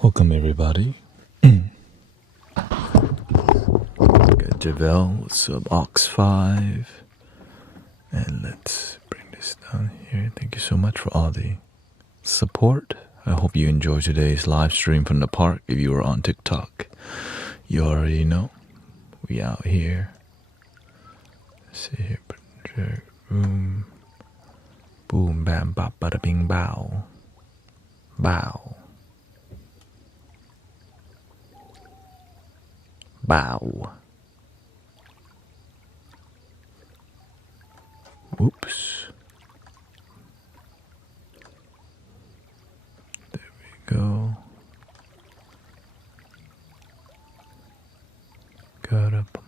Welcome everybody. Got Javel, what's up, Ox5. And let's bring this down here. Thank you so much for all the support. I hope you enjoyed today's live stream from the park. If you were on TikTok, you already know. We out here. Let's see here. Project room. Boom, bam, bop, bada, bing, bow. Bow. Bow. Oops. There we go. Got up.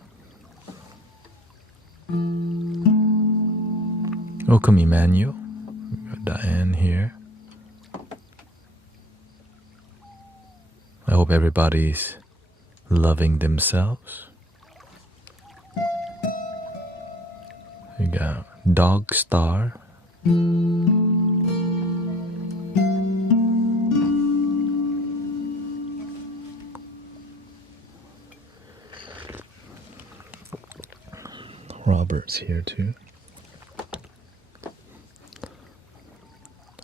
Welcome, Emmanuel. We got Diane here. I hope everybody's loving themselves. We got Dog Star. Robert's here too.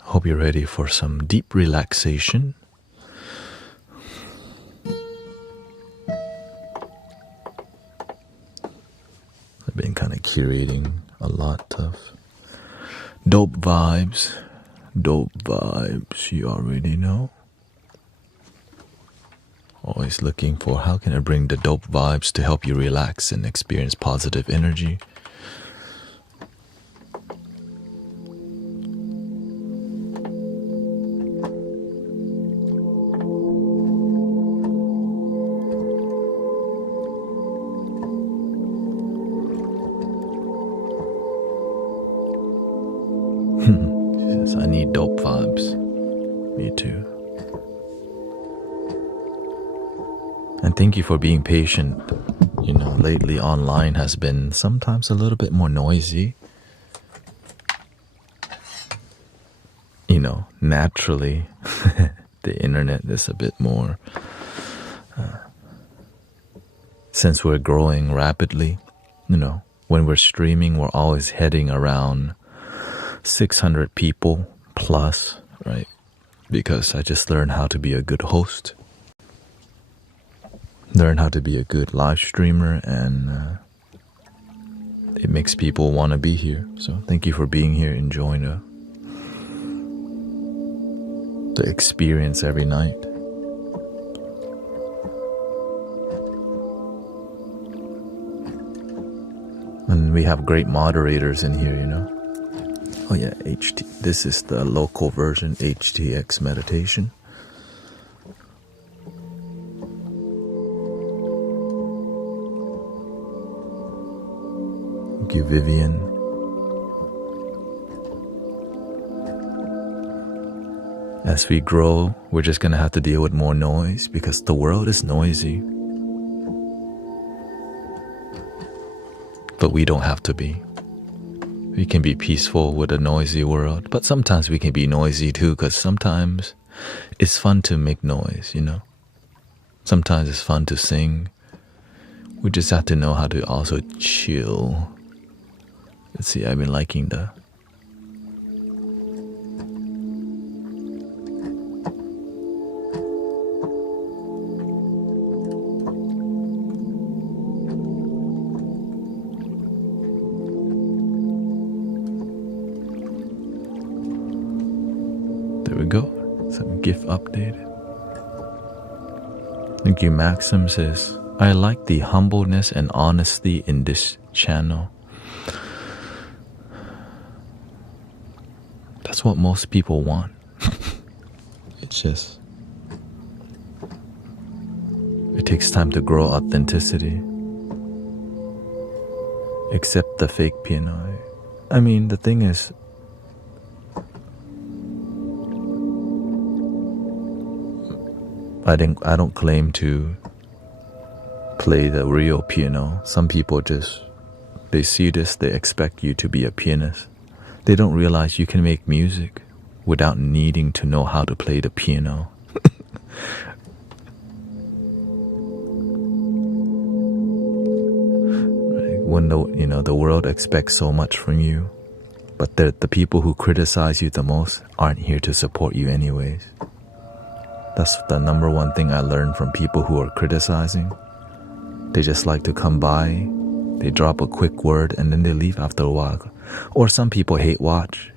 Hope you're ready for some deep relaxation. I've been kind of curating a lot of dope vibes, you already know. Always looking for how can I bring the dope vibes to help you relax and experience positive energy. She says, I need dope vibes. Me too. And thank you for being patient. You know, lately online has been sometimes a little bit more noisy. You know, naturally, the internet is a bit more... since we're growing rapidly, you know, when we're streaming, we're always heading around 600 people plus, right? Because I just learned how to be a good host. Learn how to be a good live streamer, and it makes people want to be here. So thank you for being here, enjoying the experience every night. And we have great moderators in here, you know. Oh yeah, this is the local version, HTX meditation. Thank you, Vivian. As we grow, we're just gonna have to deal with more noise because the world is noisy. But we don't have to be. We can be peaceful with a noisy world, but sometimes we can be noisy too, because sometimes it's fun to make noise, you know. Sometimes it's fun to sing. We just have to know how to also chill. Let's see, I've been liking the... There we go. Some GIF updated. Thank you, Maxim says, I like the humbleness and honesty in this channel. That's what most people want. It's just... it takes time to grow authenticity. Except the fake piano. I mean, the thing is... I don't claim to play the real piano. Some people just, they see this, they expect you to be a pianist. They don't realize you can make music without needing to know how to play the piano. when the world expects so much from you, but the people who criticize you the most aren't here to support you anyways. That's the number one thing I learned from people who are criticizing. They just like to come by, they drop a quick word, and then they leave after a while. Or some people hate watch,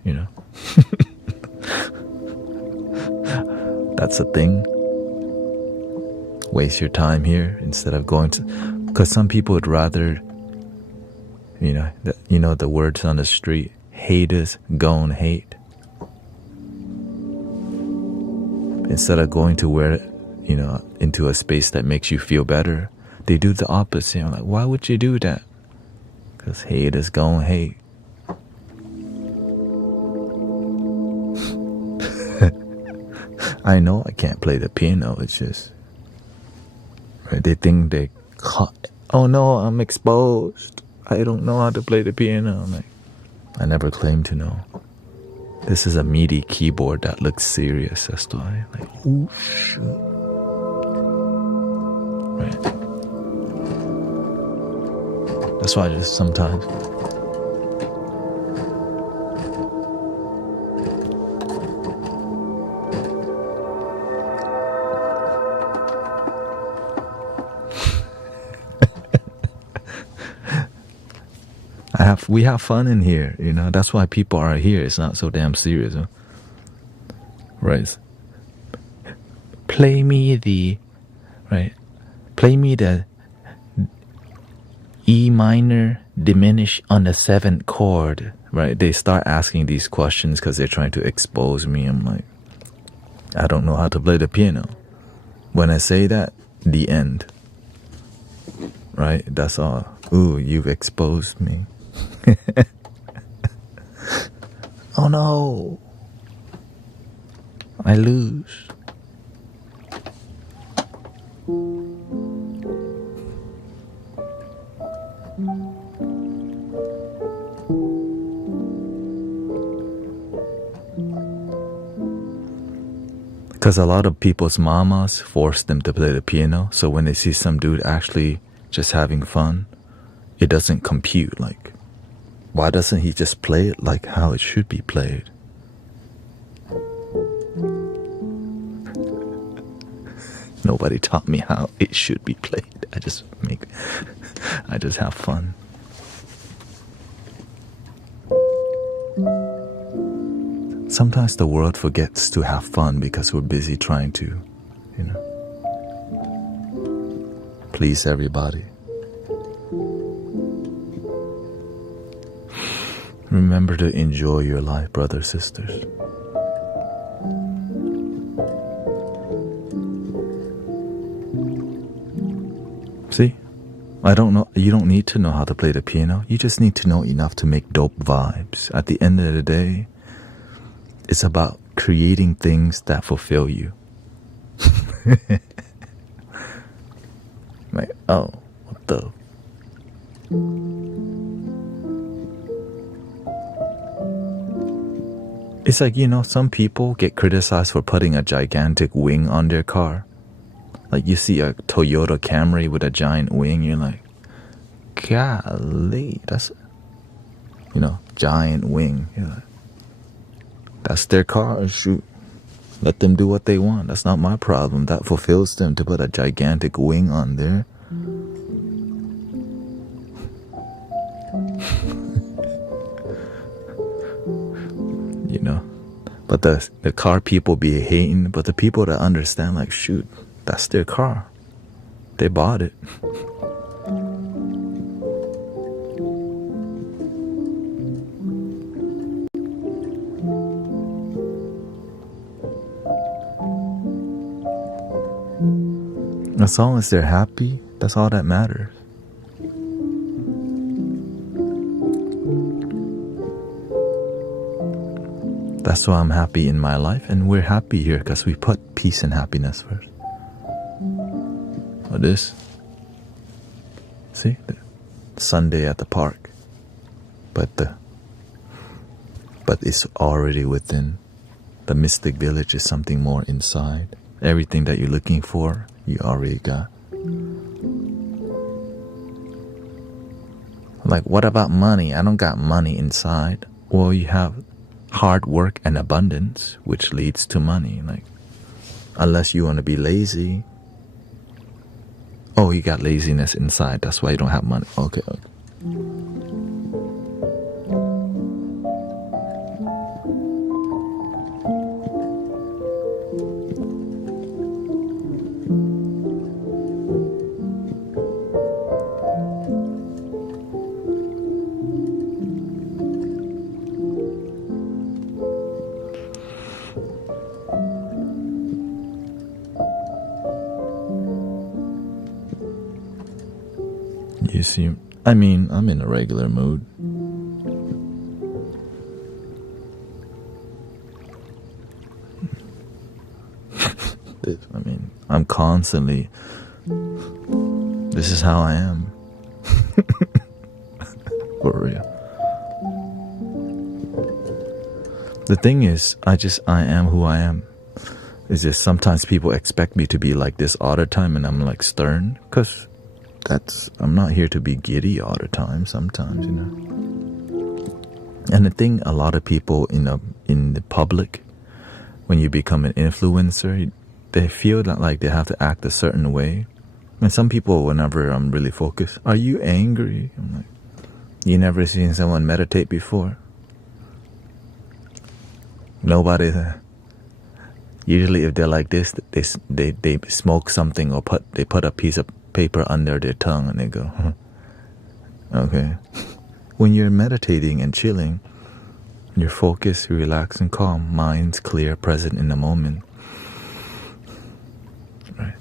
That's a thing. Waste your time here instead of going to... Because some people would rather, the words on the street, haters gon' hate. Instead of going to where, into a space that makes you feel better, they do the opposite. I'm like, why would you do that? Because haters gon' hate. I know I can't play the piano, it's just... Right, they think they caught... Oh no, I'm exposed. I don't know how to play the piano. I'm like, I never claimed to know. This is a MIDI keyboard that looks serious. That's why. Like, ooh, shit. Right. That's why I just sometimes... we have fun in here, That's why people are here. It's not so damn serious, huh? Right? Play me the E minor diminish on the 7th chord, right? They start asking these questions because they're trying to expose me. I'm like, I don't know how to play the piano. When I say that, the end. Right? That's all. Ooh, you've exposed me. Oh no, I lose. Because a lot of people's mamas force them to play the piano, so when they see some dude actually just having fun, it doesn't compute. Like, why doesn't he just play it like how it should be played? Nobody taught me how it should be played. I just have fun. Sometimes the world forgets to have fun because we're busy trying to, please everybody. Remember to enjoy your life, brothers, sisters. See? I don't know. You don't need to know how to play the piano. You just need to know enough to make dope vibes. At the end of the day, it's about creating things that fulfill you. Like, oh, what the... It's like, some people get criticized for putting a gigantic wing on their car. Like, you see a Toyota Camry with a giant wing, you're like, golly, that's, giant wing. You're like, that's their car, shoot. Let them do what they want. That's not my problem. That fulfills them to put a gigantic wing on there. But the car people be hating, but the people that understand, like, shoot, that's their car. They bought it. As long as they're happy, that's all that matters. That's why I'm happy in my life, and we're happy here because we put peace and happiness first. Or this. See? Sunday at the park. But it's already within. The mystic village is something more inside. Everything that you're looking for, you already got. Like, what about money? I don't got money inside. Well, you have hard work and abundance, which leads to money. Like, unless you want to be lazy. Oh, you got laziness inside. That's why you don't have money. Okay. You see, I mean, I'm in a regular mood. I mean, I'm constantly, this is how I am. For real. The thing is, I am who I am. It's just sometimes people expect me to be like this all the time, and I'm like stern, because I'm not here to be giddy all the time sometimes, you know. And the thing, a lot of people in the public, when you become an influencer, they feel that like they have to act a certain way. And some people, whenever I'm really focused, are you angry? I'm like, you never seen someone meditate before? Nobody. Usually if they're like this, they smoke something or they put a piece of paper under their tongue and they go, huh. Okay. When you're meditating and chilling, you're focused, relaxed and calm, mind's clear, present in the moment. Right.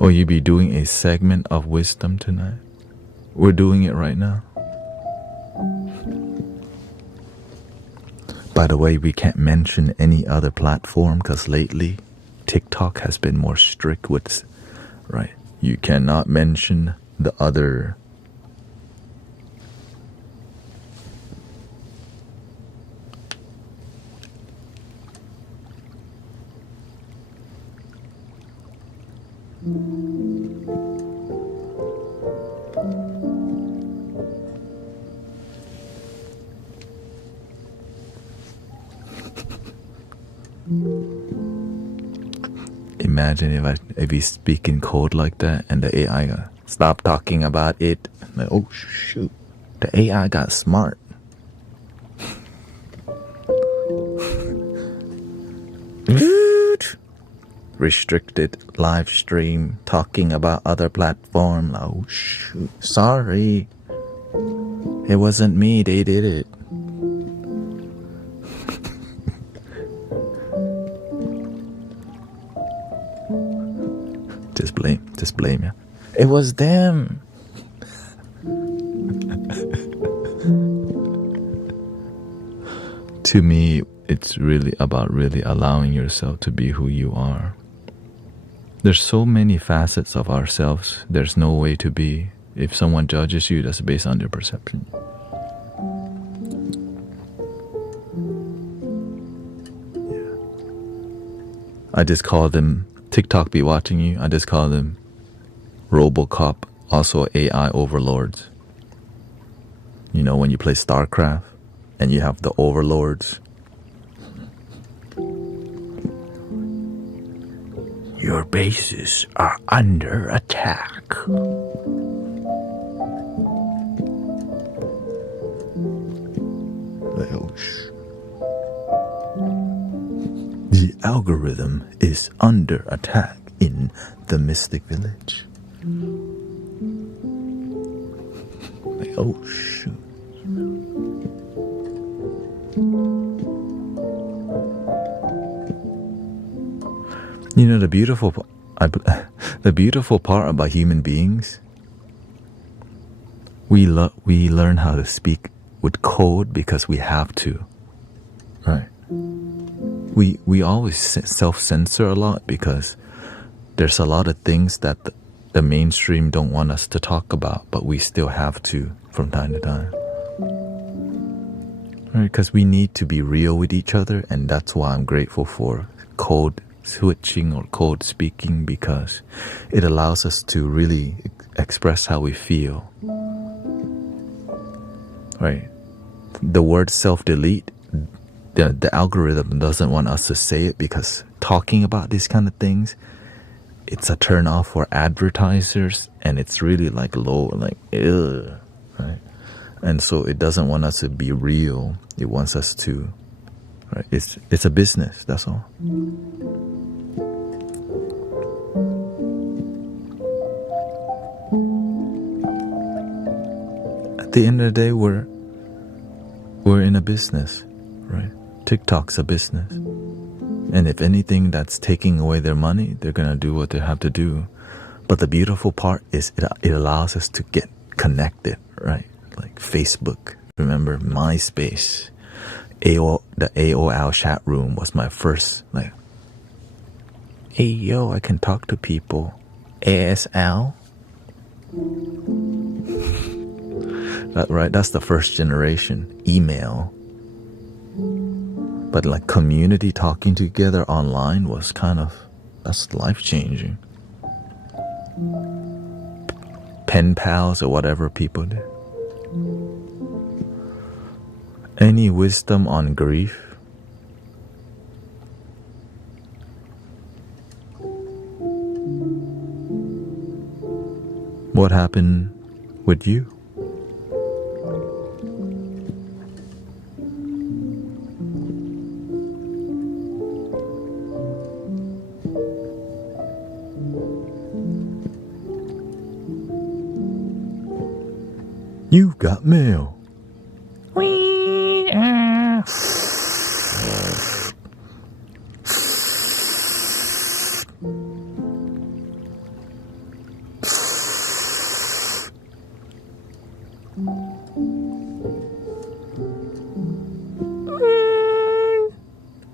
Will you be doing a segment of wisdom tonight? We're doing it right now. By the way, we can't mention any other platform because lately TikTok has been more strict with, right? You cannot mention the other. Imagine if we speak in code like that and the AI stop talking about it. Like, oh shoot, the AI got smart. Restricted live stream talking about other platform. Oh shoot, sorry, it wasn't me, they did it. Just blame you. It was them. To me, it's really about really allowing yourself to be who you are. There's so many facets of ourselves. There's no way to be. If someone judges you, that's based on their perception. Yeah. I just call them, TikTok be watching you, I just call them Robocop, also AI overlords. You know, when you play StarCraft and you have the overlords. Your bases are under attack. The algorithm is under attack in the Mystic Village. Like, oh shoot. You know, the beautiful part about human beings, we learn how to speak with code because we have to, right? We always self-censor a lot because there's a lot of things that the mainstream don't want us to talk about, but we still have to from time to time. right? Because we need to be real with each other, and that's why I'm grateful for code switching or code speaking, because it allows us to really express how we feel, right? The word self-delete, the algorithm doesn't want us to say it, because talking about these kind of things, it's a turn off for advertisers, and it's really like low, like ugh, right? And so it doesn't want us to be real. It wants us to, right? It's a business, that's all. At the end of the day, we're in a business, right? TikTok's a business. And if anything that's taking away their money, they're going to do what they have to do. But the beautiful part is it allows us to get connected, right? Like Facebook, remember MySpace, the AOL chat room was my first, like, hey, yo, I can talk to people. ASL? Right, that's the first generation. Email. But like community talking together online was that's life-changing. Pen pals or whatever people did. Any wisdom on grief? What happened with you? You've got mail.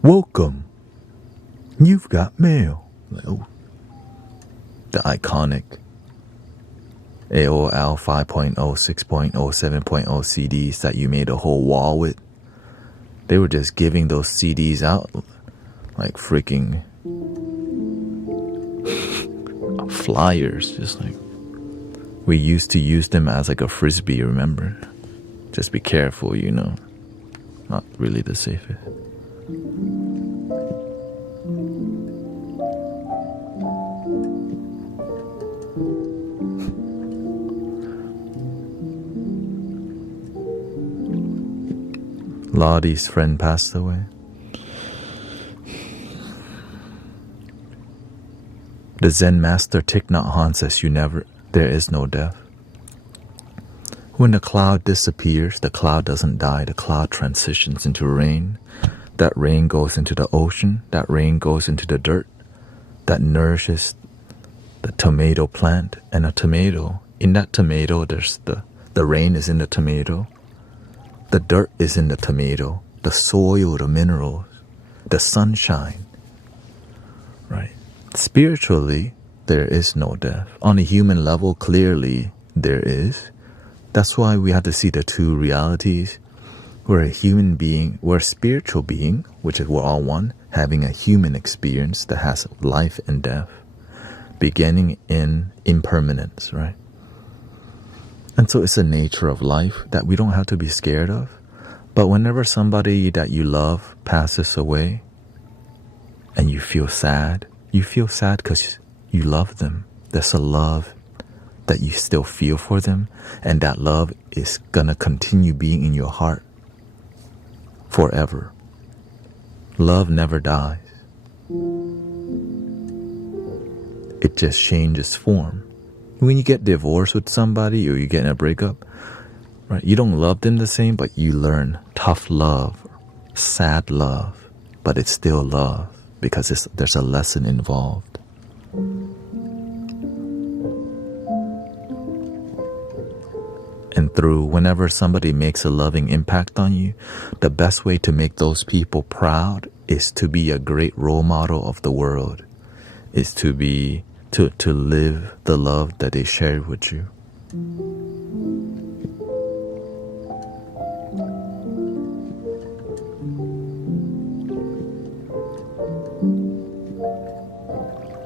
Welcome. You've got mail. Oh, the iconic AOL 5.0, 6.0, 7.0 CDs that you made a whole wall with. They were just giving those CDs out like freaking flyers. Just like, we used to use them as like a frisbee, remember? Just be careful, you know. Not really the safest. Lottie's friend passed away. The Zen master Thich Nhat Hanh says there is no death. When the cloud disappears, the cloud doesn't die, the cloud transitions into rain. That rain goes into the ocean, that rain goes into the dirt, that nourishes the tomato plant. And a tomato, in that tomato, there's the rain is in the tomato. The dirt is in the tomato, the soil, the minerals, the sunshine, right? Spiritually, there is no death. On a human level, clearly, there is. That's why we have to see the two realities. We're a human being, we're a spiritual being, which is we're all one, having a human experience that has life and death, beginning in impermanence, right? And so it's the nature of life that we don't have to be scared of. But whenever somebody that you love passes away and you feel sad because you love them. There's a love that you still feel for them, and that love is gonna continue being in your heart forever. Love never dies. It just changes form. When you get divorced with somebody or you get in a breakup, right, you don't love them the same, but you learn tough love, sad love, but it's still love because there's a lesson involved. And whenever somebody makes a loving impact on you, the best way to make those people proud is to be a great role model of the world, is to live the love that they shared with you.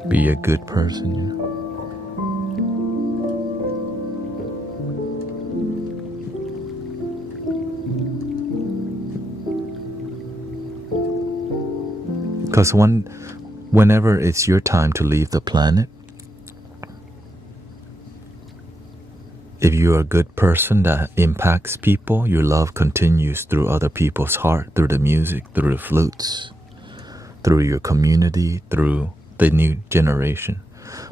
Be a good person, yeah. Because whenever it's your time to leave the planet, if you're a good person that impacts people, your love continues through other people's heart, through the music, through the flutes, through your community, through the new generation.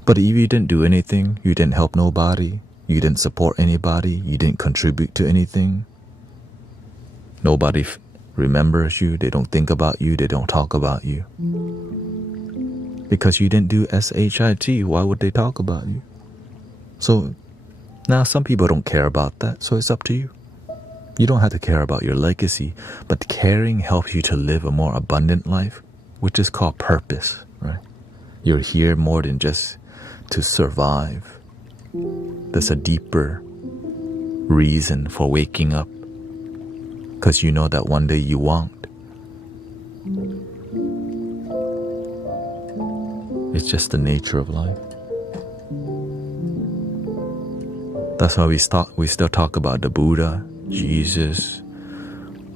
But if you didn't do anything, you didn't help nobody, you didn't support anybody, you didn't contribute to anything, nobody remembers you, they don't think about you, they don't talk about you. Because you didn't do SHIT, why would they talk about you? So now some people don't care about that, so it's up to you. You don't have to care about your legacy, but caring helps you to live a more abundant life, which is called purpose, right? You're here more than just to survive. There's a deeper reason for waking up, because you know that one day you won't. It's just the nature of life. That's why we still talk about the Buddha, Jesus,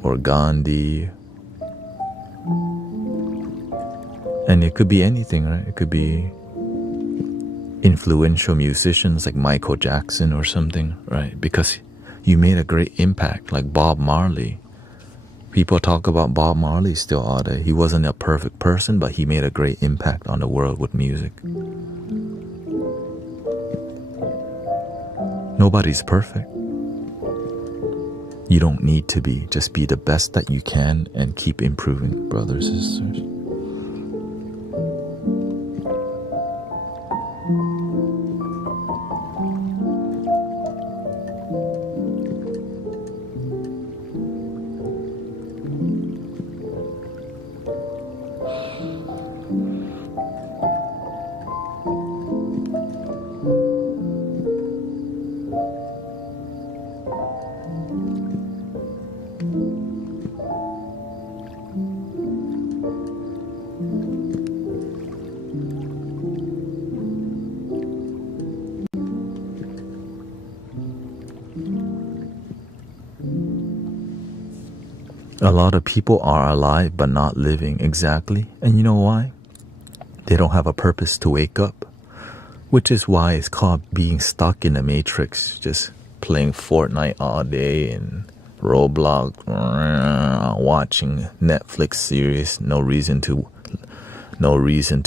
or Gandhi. And it could be anything, right? It could be influential musicians like Michael Jackson or something, right? Because you made a great impact, like Bob Marley. People talk about Bob Marley still all day. He wasn't a perfect person, but he made a great impact on the world with music. Nobody's perfect. You don't need to be. Just be the best that you can and keep improving, brothers and sisters. A lot of people are alive but not living, exactly. And you know why? They don't have a purpose to wake up. Which is why it's called being stuck in the matrix. Just playing Fortnite all day and Roblox, watching Netflix series. No reason to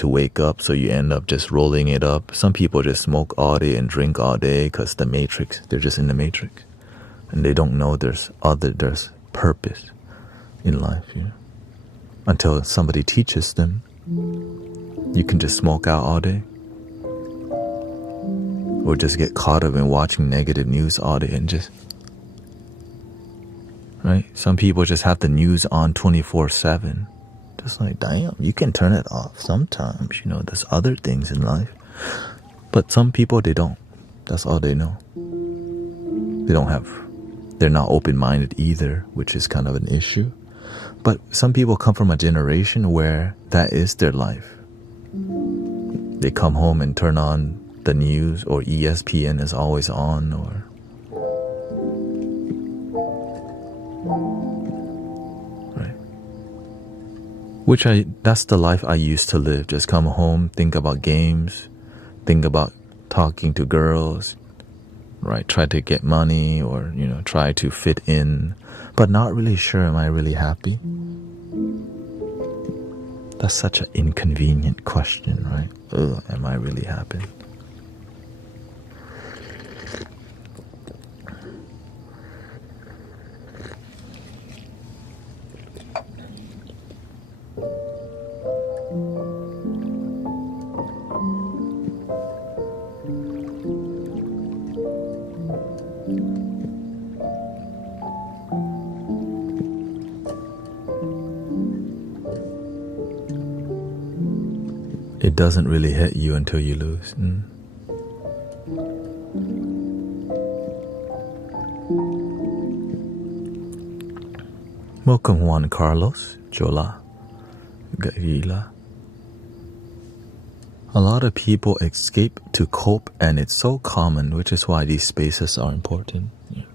wake up, so you end up just rolling it up. Some people just smoke all day and drink all day because the matrix, they're just in the matrix. And they don't know there's purpose in life, you know. Until somebody teaches them, you can just smoke out all day, or just get caught up in watching negative news all day and just, right? Some people just have the news on 24/7. Just like, damn, you can turn it off sometimes, you know, there's other things in life. But some people, they don't. That's all they know. They're not open-minded either, which is kind of an issue. But some people come from a generation where that is their life. They come home and turn on the news, or ESPN is always on, or right. That's the life I used to live. Just come home, think about games, think about talking to girls, right? Try to get money, or, you know, try to fit in, but not really sure, am I really happy? That's such an inconvenient question, right? Am I really happy? It doesn't really hit you until you lose. Welcome, Juan Carlos, Jola, Gila. A lot of people escape to cope, and it's so common, which is why these spaces are important. Yeah.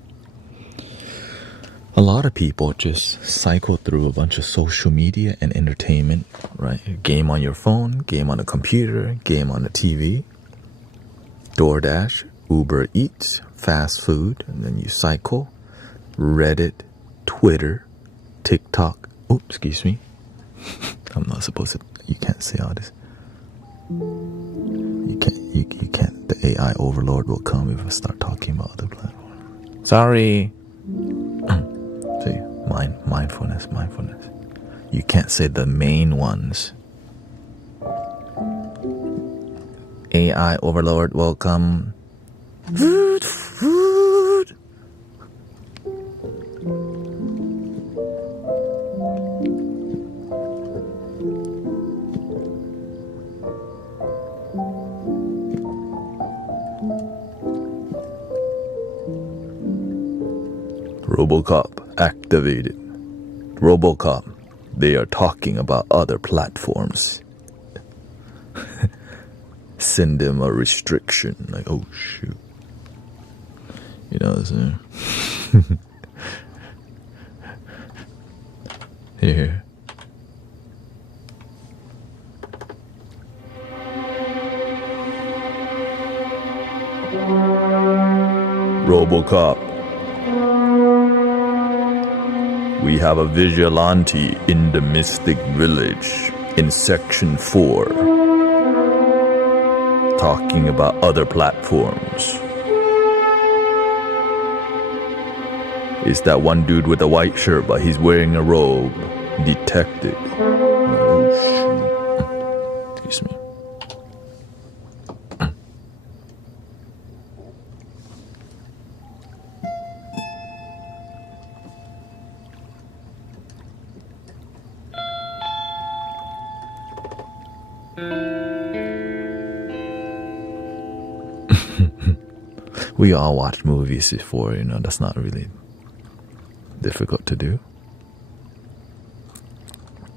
A lot of people just cycle through a bunch of social media and entertainment, right? Game on your phone, game on a computer, game on the TV, DoorDash, Uber Eats, fast food, and then you cycle, Reddit, Twitter, TikTok. Oh, excuse me. I'm not supposed to, you can't say all this. You can't, the AI overlord will come if I start talking about other platforms. Sorry. See, mindfulness. You can't say the main ones. AI overlord will come. Food. Robocop activated. Robocop, they are talking about other platforms. Send them a restriction. Like, oh shoot. You know what I'm saying? Here. Robocop. We have a vigilante in the Mystic Village in Section 4 talking about other platforms. It's that one dude with a white shirt, but he's wearing a robe. Detected. Oh, shoot. Excuse me. We all watch movies before, you know, that's not really difficult to do.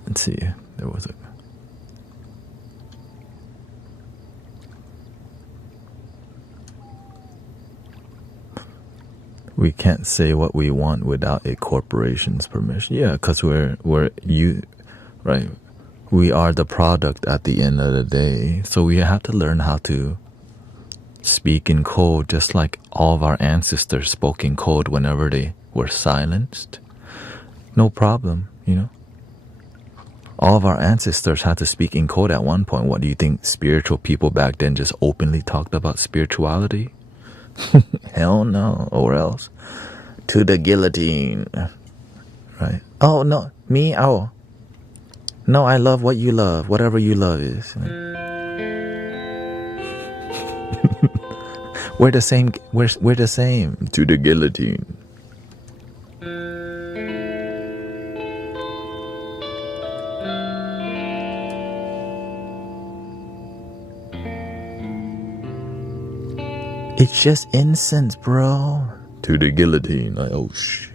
Let's see, there was a... We can't say what we want without a corporation's permission. Yeah, because right? We are the product at the end of the day. So we have to learn how to speak in code, just like all of our ancestors spoke in code whenever they were silenced. No problem, you know. All of our ancestors had to speak in code at one point. What do you think spiritual people back then just openly talked about spirituality? Hell no, or else. To the guillotine. Right? Oh, no, me? Oh. No, I love what you love. Whatever you love is. We're the same. We're the same. To the guillotine. It's just incense, bro. To the guillotine. Like, oh shoot.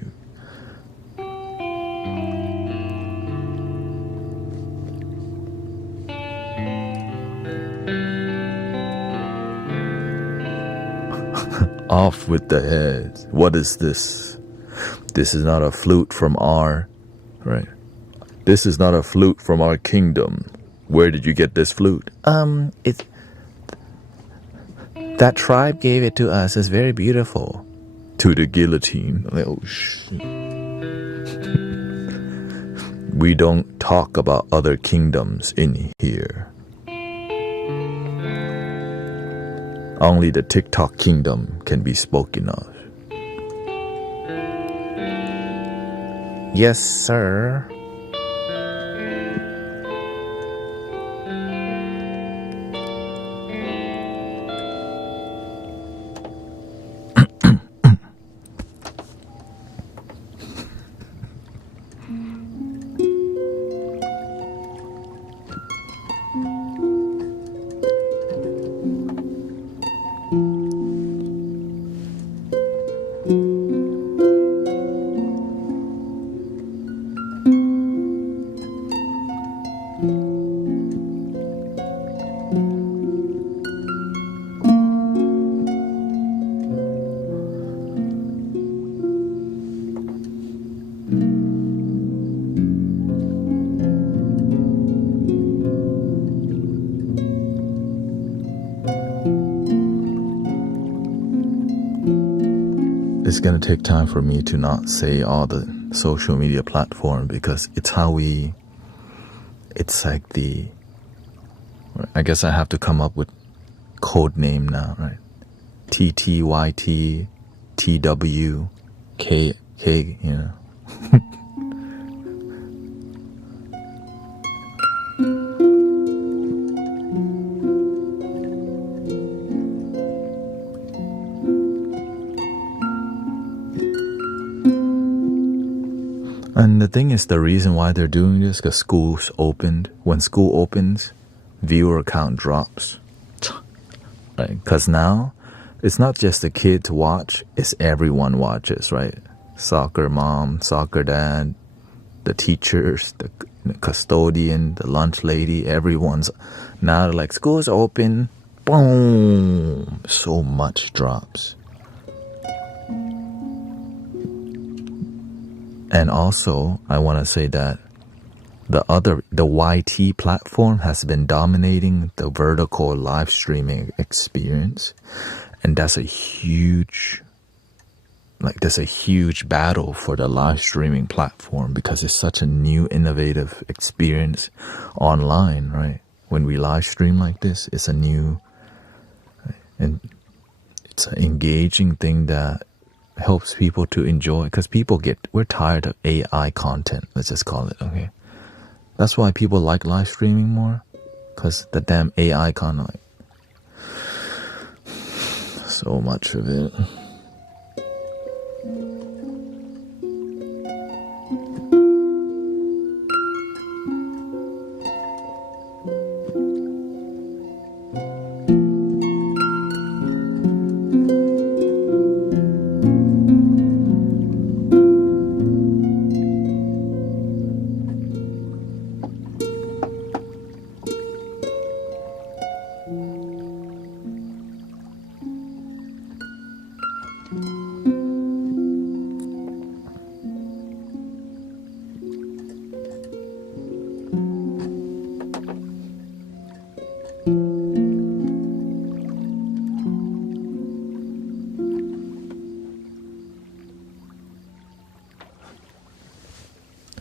Off with the heads. What is this? This is not a flute from our... Right. This is not a flute from our kingdom. Where did you get this flute? It's... That tribe gave it to us. It's very beautiful. To the guillotine. Like, oh shit. We don't talk about other kingdoms in here. Only the TikTok kingdom can be spoken of. Yes, sir. it's going to take time for me to not say all the social media platform, because it's like I guess I have to come up with code name now, right? TTYT TWK, you know. And the thing is, the reason why they're doing this, because school's opened. When school opens, viewer count drops. Right? Because now, it's not just the kids watch, it's everyone watches, right? Soccer mom, soccer dad, the teachers, the custodian, the lunch lady, everyone's now like, school's open, boom, so much drops. And also, I want to say that the YT platform has been dominating the vertical live streaming experience. And that's a huge battle for the live streaming platform, because it's such a new, innovative experience online, right? When we live stream like this, it's a new, and it's an engaging thing that helps people to enjoy, because we're tired of AI content, let's just call it, okay? That's why people like live streaming more, because the damn AI content, like, so much of it.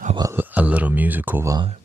How about a little musical vibe?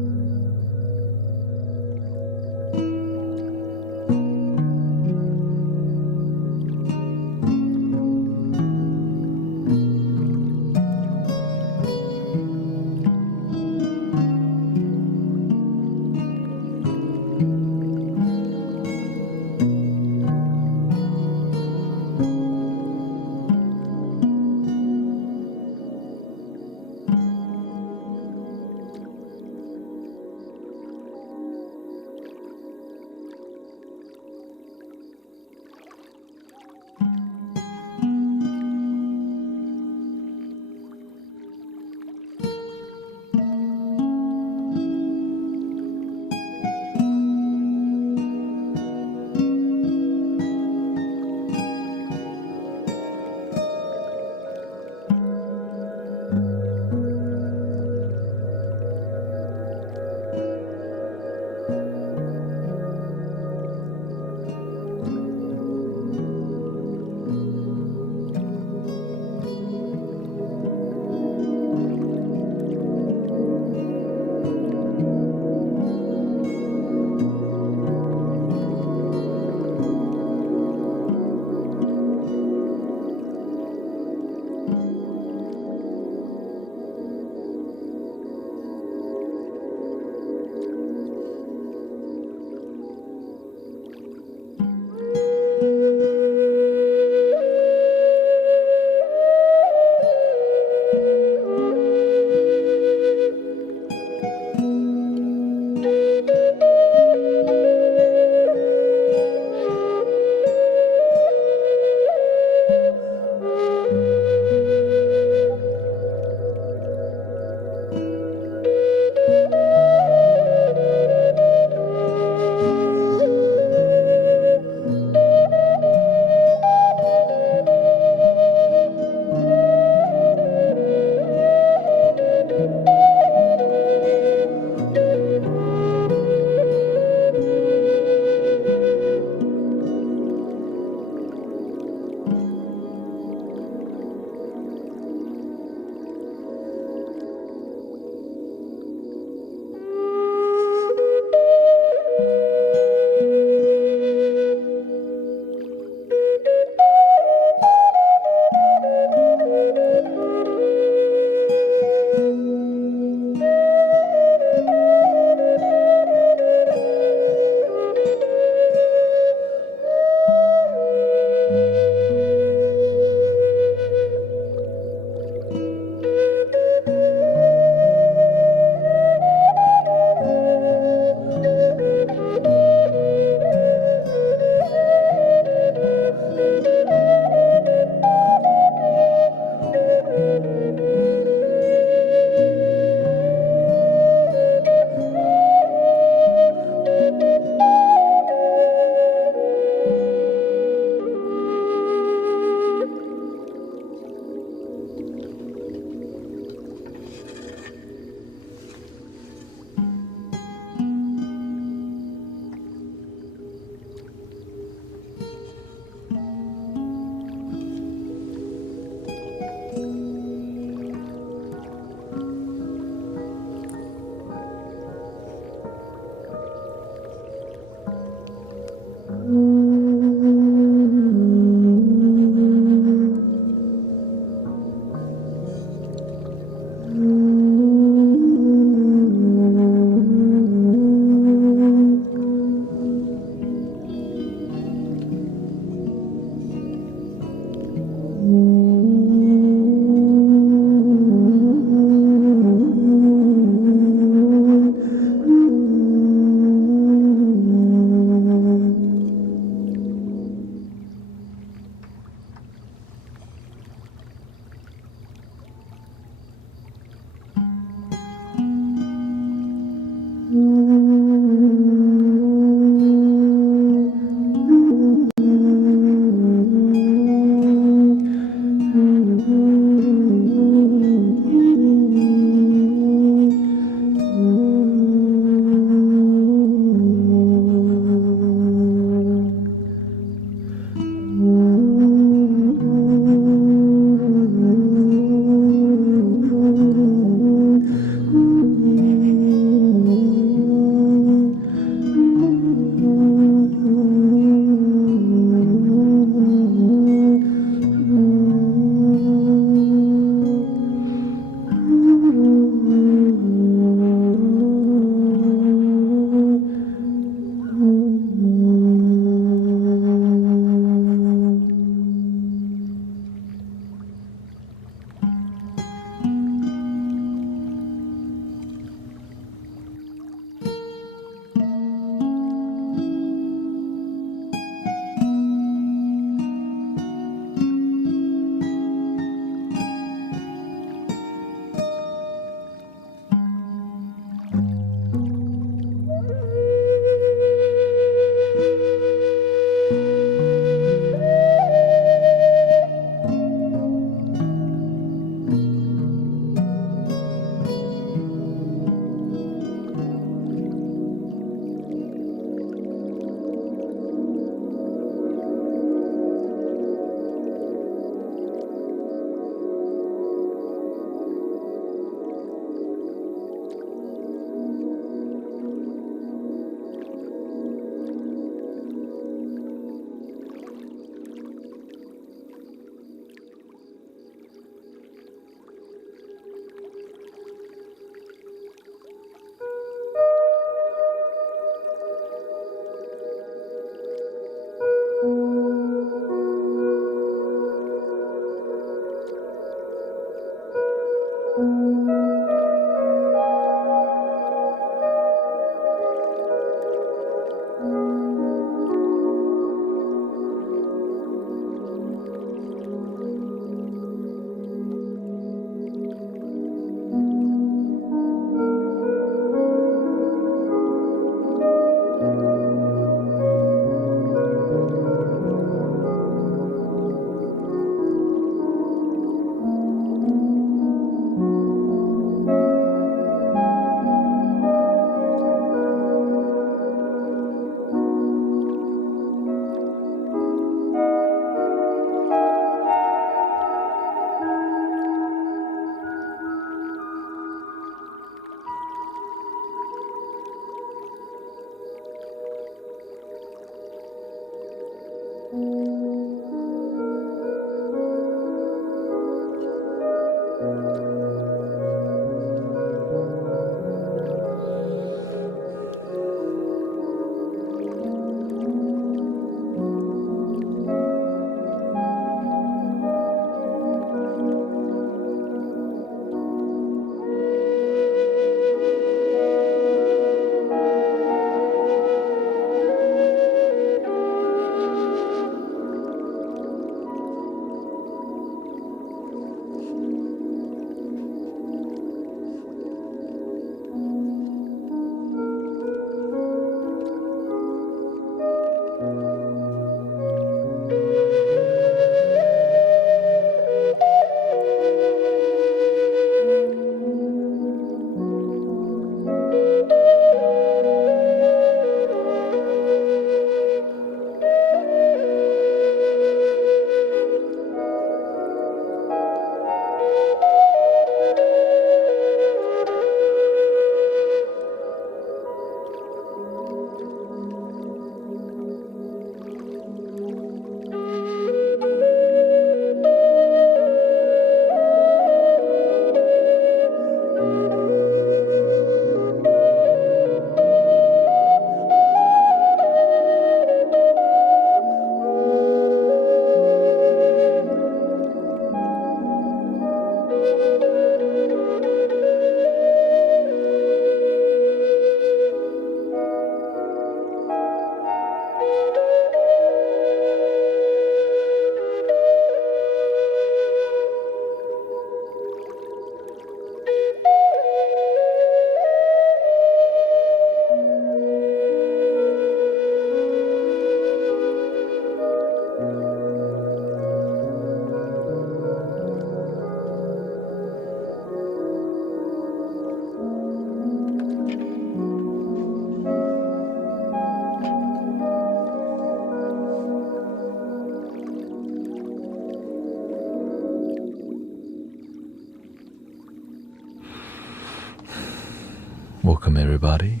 Welcome everybody.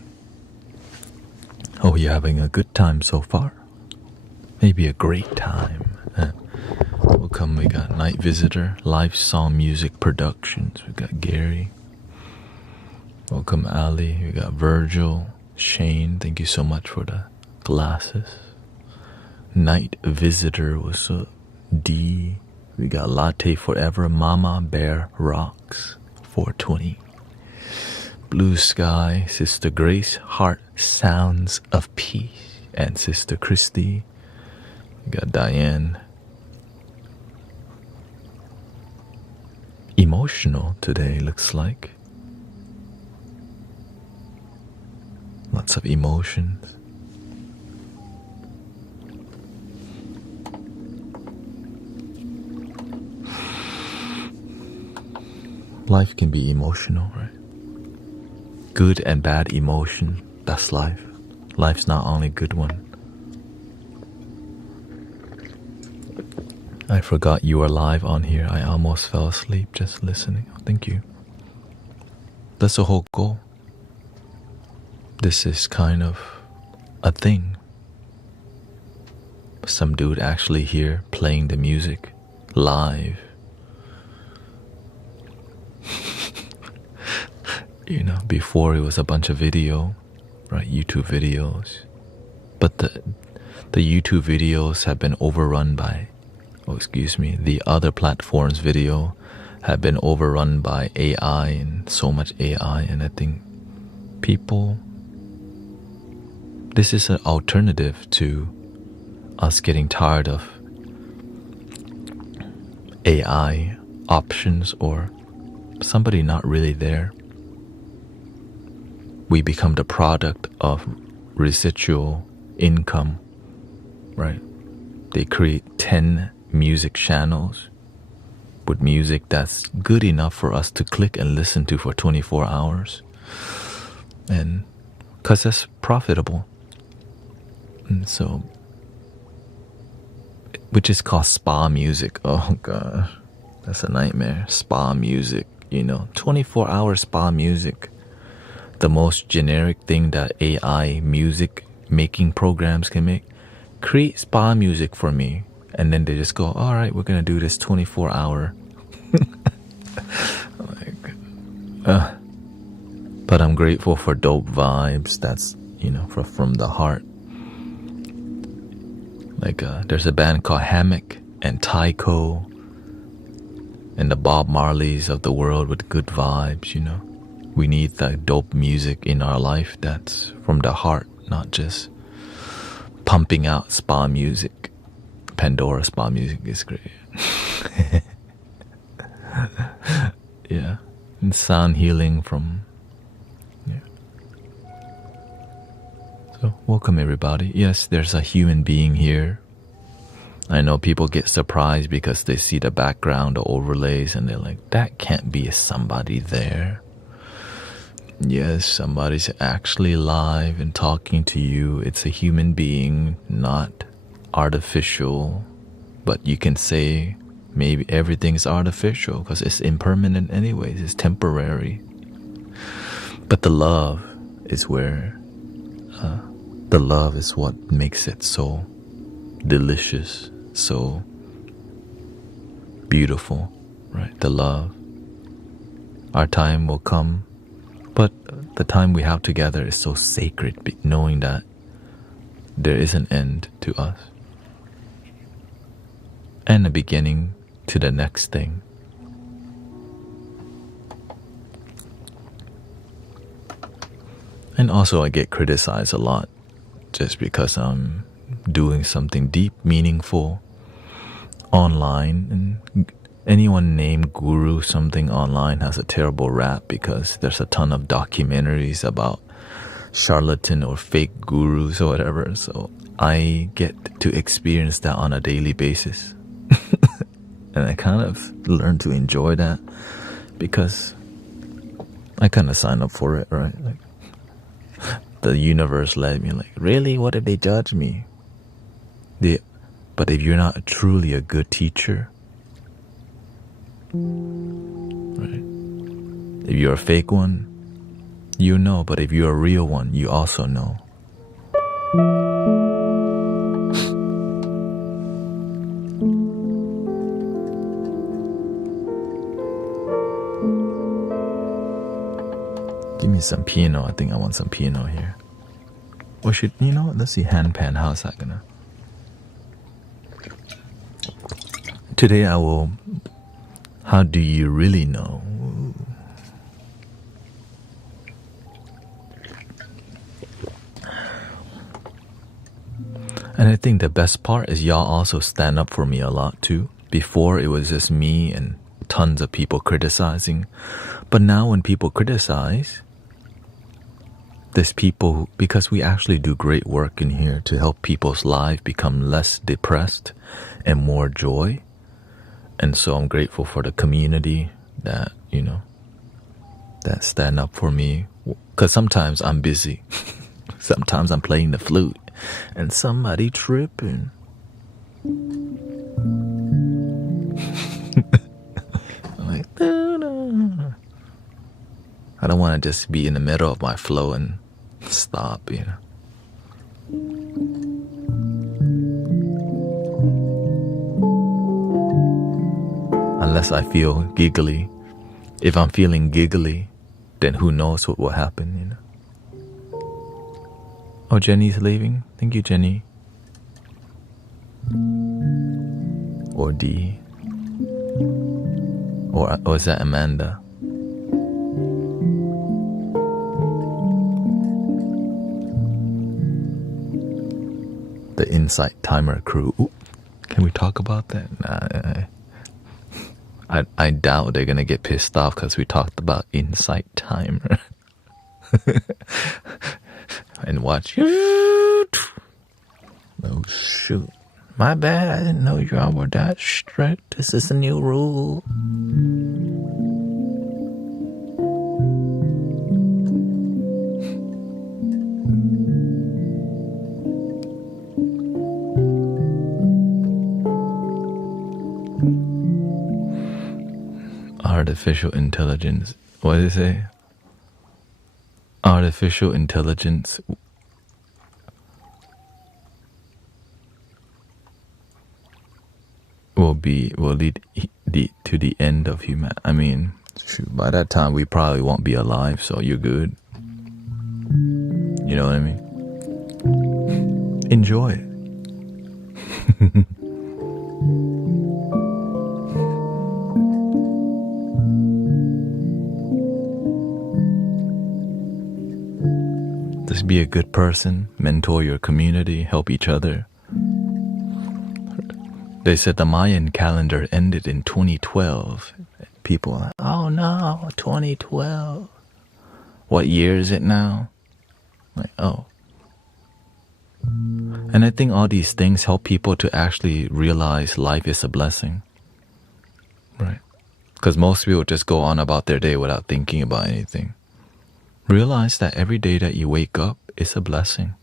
Hope you're having a good time so far. Maybe a great time. Welcome, we got Night Visitor, Live Song Music Productions. We got Gary. Welcome Ali. We got Virgil, Shane. Thank you so much for the glasses. Night Visitor, what's up? D. We got Latte Forever, Mama Bear Rocks, 420. Blue Sky, Sister Grace, Heart Sounds of Peace, and Sister Christy. We got Diane. Emotional today, looks like. Lots of emotions. Life can be emotional, right? Good and bad emotion, that's life. Life's not only good one. I forgot you were live on here. I almost fell asleep just listening. Oh, thank you. That's the whole goal. This is kind of a thing. Some dude actually here playing the music live. You know, before it was a bunch of video, right? YouTube videos. But the YouTube videos have been overrun by, the other platforms video have been overrun by AI and so much AI. And I think people, this is an alternative to us getting tired of AI options or somebody not really there. We become the product of residual income, right? They create 10 music channels with music that's good enough for us to click and listen to for 24 hours. And because that's profitable. And so, which is called spa music. Oh God, that's a nightmare. Spa music, 24-hour spa music. The most generic thing that AI music making programs can make. Create spa music for me. And then they just go, all right, we're going to do this 24-hour. But I'm grateful for dope vibes. That's, from the heart. Like, there's a band called Hammock and Tycho and the Bob Marleys of the world with good vibes, We need that dope music in our life that's from the heart, not just pumping out spa music. Pandora spa music is great. Yeah. And sound healing from... Yeah. So, welcome everybody. Yes, there's a human being here. I know people get surprised because they see the background, the overlays, and they're like, that can't be somebody there. Yes, somebody's actually live and talking to you. It's a human being, not artificial. But you can say maybe everything's artificial because it's impermanent anyways. It's temporary. But the love is where... the love is what makes it so delicious, so beautiful, right? The love. Our time will come. But the time we have together is so sacred, knowing that there is an end to us and a beginning to the next thing. And also I get criticized a lot just because I'm doing something deep, meaningful online, and anyone named guru something online has a terrible rap because there's a ton of documentaries about charlatan or fake gurus or whatever. So I get to experience that on a daily basis. And I kind of learned to enjoy that because I kind of signed up for it, right? Like, the universe led me like, really? What if they judge me? But if you're not truly a good teacher, right? If you're a fake one, you know, but if you're a real one, you also know. Give me some Pinot. I think I want some Pinot here. Or should, you know, let's see hand pan. How's that gonna? Today I will. How do you really know? And I think the best part is y'all also stand up for me a lot too. Before it was just me and tons of people criticizing. But now when people criticize, there's people who, because we actually do great work in here to help people's lives become less depressed and more joy. And so I'm grateful for the community that, you know, that stand up for me. Because sometimes I'm busy. Sometimes I'm playing the flute and somebody tripping. I'm like, I don't want to just be in the middle of my flow and stop, you know. Unless I feel giggly. If I'm feeling giggly, then who knows what will happen, you know. Oh, Jenny's leaving. Thank you, Jenny. Or D. Or is that Amanda? The Insight Timer crew. Ooh, can we talk about that? Nah, I doubt they're gonna get pissed off because we talked about Insight Timer. And watch. Oh shoot. My bad, I didn't know y'all were that strict. This is a new rule. Artificial intelligence. What did it say? Artificial intelligence will lead to the end of humanity. I mean, shoot, by that time we probably won't be alive, so you're good. You know what I mean? Enjoy it. Just be a good person, mentor your community, help each other. They said the Mayan calendar ended in 2012. People are like, oh no, 2012. What year is it now? Like, oh. And I think all these things help people to actually realize life is a blessing. Right? Because most people just go on about their day without thinking about anything. Realize that every day that you wake up is a blessing.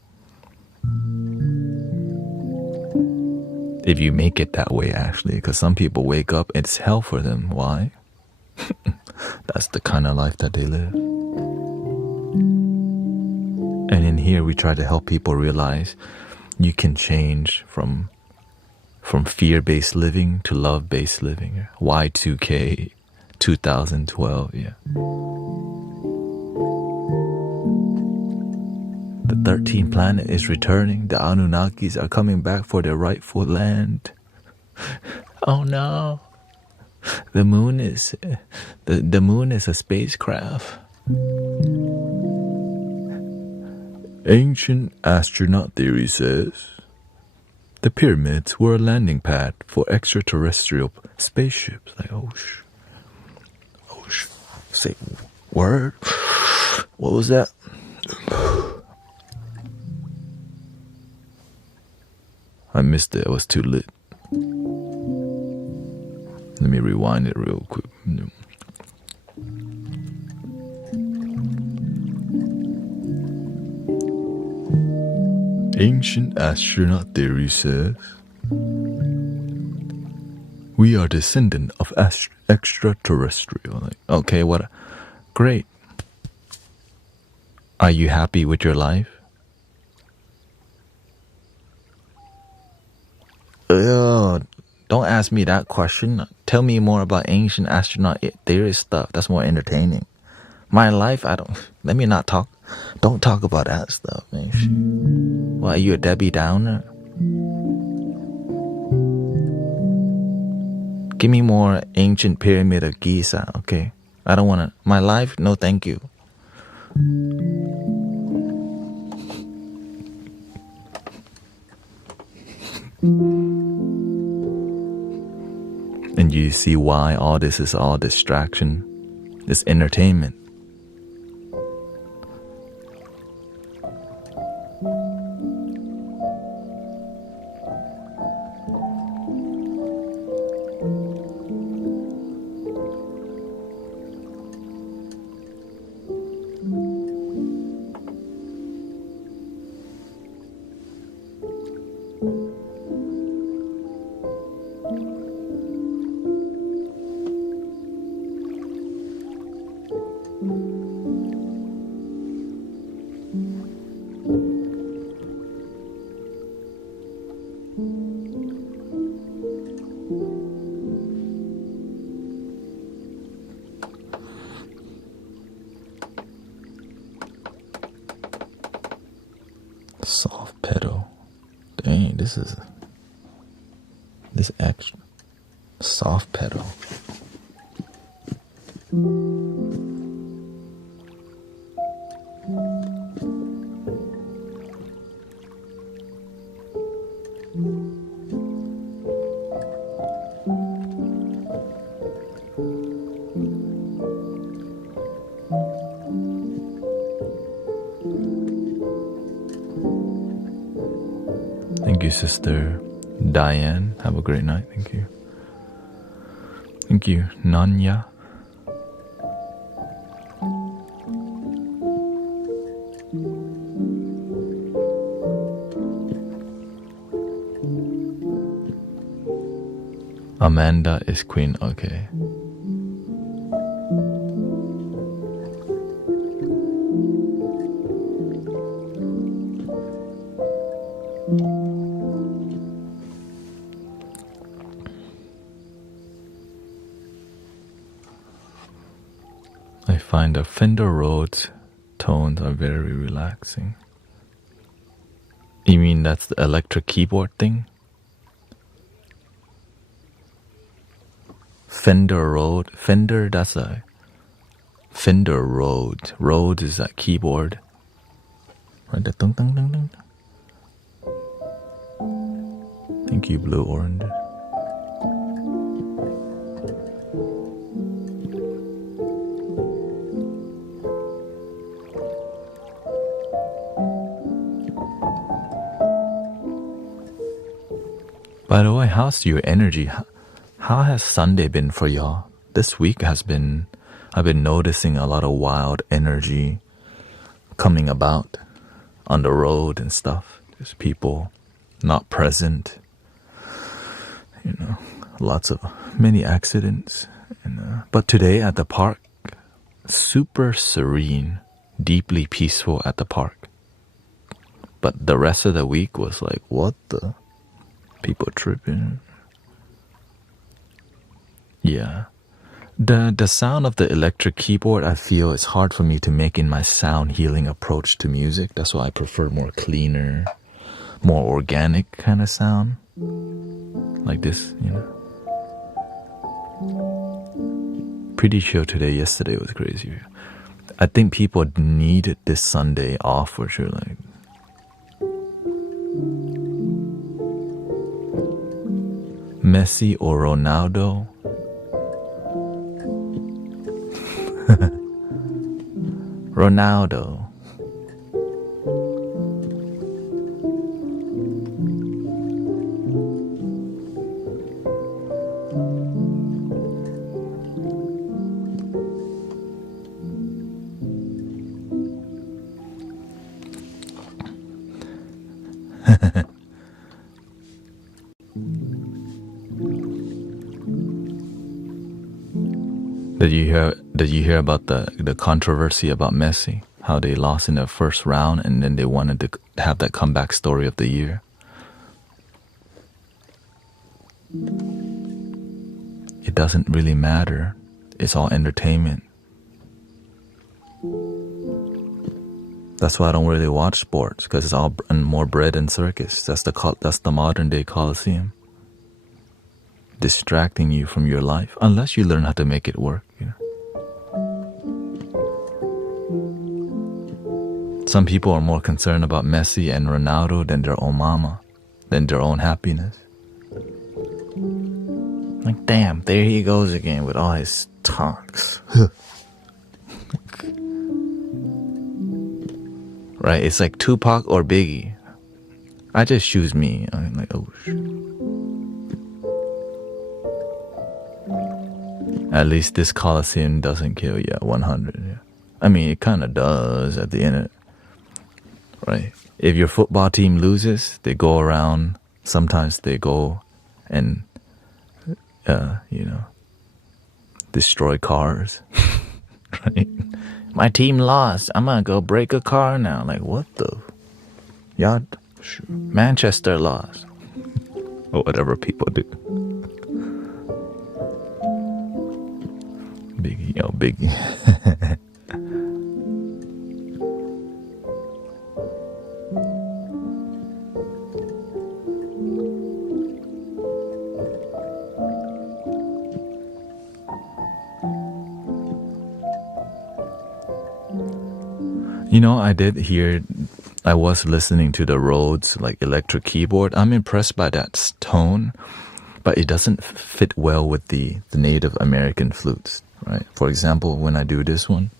If you make it that way, actually, because some people wake up, it's hell for them. Why? That's the kind of life that they live. And in here, we try to help people realize you can change from fear-based living to love-based living. Y2K 2012, yeah. The 13th planet is returning. The Anunnakis are coming back for their rightful land. Oh no. The moon is the moon is a spacecraft. Ancient astronaut theory says the pyramids were a landing pad for extraterrestrial spaceships. Like, say word. What was that? I missed it. It was too lit. Let me rewind it real quick. Ancient astronaut theory says we are descendant of extraterrestrial. Like, okay, what? Great. Are you happy with your life? Ugh, don't ask me that question. Tell me more about ancient astronaut theory stuff. That's more entertaining. My life, I don't. Let me not talk. Don't talk about that stuff, man. Why, are you a Debbie Downer? Give me more ancient pyramid of Giza, okay? I don't want to. My life, no thank you. And you see why all this is all distraction. It's entertainment. Soft pedal. Dang, this extra soft pedal. Thank you, Sister Diane. Have a great night. Thank you. Thank you, Nanya. Amanda is queen. Okay. I find the Fender Rhodes tones are very relaxing. You mean that's the electric keyboard thing? Fender Rhodes. Fender, that's a Fender Rhodes. Rhodes is a keyboard. Right, the dun dun dun dun. Thank you, Blue Orange. By the way, how's your energy? How has Sunday been for y'all? This week has been, I've been noticing a lot of wild energy coming about on the road and stuff. There's people not present. You know, many accidents. But today at the park, super serene, deeply peaceful at the park. But the rest of the week was like, what the? People tripping. Yeah. The sound of the electric keyboard, I feel it's hard for me to make in my sound healing approach to music. That's why I prefer more cleaner, more organic kind of sound. Like this, you know. Pretty chill today. Yesterday was crazy. I think people needed this Sunday off for sure. Like, Messi or Ronaldo? Ronaldo. Did you hear about the controversy about Messi? how they lost in the first round and then they wanted to have that comeback story of the year. It doesn't really matter. It's all entertainment. That's why I don't really watch sports, because it's all more bread and circus. That's the modern day Coliseum, distracting you from your life, unless you learn how to make it work. Some people are more concerned about Messi and Ronaldo than their own mama, than their own happiness. Like, damn, there he goes again with all his talks. Right? It's like Tupac or Biggie. I just choose me. I'm like, oh shit. At least this Coliseum doesn't kill you at 100. Yeah. I mean, it kind of does at the end of it. Right? If your football team loses, they go around. Sometimes they go and, destroy cars. Right? My team lost. I'm gonna go break a car now. Like, what the? Y'all, Manchester lost. Or whatever people do. Biggie. I was listening to the Rhodes electric keyboard. I'm impressed by that tone, but it doesn't fit well with the Native American flutes, right? For example, when I do this one.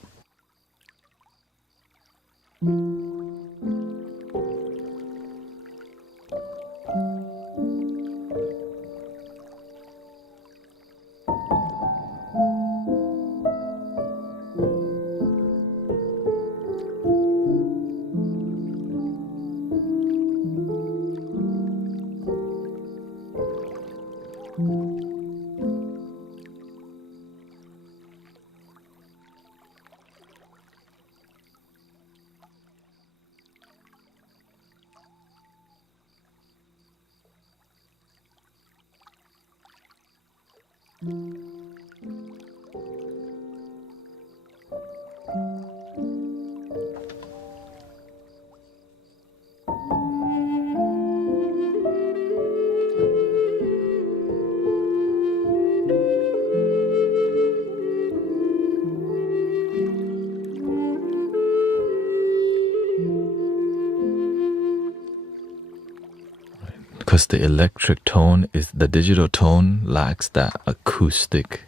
Because the electric tone the digital tone lacks that acoustic,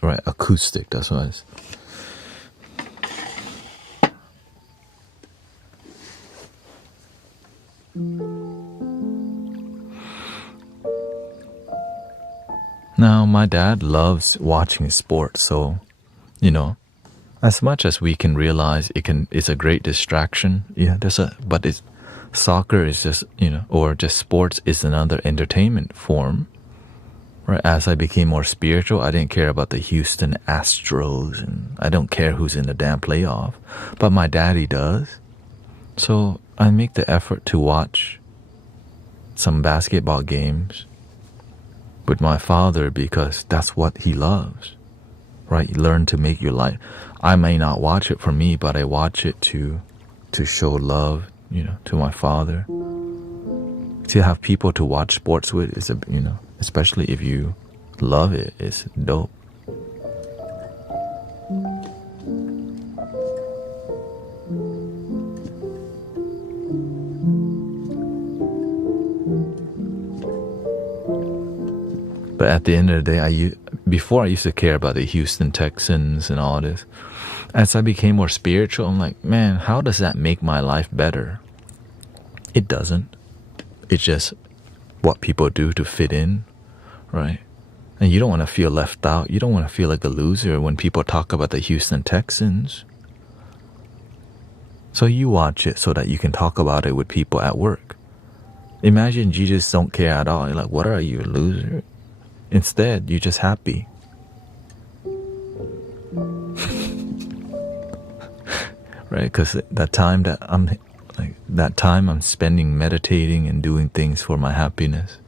right? Acoustic, that's what it is. Now, my dad loves watching sports, so, as much as we can realize it's a great distraction. Yeah, but soccer is just, or just sports is another entertainment form. Right? As I became more spiritual, I didn't care about the Houston Astros, and I don't care who's in the damn playoff. But my daddy does. So I make the effort to watch some basketball games with my father because that's what he loves. Right? You learn to make your life. I may not watch it for me, but I watch it to show love, to my father. To have people to watch sports with is especially if you love it, it's dope. But at the end of the day, before I used to care about the Houston Texans and all this. As I became more spiritual, I'm like, man, how does that make my life better? It doesn't. It's just what people do to fit in, right? And you don't want to feel left out. You don't want to feel like a loser when people talk about the Houston Texans. So you watch it so that you can talk about it with people at work. Imagine you just don't care at all. You're like, what are you, a loser? Instead, you're just happy. right? Because that time I'm spending meditating and doing things for my happiness.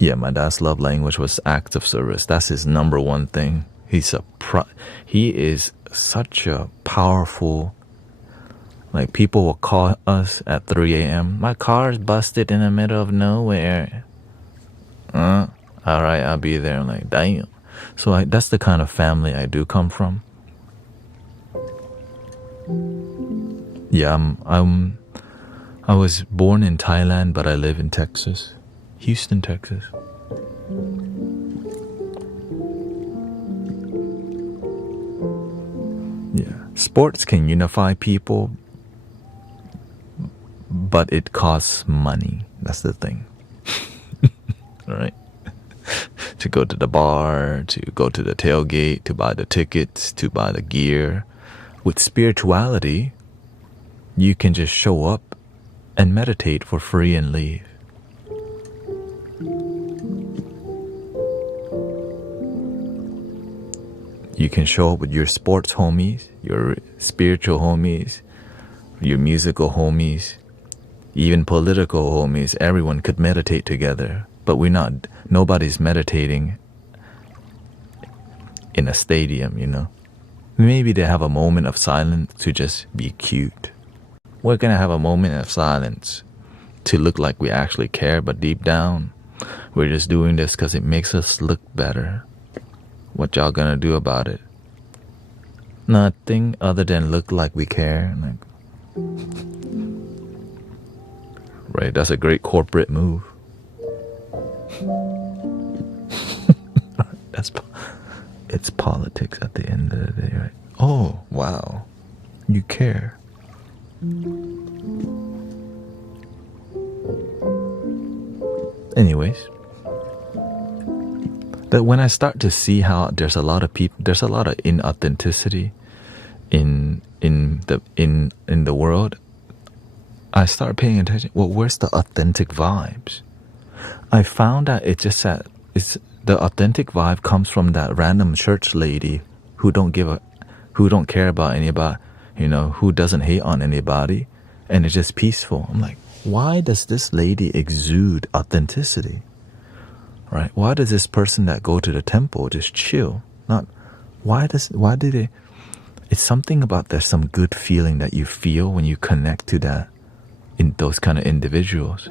Yeah, my dad's love language was acts of service. That's his number one thing. He is such a powerful, like, people will call us at 3 a.m. My car's busted in the middle of nowhere. All right, I'll be there. I'm like, damn. So that's the kind of family I do come from. Yeah, I was born in Thailand, but I live in Texas. Houston, Texas. Yeah. Sports can unify people, but it costs money. That's the thing. Right? To go to the bar, to go to the tailgate, to buy the tickets, to buy the gear. With spirituality, you can just show up and meditate for free and leave. You can show up with your sports homies, your spiritual homies, your musical homies, even political homies. Everyone could meditate together, but nobody's meditating in a stadium, you know. Maybe they have a moment of silence to just be cute. We're gonna have a moment of silence to look like we actually care, but deep down, we're just doing this because it makes us look better. What y'all gonna do about it? Nothing other than look like we care. Right, that's a great corporate move. It's politics at the end of the day, right? Oh, wow. You care. Anyways, that when I start to see how there's a lot of inauthenticity in the world, I start paying attention. Well, where's the authentic vibes? I found that the authentic vibe comes from that random church lady who don't care about anybody, who doesn't hate on anybody, and it's just peaceful. I'm like, why does this lady exude authenticity? Right? Why does this person that go to the temple just chill? It's something about there's some good feeling that you feel when you connect to that, in those kind of individuals.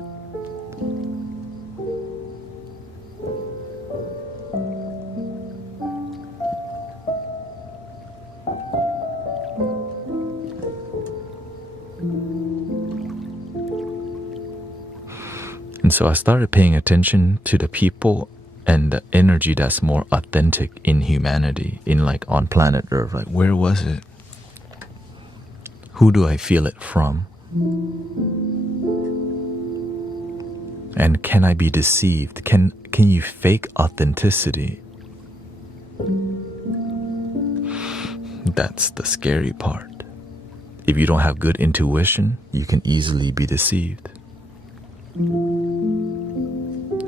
And so I started paying attention to the people and the energy that's more authentic in humanity, on planet Earth. Like, where was it? Who do I feel it from? And can I be deceived? Can you fake authenticity? That's the scary part. If you don't have good intuition, you can easily be deceived.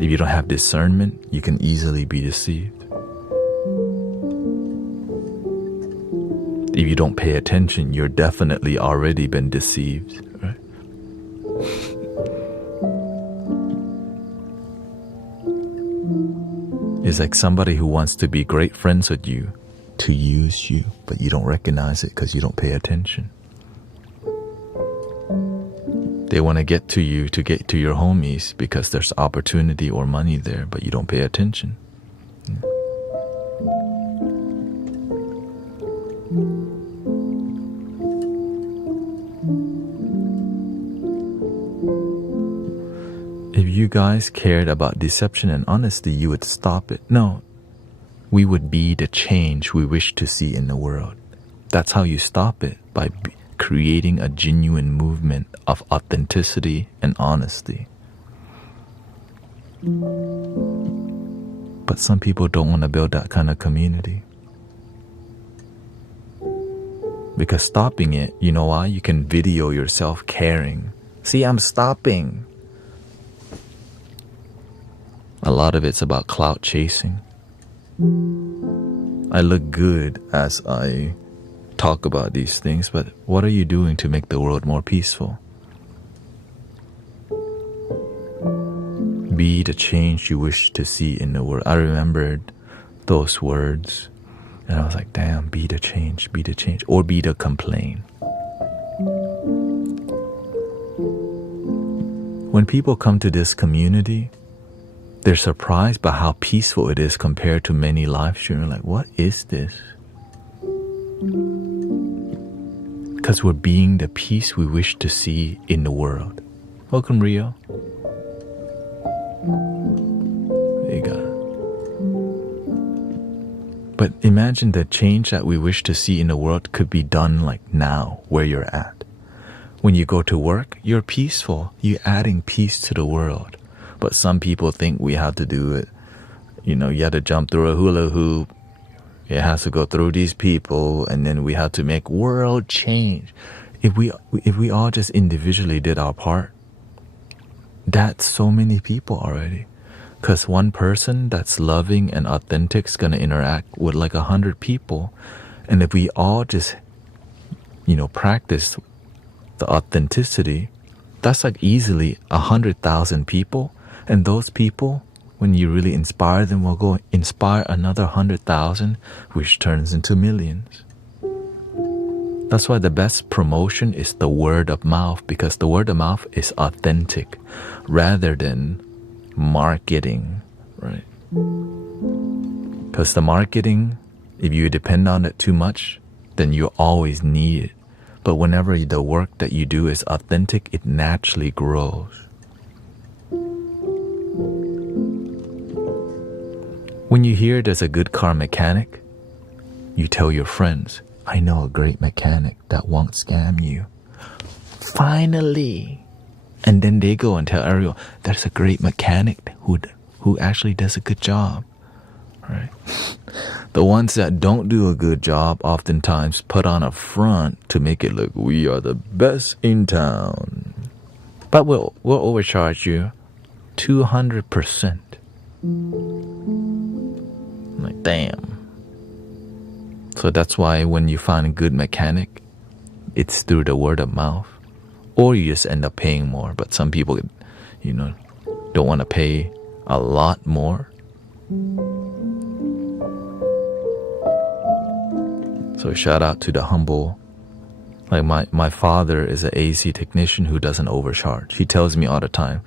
If you don't have discernment, you can easily be deceived. If you don't pay attention, you're definitely already been deceived, right? It's like somebody who wants to be great friends with you to use you, but you don't recognize it because you don't pay attention. They want to get to you to get to your homies because there's opportunity or money there, but you don't pay attention. If you guys cared about deception and honesty, you would stop it. No, we would be the change we wish to see in the world. That's how you stop it, by creating a genuine movement of authenticity and honesty. But some people don't want to build that kind of community. Because stopping it, you know why? You can video yourself caring. See, I'm stopping. A lot of it's about clout chasing. I look good as I talk about these things, but what are you doing to make the world more peaceful? Be the change you wish to see in the world. I remembered those words and I was like, damn, be the change, or be the complaint. When people come to this community, they're surprised by how peaceful it is compared to many live streams. Like, what is this? Because we're being the peace we wish to see in the world. Welcome, Rio. There you go. But imagine the change that we wish to see in the world could be done like now, where you're at. When you go to work, you're peaceful. You're adding peace to the world. But some people think we have to do it. You know, you have to jump through a hula hoop. It has to go through these people, and then we have to make world change. If we all just individually did our part, that's so many people already. Because one person that's loving and authentic is going to interact with like 100 people. And if we all just, practice the authenticity, that's like easily 100,000 people. And those people, when you really inspire them, will go inspire another 100,000, which turns into millions. That's why the best promotion is the word of mouth, because the word of mouth is authentic rather than marketing, right? Because the marketing, if you depend on it too much, then you always need it. But whenever the work that you do is authentic, it naturally grows. When you hear there's a good car mechanic, you tell your friends, I know a great mechanic that won't scam you. Finally! And then they go and tell everyone, there's a great mechanic who actually does a good job. Right? The ones that don't do a good job oftentimes put on a front to make it look we are the best in town. But we'll overcharge you 200%. Like, damn. So that's why when you find a good mechanic, it's through the word of mouth. Or you just end up paying more. But some people, don't want to pay a lot more. So shout out to the humble. Like my father is an AC technician who doesn't overcharge. He tells me all the time,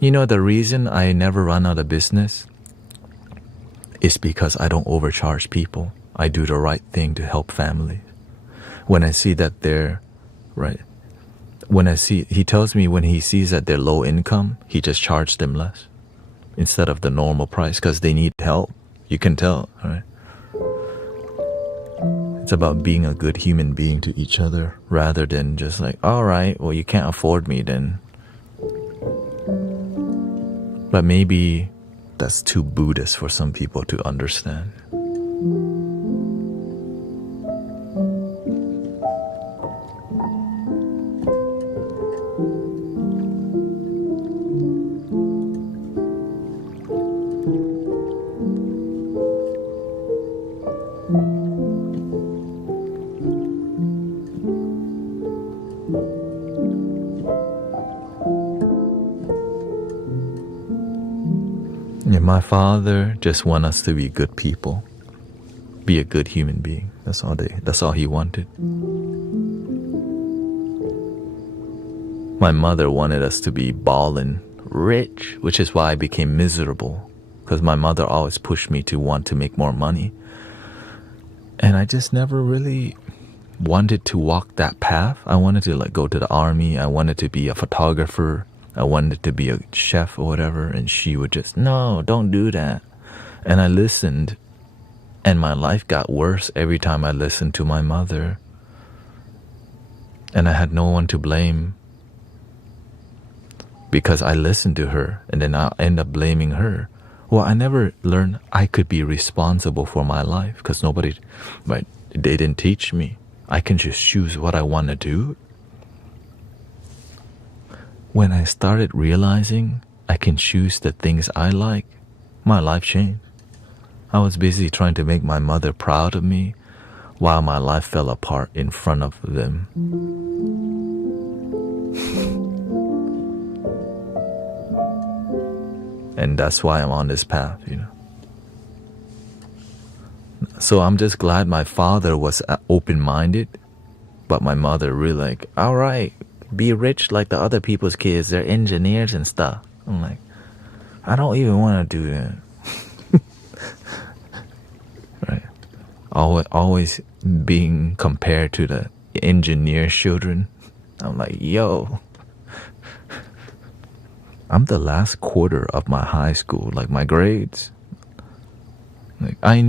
the reason I never run out of business is because I don't overcharge people. I do the right thing to help families. When I see that they're, right, he tells me when he sees that they're low income, he just charges them less instead of the normal price because they need help. You can tell, right? It's about being a good human being to each other rather than just like, all right, well, you can't afford me then. But maybe that's too Buddhist for some people to understand. And my father just want us to be good people, be a good human being. That's all he wanted. My mother wanted us to be ballin' rich, which is why I became miserable, because my mother always pushed me to want to make more money. And I just never really wanted to walk that path. I wanted to go to the army. I wanted to be a photographer. I wanted to be a chef or whatever. And she would just, no, don't do that. And I listened. And my life got worse every time I listened to my mother. And I had no one to blame because I listened to her. And then I'll end up blaming her. Well, I never learned I could be responsible for my life because they didn't teach me. I can just choose what I want to do. When I started realizing I can choose the things I like, my life changed. I was busy trying to make my mother proud of me while my life fell apart in front of them. And that's why I'm on this path, you know. So I'm just glad my father was open-minded, but my mother really like, all right, be rich like the other people's kids. They're engineers and stuff. I'm like, I don't even want to do that. Right? Always being compared to the engineer children. I'm like, yo, I'm the last quarter of my high school, like my grades. Like I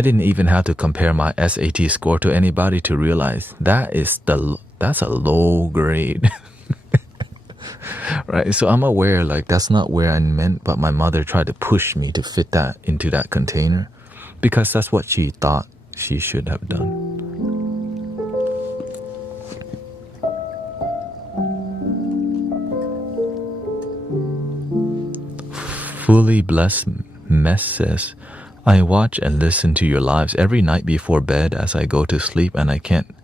didn't even have to compare my SAT score to anybody to realize that's a low grade. Right? So I'm aware like that's not where I meant, but my mother tried to push me to fit that into that container because that's what she thought she should have done. Fully Blessed Mess says, I watch and listen to your lives every night before bed as I go to sleep, and I can't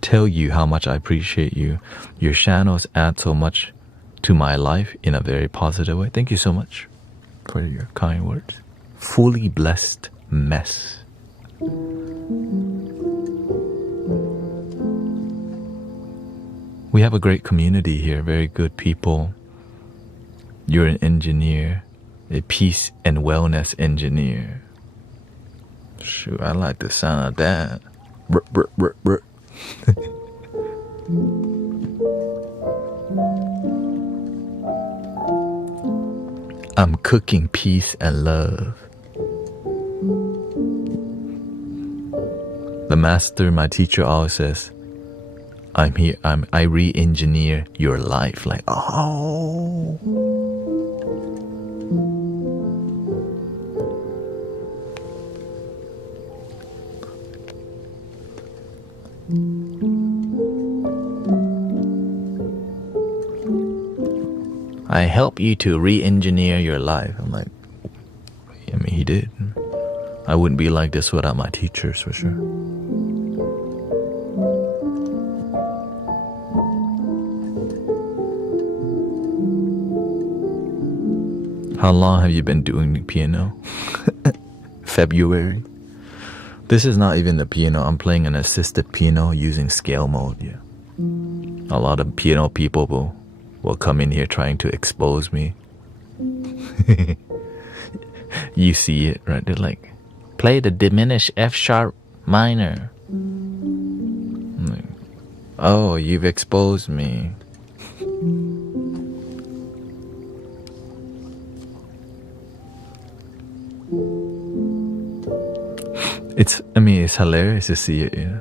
tell you how much I appreciate you. Your channels add so much to my life in a very positive way. Thank you so much for your kind words. Fully Blessed Mess. We have a great community here, very good people. You're an engineer, a peace and wellness engineer. Shoot, I like the sound of that. Brr, brr, brr, brr. I'm cooking peace and love. The master, my teacher, always says, I'm here, I re-engineer your life. Like, oh. I help you to re-engineer your life. I'm like, I mean, he did. I wouldn't be like this without my teachers, for sure. How long have you been doing the piano? February. This is not even the piano. I'm playing an assisted piano using scale mode. Yeah. A lot of piano people will come in here trying to expose me. You see it, right? They're like, play the diminished F sharp minor. I'm like, oh, you've exposed me. It's hilarious to see it, you know.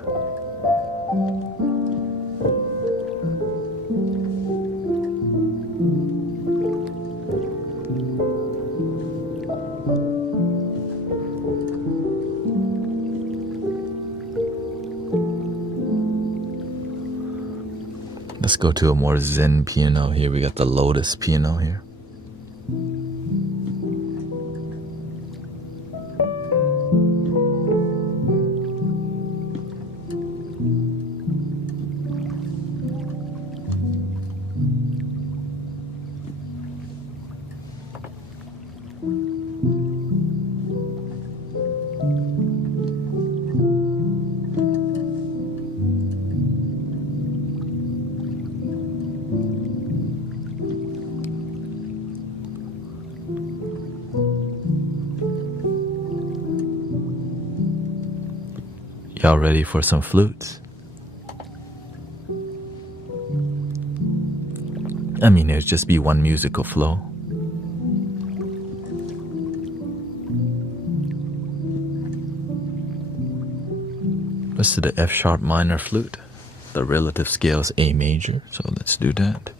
Let's go to a more zen piano here. We got the Lotus piano here. Y'all ready for some flutes? I mean, there'd just be one musical flow. Let's do the F sharp minor flute. The relative scale is A major, so let's do that.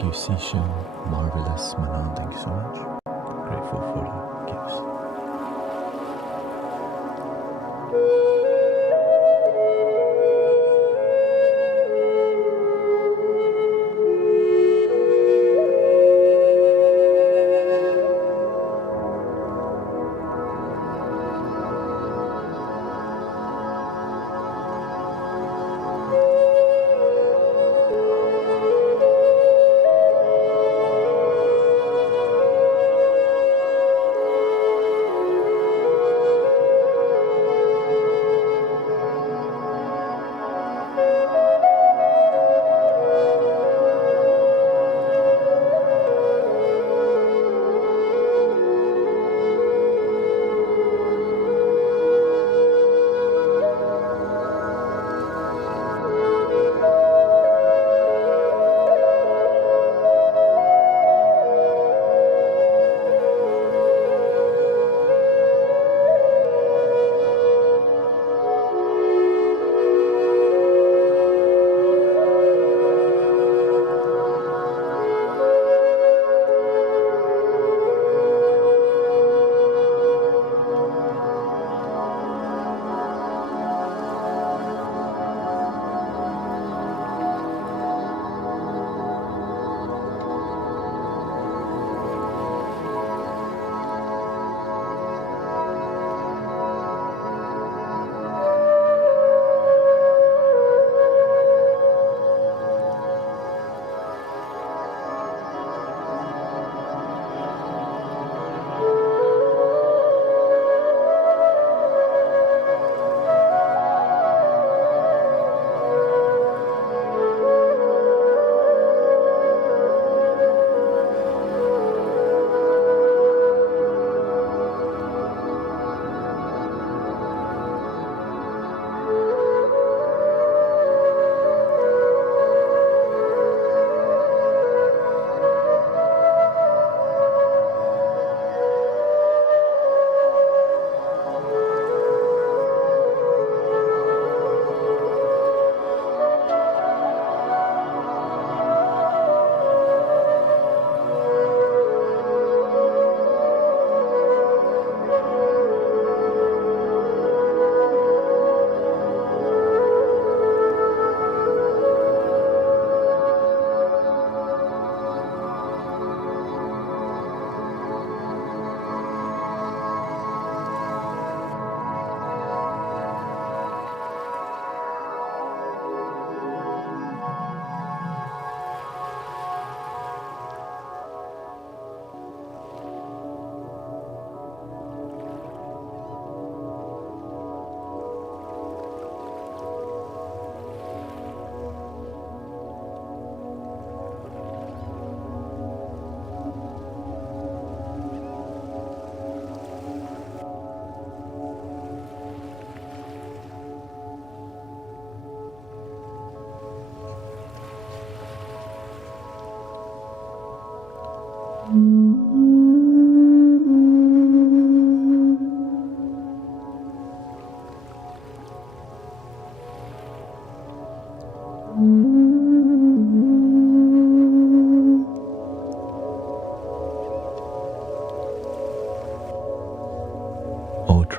Thank you, Sisha. Marvelous, Manan. Thank you so much. Grateful for the gifts.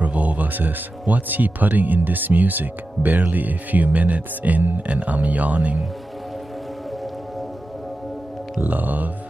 Travolva says, what's he putting in this music? Barely a few minutes in and I'm yawning. Love.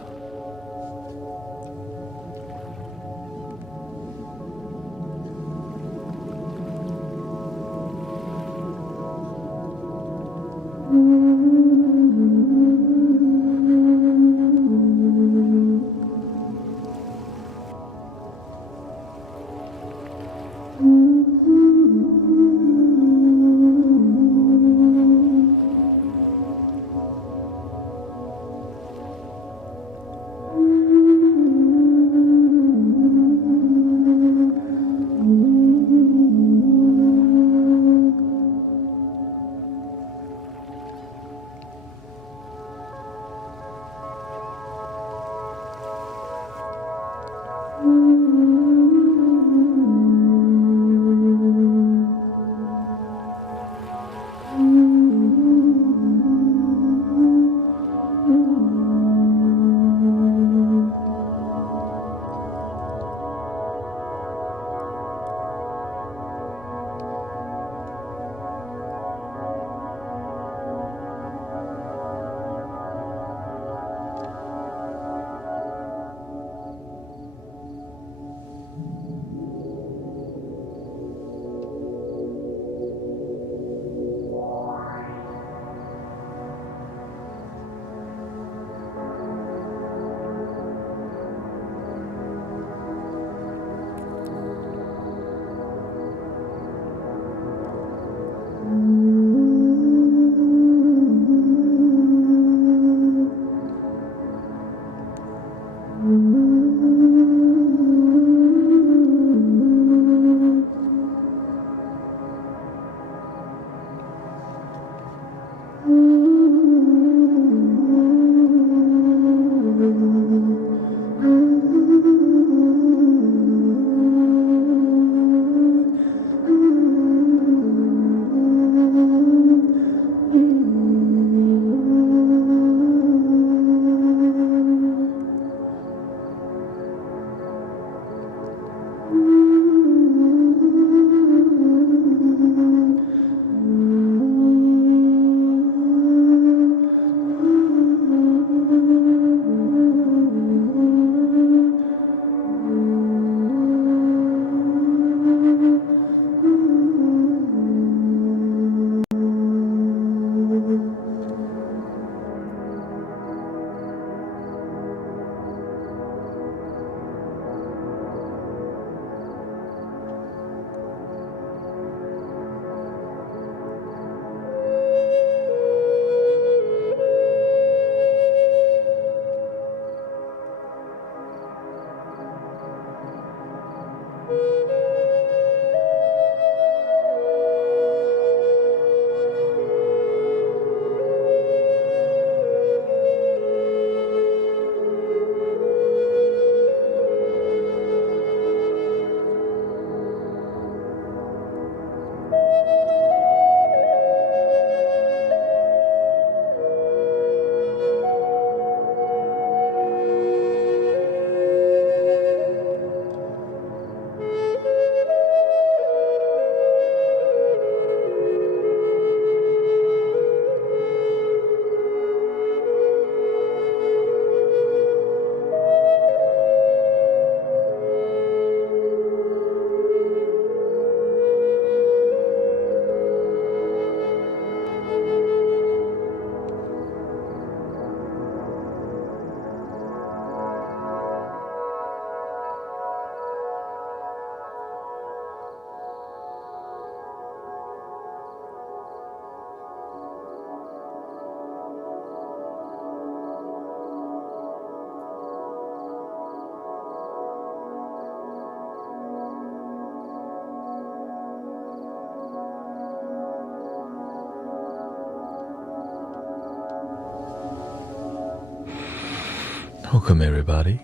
Welcome everybody.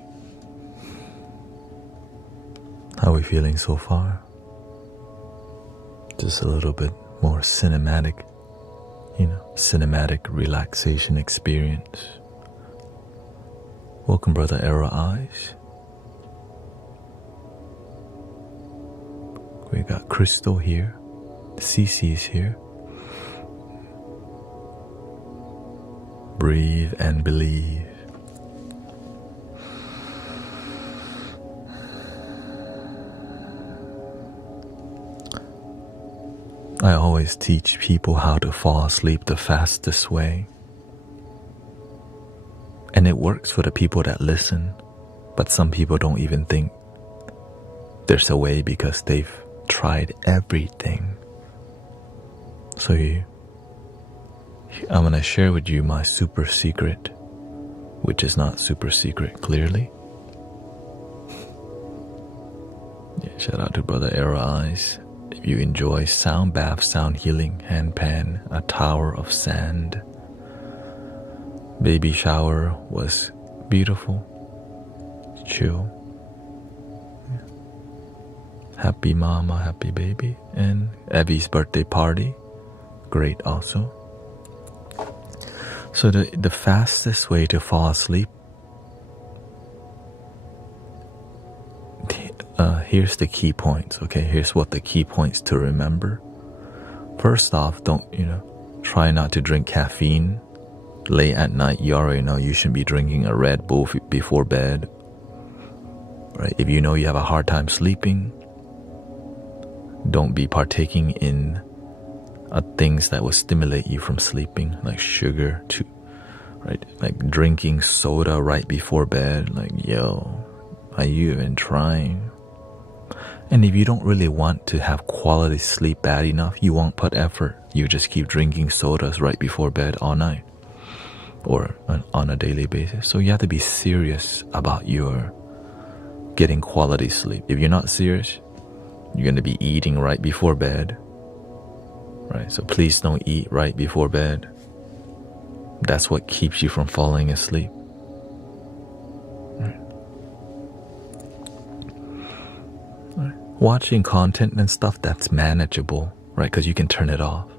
How are we feeling so far? Just a little bit more cinematic, cinematic relaxation experience. Welcome Brother Era Eyes. We got Crystal here. Cece's here. Breathe and believe. I always teach people how to fall asleep the fastest way. And it works for the people that listen, but some people don't even think there's a way because they've tried everything. So I'm going to share with you my super secret, which is not super secret clearly. Yeah, shout out to Brother Era Eyes. If you enjoy sound bath, sound healing, handpan, a tower of sand, baby shower was beautiful, chill. Happy mama, happy baby, and Evie's birthday party, great also. So the fastest way to fall asleep, here's the key points, okay? Here's what the key points to remember. First off, try not to drink caffeine late at night. You already know you shouldn't be drinking a Red Bull before bed, right? If you know you have a hard time sleeping, don't be partaking in things that will stimulate you from sleeping, like sugar, right? Like drinking soda right before bed, like, yo, are you even trying? And if you don't really want to have quality sleep bad enough, you won't put effort. You just keep drinking sodas right before bed all night or on a daily basis. So you have to be serious about your getting quality sleep. If you're not serious, you're going to be eating right before bed, right? So please don't eat right before bed. That's what keeps you from falling asleep. Watching content and stuff, that's manageable, right? Because you can turn it off.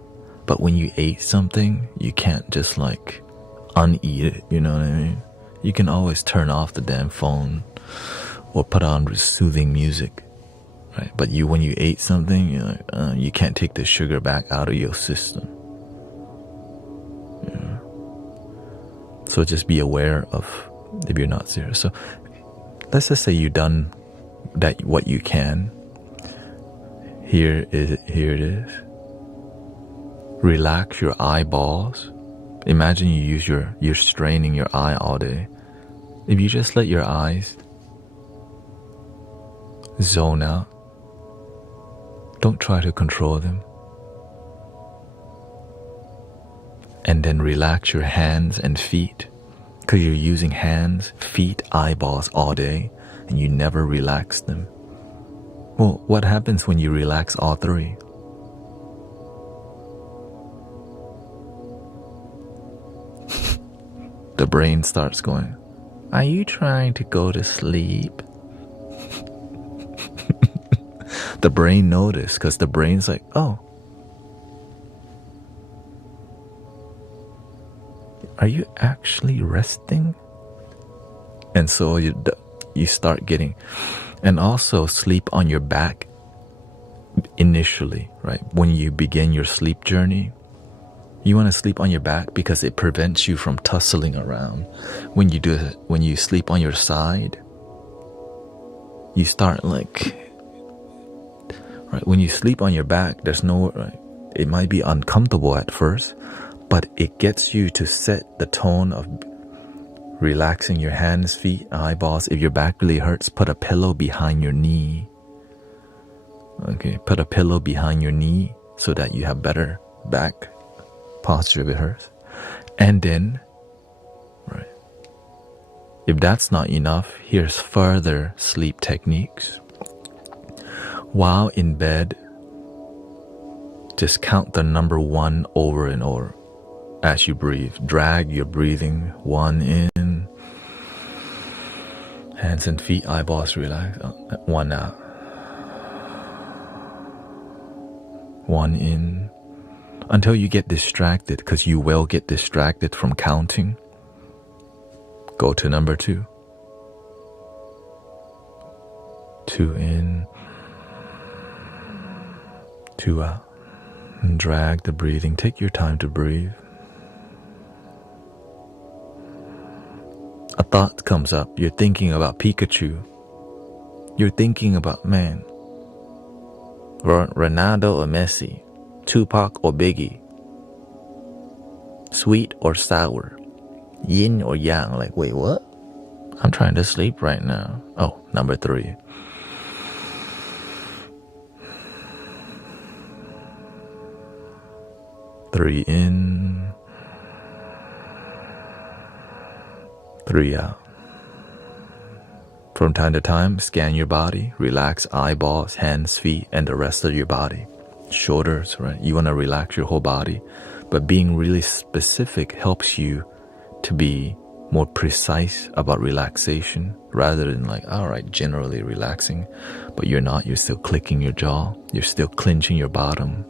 But when you ate something, you can't just like uneat it, you know what I mean? You can always turn off the damn phone or put on soothing music, right? But when you ate something, you're like, you can't take the sugar back out of your system. Yeah. So just be aware of if you're not serious. So let's just say you've done that what you can. Here it is. Relax your eyeballs. Imagine you're straining your eye all day. If you just let your eyes zone out, don't try to control them. And then relax your hands and feet, because you're using hands, feet, eyeballs all day, and you never relax them. Well, what happens when you relax all three? The brain starts going, are you trying to go to sleep? The brain noticed because the brain's like, oh, are you actually resting? And so you start getting, and also sleep on your back initially, right? When you begin your sleep journey, you want to sleep on your back because it prevents you from tussling around. When you sleep on your side, you start like, right? When you sleep on your back, there's no, right? It might be uncomfortable at first, but it gets you to set the tone of relaxing your hands, feet, eyeballs. If your back really hurts, put a pillow behind your knee. Okay, put a pillow behind your knee so that you have better back posture if it hurts. And then, right, if that's not enough, here's further sleep techniques. While in bed, just count the number 1 over and over as you breathe. Drag your breathing 1 in. Hands and feet, eyeballs relax. 1 out. 1 in. Until you get distracted, because you will get distracted from counting. Go to number 2. 2 in. 2 out. And drag the breathing. Take your time to breathe. A thought comes up. You're thinking about Pikachu. You're thinking about, man, Ronaldo or Messi, Tupac or Biggie, sweet or sour, yin or yang. Like, wait, what? I'm trying to sleep right now. Oh, number 3. Three in, 3 out. From time to time, scan your body, relax eyeballs, hands, feet, and the rest of your body. Shoulders, right? You want to relax your whole body, but being really specific helps you to be more precise about relaxation rather than like, all right, generally relaxing, but you're not. You're still clicking your jaw. You're still clenching your bottom,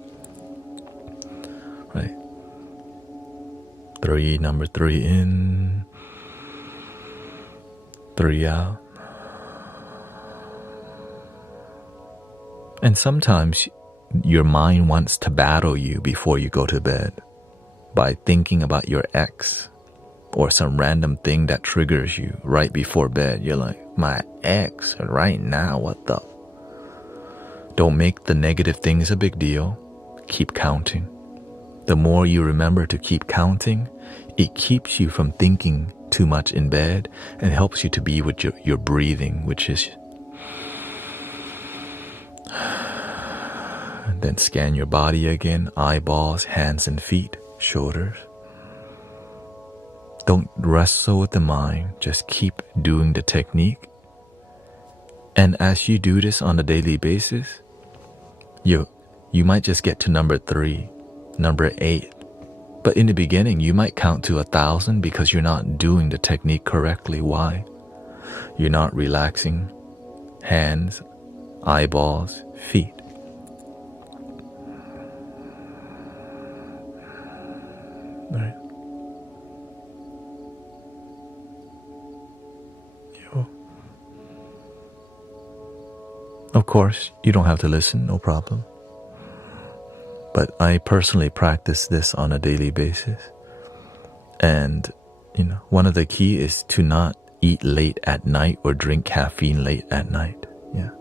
right? 3, number 3 in, 3 out. And sometimes your mind wants to battle you before you go to bed by thinking about your ex or some random thing that triggers you right before bed. You're like, my ex right now, what the? Don't make the negative things a big deal. Keep counting. The more you remember to keep counting, it keeps you from thinking too much in bed and helps you to be with your breathing, which is. Then scan your body again, eyeballs, hands and feet, shoulders. Don't wrestle with the mind, just keep doing the technique. And as you do this on a daily basis, you might just get to number 3, number 8. But in the beginning, you might count to 1,000 because you're not doing the technique correctly. Why? You're not relaxing hands, eyeballs, feet. Right. Of course, you don't have to listen, no problem. But I personally practice this on a daily basis. And, one of the key is to not eat late at night or drink caffeine late at night. Yeah.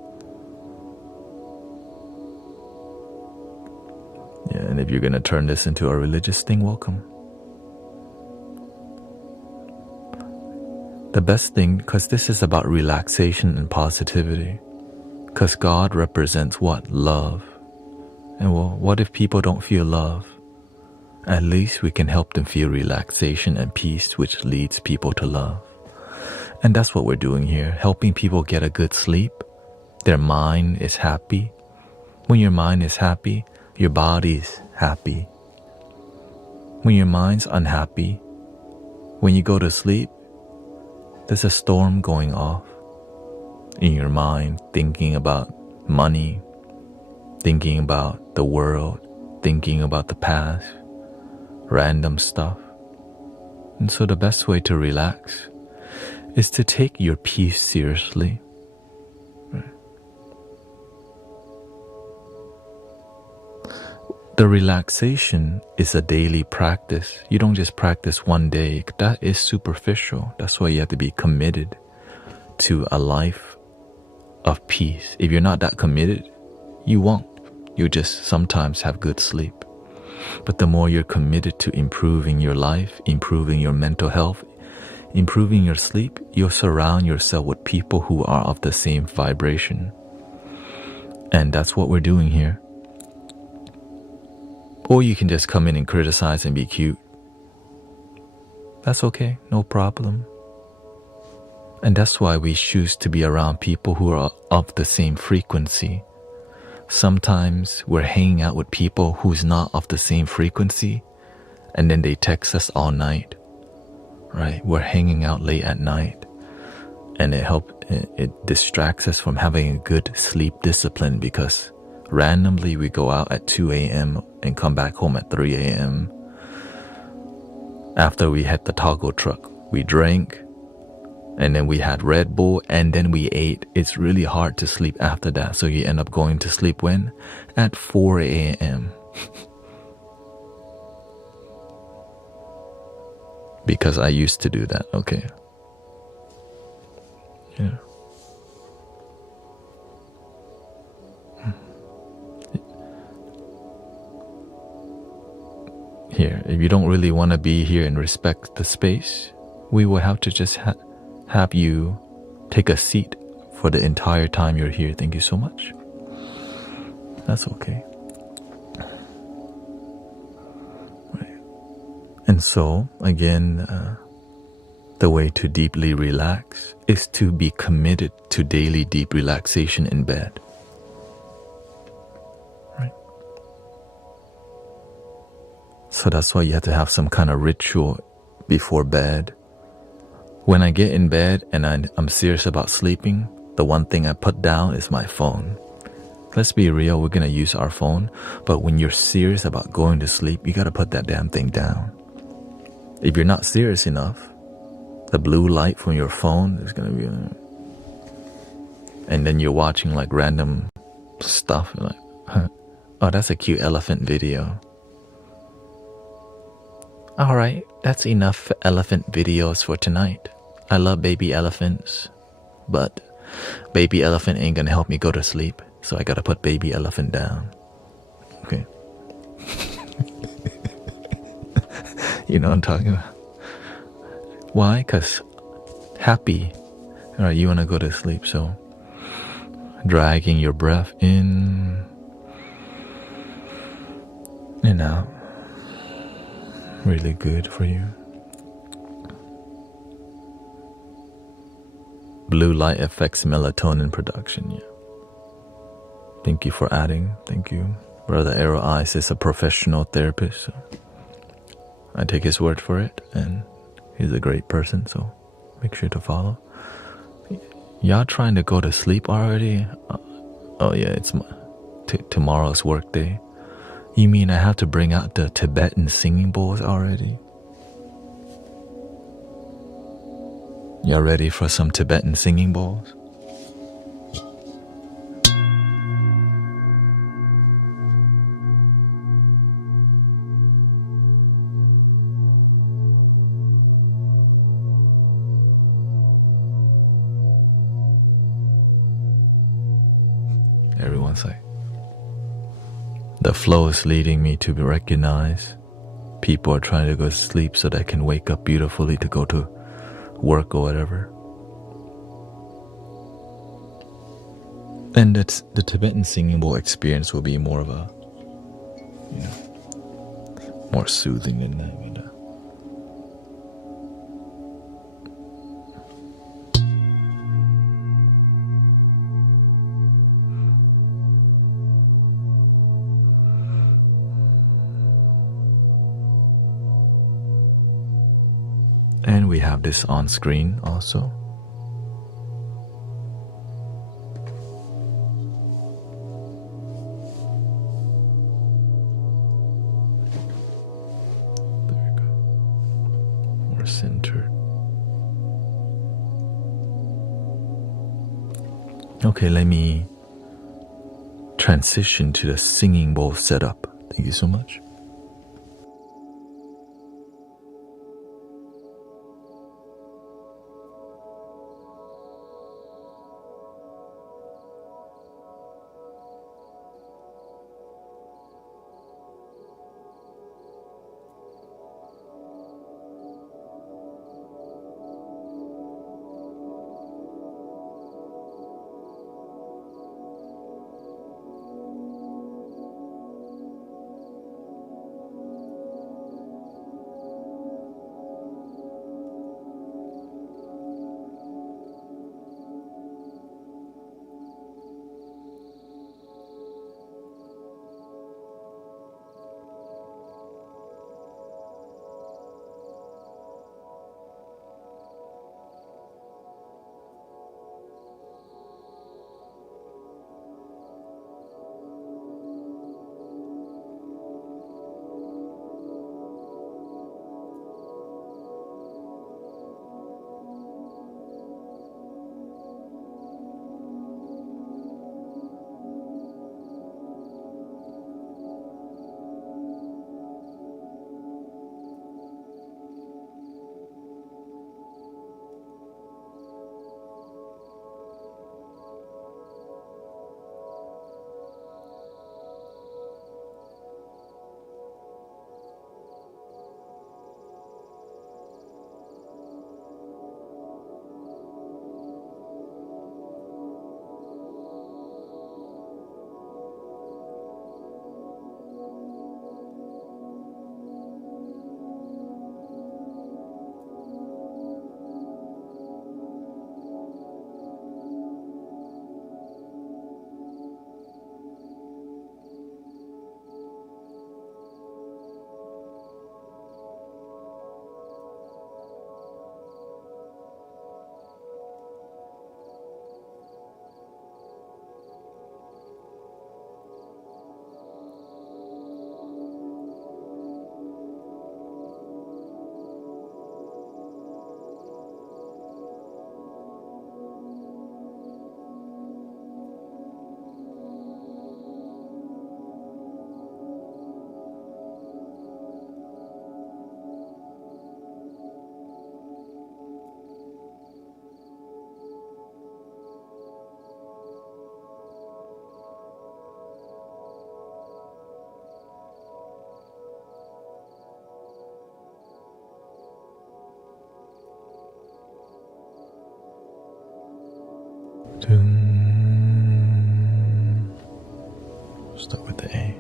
Yeah, and if you're going to turn this into a religious thing, welcome. The best thing, because this is about relaxation and positivity, because God represents what? Love. And well, what if people don't feel love? At least we can help them feel relaxation and peace, which leads people to love. And that's what we're doing here, helping people get a good sleep their mind is happy. When your mind is happy, your body's happy. When your mind's unhappy, when you go to sleep, there's a storm going off in your mind, thinking about money, thinking about the world, thinking about the past, random stuff. And so the best way to relax is to take your peace seriously. The relaxation is a daily practice. You don't just practice one day. That is superficial. That's why you have to be committed to a life of peace. If you're not that committed, you won't. You just sometimes have good sleep. But the more you're committed to improving your life, improving your mental health, improving your sleep, you'll surround yourself with people who are of the same vibration. And that's what we're doing here. Or you can just come in and criticize and be cute. That's okay, no problem. And that's why we choose to be around people who are of the same frequency. Sometimes we're hanging out with people who's not of the same frequency, and then they text us all night, right? We're hanging out late at night, and it distracts us from having a good sleep discipline, because randomly we go out at 2 a.m. and come back home at 3 a.m. After we had the taco truck, we drank, and then we had Red Bull, and then we ate. It's really hard to sleep after that. So you end up going to sleep when? At 4 a.m. Because I used to do that, okay. Yeah. Here, if you don't really want to be here and respect the space, we will have to just have you take a seat for the entire time you're here. Thank you so much. That's okay. Right. And so, again, the way to deeply relax is to be committed to daily deep relaxation in bed. Right. So that's why you have to have some kind of ritual before bed. When I get in bed and I'm serious about sleeping, the one thing I put down is my phone. Let's be real, we're going to use our phone, but when you're serious about going to sleep, you got to put that damn thing down. If you're not serious enough, the blue light from your phone is going to be... And then you're watching like random stuff, you're like, huh, oh, that's a cute elephant video. Alright, that's enough elephant videos for tonight. I love baby elephants, but baby elephant ain't gonna help me go to sleep, so I gotta put baby elephant down. Okay. You know what I'm talking about? Why? Because happy. Alright, you wanna go to sleep, so dragging your breath in and out. Really good for you. Blue light affects melatonin production, yeah. Thank you for adding. Thank you. Brother Arrow Eyes is a professional therapist, so I take his word for it, and he's a great person, so make sure to follow. Y'all trying to go to sleep already? Oh yeah, it's tomorrow's work day. You mean I have to bring out the Tibetan singing bowls already? Y'all ready for some Tibetan singing bowls? Everyone's like, the flow is leading me to recognize people are trying to go to sleep so they can wake up beautifully to go to work or whatever. And that's the Tibetan singing bowl experience will be more of a, you know, more soothing than that, you know. And we have this on screen also. There we go. More centered. Okay, let me transition to the singing bowl setup. Thank you so much. Start with the A.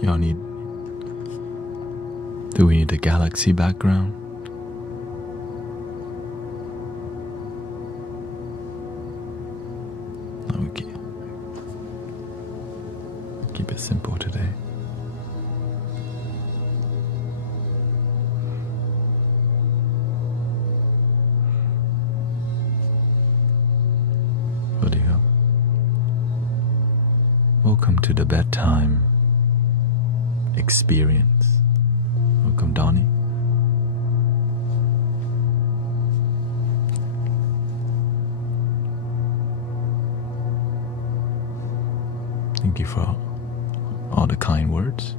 Y'all need... Do we need the galaxy background? Okay. Keep it simple today. What do you have? welcome to the bedtime experience. Welcome, Donnie. Thank you for all the kind words.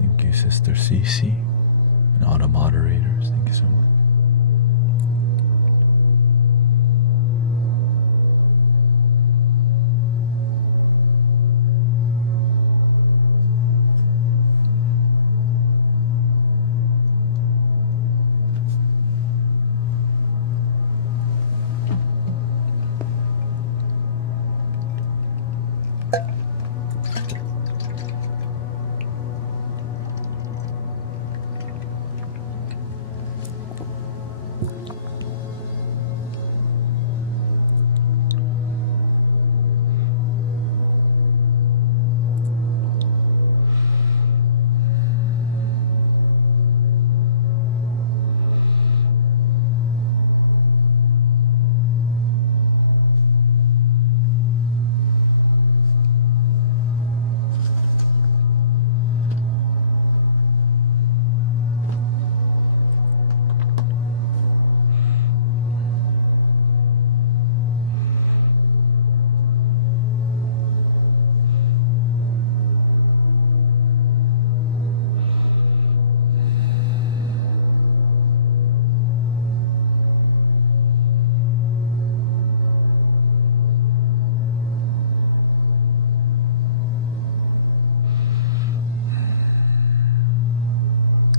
Thank you, Sister Cece, and all the moderators. Thank you so much.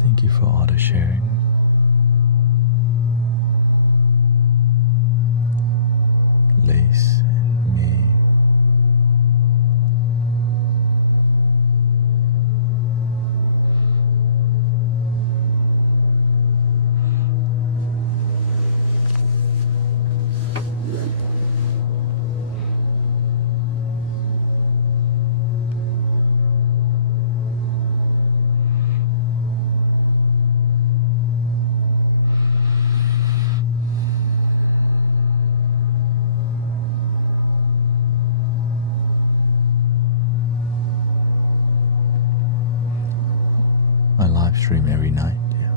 Thank you for all the sharing. Lace and me. I live stream every night. Yeah.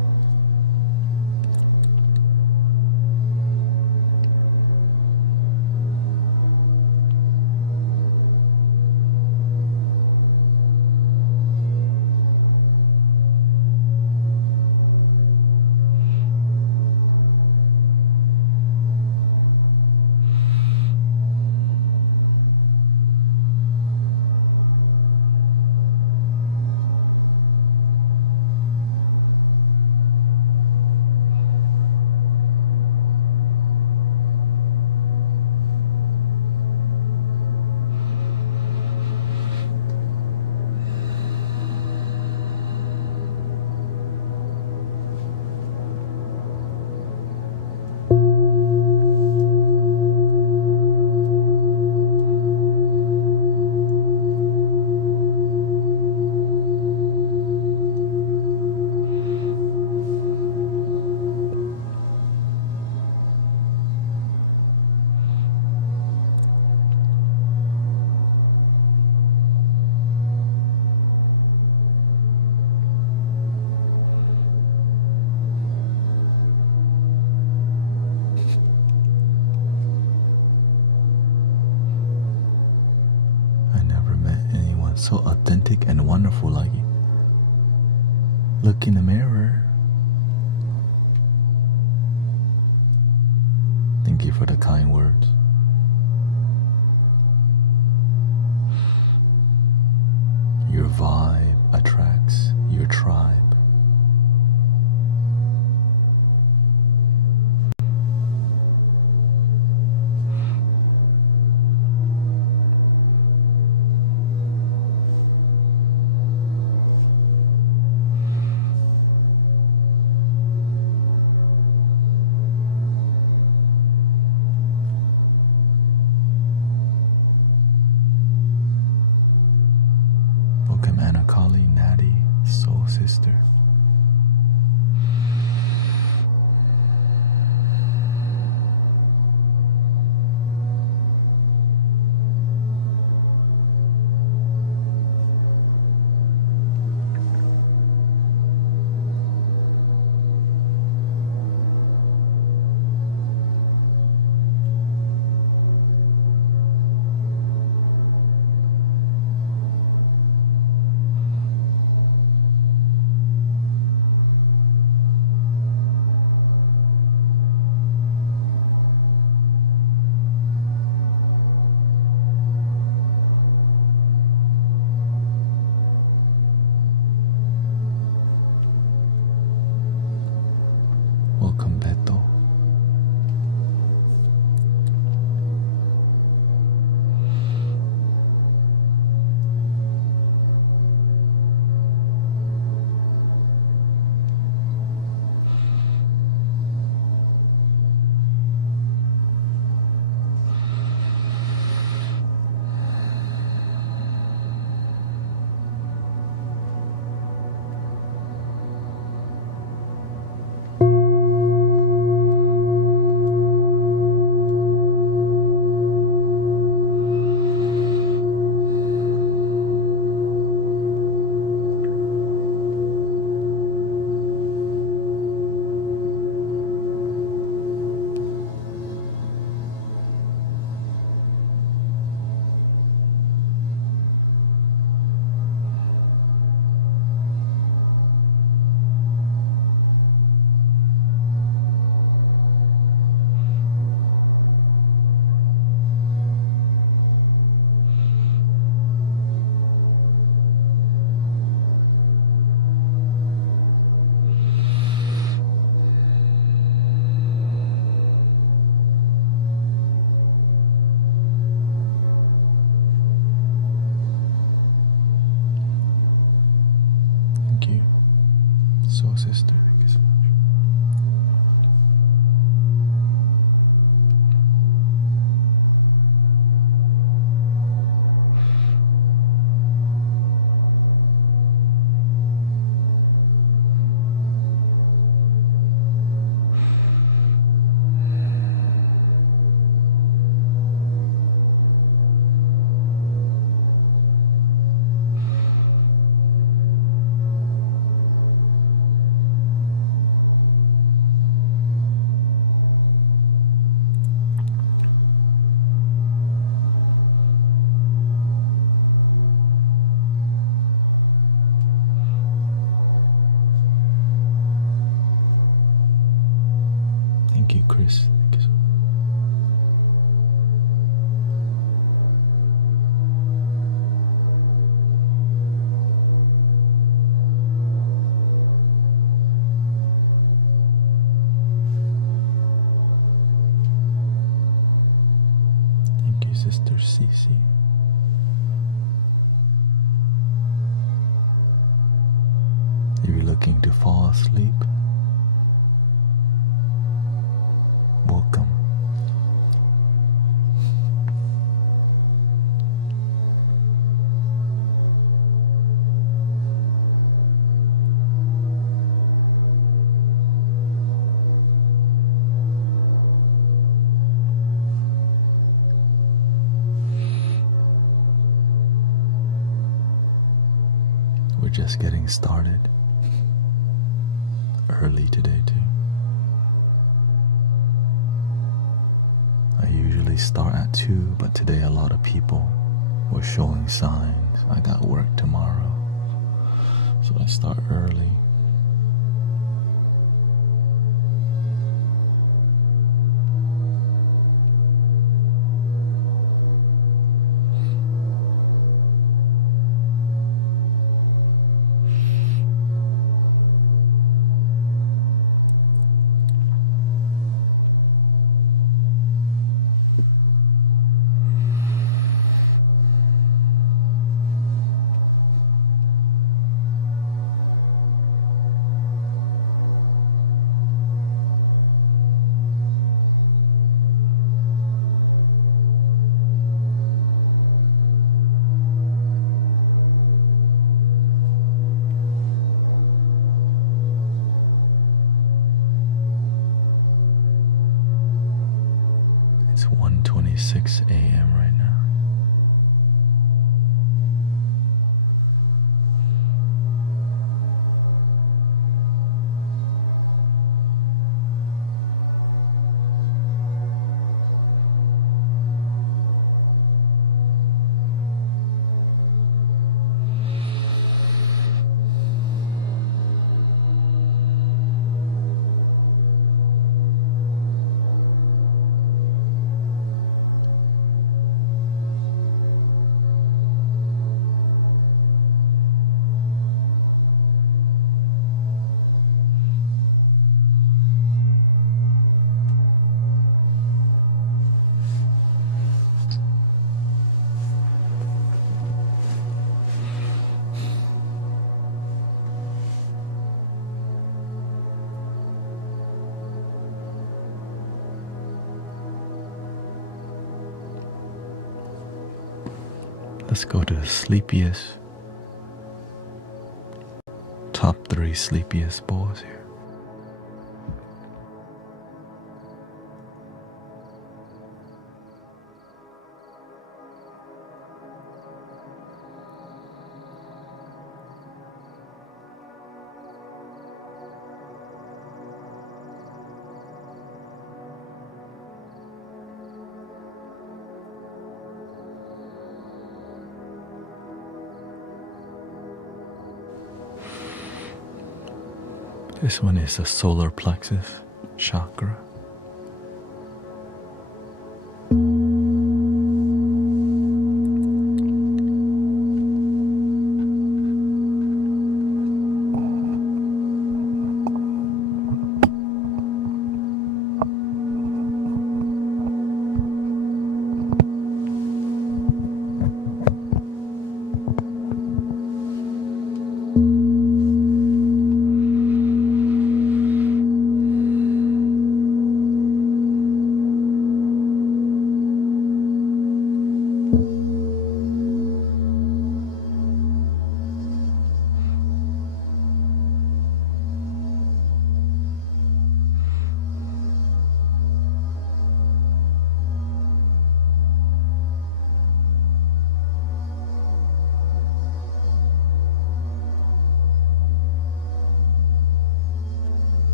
so authentic and wonderful. Like, look in the mirror. Thank you for the kind words. Your vibe attracts your tribe. Welcome Anakali, Natty, Soul Sister. Welcome Beto. Thank you, Soul Sister. Thank you so much. Thank you, Chris. Thank you so much. Thank you, Sister Cece. If you're looking to fall asleep, welcome. We're just getting started. Early today too. I usually start at 2, but today a lot of people was showing signs. I got work tomorrow, so I start early. It's 1:26 a.m. right now. Let's go to the sleepiest, top 3 sleepiest boys here. This one is the solar plexus chakra.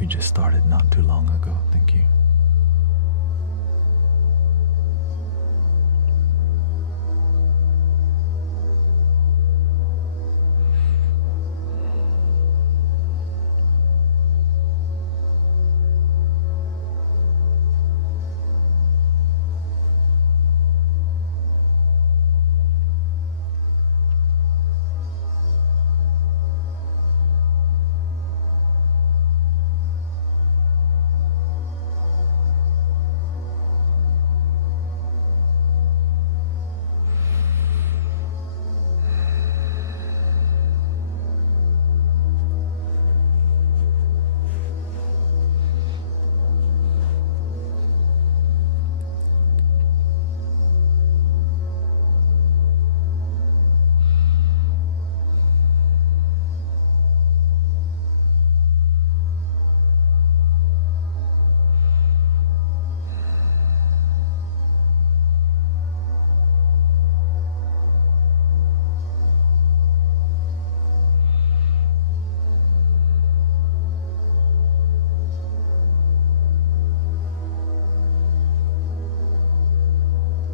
We just started not too long ago. Thank you.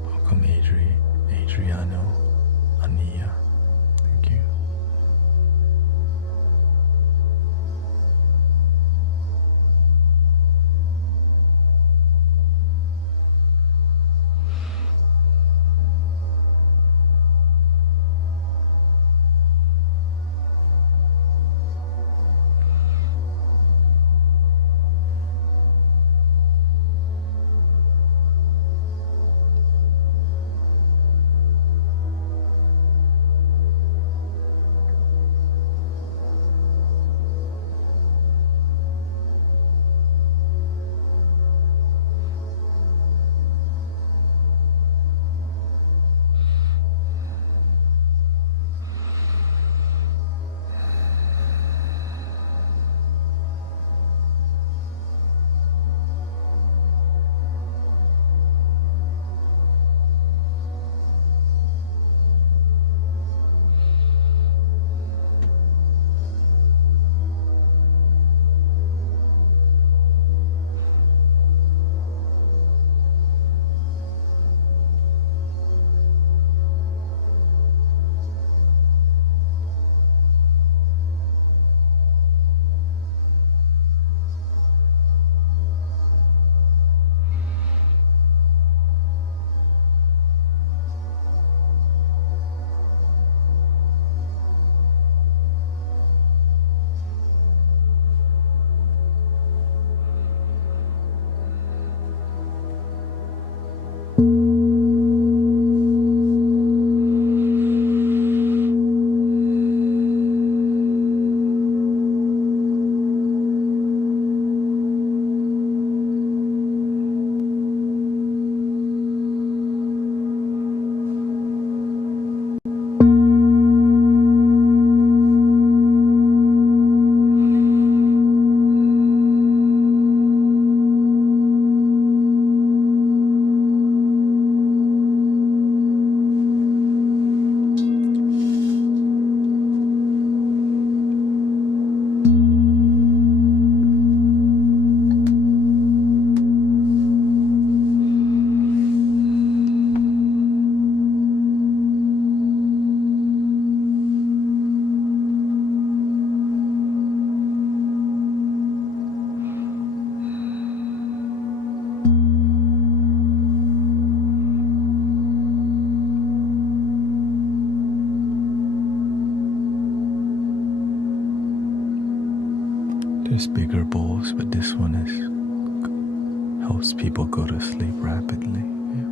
Welcome, Adriano, Ania. Thank you. There's bigger bowls, but this one helps people go to sleep rapidly. Yeah.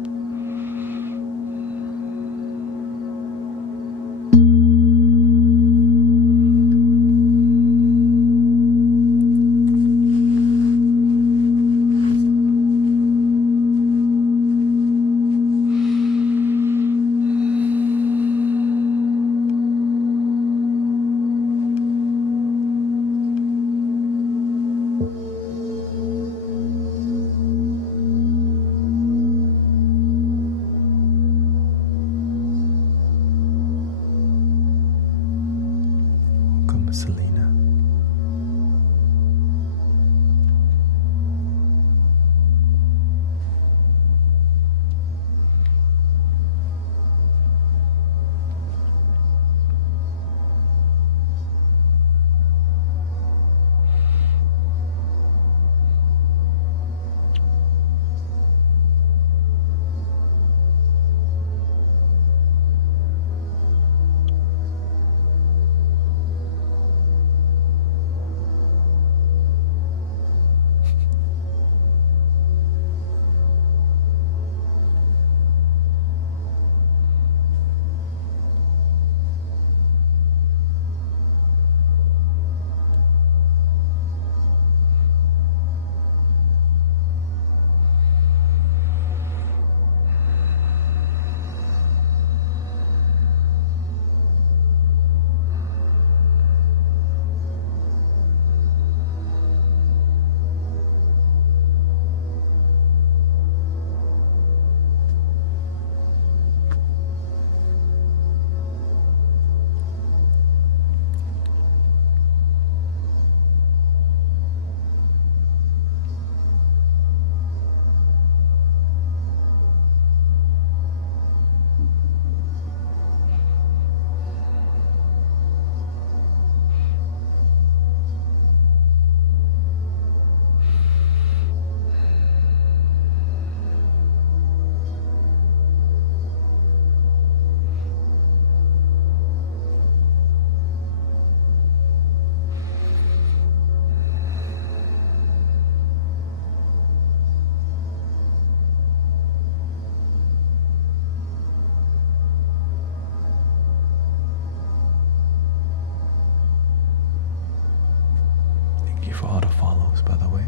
Thank you for all the follows, by the way.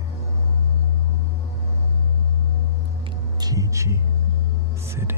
Gigi City.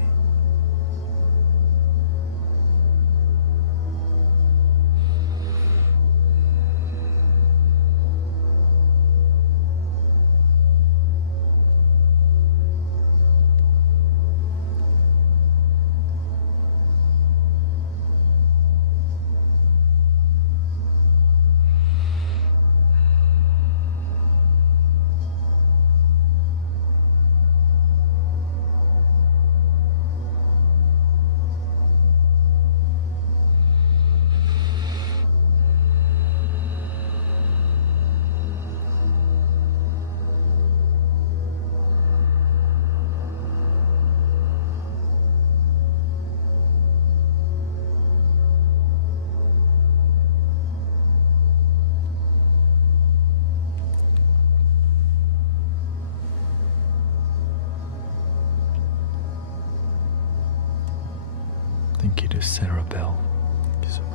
Thank you to Sarah Bell. Thank you so much.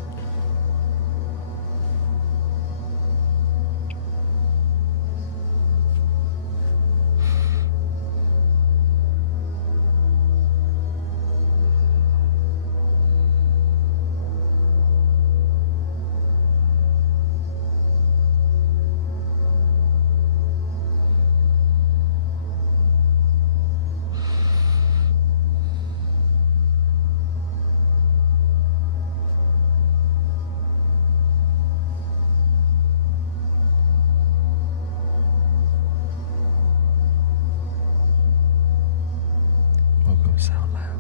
Welcome, Sound Lab.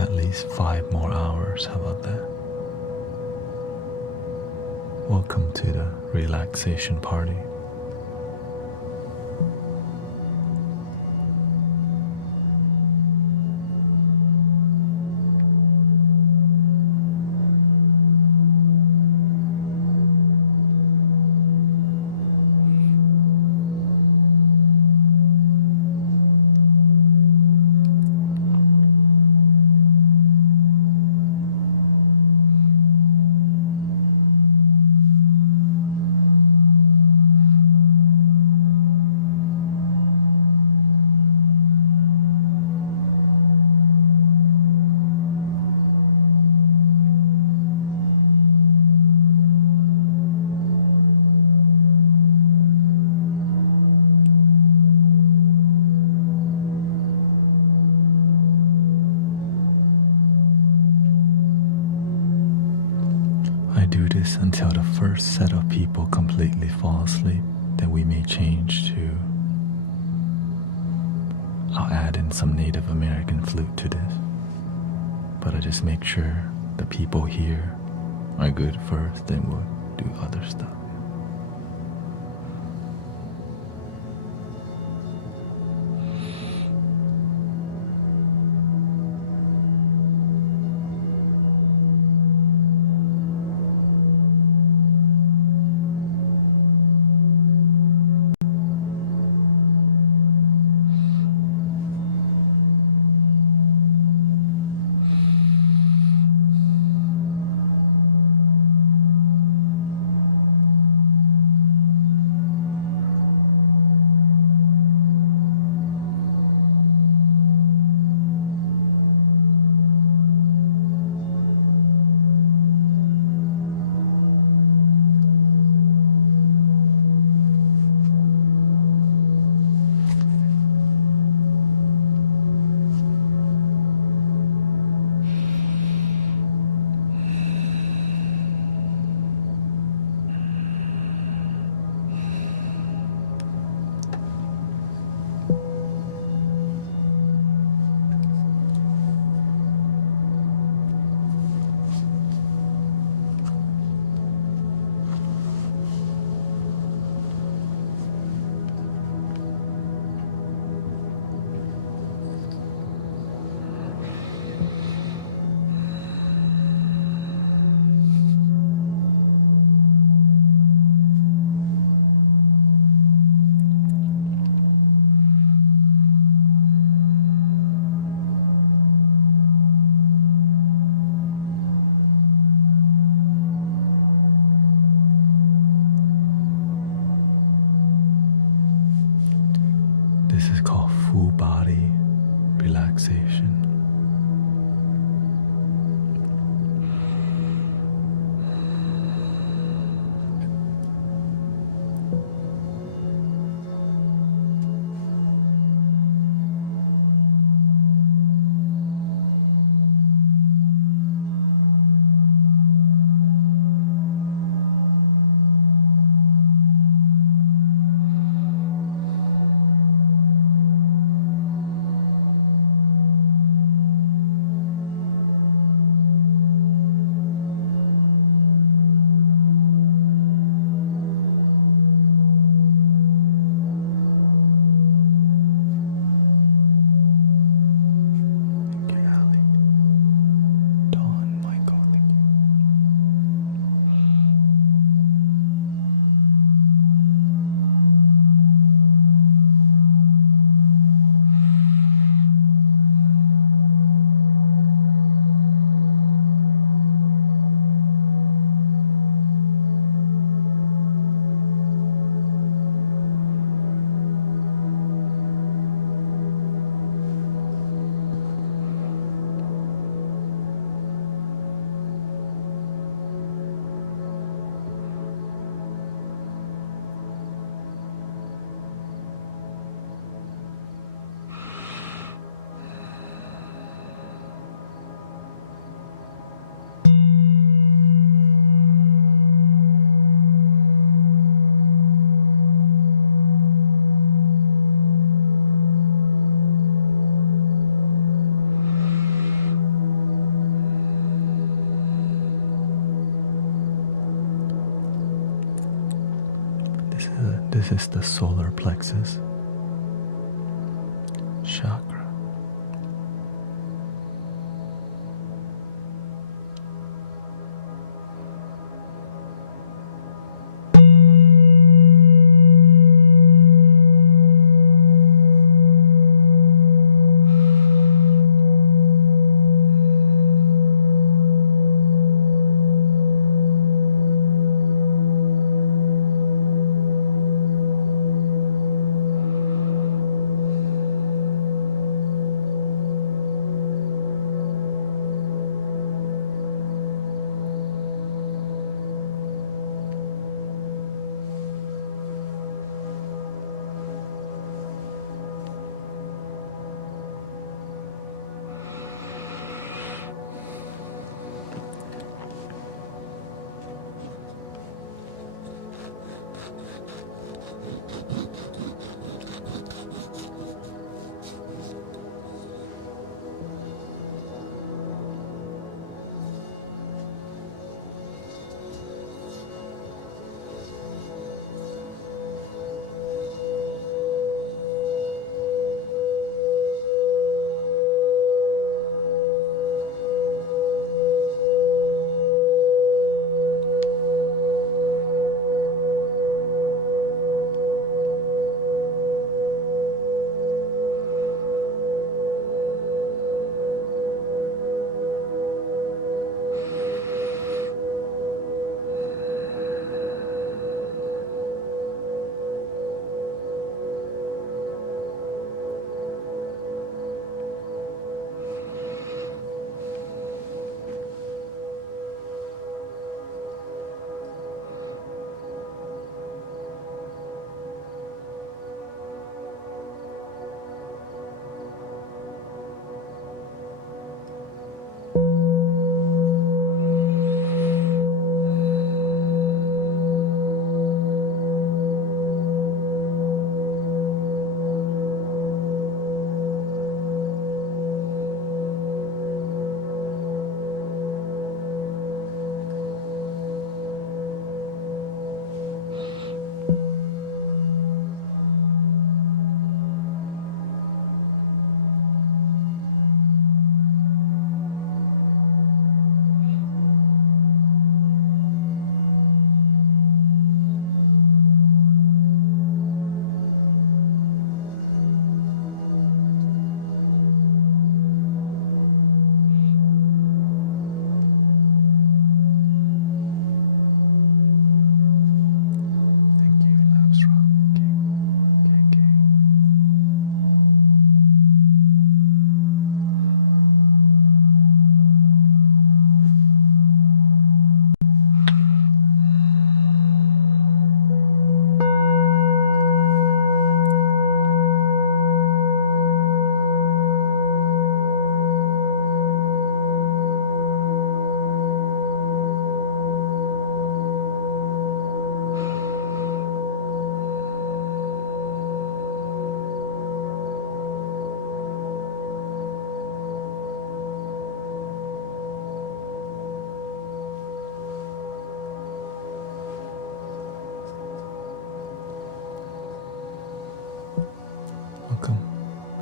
at least 5 more hours. How about that? Welcome to the relaxation party. I do this until the first set of people completely fall asleep. Then we may change to, I'll add in some Native American flute to this. But I just make sure the people here are good first, then we'll do other stuff. This is called full body relaxation. This is the solar plexus chakra.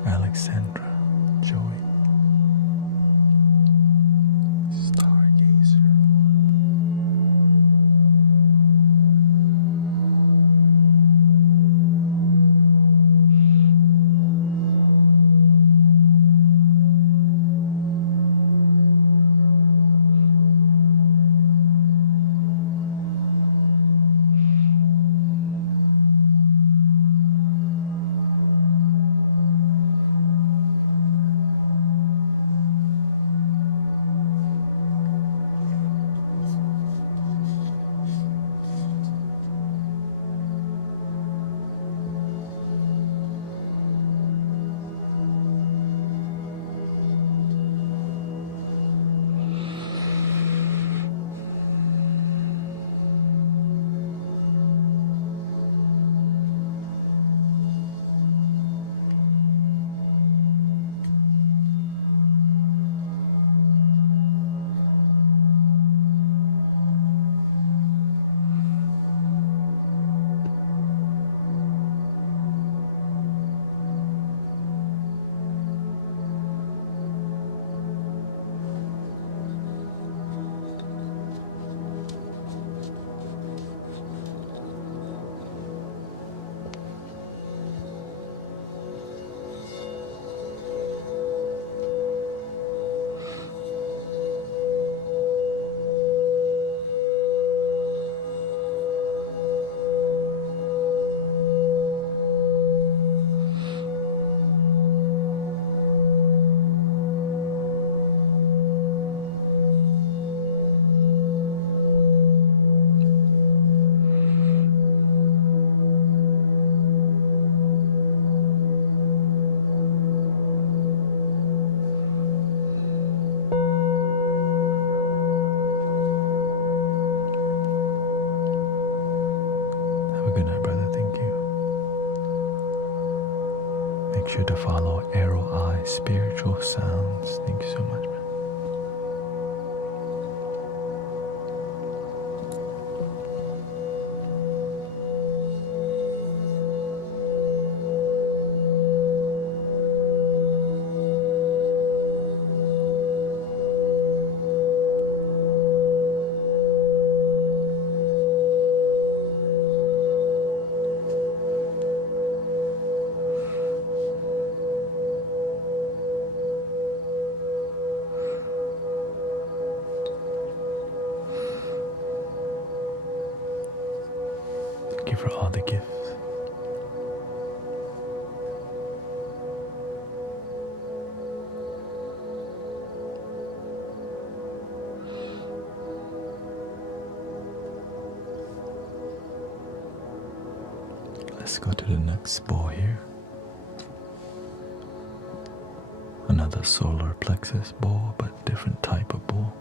Alexandra, Joey, Stargazer, sure to follow Arrow Eye Spiritual Sounds. Thank you so much, man. Thank you for all the gifts. Let's go to the next ball here. Another solar plexus ball, but different type of ball.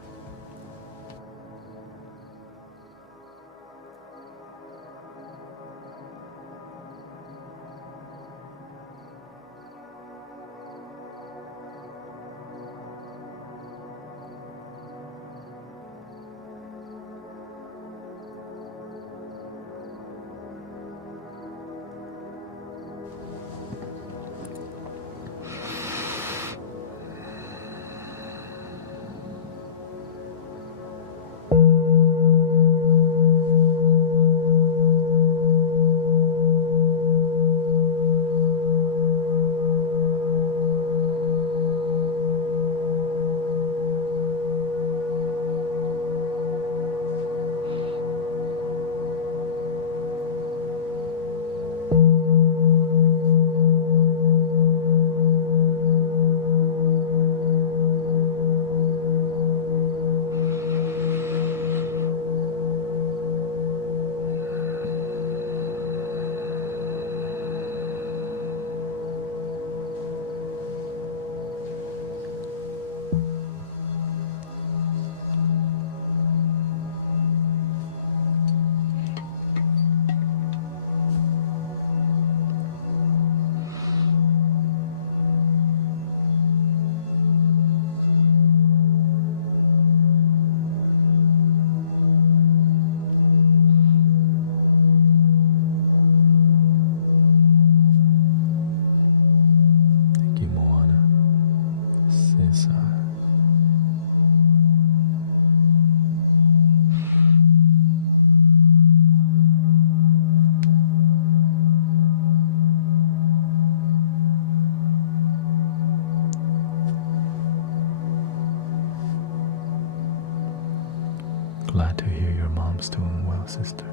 Glad to hear your mom's doing well, sister.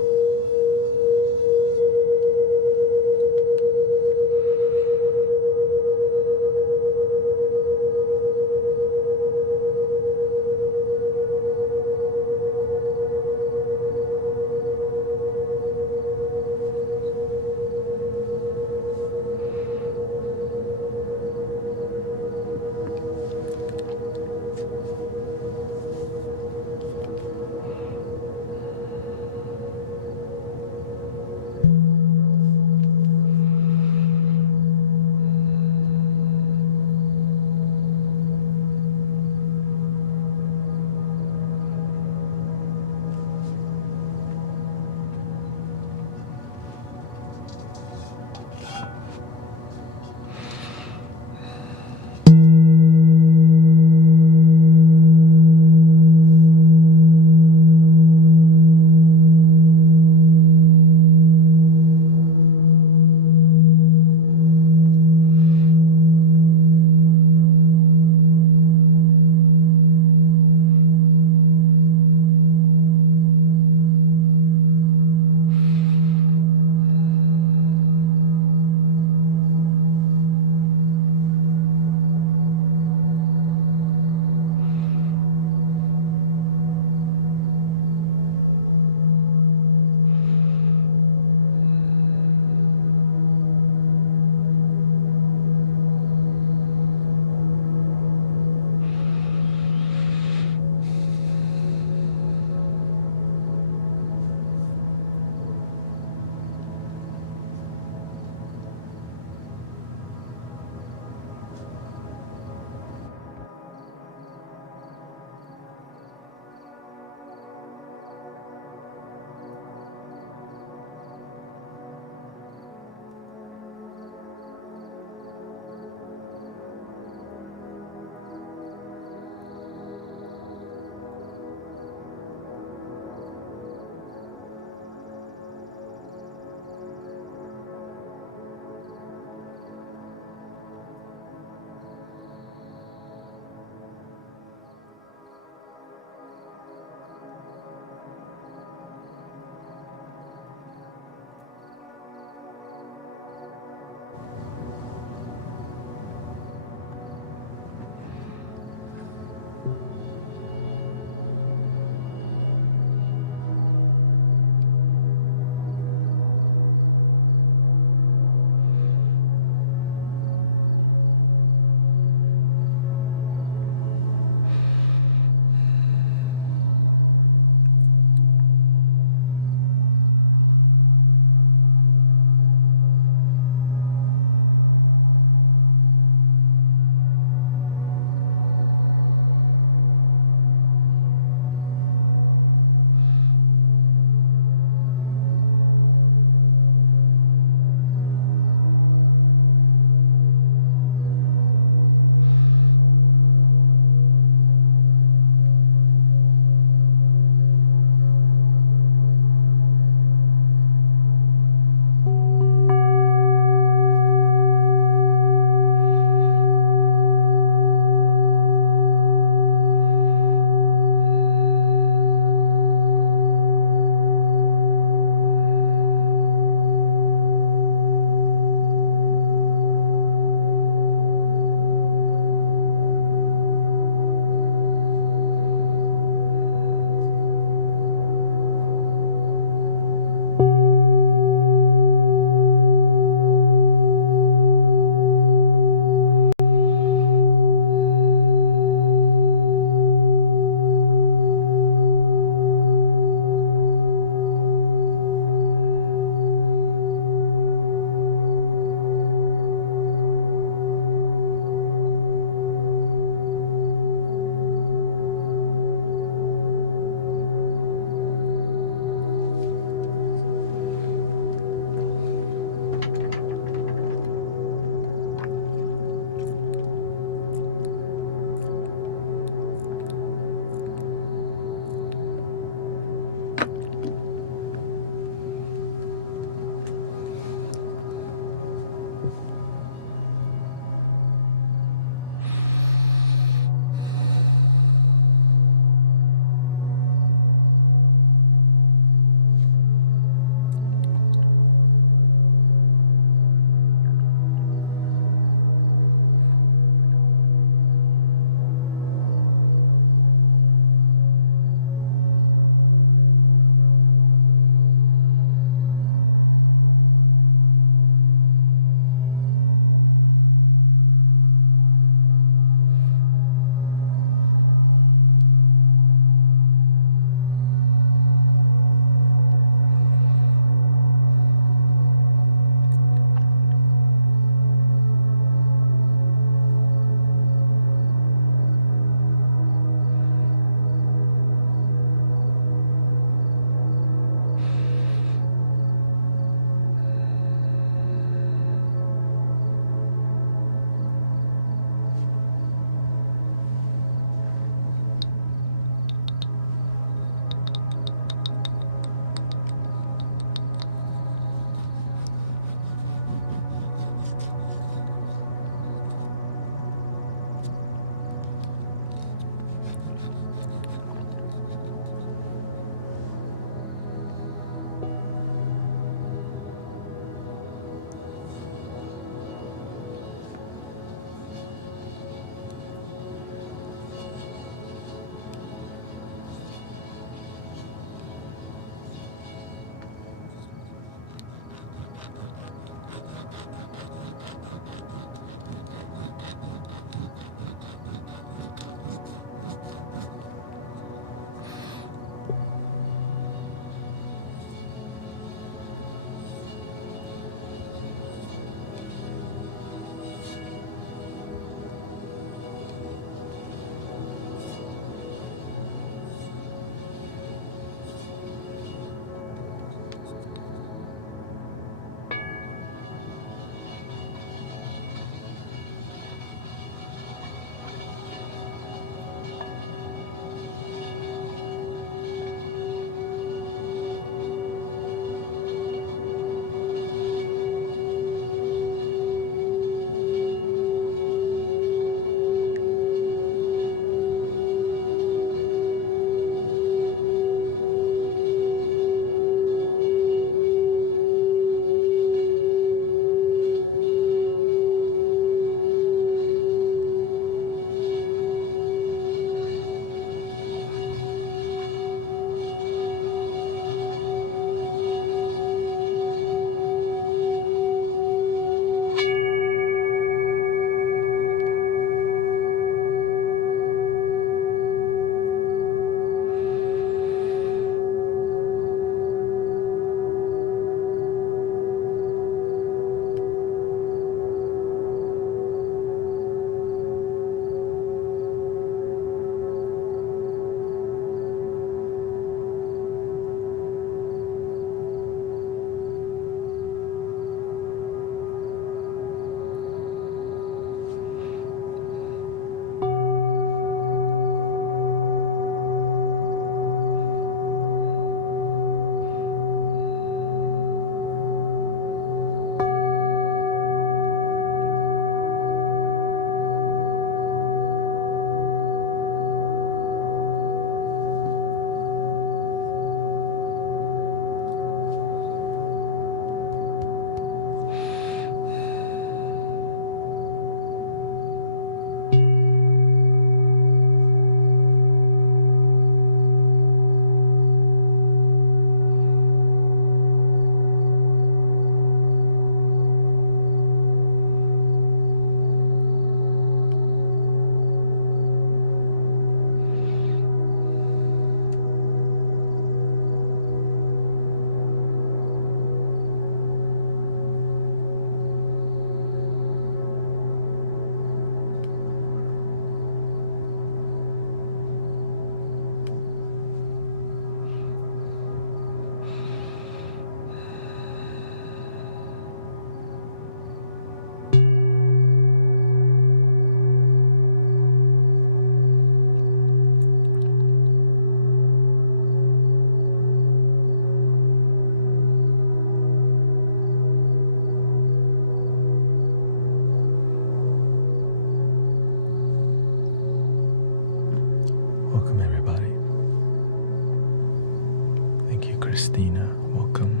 you, Christina. Welcome.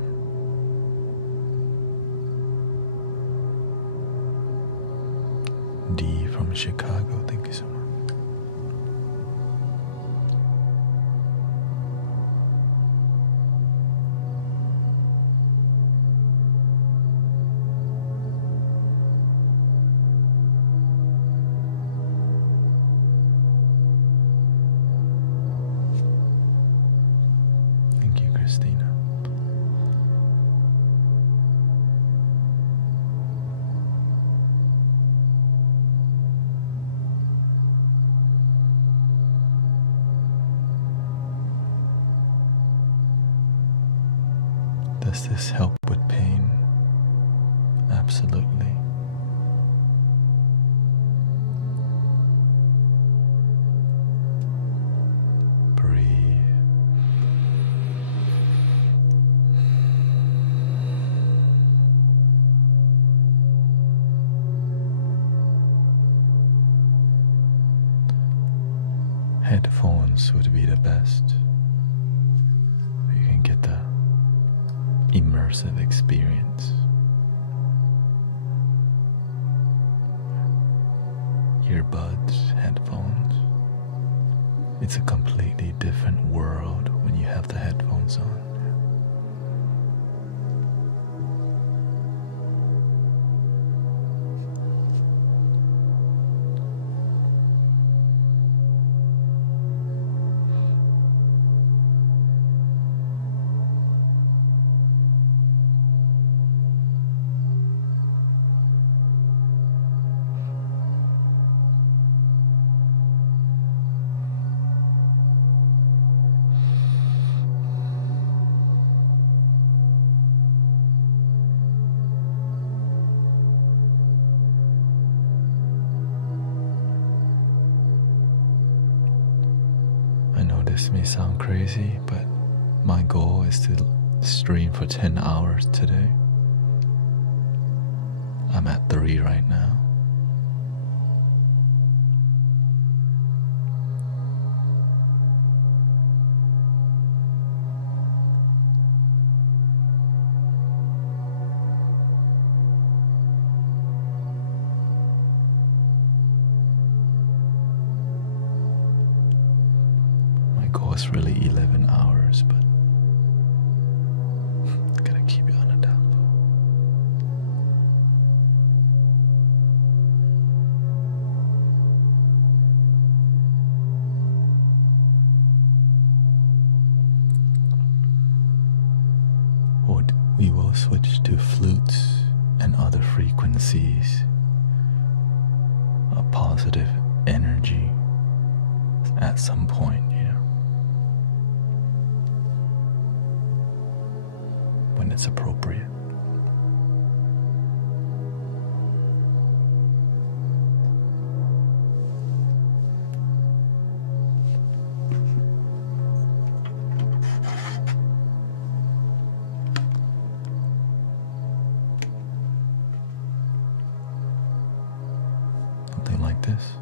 D from Chicago. Thank you so much. Thank you, Christina. Does this help with pain? Absolutely. Breathe. Headphones would be the best. You can get the immersive experience. Earbuds, headphones. It's a completely different world when you have the headphones on. This may sound crazy, but my goal is to stream for 10 hours today. I'm at 3 right now. It's really 11 hours, but gotta keep it on a down low. We will switch to flutes and other frequencies, a positive energy at some point, when it's appropriate. Something like this.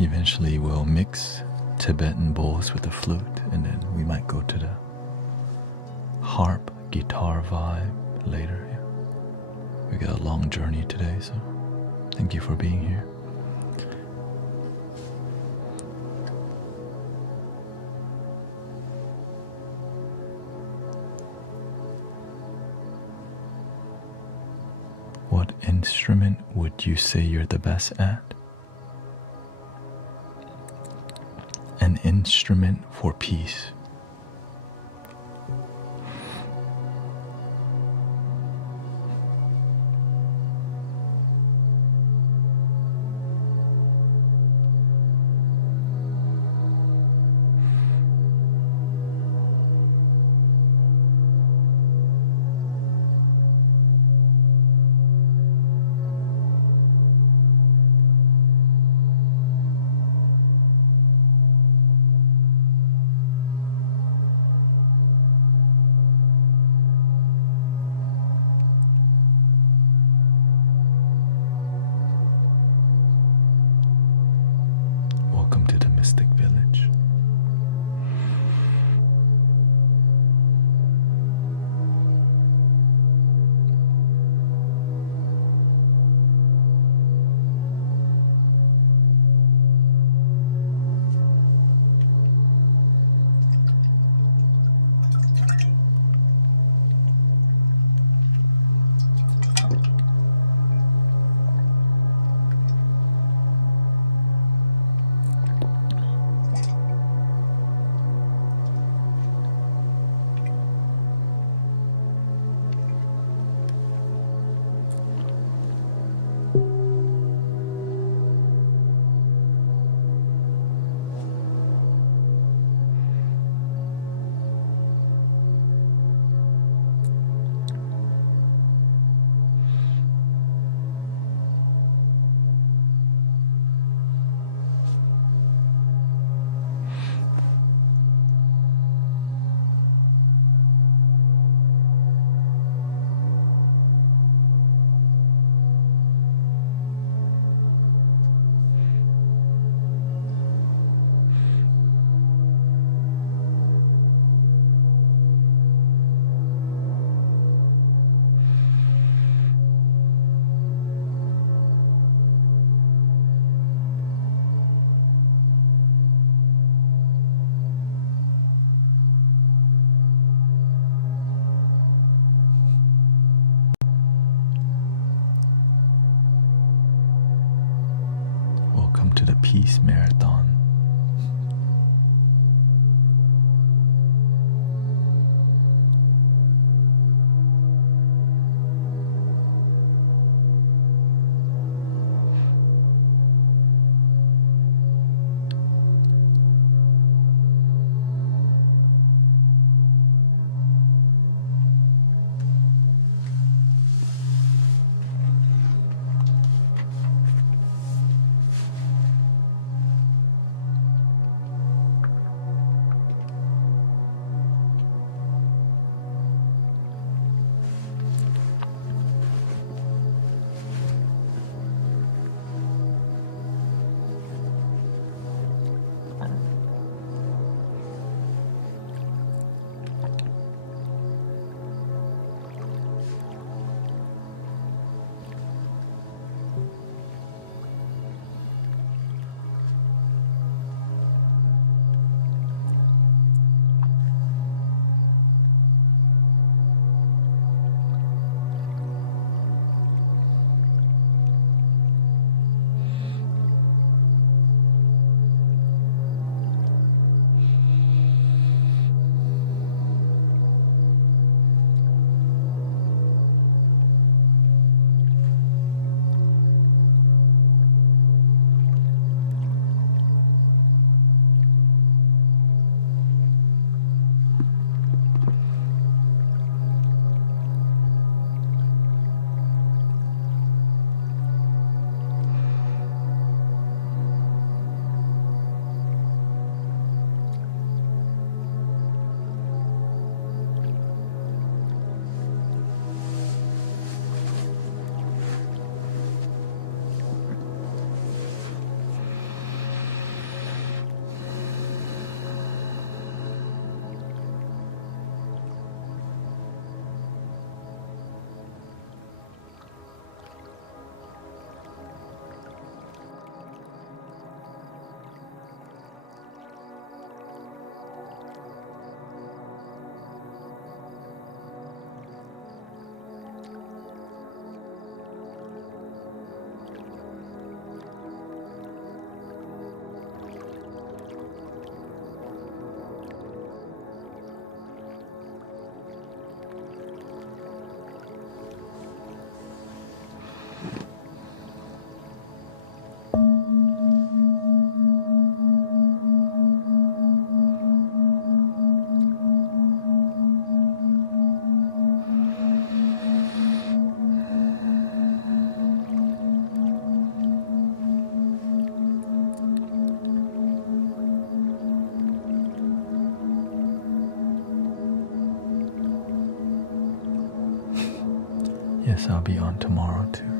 Eventually we'll mix Tibetan bowls with the flute, and then we might go to the harp guitar vibe later. Yeah. We got a long journey today, so thank you for being here. What instrument would you say you're the best at? instrument for peace. Welcome to the Mystic Village. Welcome to the Peace Marathon. guess I'll be on tomorrow too.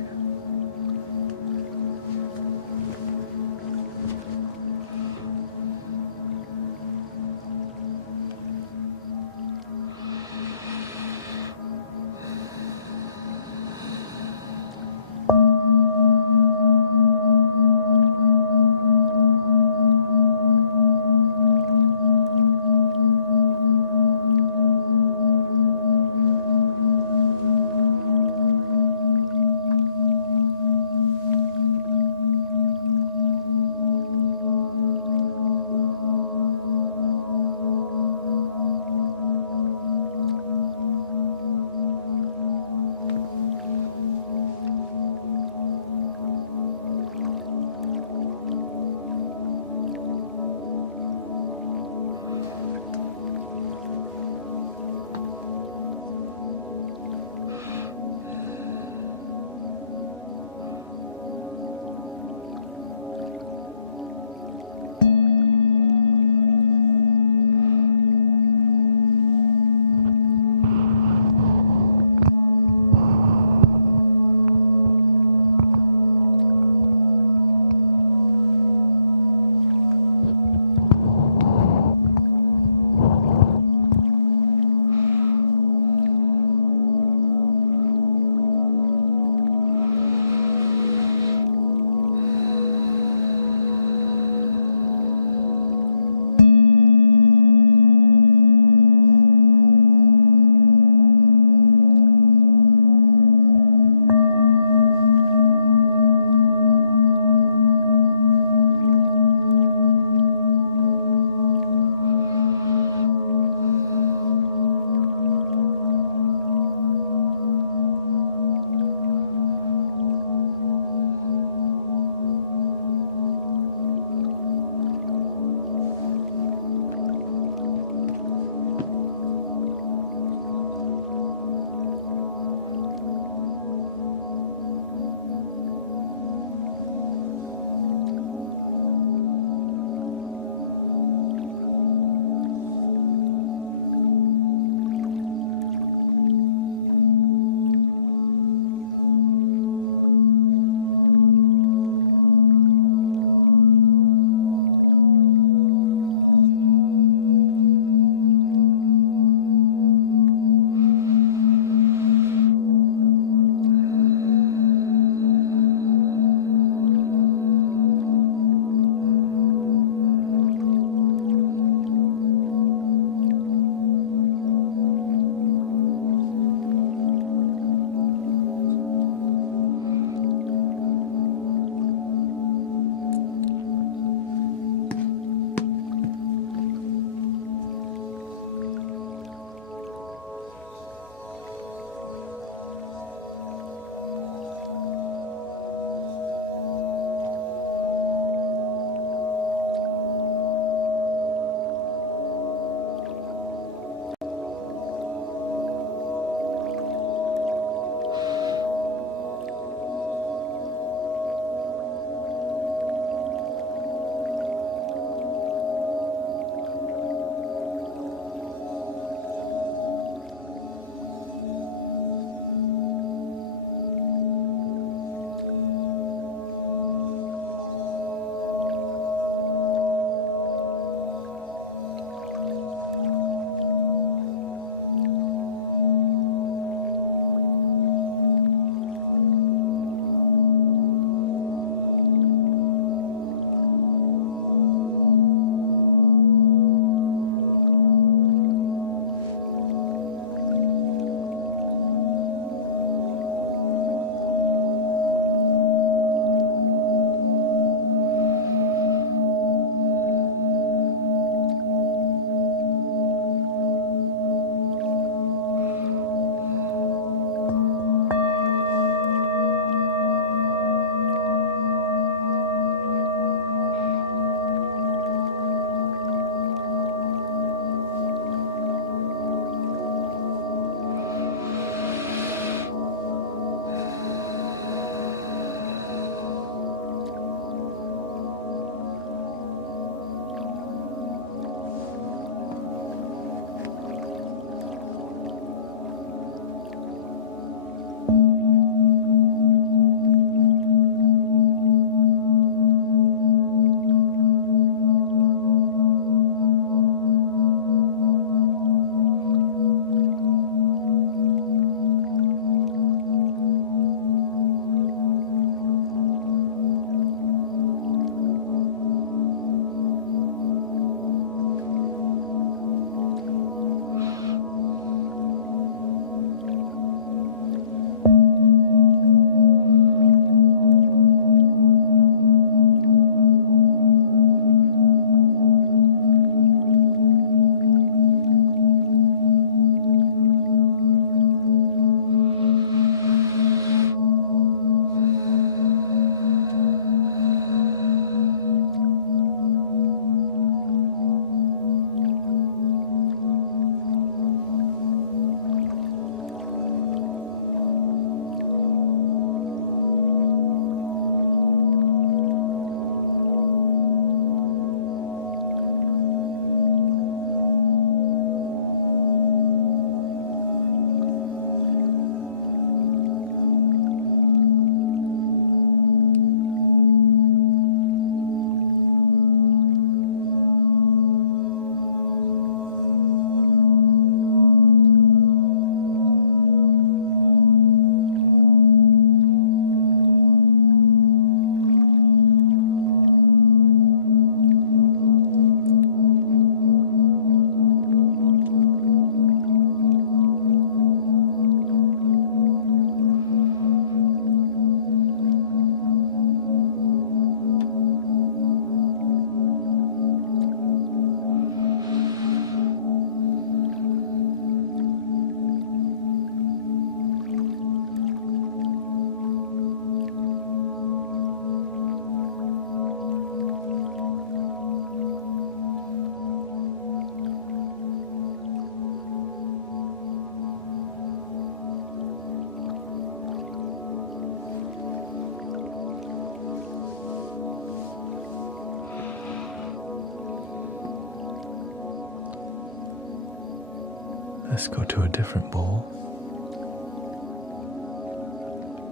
Let's go to a different bowl.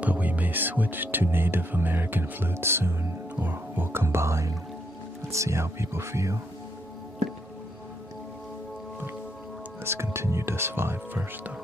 But we may switch to Native American flute soon, or we'll combine. Let's see how people feel. Let's continue this vibe first though.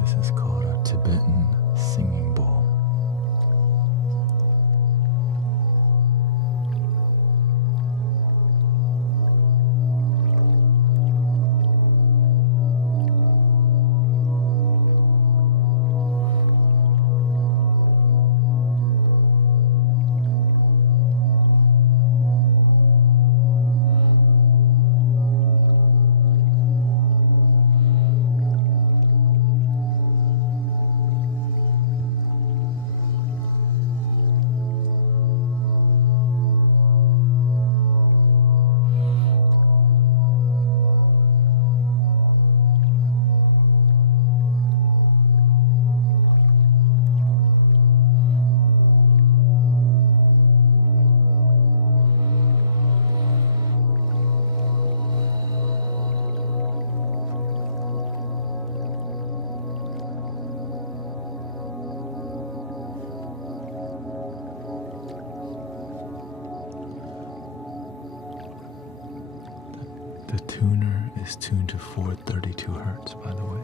This is called a Tibetan singing bowl. The tuner is tuned to 432 hertz, by the way.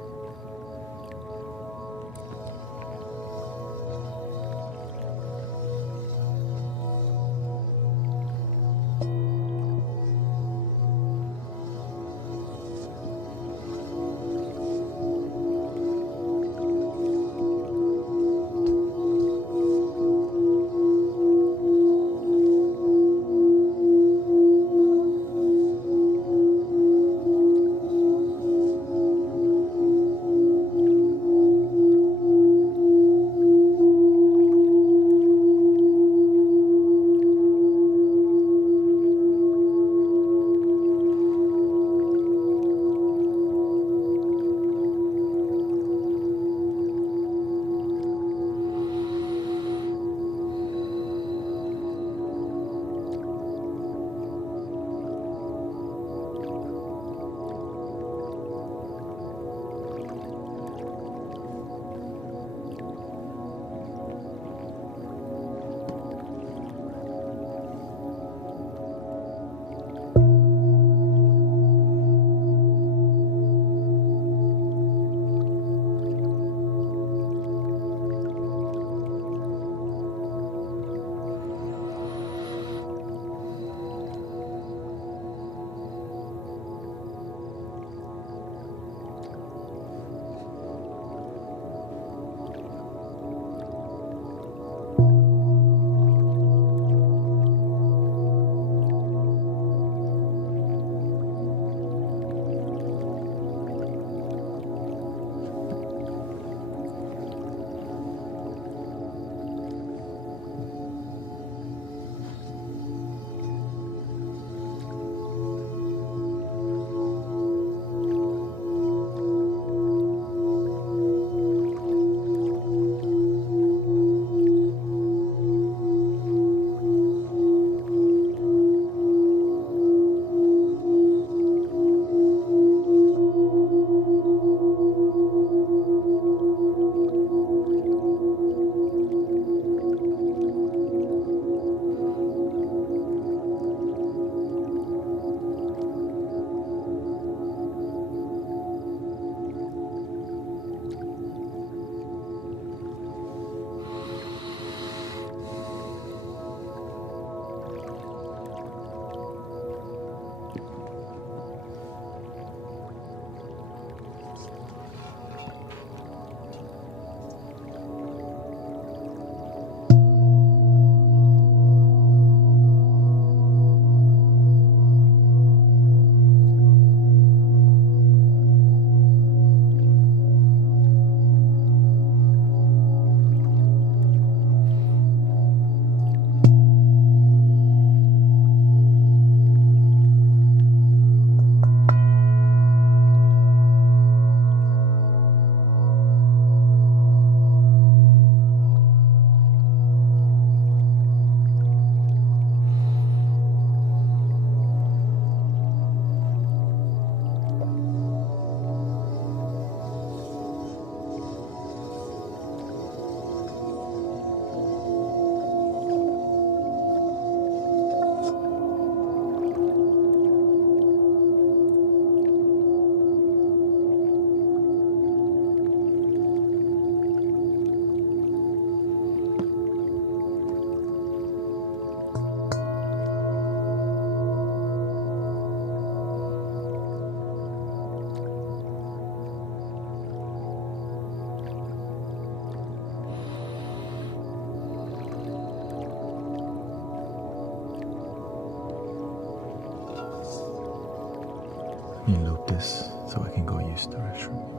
this so I can go use the restroom.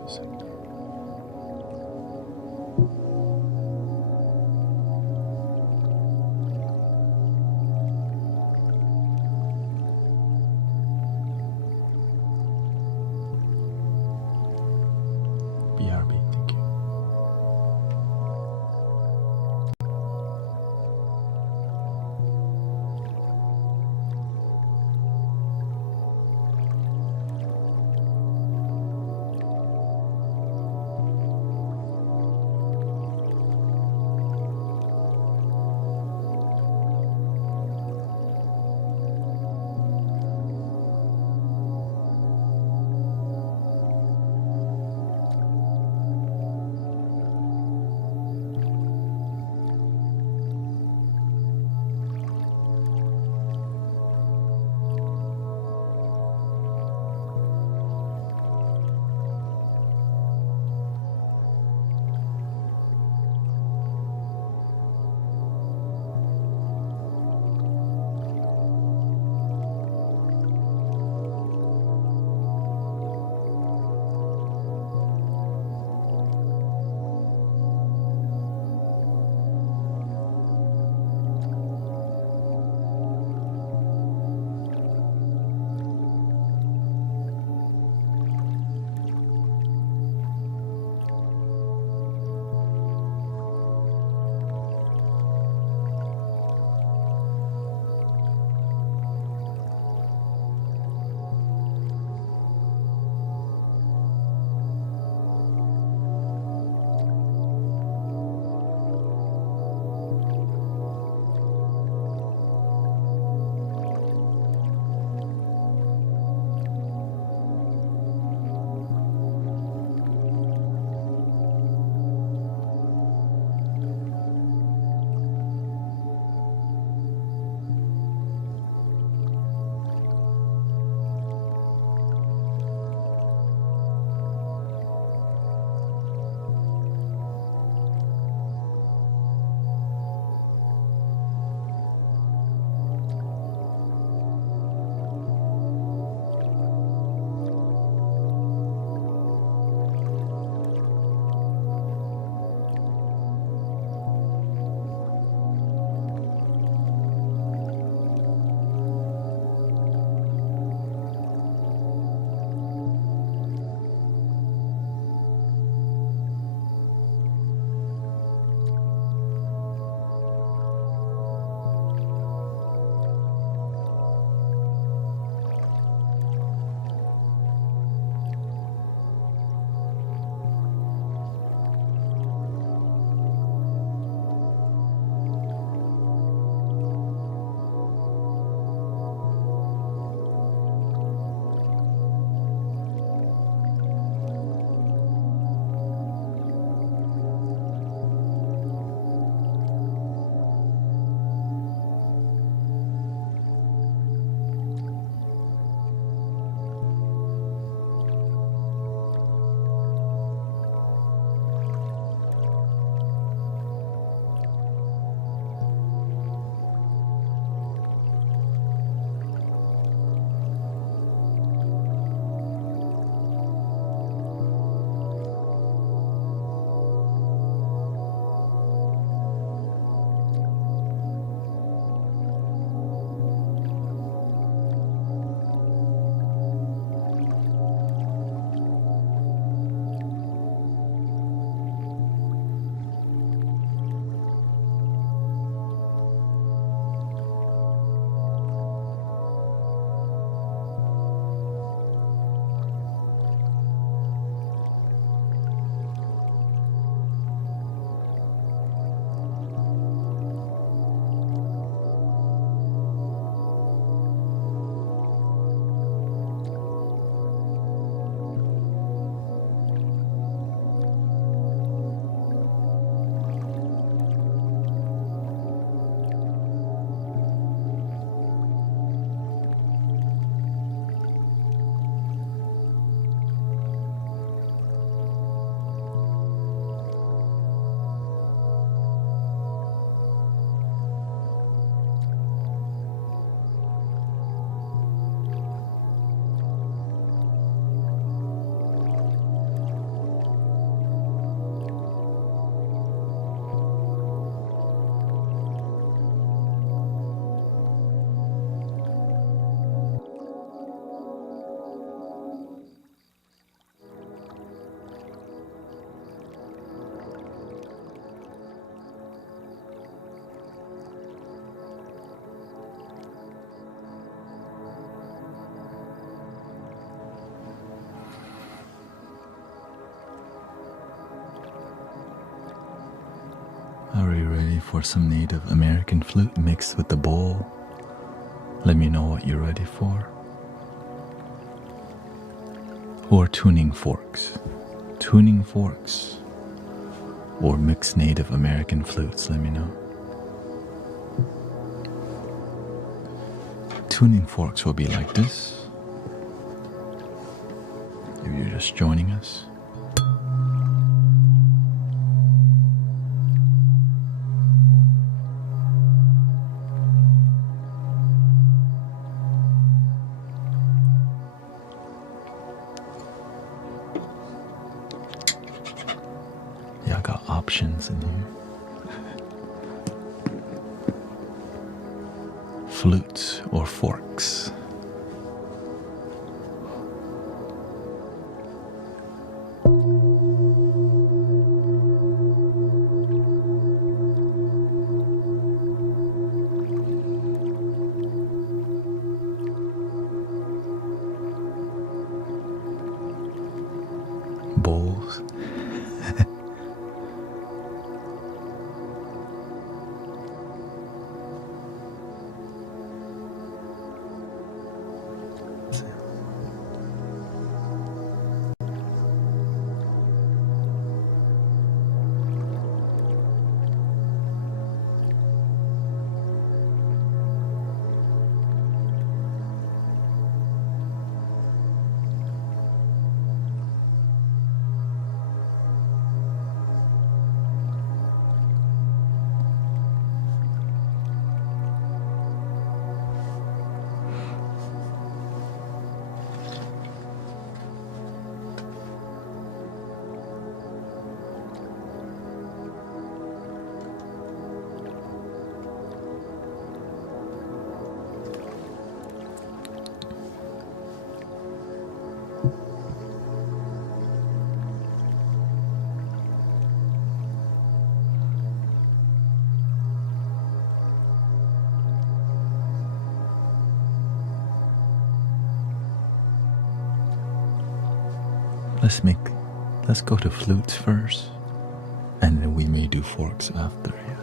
BRB, thank you. Are you ready for some Native American flute mixed with the bowl? Let me know what you're ready for. Or tuning forks. Tuning forks. Or mixed Native American flutes, let me know. Tuning forks will be like this. If you're just joining us. Yeah, I got options in here. Flutes or forks. Bowls. Let's go to flutes first, and then we may do forks after. Yeah.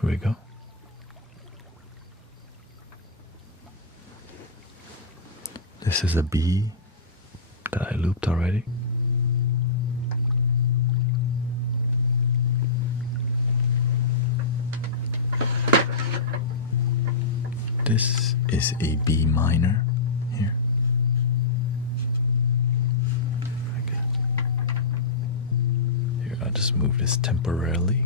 Here we go. This is a B that I looped already. This is a B minor here. Okay. Here, I'll just move this temporarily.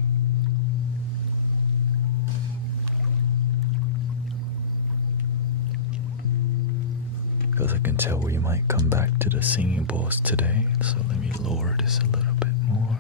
Because I can tell we might come back to the singing bowls today, so let me lower this a little bit more.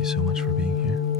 you so much for being here.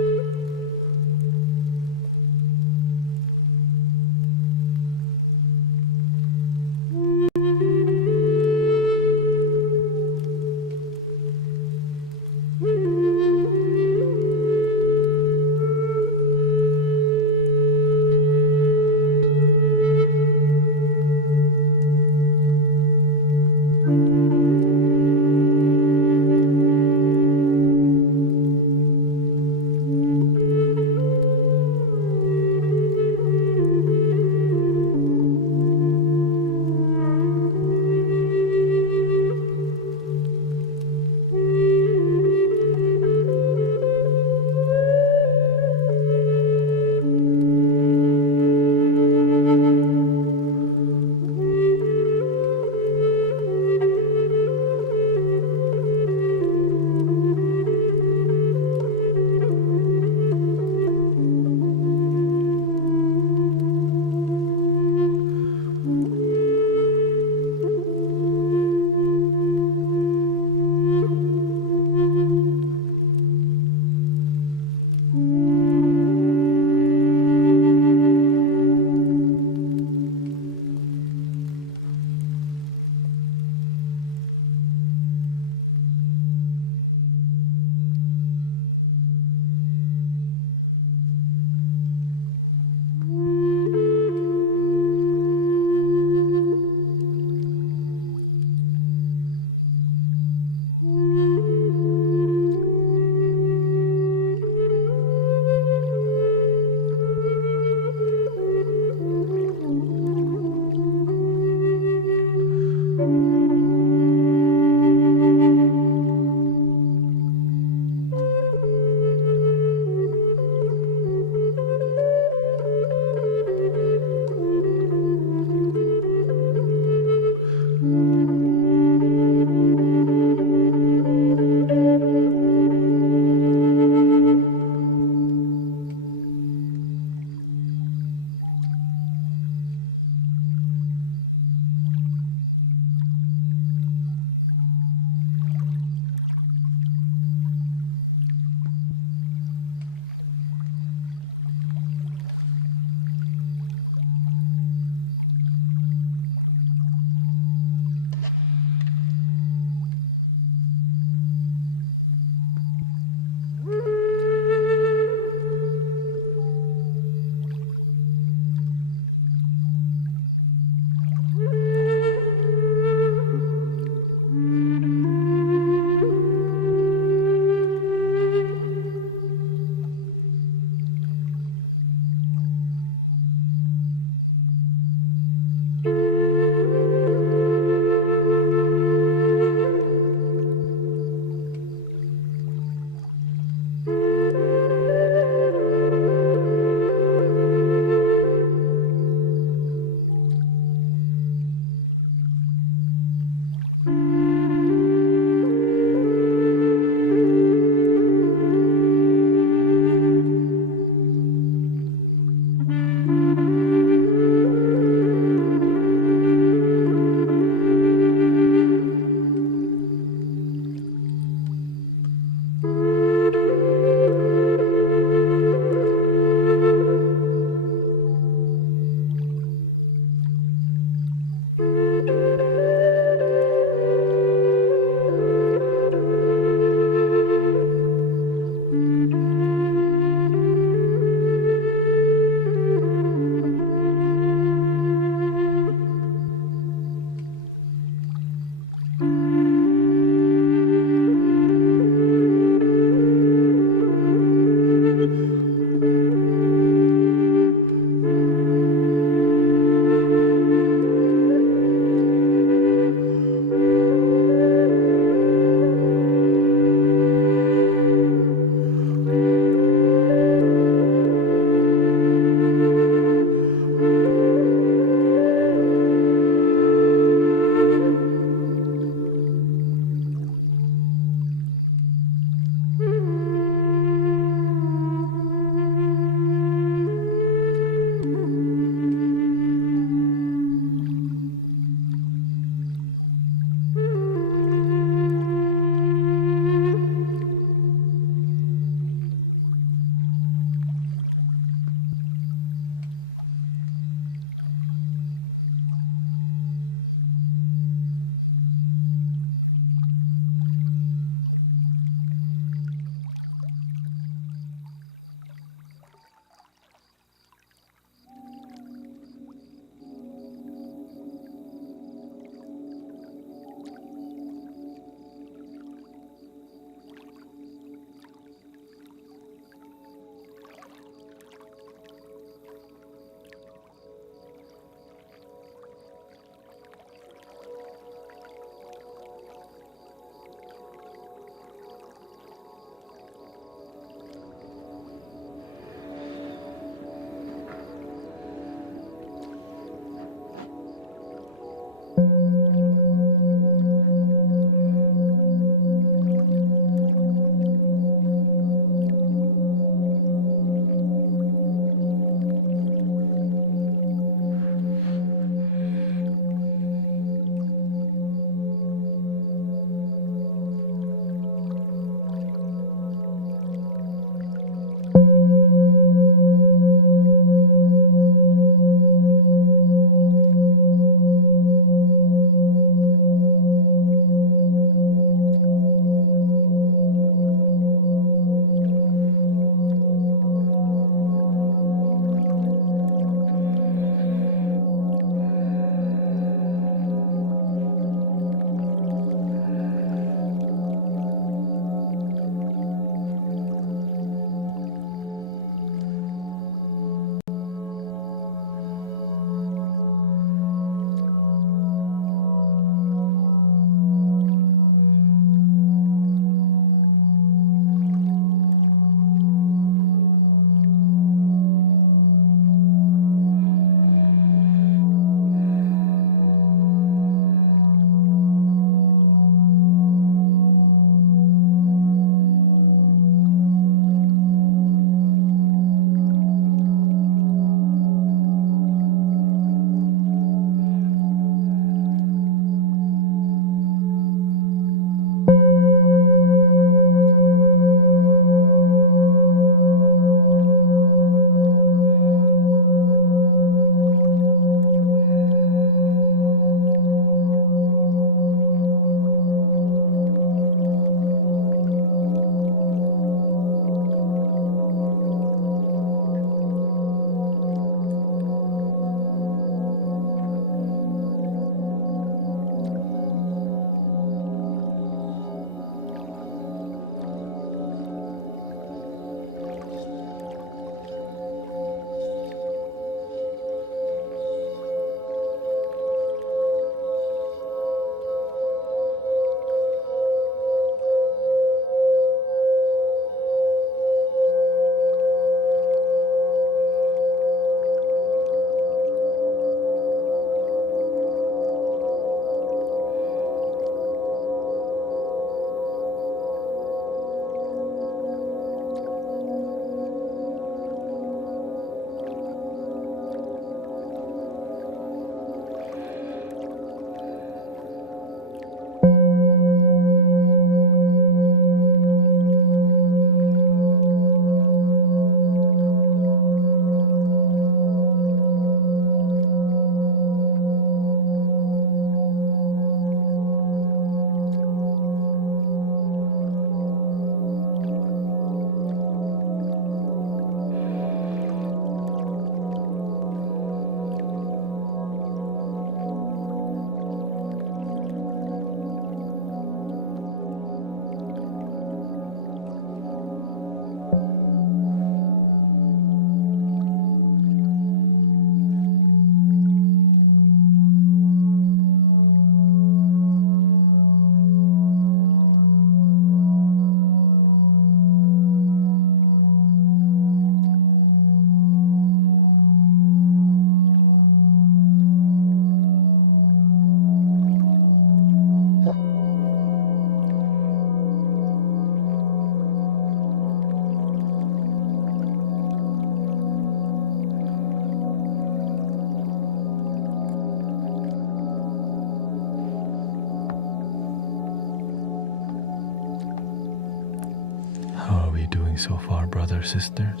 doing so far, brothers, sisters?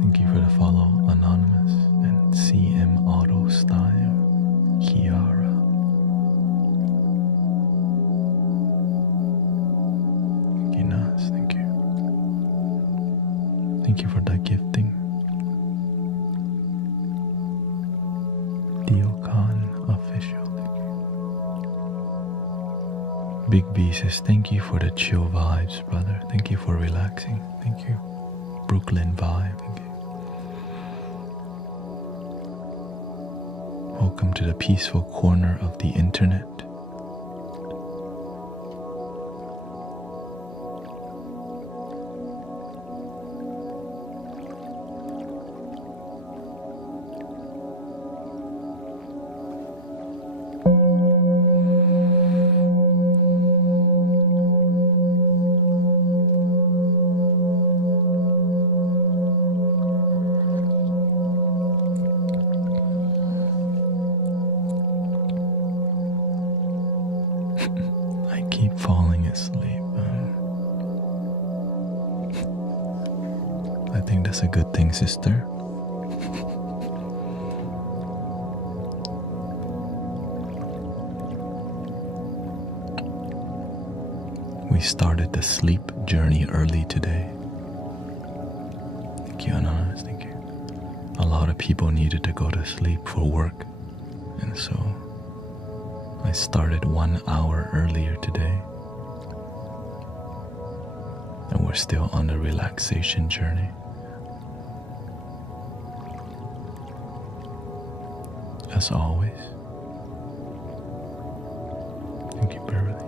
Thank you for the follow, Anonymous and CM Auto Style, Kiara. Thank you, Nas. Thank you. Thank you for that gifting. Diokan Official. Thank you. Big B says, thank you for the chill vibes, brother. Thank you for relaxing. Thank you. Brooklyn vibe. Thank you. Welcome to the peaceful corner of the internet. I keep falling asleep. I think that's a good thing, sister. We started the sleep journey early today. Thank you, Ananas. Thank you. A lot of people needed to go to sleep for work, and so I started 1 hour earlier today, and we're still on the relaxation journey. As always, thank you, Beverly.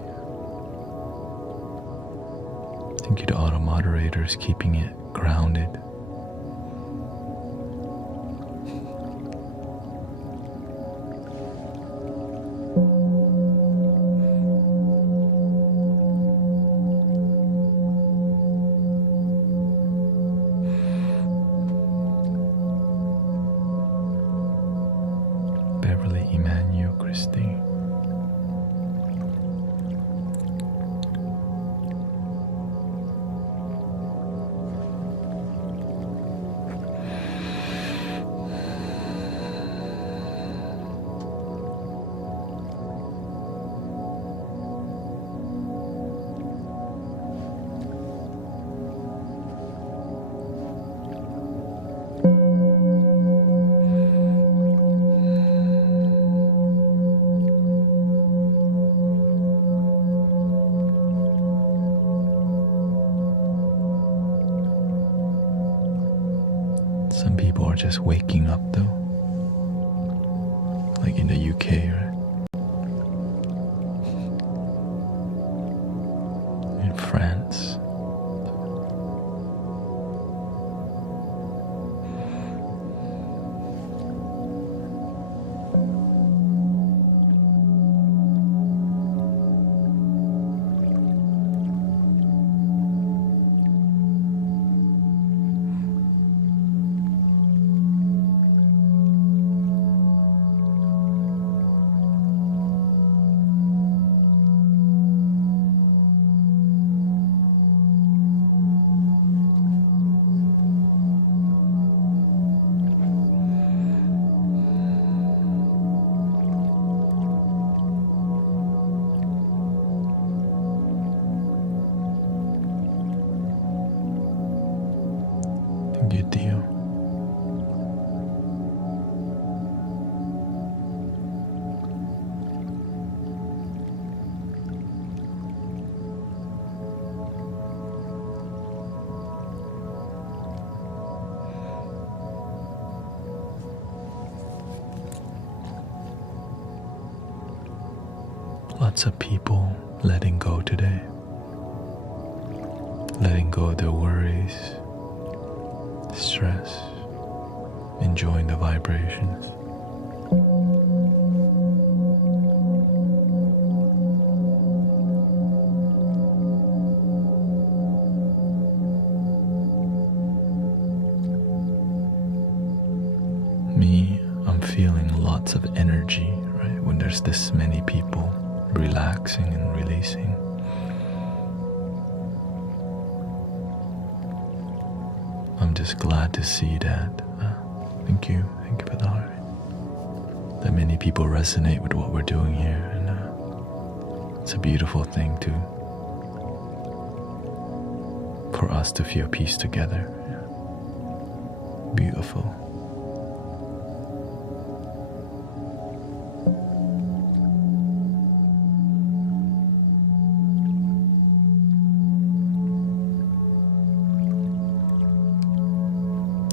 Thank you to all the moderators keeping it grounded. Beverly, Emmanuel, Christine. Some people are just waking up though, like in the UK, right? In France. Good deal. Lots of people letting go today, letting go of their worries, stress, enjoying the vibrations. me, I'm feeling lots of energy, right? When there's this many people relaxing and releasing. I'm just glad to see that. Thank you for the heart. That many people resonate with what we're doing here, and it's a beautiful thing for us to feel peace together. Yeah. Beautiful.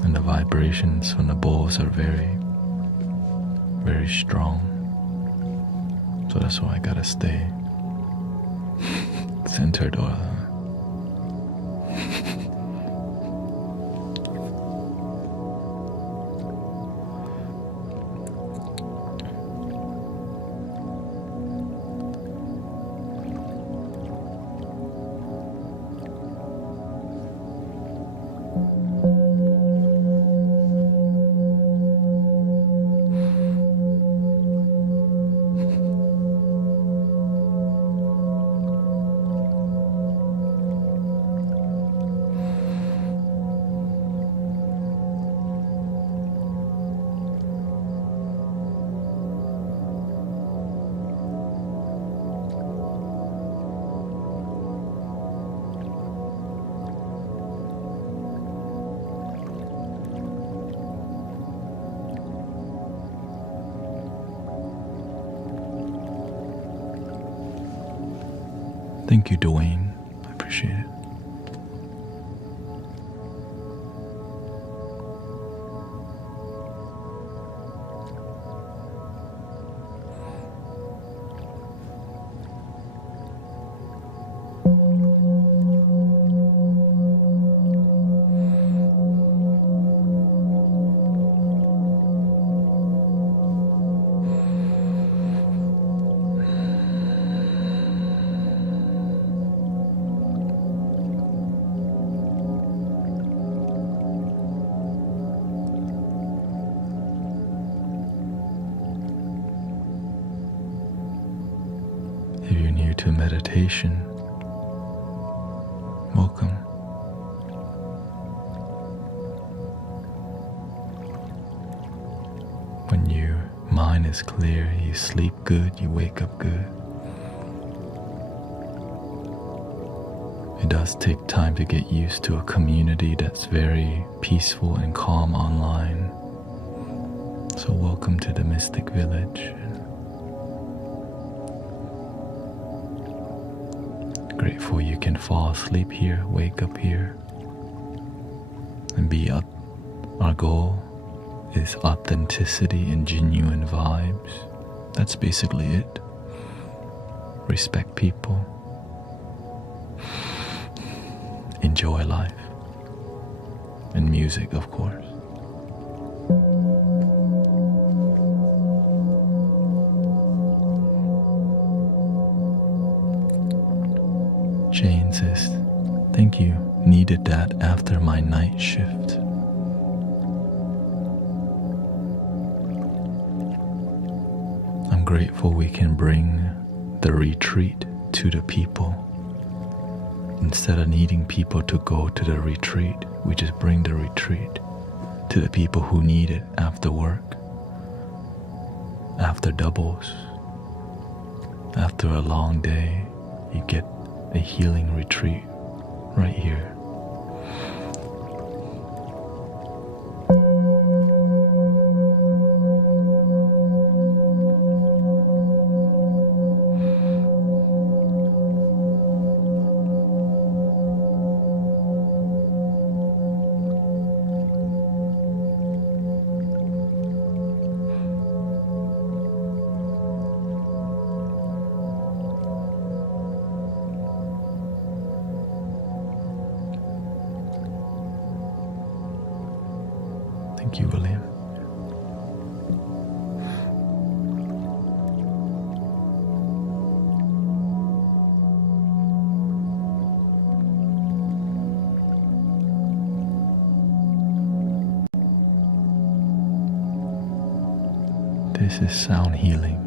And the vibrations from the bowls are very, very strong. So that's why I gotta stay centered or Thank you, Dwayne. I appreciate it. If you're new to meditation, welcome. When your mind is clear, you sleep good, you wake up good. It does take time to get used to a community that's very peaceful and calm online. So welcome to the Mystic Village. Grateful you can fall asleep here, wake up here, and be up. Our goal is authenticity and genuine vibes. That's basically it. Respect people. Enjoy life. And music, of course. Jane says, thank you, needed that after my night shift. I'm grateful we can bring the retreat to the people. Instead of needing people to go to the retreat, we just bring the retreat to the people who need it after work, after doubles, after a long day. You get a healing retreat right here. This is sound healing.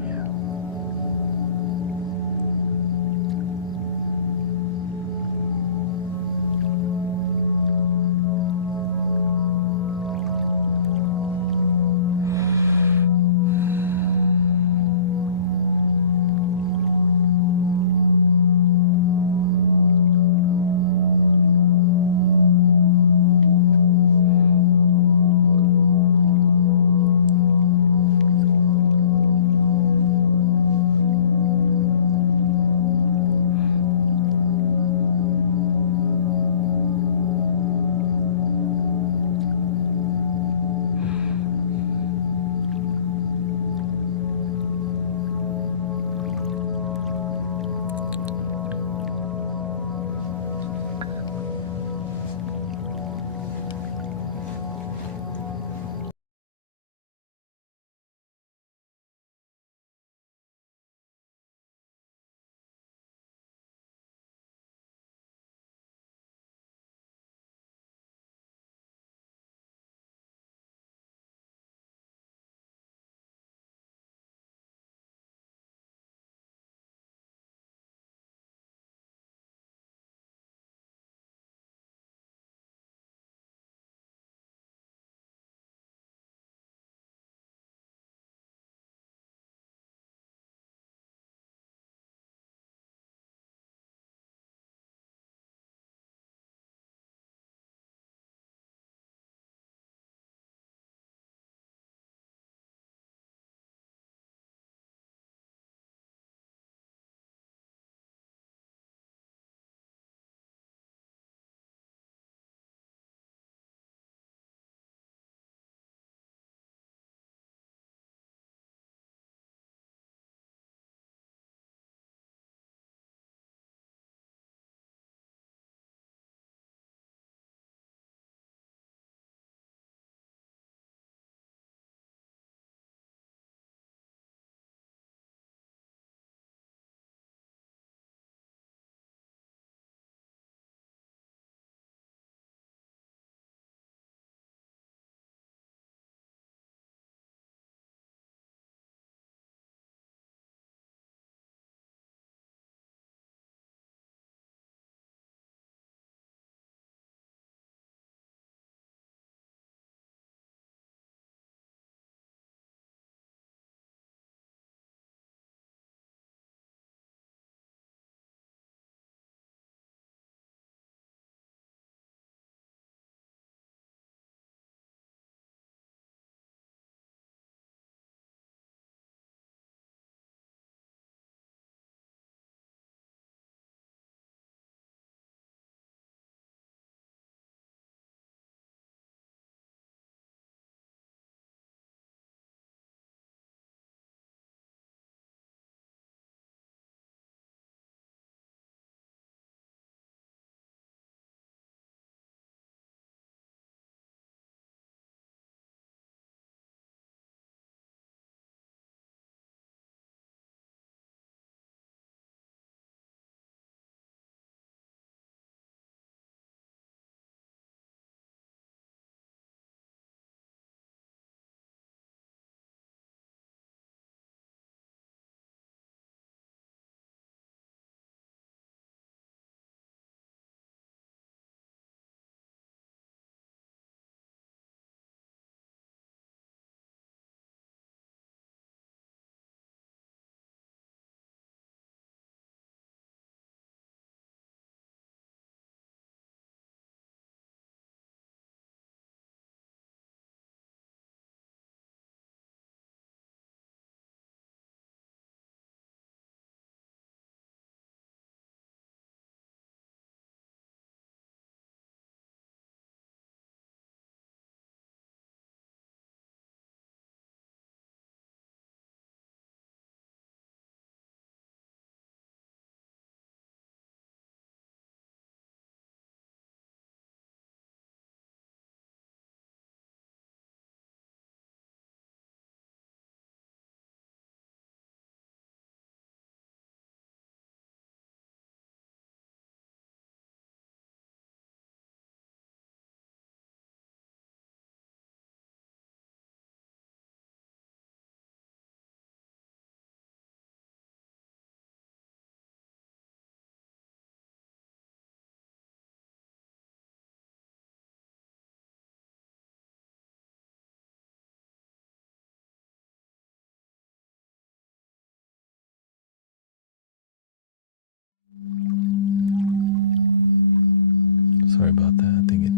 Sorry about that. I think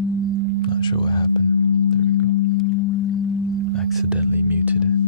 not sure what happened. There we go. Accidentally muted it.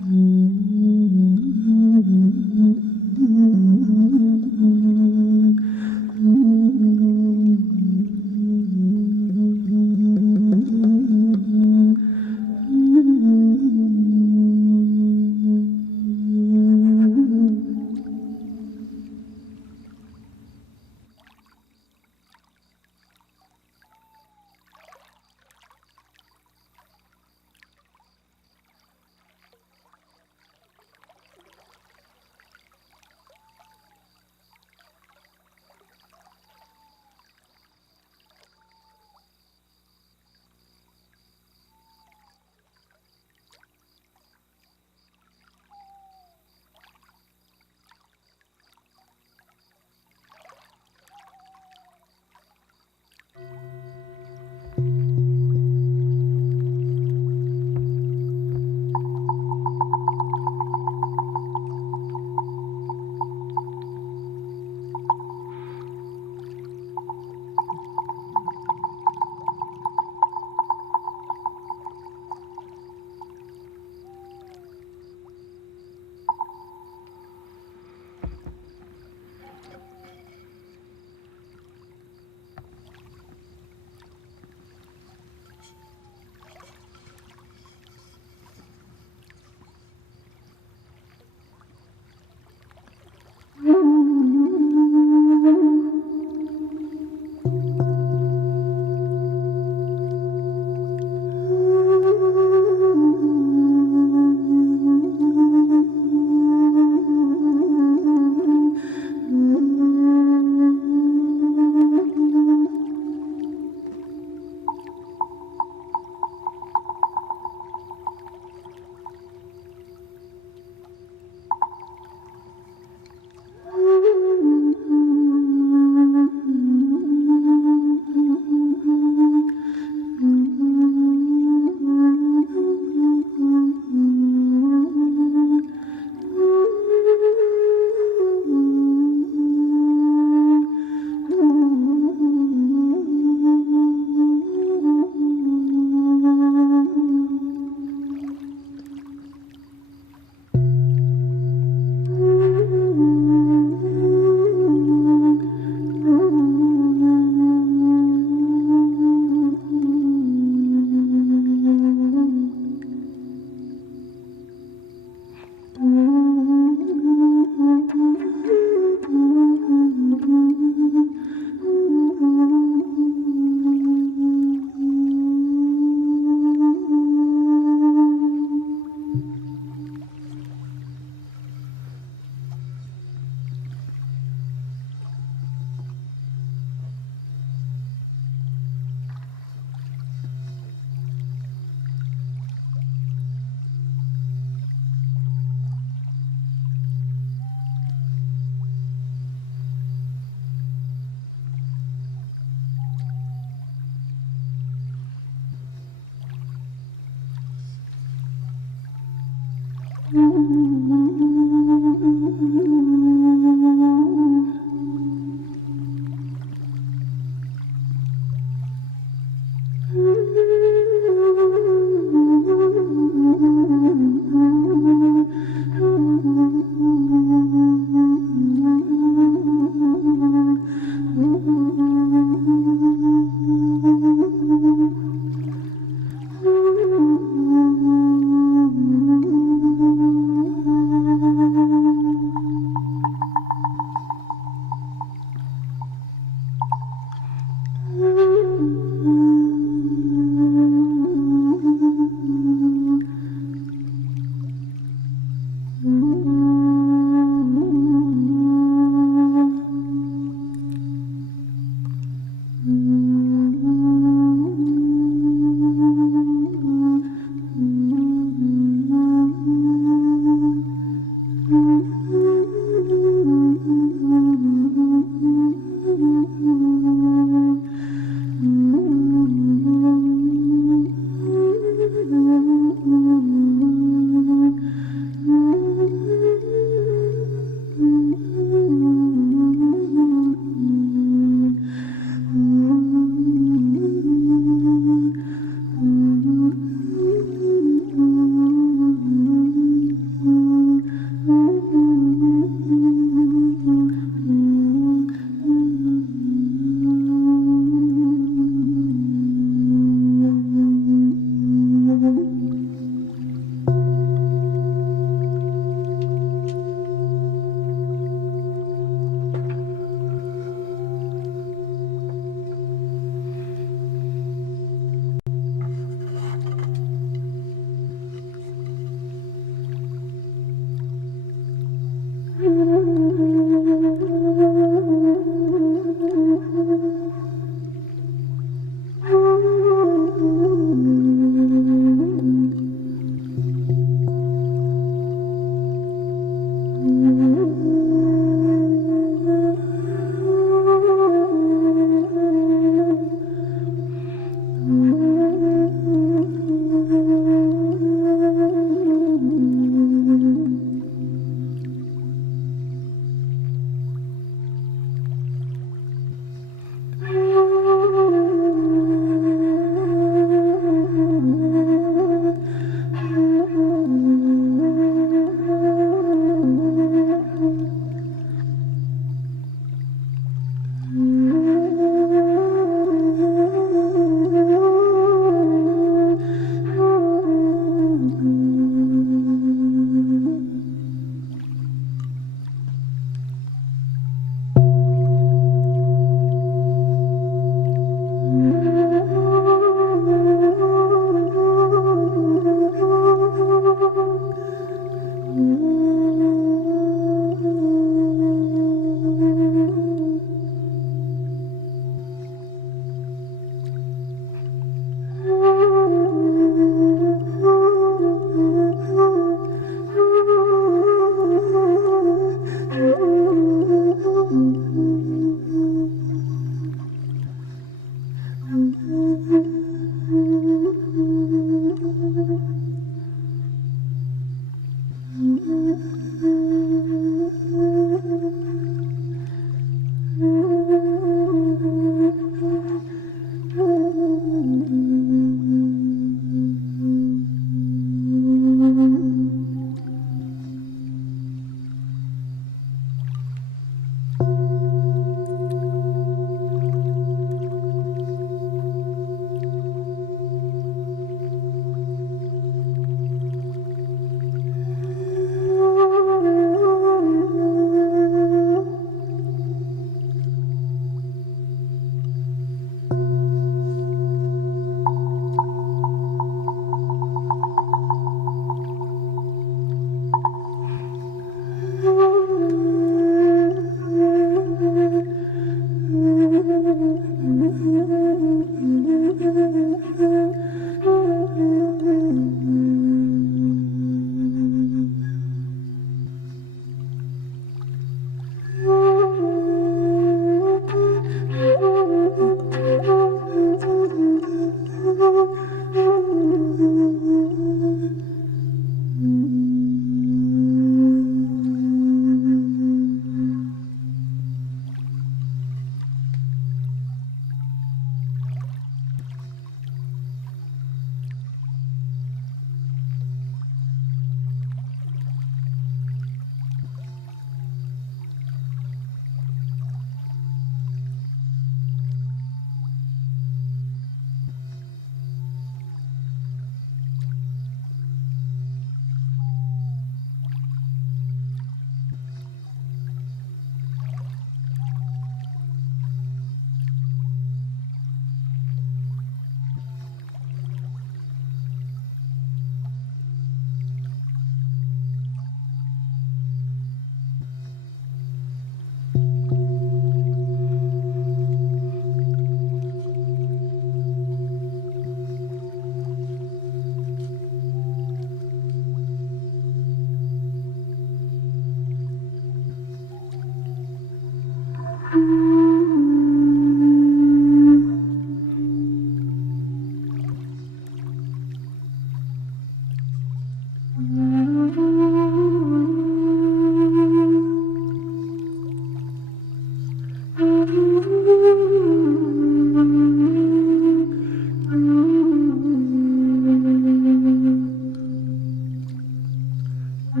How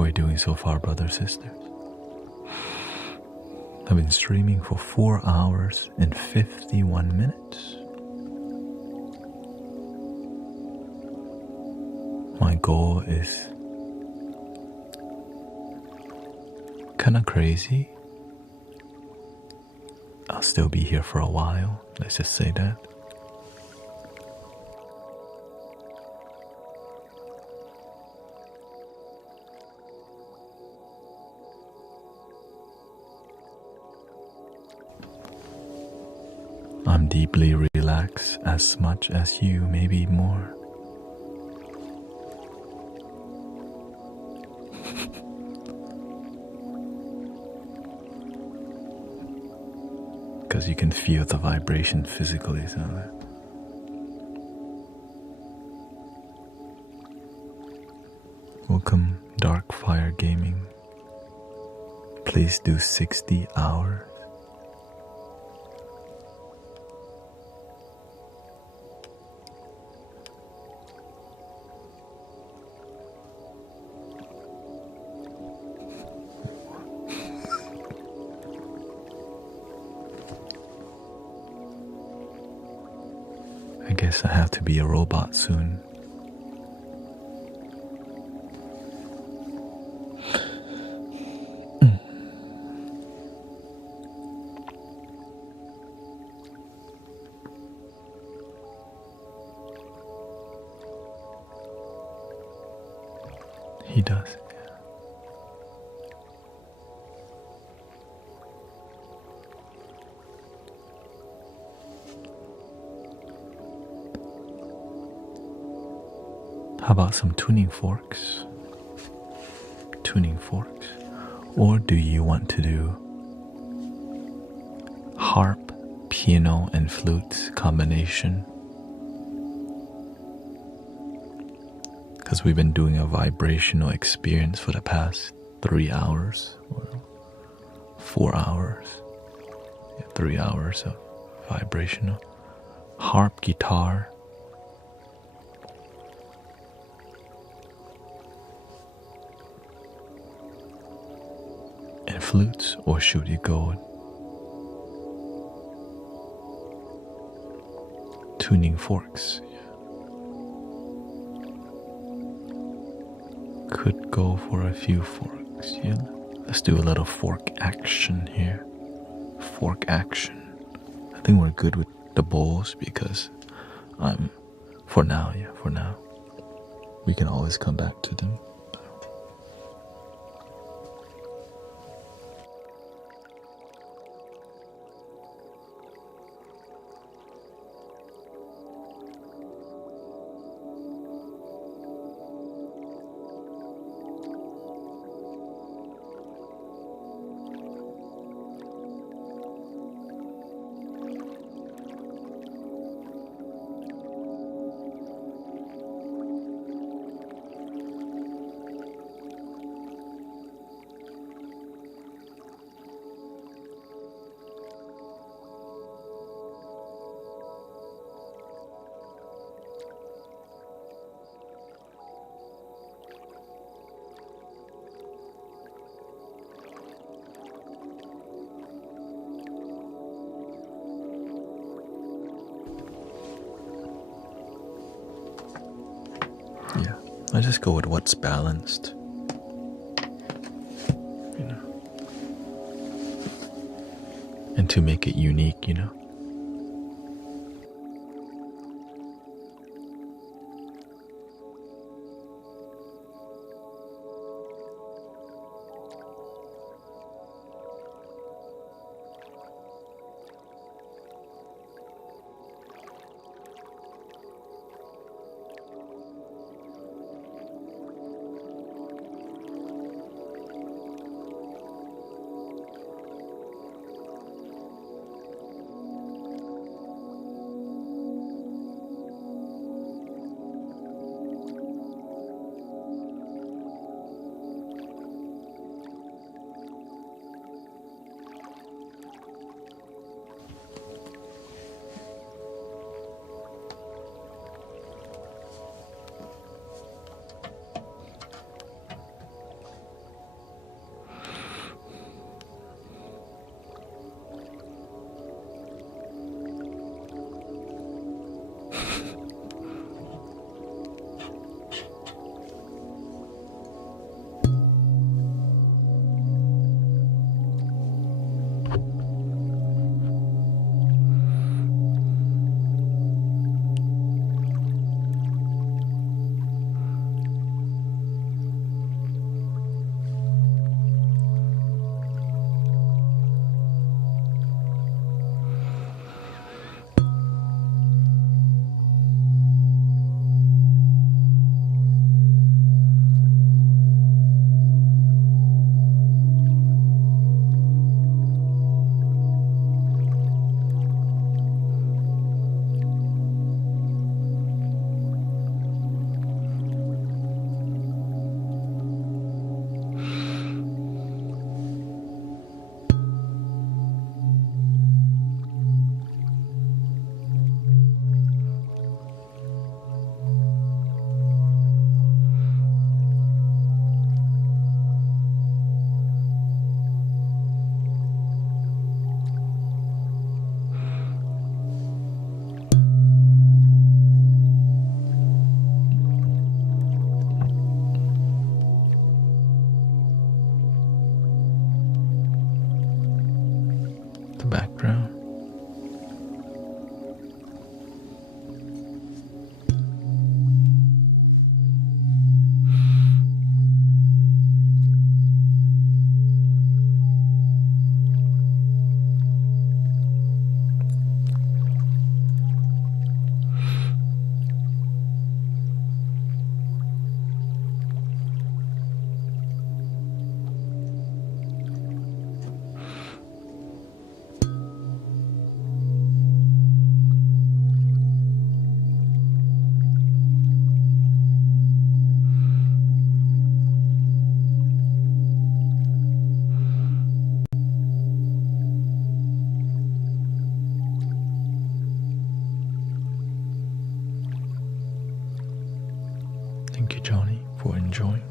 are we doing so far, brothers, sisters? I've been streaming for 4 hours and 51 minutes. My goal is kind of crazy. I'll still be here for a while, let's just say that. I'm deeply relaxed as much as you, maybe more. Because you can feel the vibration physically, so welcome, Dark Fire Gaming. Please do 60 hours. I guess I have to be a robot soon. He does. How about some tuning forks? Tuning forks. Or do you want to do harp, piano, and flute combination? Because we've been doing a vibrational experience for the past 3 hours, or 4 hours. Yeah, 3 hours of vibrational. Harp, guitar, and flutes, or should you go tuning forks? Could go for a few forks. Yeah, let's do a little fork action here. Fork action. I think we're good with the bowls because for now, we can always come back to them. I just go with what's balanced. And to make it unique, the background. Thank you, Johnny, for enjoying.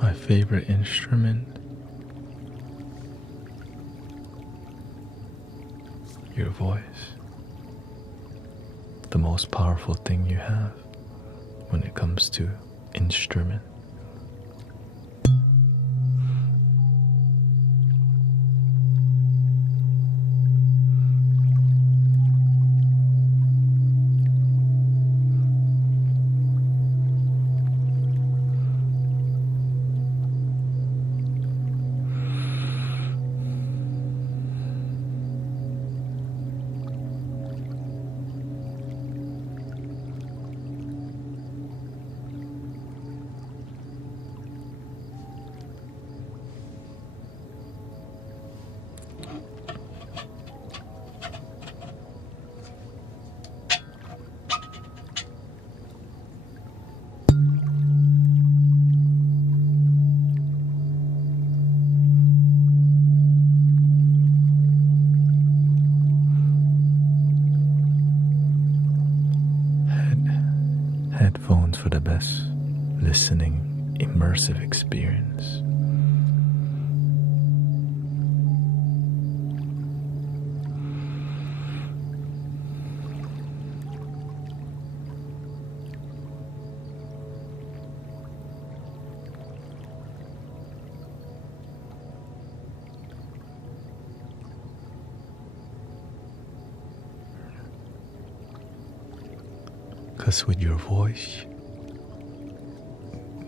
My favorite instrument, your voice, the most powerful thing you have when it comes to instrument. for the best listening immersive experience. Because with your voice,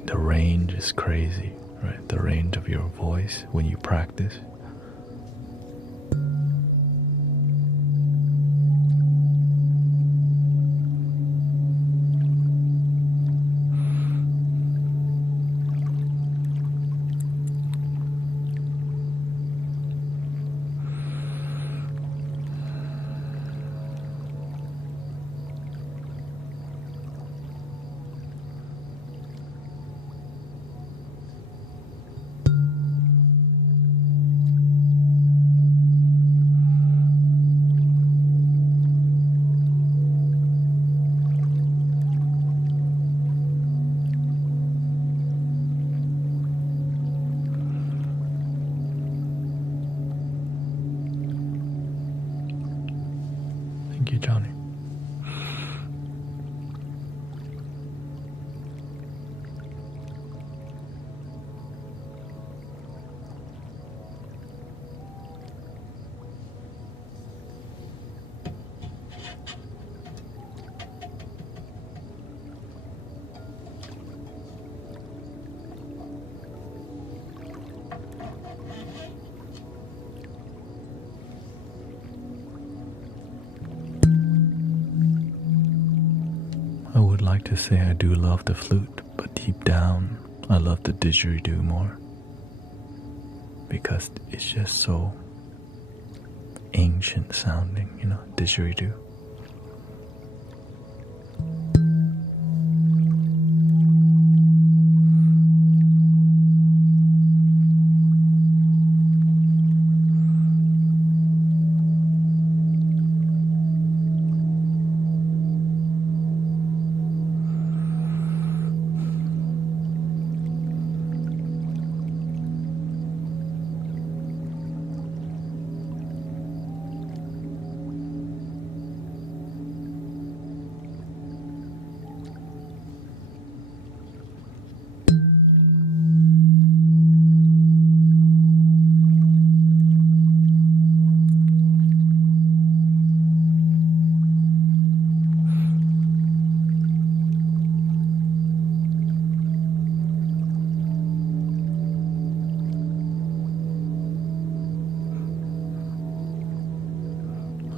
the range is crazy, right? The range of your voice when you practice. Thank you, Johnny. I would like to say I do love the flute, but deep down, I love the didgeridoo more. Because it's just so ancient sounding, you know, didgeridoo.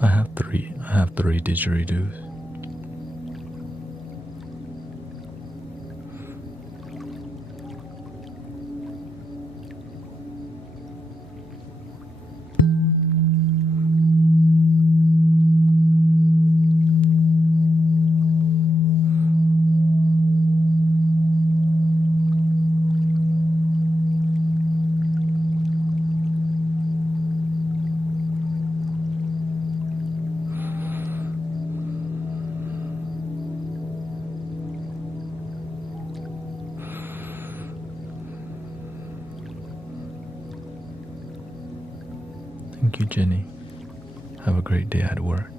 I have three didgeridoos. Thank you, Jenny. Have a great day at work.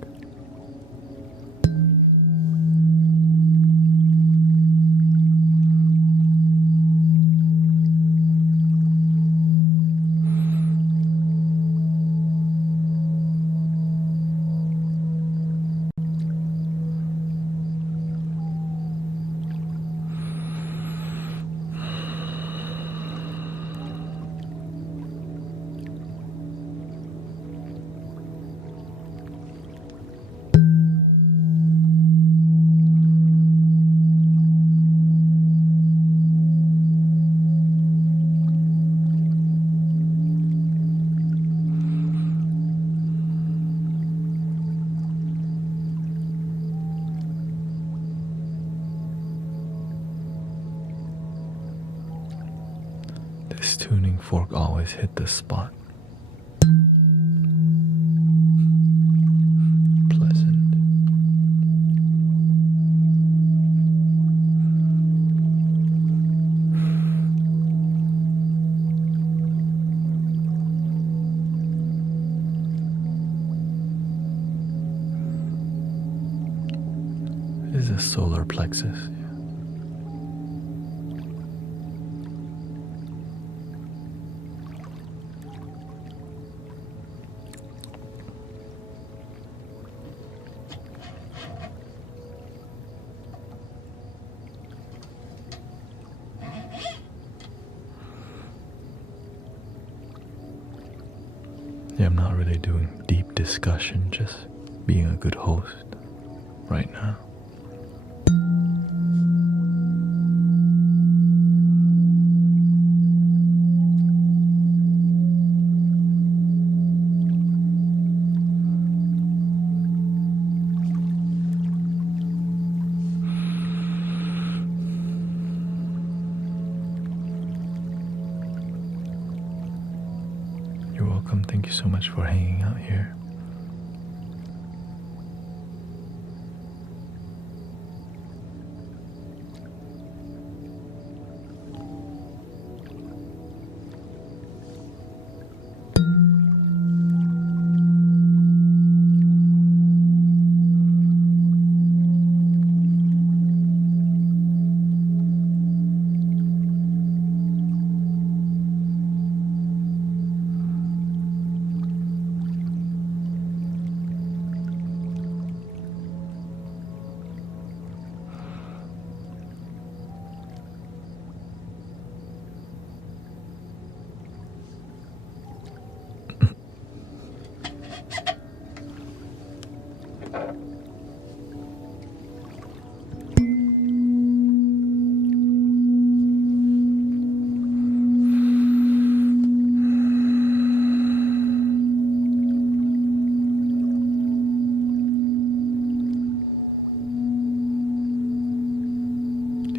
This tuning fork always hit the spot. Pleasant. plexus, solar plexus. Yeah, I'm not really doing deep discussion, just being a good host right now. You're welcome. Thank you so much for hanging out here.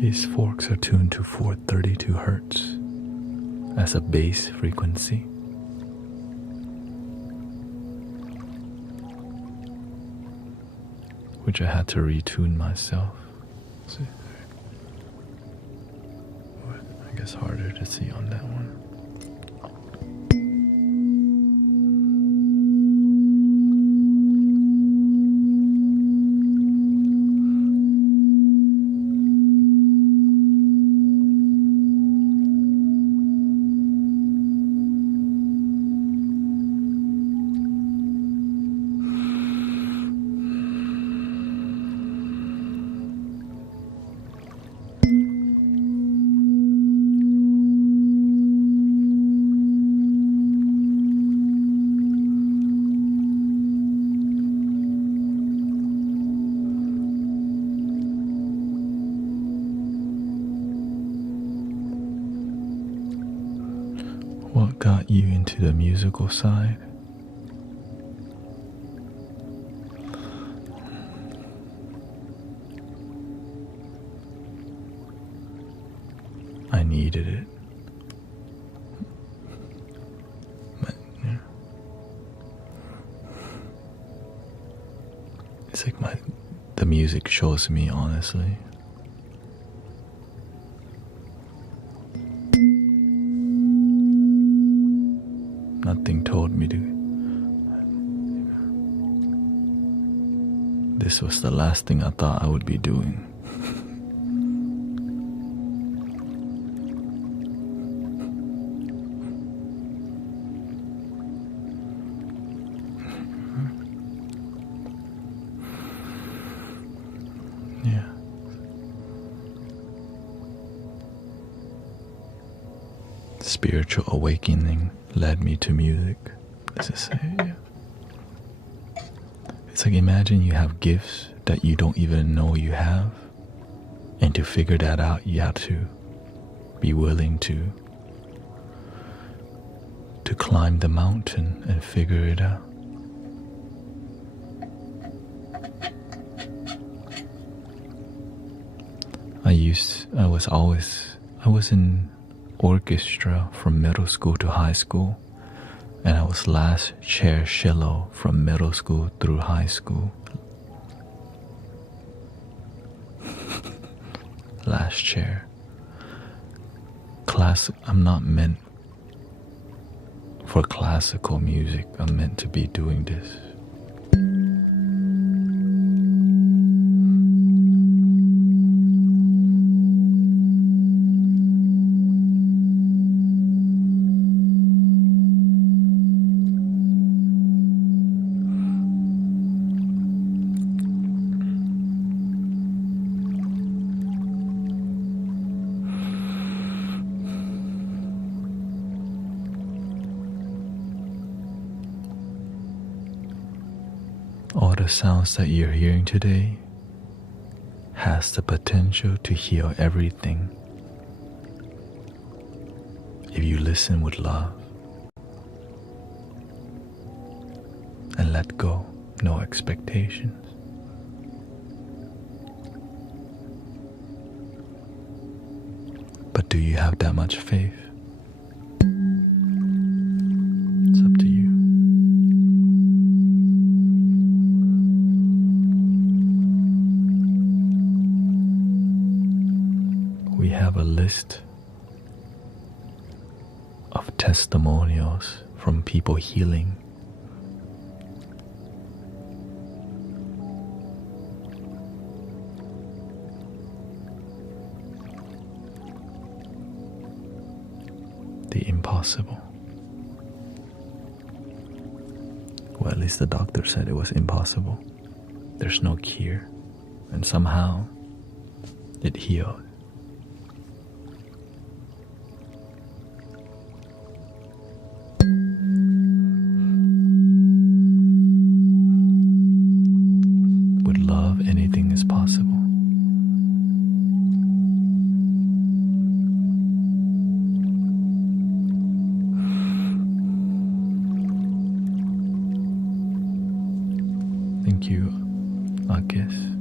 These forks are tuned to 432 hertz as a base frequency. Which I had to retune myself. See, I guess harder to see on that one. What got you into the musical side? I needed it. But, yeah. It's like the music shows me, honestly. Nothing told me to. This was the last thing I thought I would be doing. Yeah. Spiritual awakening led me to music. Let's just say, yeah. It's like, imagine you have gifts that you don't even know you have, and to figure that out, you have to be willing to climb the mountain and figure it out. I was in orchestra from middle school to high school, and I was last chair cello from middle school through high school. Last chair. I'm not meant for classical music. I'm meant to be doing this. All the sounds that you're hearing today has the potential to heal everything if you listen with love and let go, no expectations. But do you have that much faith? It's up to you. We have a list of testimonials from people healing. The impossible. Well, at least the doctor said it was impossible. There's no cure. And somehow it healed. With love, anything is possible. Thank you, Akis.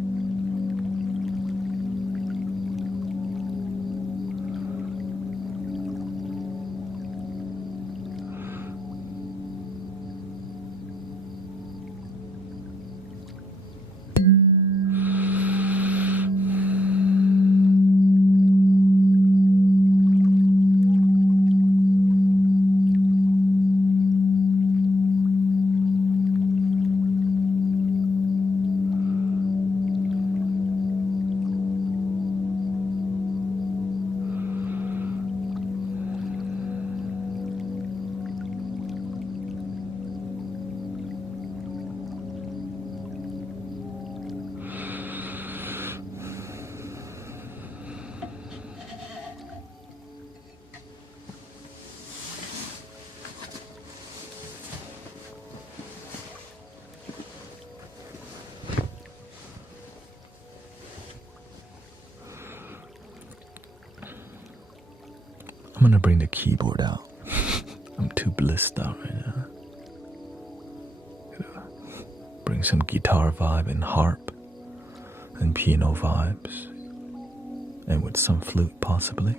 I'm gonna bring the keyboard out. I'm too blissed out right now. Bring some guitar vibe and harp and piano vibes, and with some flute possibly.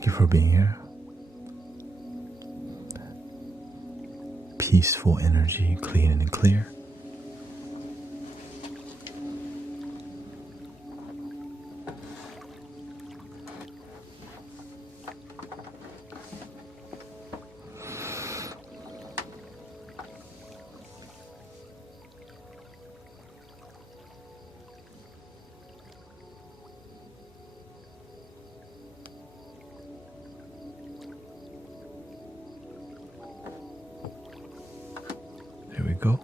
Thank you for being here. Peaceful energy, clean and clear. There we go.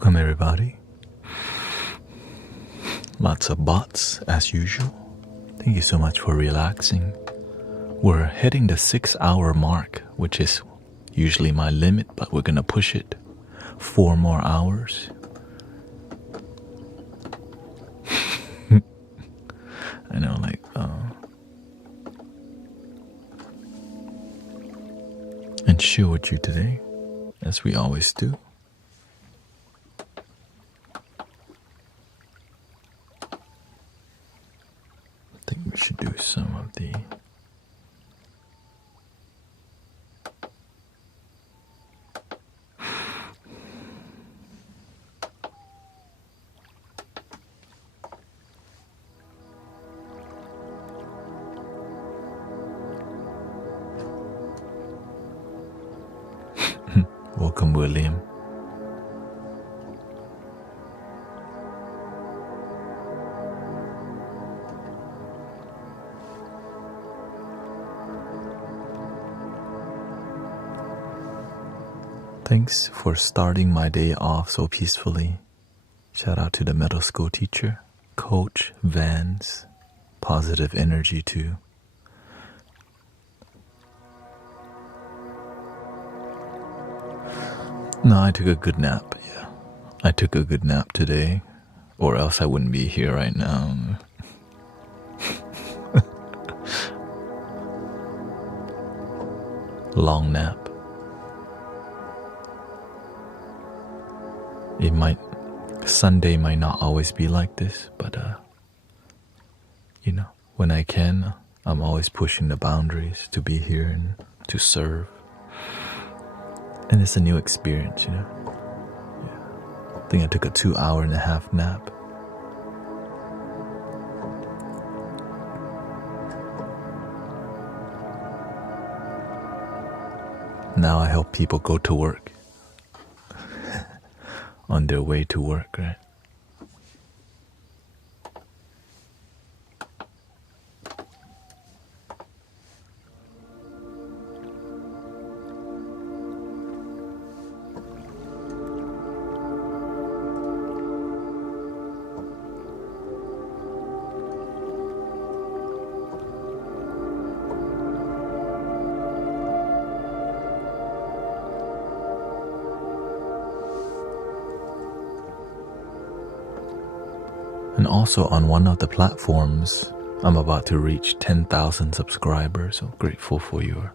Welcome everybody. Lots of bots as usual. Thank you so much for relaxing. We're hitting the 6-hour mark, which is usually my limit, but we're gonna push it 4 more hours. I know, like, and chill with you today, as we always do. I think we should do some of the welcome, William. Thanks for starting my day off so peacefully. Shout out to the middle school teacher, Coach Vance. Positive energy too. No, I took a good nap, yeah. I took a good nap today, or else I wouldn't be here right now. Long nap. Sunday might not always be like this, but you know, when I can, I'm always pushing the boundaries to be here and to serve. And it's a new experience, you know. Yeah. I think I took a 2.5-hour nap. Now I help people go to work. On their way to work, right? And also on one of the platforms, I'm about to reach 10,000 subscribers. So grateful for you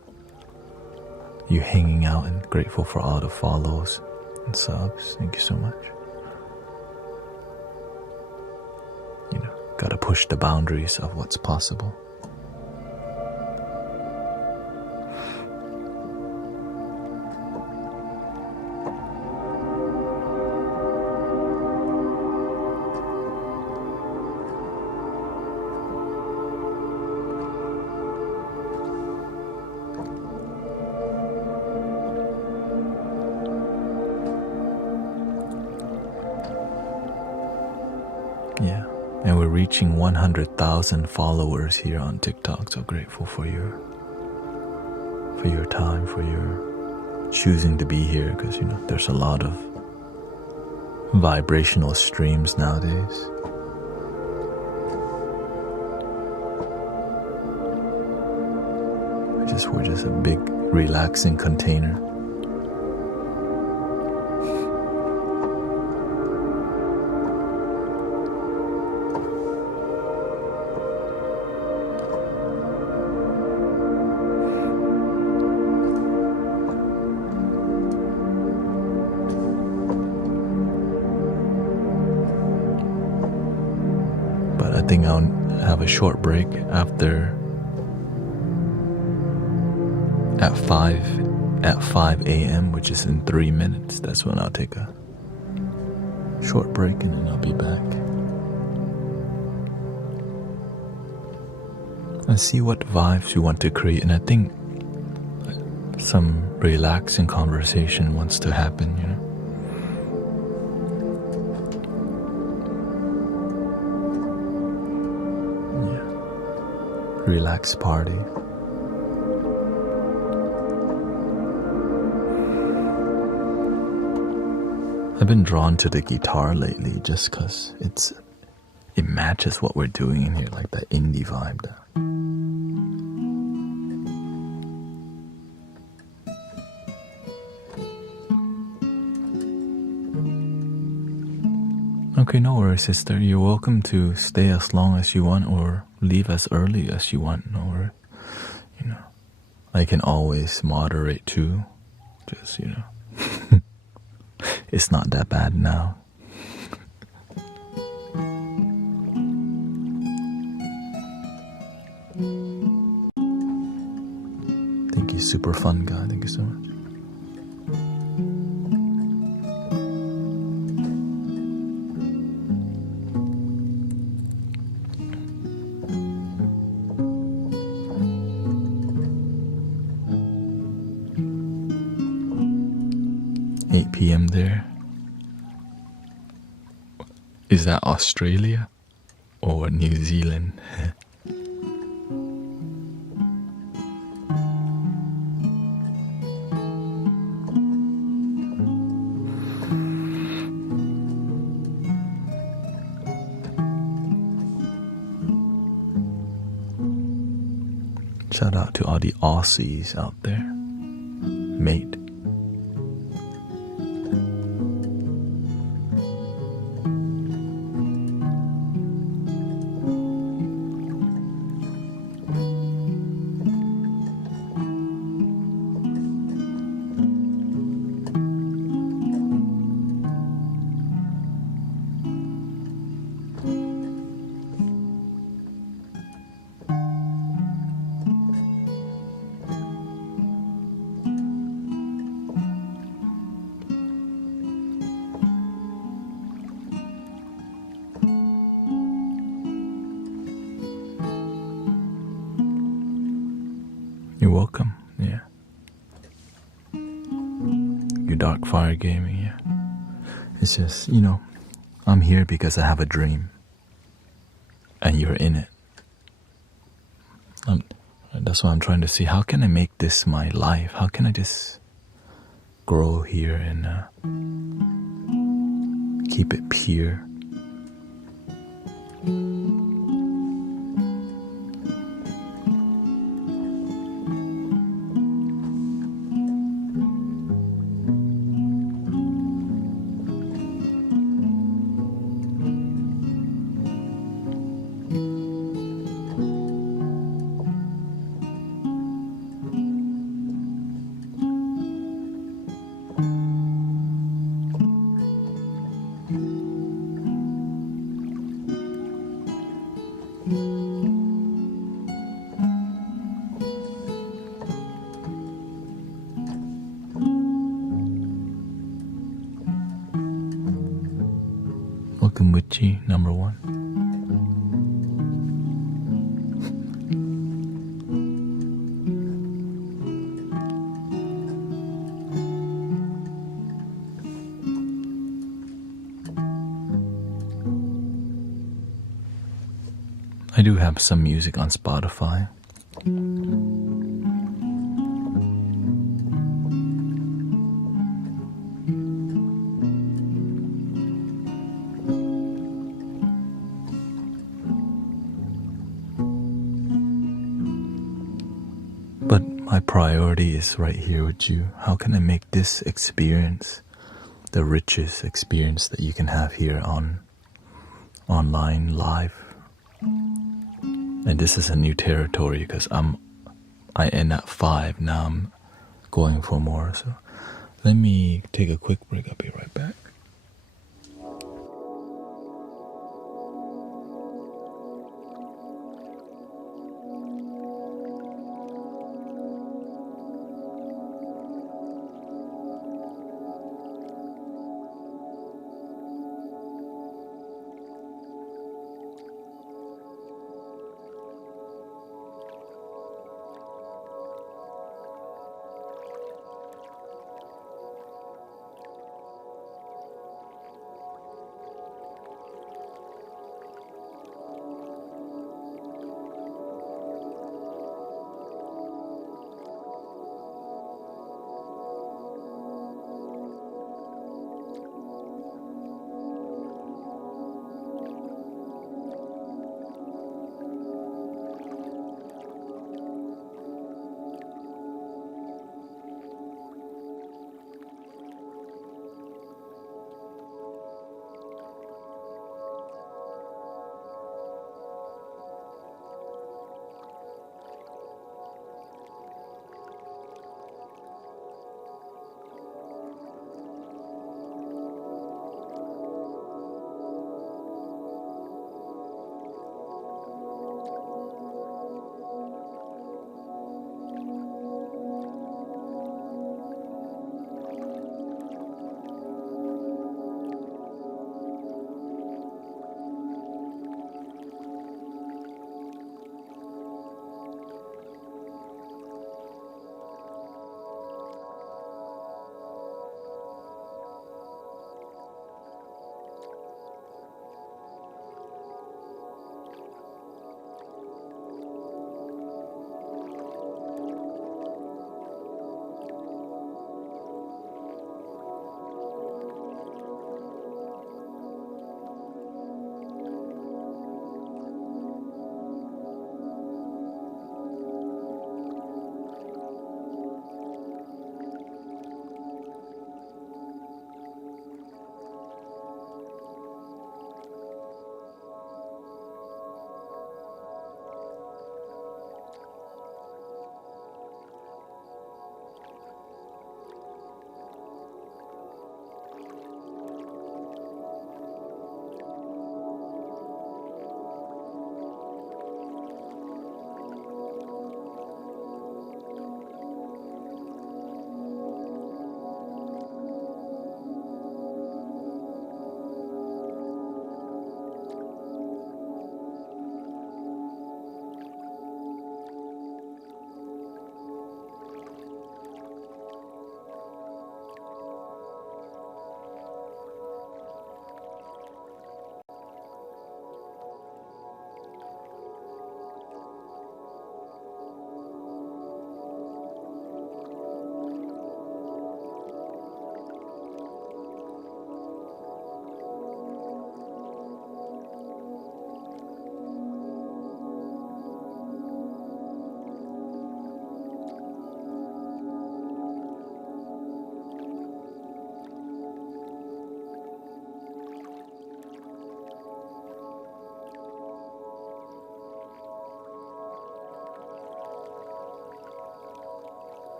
hanging out and grateful for all the follows and subs. Thank you so much. You know, gotta push the boundaries of what's possible. Yeah, and we're reaching 100,000 followers here on TikTok. So grateful for your time, for your choosing to be here, because you know there's a lot of vibrational streams nowadays. We're just a big relaxing container. I think I'll have a short break after at 5 a.m., which is in 3 minutes. That's when I'll take a short break and then I'll be back. And see what vibes you want to create. And I think some relaxing conversation wants to happen, you know. Relax party. I've been drawn to the guitar lately just because it matches what we're doing in here, like that indie vibe. Okay, no worries, sister. You're welcome to stay as long as you want or leave as early as you want. Or, I can always moderate too. Just, it's not that bad now. Thank you, super fun guy. Thank you so much. PM there. Is that Australia or New Zealand? Shout out to all the Aussies out there, mate. You're welcome, yeah. Your Dark Fire Gaming, yeah. It's just, I'm here because I have a dream. And you're in it. That's why I'm trying to see, how can I make this my life? How can I just grow here and keep it pure? Welcome, Witchy, number 1. I do have some music on Spotify. But my priority is right here with you. How can I make this experience the richest experience that you can have here online live? And this is a new territory because I end at 5. Now I'm going for more. So let me take a quick break. I'll be right back.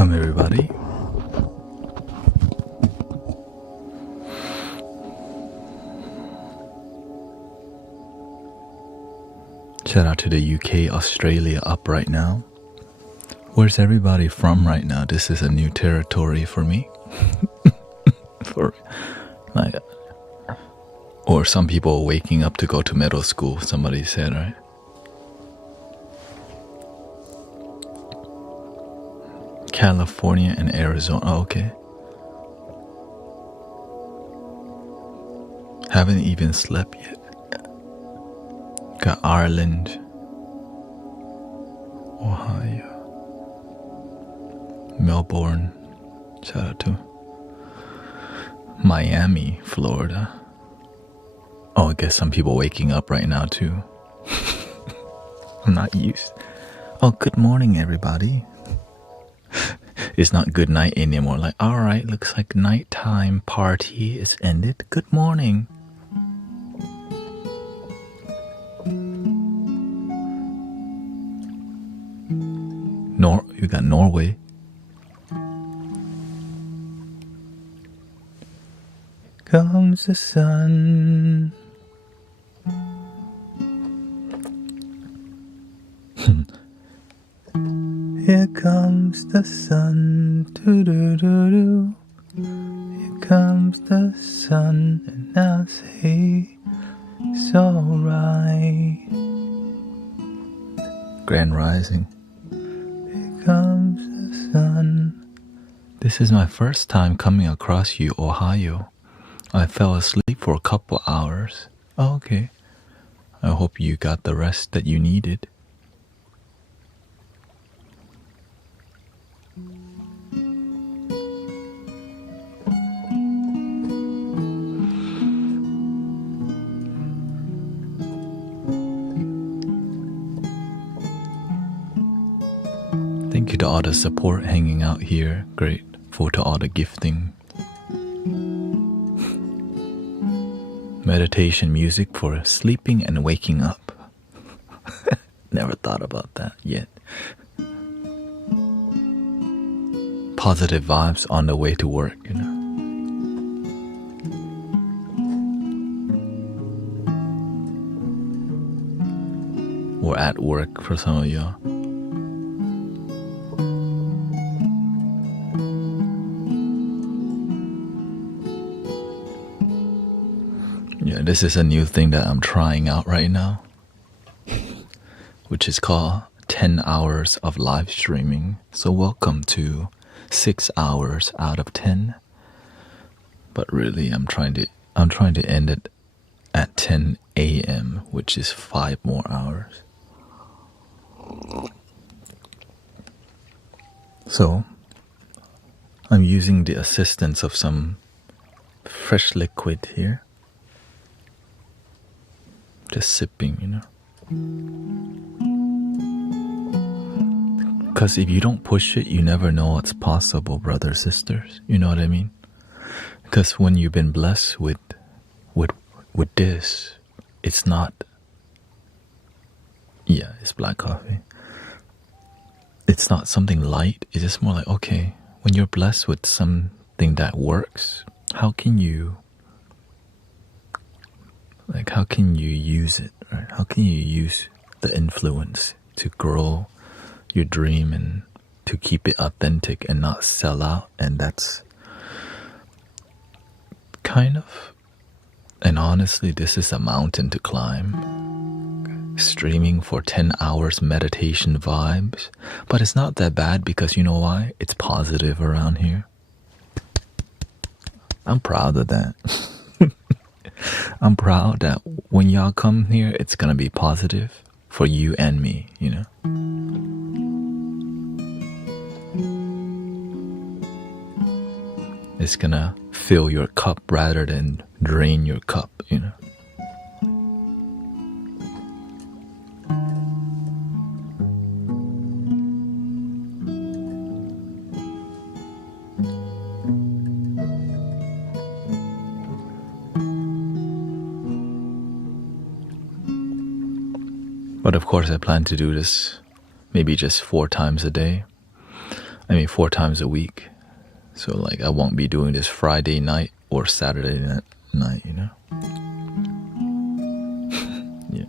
Welcome, everybody. Shout out to the UK, Australia up right now. Where's everybody from right now? This is a new territory for me. For like, or some people waking up to go to middle school, somebody said, right? California and Arizona. Oh, okay. Haven't even slept yet. Got Ireland, Ohio, Melbourne. Shout out to Miami, Florida. Oh, I guess some people waking up right now too. I'm not used. Oh, good morning, everybody. It's not good night anymore. Like, all right, looks like nighttime party is ended. Good morning. You got Norway. Comes the sun. Here comes the sun, doo-doo-doo-doo. Here comes the sun, and I say it's alright. Grand Rising. Here comes the sun. This is my first time coming across you, Ohio. I fell asleep for a couple hours. Oh, okay. I hope you got the rest that you needed. Thank you to all the support hanging out here. Grateful to all the gifting. Meditation music for sleeping and waking up. Never thought about that yet. Positive vibes on the way to work, you know. Or at work for some of y'all. Yeah, this is a new thing that I'm trying out right now, which is called 10 hours of live streaming. So welcome to 6 hours out of 10. But really, I'm trying to end it at 10 a.m., which is 5 more hours. So I'm using the assistance of some fresh liquid here. Just sipping, you know. Because if you don't push it, you never know what's possible, brothers, sisters. You know what I mean? Because when you've been blessed with this, it's not... Yeah, it's black coffee. It's not something light. It's just more like, okay, when you're blessed with something that works, how can you use it, right? How can you use the influence to grow your dream and to keep it authentic and not sell out? And that's kind of, and honestly, this is a mountain to climb. Streaming for 10 hours meditation vibes, but it's not that bad because you know why? It's positive around here. I'm proud of that. I'm proud that when y'all come here, it's gonna be positive for you and me, you know. It's gonna fill your cup rather than drain your cup, you know. But of course I plan to do this maybe just 4 times a day. I mean, 4 times a week. So like I won't be doing this Friday night or Saturday night, you know? Yeah.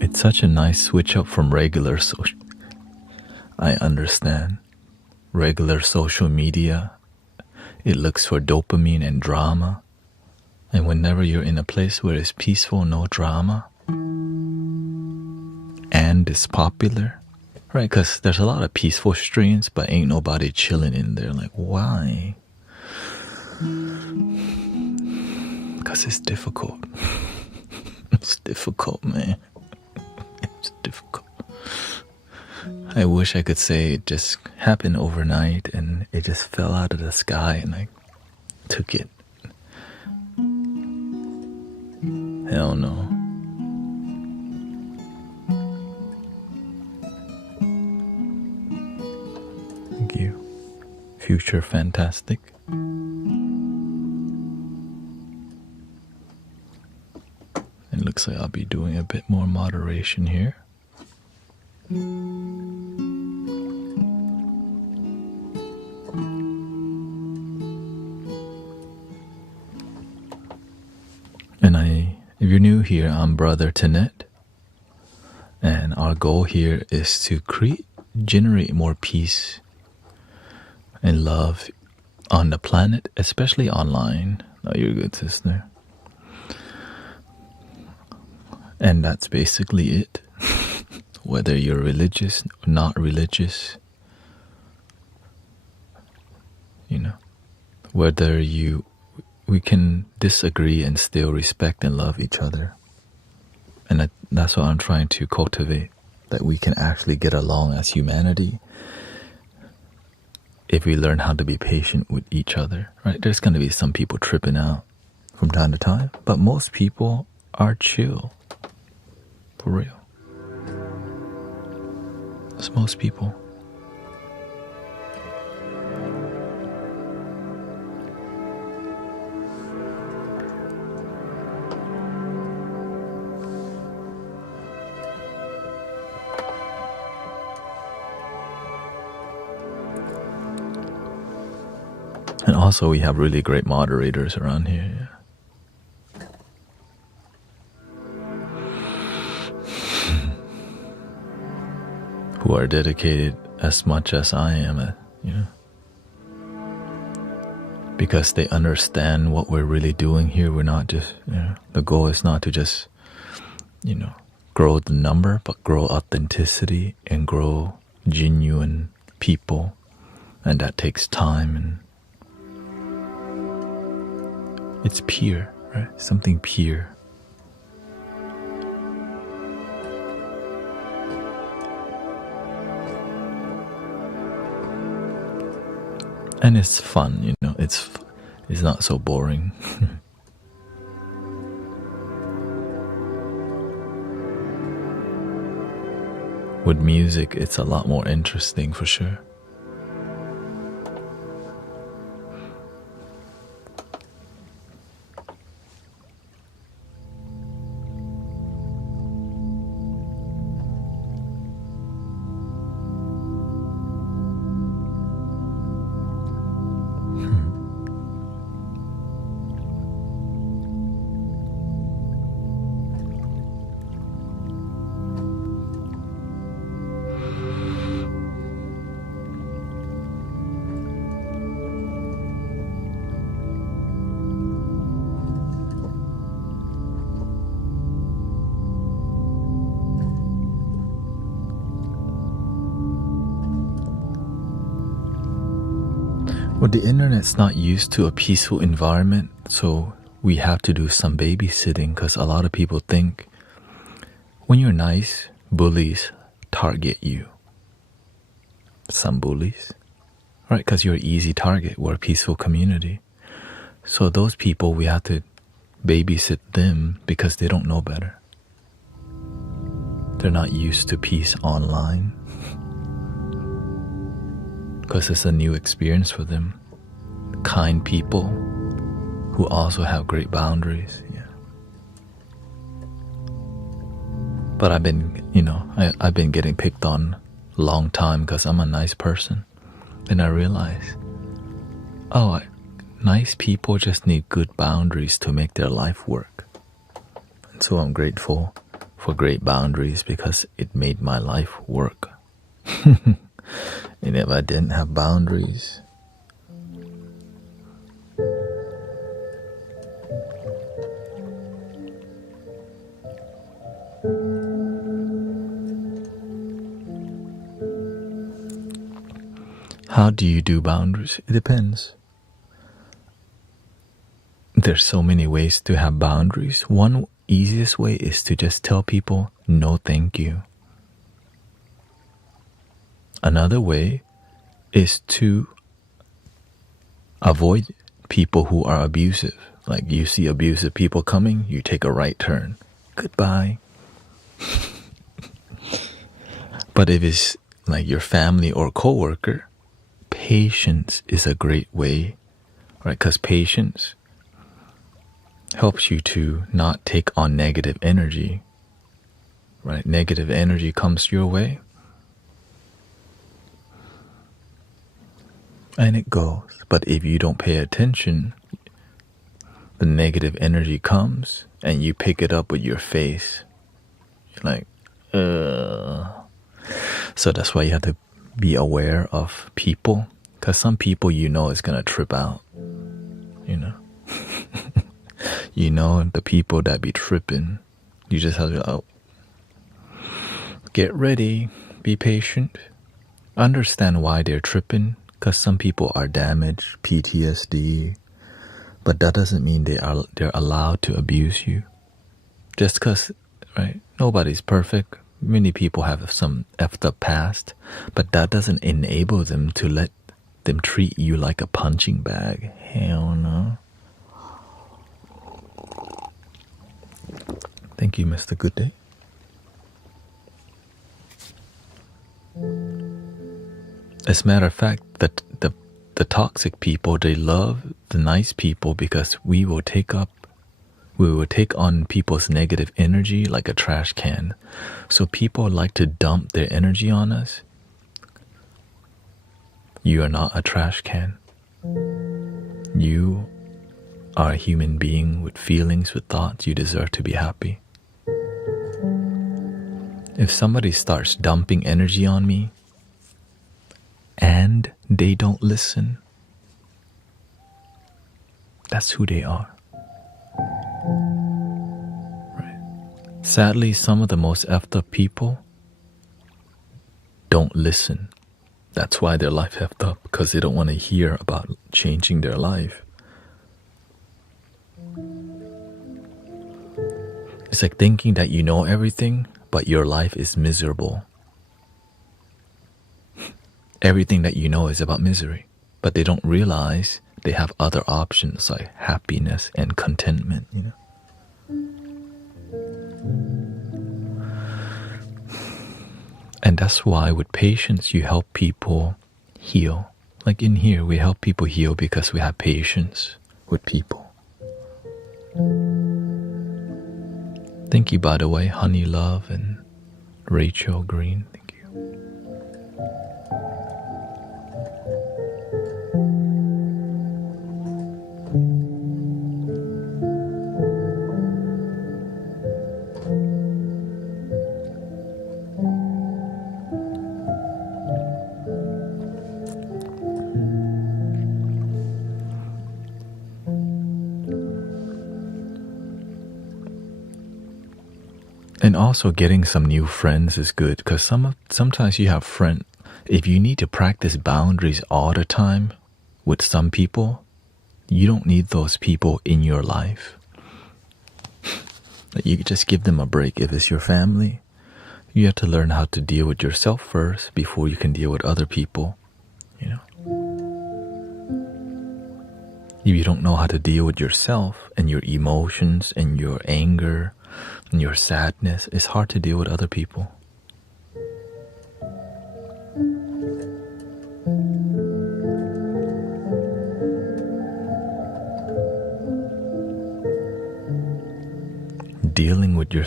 It's such a nice switch up from regular social. I understand. Regular social media, it looks for dopamine and drama. And whenever you're in a place where it's peaceful, no drama, and it's popular, right? Because there's a lot of peaceful streams, but ain't nobody chilling in there. Like, why? Because it's difficult. It's difficult, man. It's difficult. I wish I could say it just happened overnight and it just fell out of the sky and I took it. Hell no. Thank you. Future fantastic. It looks like I'll be doing a bit more moderation here. And if you're new here, I'm Brother Thanet. And our goal here is to generate more peace and love on the planet, especially online. Oh, you're good, sister. And that's basically it. Whether you're religious or not religious, you know, whether we can disagree and still respect and love each other. And that's what I'm trying to cultivate, that we can actually get along as humanity if we learn how to be patient with each other, right? There's going to be some people tripping out from time to time, but most people are chill, for real. It's most people. And also we have really great moderators around here. Yeah. Who are dedicated as much as I am, you know. Because they understand what we're really doing here. We're not just, you know, the goal is not to just, you know, grow the number, but grow authenticity and grow genuine people. And that takes time, and it's pure, right? Something pure. And it's fun, you know, it's not so boring. With music, it's a lot more interesting for sure. Well, the internet's not used to a peaceful environment, so we have to do some babysitting, because a lot of people think when you're nice, bullies target you. Some bullies, right? Because you're an easy target. We're a peaceful community. So those people, we have to babysit them because they don't know better. They're not used to peace online. Because it's a new experience for them. Kind people who also have great boundaries. Yeah. But I've been, I've been getting picked on a long time because I'm a nice person. Then I realized, nice people just need good boundaries to make their life work. And so I'm grateful for great boundaries because it made my life work. And if I didn't have boundaries, how do you do boundaries? It depends. There's so many ways to have boundaries. One easiest way is to just tell people, no thank you. Another way is to avoid people who are abusive. Like you see abusive people coming, you take a right turn. Goodbye. But if it's like your family or coworker, patience is a great way, right? Because patience helps you to not take on negative energy, right? Negative energy comes your way, and it goes. But if you don't pay attention, the negative energy comes, and you pick it up with your face. You're like, So that's why you have to be aware of people, because some people is gonna trip out. The people that be tripping, you just have to get ready, be patient, understand why they're tripping, because some people are damaged, PTSD, but that doesn't mean they're allowed to abuse you. Just because, right? Nobody's perfect. Many people have some effed up past, but that doesn't enable them to let them treat you like a punching bag. Hell no. Thank you, Mr. Good Day. As a matter of fact, the toxic people, they love the nice people because we will take on people's negative energy like a trash can. So people like to dump their energy on us. You are not a trash can. You are a human being with feelings, with thoughts. You deserve to be happy. If somebody starts dumping energy on me and they don't listen, that's who they are. Right. Sadly, some of the most effed up people don't listen. That's why their life effed up, because they don't want to hear about changing their life. It's like thinking that you know everything, but your life is miserable. Everything that you know is about misery, but they don't realize they have other options like happiness and contentment, And that's why with patience you help people heal. Like in here, we help people heal because we have patience with people. Thank you, by the way, Honey Love and Rachel Green. Thank you. And also getting some new friends is good, because sometimes you have friends. If you need to practice boundaries all the time with some people, you don't need those people in your life. You just give them a break. If it's your family, you have to learn how to deal with yourself first before you can deal with other people. If you don't know how to deal with yourself and your emotions and your anger and your sadness, it's hard to deal with other people.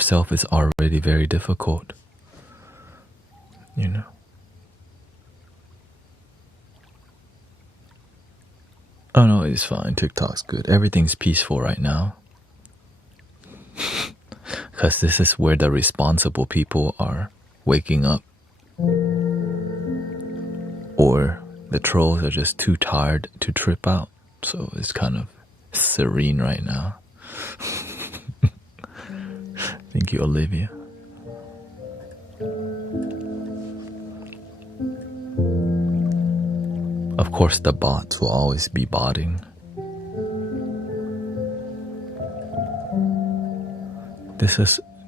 yourself is already very difficult. You know? Oh no, it's fine. TikTok's good. Everything's peaceful right now. Because this is where the responsible people are waking up. Or the trolls are just too tired to trip out. So it's kind of serene right now. Thank you, Olivia. Of course, the bots will always be botting.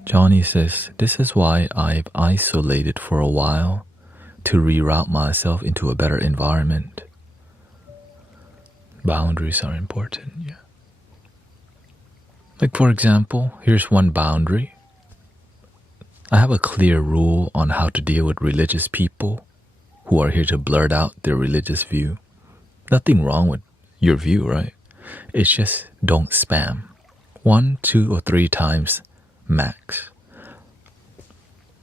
Johnny says, this is why I've isolated for a while to reroute myself into a better environment. Boundaries are important, yeah. Like, for example, here's one boundary. I have a clear rule on how to deal with religious people who are here to blurt out their religious view. Nothing wrong with your view, right? It's just don't spam. 1, 2, or 3 times max.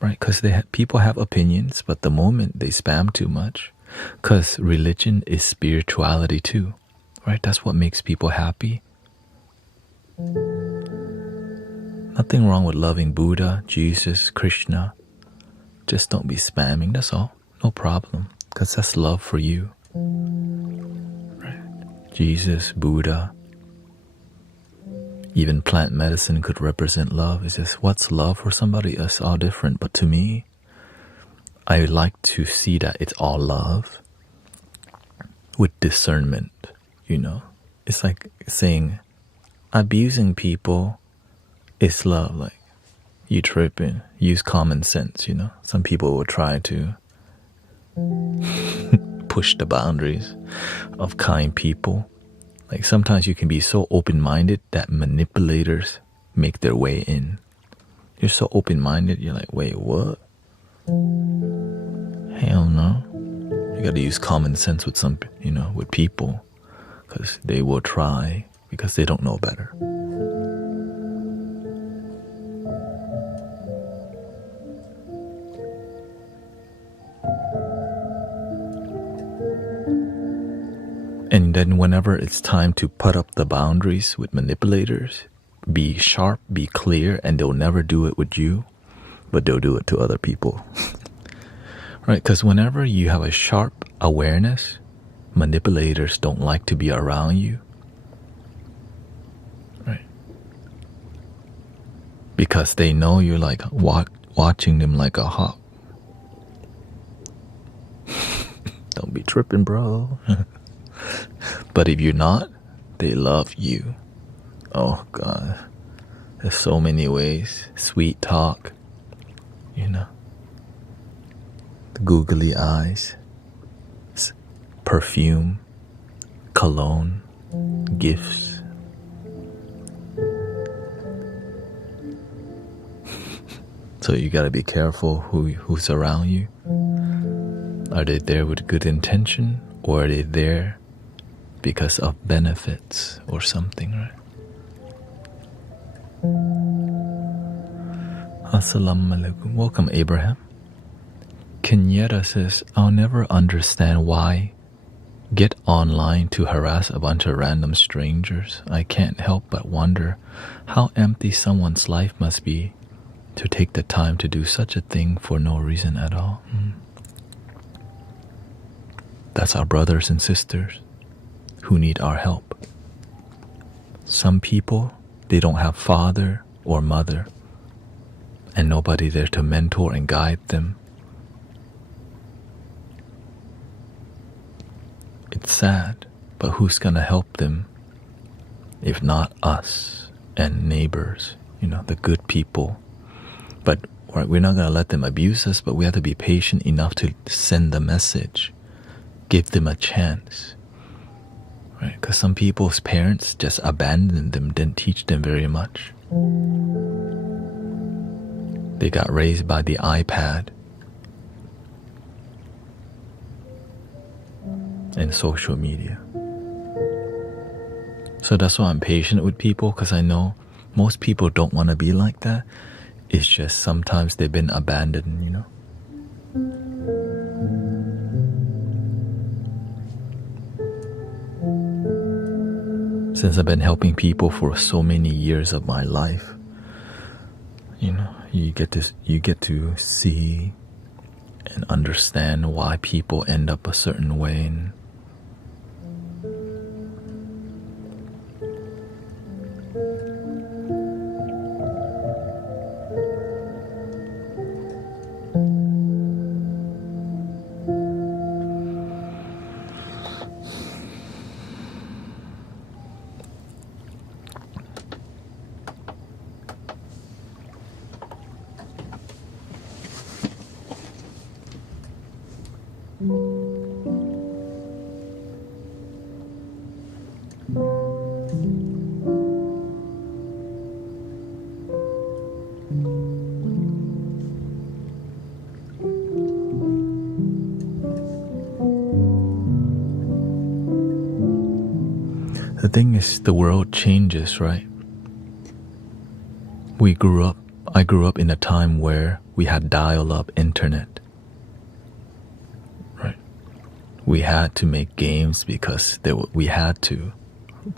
Right? Because people have opinions, but the moment they spam too much, because religion is spirituality too. Right? That's what makes people happy. Nothing wrong with loving Buddha, Jesus, Krishna. Just don't be spamming, that's all. No problem, because that's love for you. Right? Jesus, Buddha, even plant medicine could represent love. It's just what's love for somebody is all different. But to me, I like to see that it's all love with discernment, you know. It's like saying abusing people is love. Like, you tripping, use common sense, you know. Some people will try to push the boundaries of kind people. Like, sometimes you can be so open-minded that manipulators make their way in. You're so open-minded, you're like, wait, what? Hell no. You gotta use common sense with some, you know, with people, because they will try because they don't know better. And then whenever it's time to put up the boundaries with manipulators, be sharp, be clear, and they'll never do it with you, but they'll do it to other people. Right? Because whenever you have a sharp awareness, manipulators don't like to be around you. Right? Because they know you're like watching them like a hawk. Don't be tripping, bro. But if you're not, they love you. Oh God, there's so many ways. Sweet talk, you know, the googly eyes, perfume, cologne, gifts. So you gotta be careful who's around you. Are they there with good intention, or are they there because of benefits or something, right? Assalamu alaikum. Welcome, Abraham. Kenyetta says, I'll never understand why get online to harass a bunch of random strangers. I can't help but wonder how empty someone's life must be to take the time to do such a thing for no reason at all. That's our brothers and sisters who need our help. Some people, they don't have father or mother and nobody there to mentor and guide them. It's sad, but who's gonna help them if not us and neighbors, you know, the good people. But we're not gonna let them abuse us, but we have to be patient enough to send the message, give them a chance. Right? Because some people's parents just abandoned them, didn't teach them very much. They got raised by the iPad and social media. So that's why I'm patient with people, because I know most people don't want to be like that. It's just sometimes they've been abandoned, you know. Since I've been helping people for so many years of my life, you know, you get to see and understand why people end up a certain way. And the thing is, the world changes, right? I grew up in a time where we had dial-up internet, right? We had to make games because we had to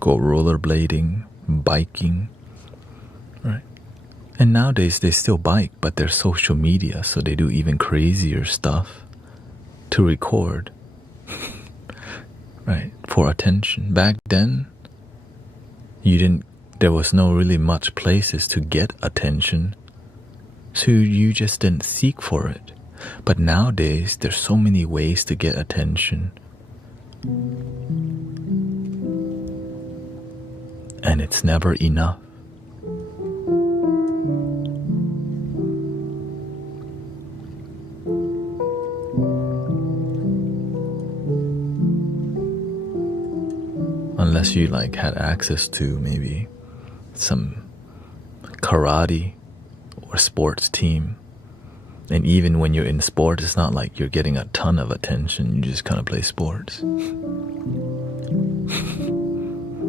go rollerblading, biking, right? And nowadays they still bike, but they're social media, so they do even crazier stuff to record, right? For attention. Back then, there was no really much places to get attention, so you just didn't seek for it. But nowadays, there's so many ways to get attention, and it's never enough. Unless you had access to maybe some karate or sports team. And even when you're in sport, it's not like you're getting a ton of attention. You just kind of play sports.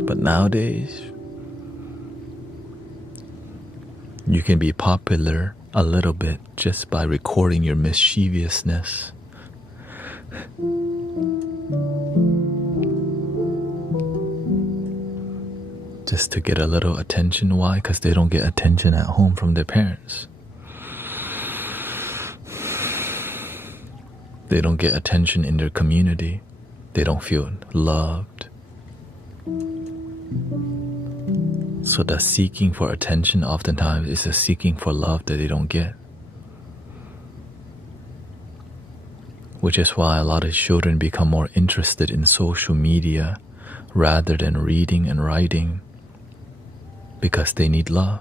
But nowadays, you can be popular a little bit just by recording your mischievousness. Just to get a little attention. Why? Because they don't get attention at home from their parents. They don't get attention in their community. They don't feel loved. So the seeking for attention oftentimes is a seeking for love that they don't get. Which is why a lot of children become more interested in social media rather than reading and writing, because they need love.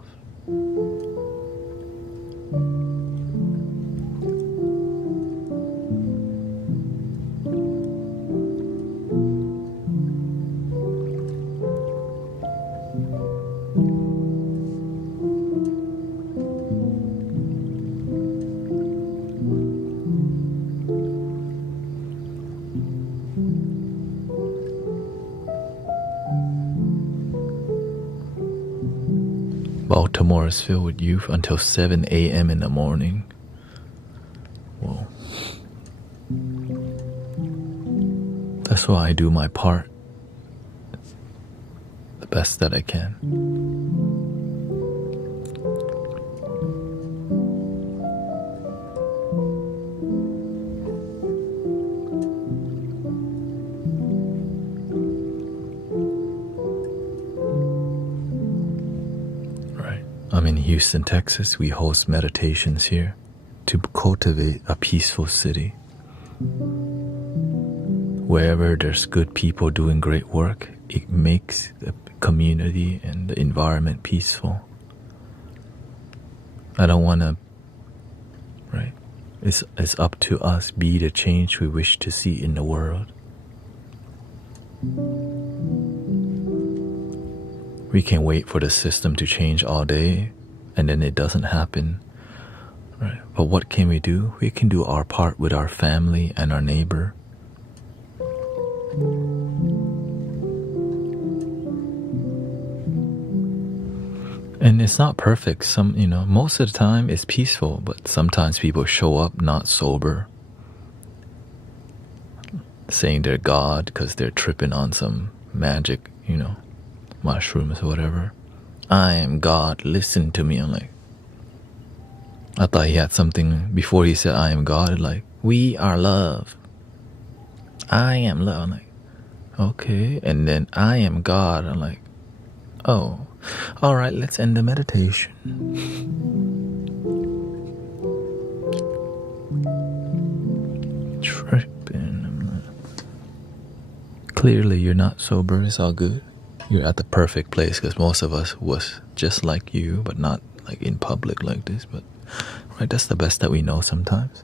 Baltimore is filled with youth until 7 a.m. in the morning. Whoa. That's why I do my part the best that I can. I'm in Houston, Texas. We host meditations here to cultivate a peaceful city. Wherever there's good people doing great work, it makes the community and the environment peaceful. I don't want to, right? It's up to us, be the change we wish to see in the world. We can wait for the system to change all day, and then it doesn't happen, right? But what can we do? We can do our part with our family and our neighbor. And it's not perfect. Most of the time it's peaceful, but sometimes people show up not sober, saying they're God because they're tripping on some magic, mushrooms or whatever. I am God, listen to me. I'm like, I thought he had something before he said I am God, like, we are love. I am love. I'm like, okay. And then I am God. I'm like, oh, all right, let's end the meditation. Tripping. Clearly you're not sober. It's all good. You're at the perfect place, because most of us was just like you, but not like in public like this. But right, that's the best that we know sometimes.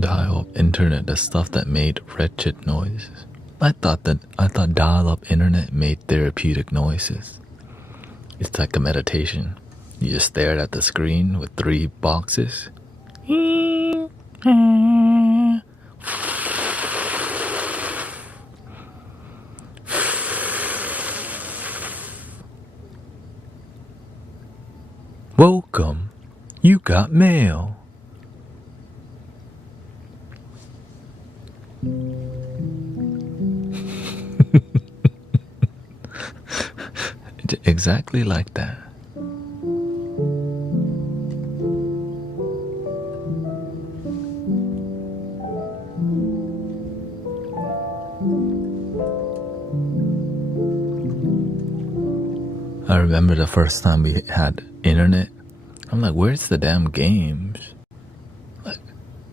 Dial-up internet, the stuff that made wretched noises. I thought dial-up internet made therapeutic noises. It's like a meditation. You just stared at the screen with 3 boxes. Welcome, you got mail. Exactly like that. I remember the first time we had internet. I'm like, where's the damn games? Like,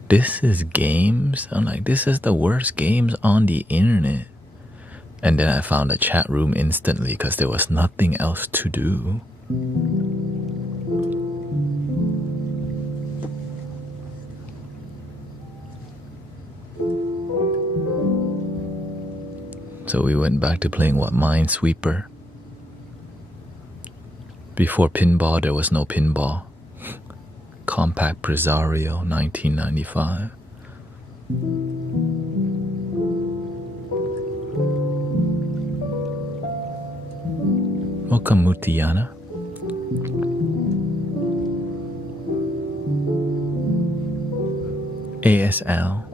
this is games? I'm like, this is the worst games on the internet. And then I found a chat room instantly because there was nothing else to do. So we went back to playing Minesweeper. Before pinball, there was no pinball. Compact Presario, 1995. Welcome, Mutiana. ASL.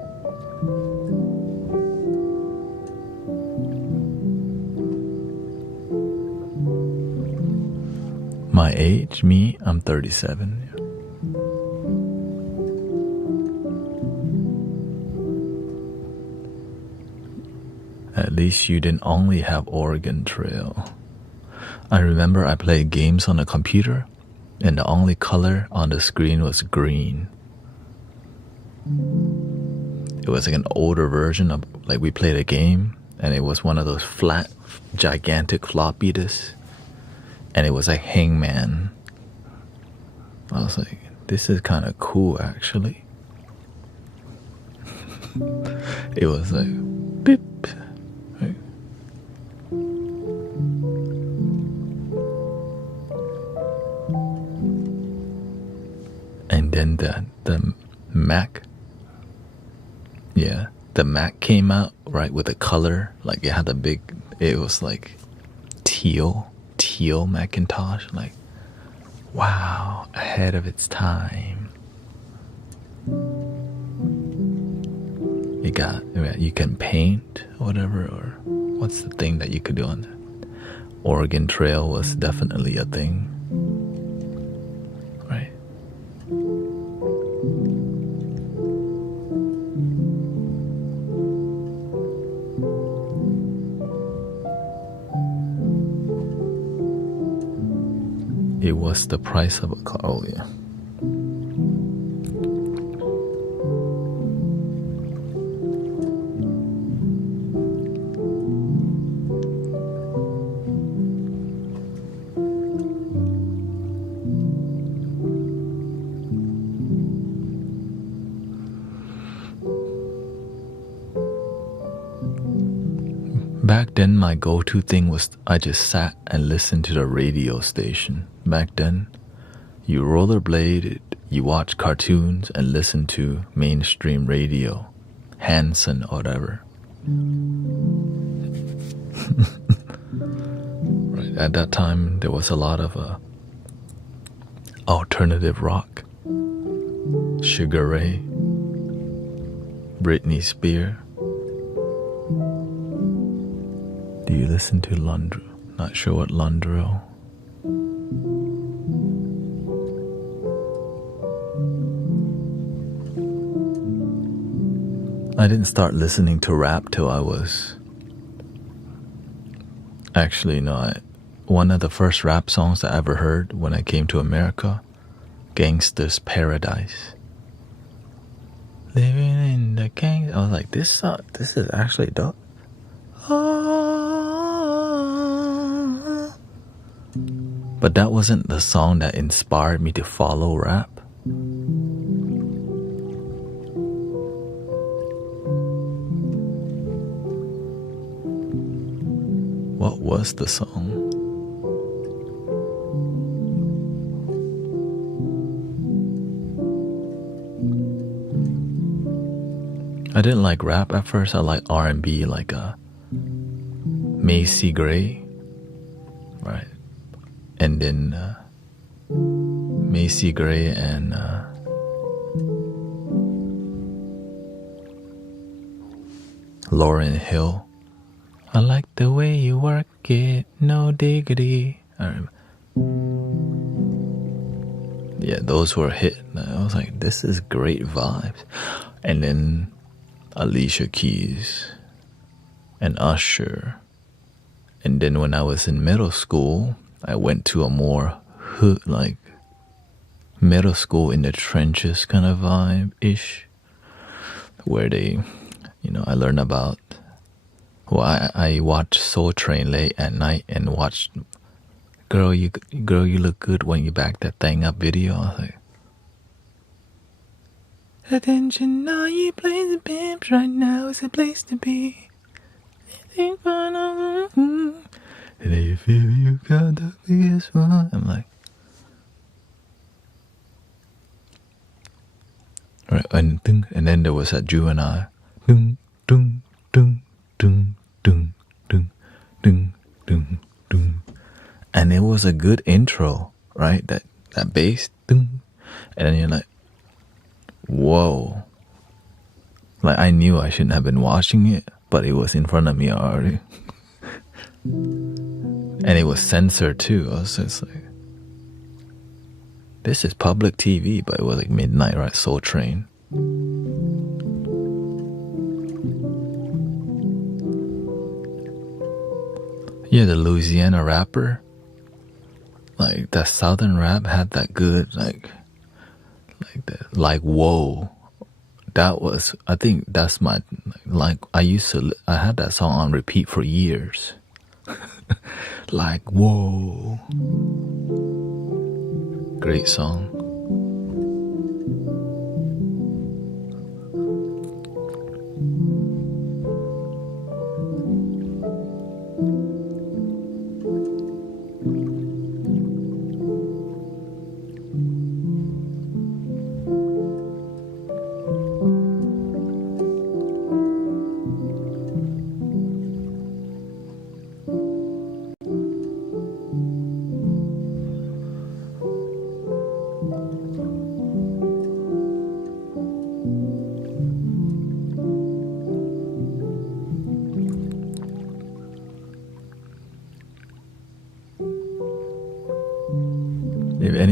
My age? Me? I'm 37. At least you didn't only have Oregon Trail. I remember I played games on a computer, and the only color on the screen was green. It was like an older version of, like, we played a game, and it was one of those flat, gigantic floppy disks, and it was like Hangman. I was like, this is kind of cool, actually. It was like, beep. Right? And then the Mac, the Mac came out, right, with a color, like it had a big, it was like teal teal Macintosh. Like, wow, ahead of its time. You can paint or whatever, or what's the thing that you could do on that? Oregon Trail was definitely a thing, right? It was the price of a car. Oh yeah. Back then, my go-to thing was I just sat and listened to the radio station. Back then, you rollerbladed, you watched cartoons, and listened to mainstream radio, Hanson or whatever. Right, at that time, there was a lot of alternative rock. Sugar Ray, Britney Spears. Do you listen to Londro? Not sure what Londro. I didn't start listening to rap till I was... Actually, no. One of the first rap songs I ever heard when I came to America, Gangsta's Paradise. Living in the gang. I was like, this is actually dope. But that wasn't the song that inspired me to follow rap. What was the song? I didn't like rap at first. I liked R&B, like Macy Gray, right? And then Macy Gray and Lauryn Hill. I like the way you work it, no diggity. Yeah, those were a hit. I was like, this is great vibes. And then Alicia Keys and Usher. And then when I was in middle school, I went to a more hood, like middle school in the trenches kind of vibe-ish, where they, I learned about, I watched Soul Train late at night and watched Girl, you look good when you back that thing up video. I was like, attention, all you plays and pimps, right now is a place to be. And you feel you got the biggest one. I'm like, right, and then there was that Juvenile. Dun, dun, dun, dun, dun, dun, dun, dun, dun. And it was a good intro, right? That bass, dun. And then you're like, whoa. Like, I knew I shouldn't have been watching it, but it was in front of me already. And it was censored too. I was just like, this is public TV, but it was like midnight, right? Soul Train. Yeah, the Louisiana rapper, like that Southern rap had that good, like whoa. That was, I think that's my, like, I had that song on repeat for years. Like, whoa. Great song.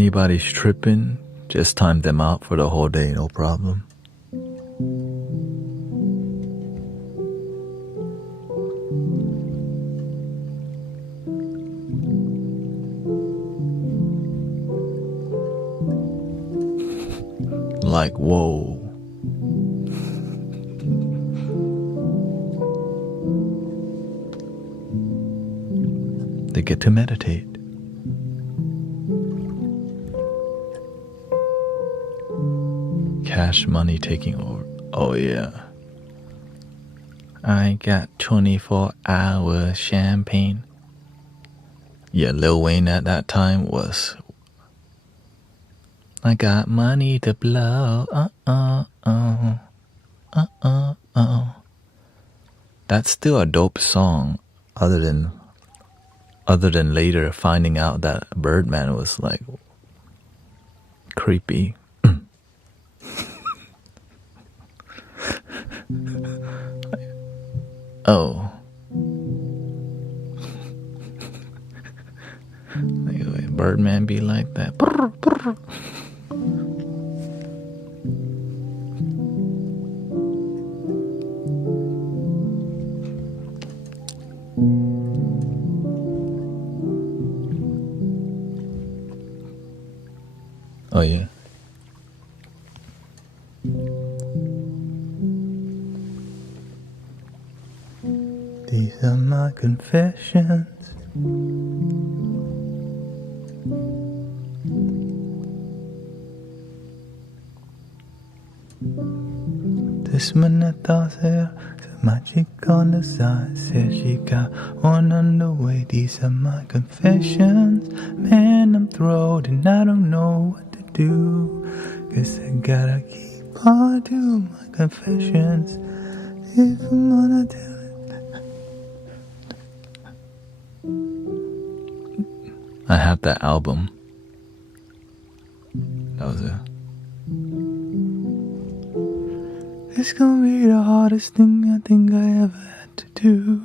anybody's tripping, just time them out for the whole day, no problem. Like, whoa. They get to meditate. Cash money taking over. Oh yeah. I got 24-hour champagne. Yeah, Lil Wayne at that time was, I got money to blow. That's still a dope song, other than later finding out that Birdman was like creepy. Oh. Anyway, Birdman be like that. Oh yeah. These are my confessions. This minute thought there, my chick on the side said she got one on the way. These are my confessions. Man, I'm thrilled and I don't know what to do. Guess I gotta keep on doing my confessions. If I'm gonna tell it. I have that album. That was it. It's gonna be the hardest thing I think I ever had to do.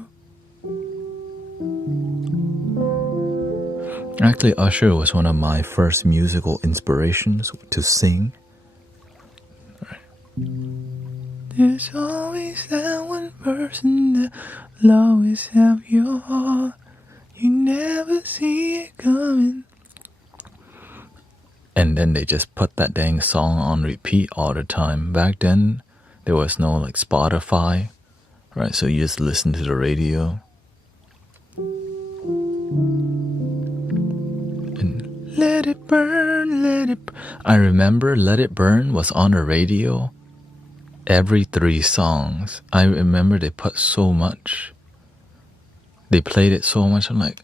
Actually, Usher was one of my first musical inspirations to sing. There's always that one person that'll always have your heart. You never see it coming. And then they just put that dang song on repeat all the time. Back then, there was no like Spotify, right? So you just listen to the radio. And let it burn, let it... I remember Let It Burn was on the radio every 3 songs. I remember they put so much. They played it so much. I'm like,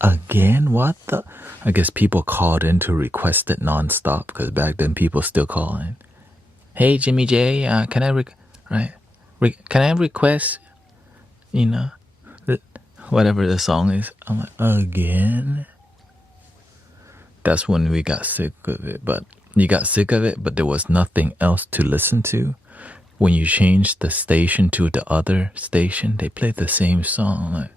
again? What the? I guess people called in to request it nonstop, because back then people still call in. Hey Jimmy J, can I can I request, whatever the song is? I'm like, again? That's when we got sick of it. But you got sick of it, but there was nothing else to listen to. When you changed the station to the other station, they played the same song. I'm like,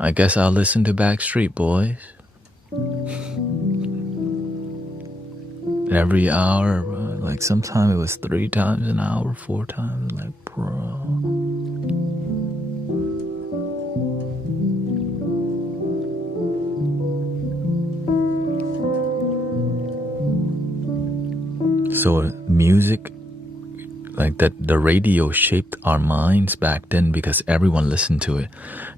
I guess I'll listen to Backstreet Boys. Every hour, bro. Like sometimes it was 3 times an hour, 4 times. Like, bro. So music, like that, the radio shaped our minds back then because everyone listened to it.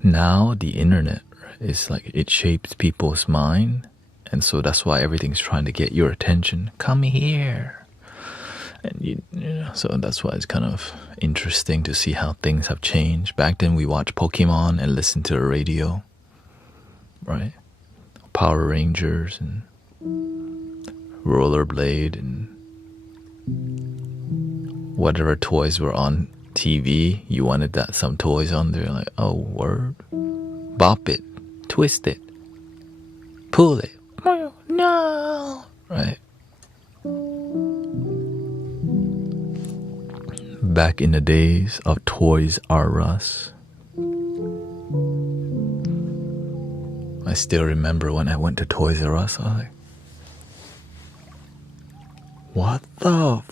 Now the internet is like, it shapes people's mind, and so that's why everything's trying to get your attention. Come here, and so that's why it's kind of interesting to see how things have changed. Back then we watched Pokemon and listened to the radio, right? Power Rangers and Rollerblade and whatever toys were on TV, you wanted that some toys on there, like, oh, word. Bop it, twist it, pull it. No, right? Back in the days of Toys R Us, I I still remember when I went to Toys R Us, I was like, what the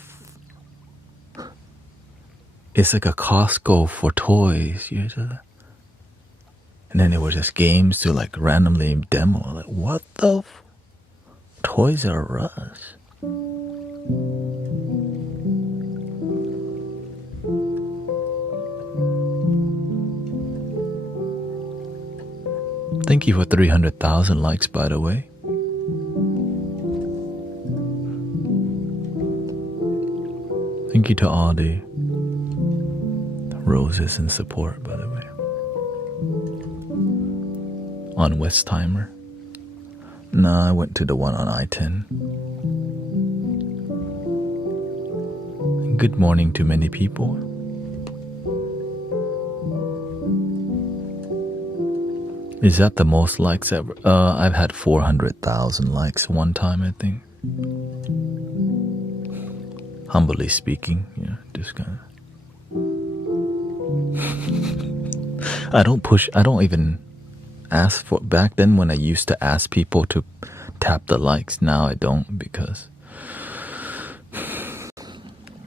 it's like a Costco for toys. You just, and then it was just games to like randomly demo. Like, what the Toys R Us? Thank you for 300,000 likes, by the way. Thank you to all the roses and support, by the way. On Westheimer. Nah, I went to the one on I-10. Good morning to many people. Is that the most likes ever? I've had 400,000 likes one time, I think. Humbly speaking, just kind of. I don't even ask for. Back then when I used to ask people to tap the likes, now I don't, because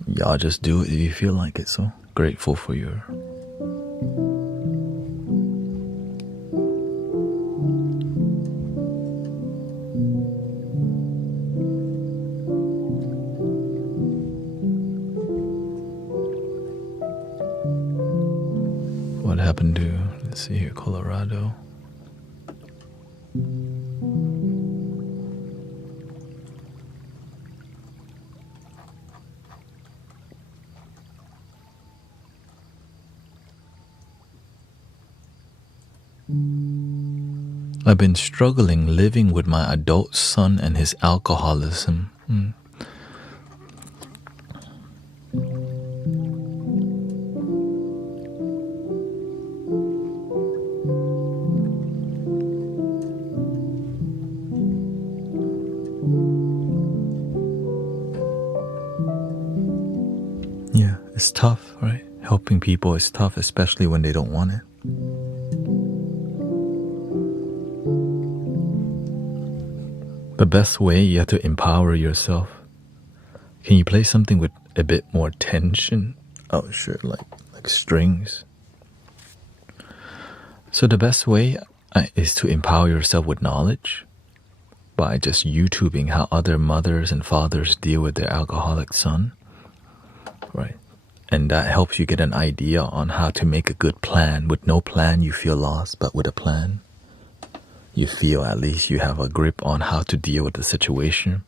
y'all just do it if you feel like it. So grateful for your what happened to, let's see here, Colorado. I've been struggling living with my adult son and his alcoholism. Yeah, it's tough, right? Helping people is tough, especially when they don't want it. The best way, you have to empower yourself. Can you play something with a bit more tension? Oh, sure, like strings. So the best way is to empower yourself with knowledge by just YouTubing how other mothers and fathers deal with their alcoholic son, right? And that helps you get an idea on how to make a good plan. With no plan, you feel lost, but with a plan, you feel at least you have a grip on how to deal with the situation.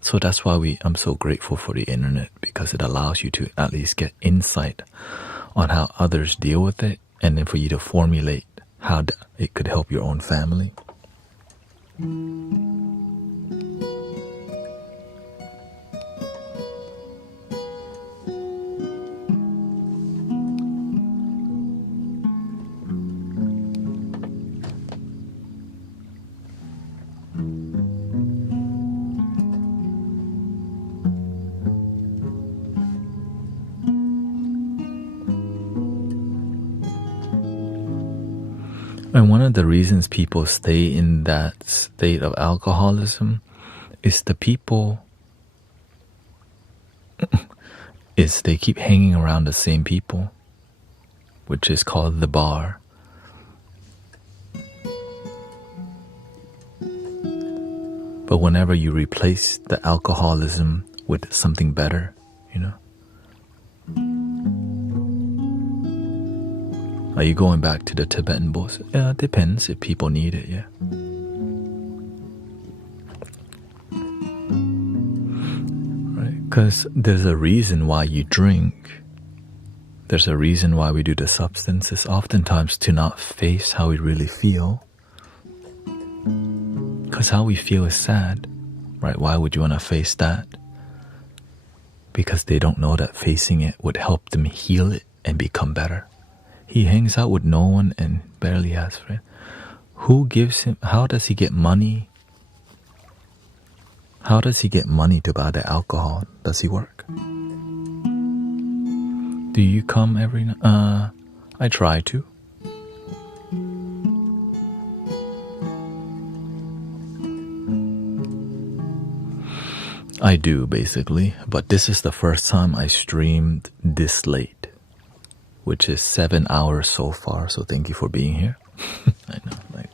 So that's why I'm so grateful for the internet, because it allows you to at least get insight on how others deal with it, and then for you to formulate how it could help your own family. And one of the reasons people stay in that state of alcoholism is they keep hanging around the same people, which is called the bar. But whenever you replace the alcoholism with something better, Are you going back to the Tibetan boss? Yeah, it depends if people need it, yeah. Right, because there's a reason why you drink. There's a reason why we do the substances, oftentimes to not face how we really feel. Because how we feel is sad, right? Why would you want to face that? Because they don't know that facing it would help them heal it and become better. He hangs out with no one and barely has friends. Who gives him, how does he get money? How does he get money to buy the alcohol? Does he work? Do you come every night? I try to. I do, basically, but this is the first time I streamed this late, which is 7 hours so far, so thank you for being here. I know, like...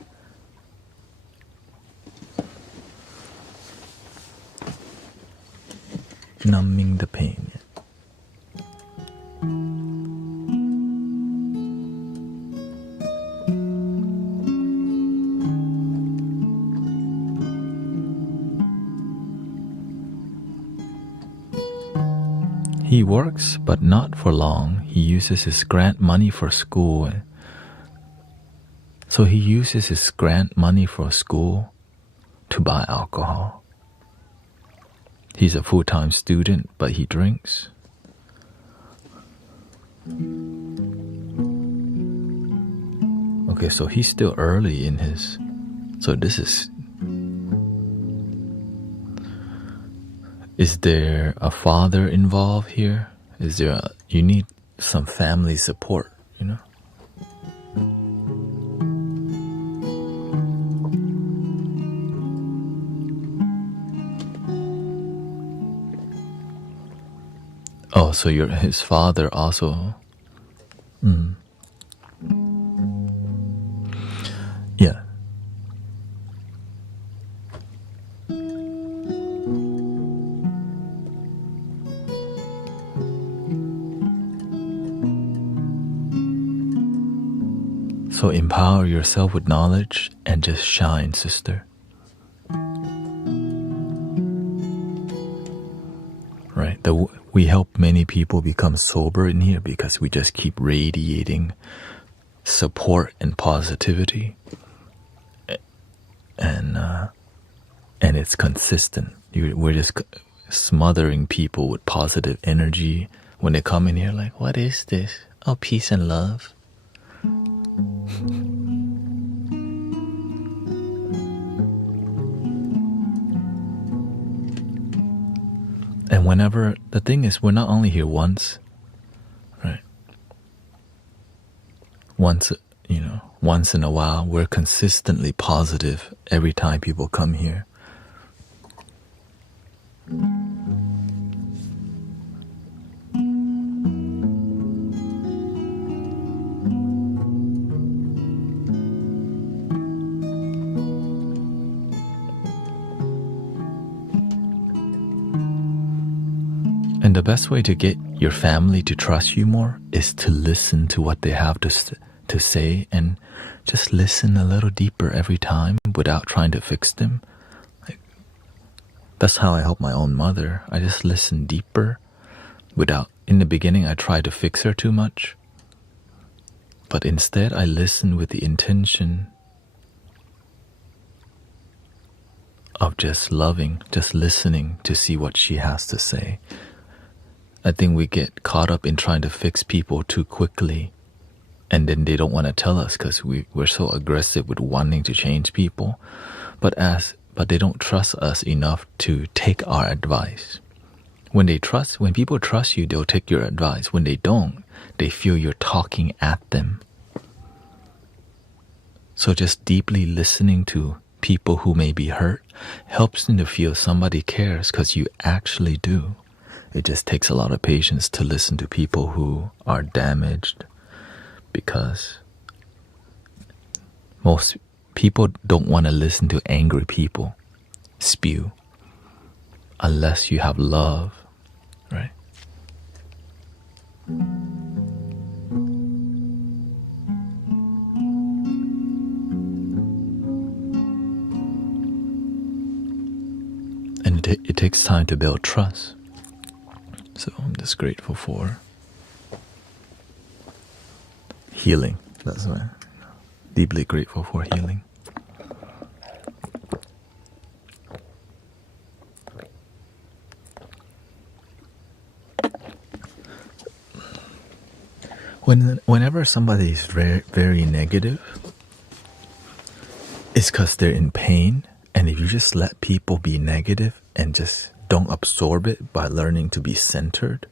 numbing the pain. He works, but not for long. He uses his grant money for school. So he uses his grant money for school to buy alcohol. He's a full-time student, but he drinks. Okay, so he's still early in his... So this is... Is there a father involved here? Is there a... You need some family support, you know? Oh, so you're his father also. Yeah. So empower yourself with knowledge and just shine, sister. Right? We help many people become sober in here because we just keep radiating support and positivity, and it's consistent. We're just smothering people with positive energy when they come in here. Like, what is this? Oh, peace and love. And whenever, the thing is, we're not only here once, right? Once, you know, once in a while, we're consistently positive every time people come here. And the best way to get your family to trust you more is to listen to what they have to say, and just listen a little deeper every time without trying to fix them. Like, that's how I help my own mother. I just listen deeper without... In the beginning, I tried to fix her too much. But instead, I listen with the intention of just loving, just listening to see what she has to say. I think we get caught up in trying to fix people too quickly, and then they don't want to tell us because we're so aggressive with wanting to change people, but they don't trust us enough to take our advice. When people trust you, they'll take your advice. When they don't, they feel you're talking at them. So just deeply listening to people who may be hurt helps them to feel somebody cares, because you actually do. It just takes a lot of patience to listen to people who are damaged, because most people don't want to listen to angry people spew unless you have love, right? And it takes time to build trust. So I'm just grateful for healing. That's why I'm deeply grateful for healing. Whenever somebody is very, very negative, it's because they're in pain. And if you just let people be negative and just don't absorb it by learning to be centered,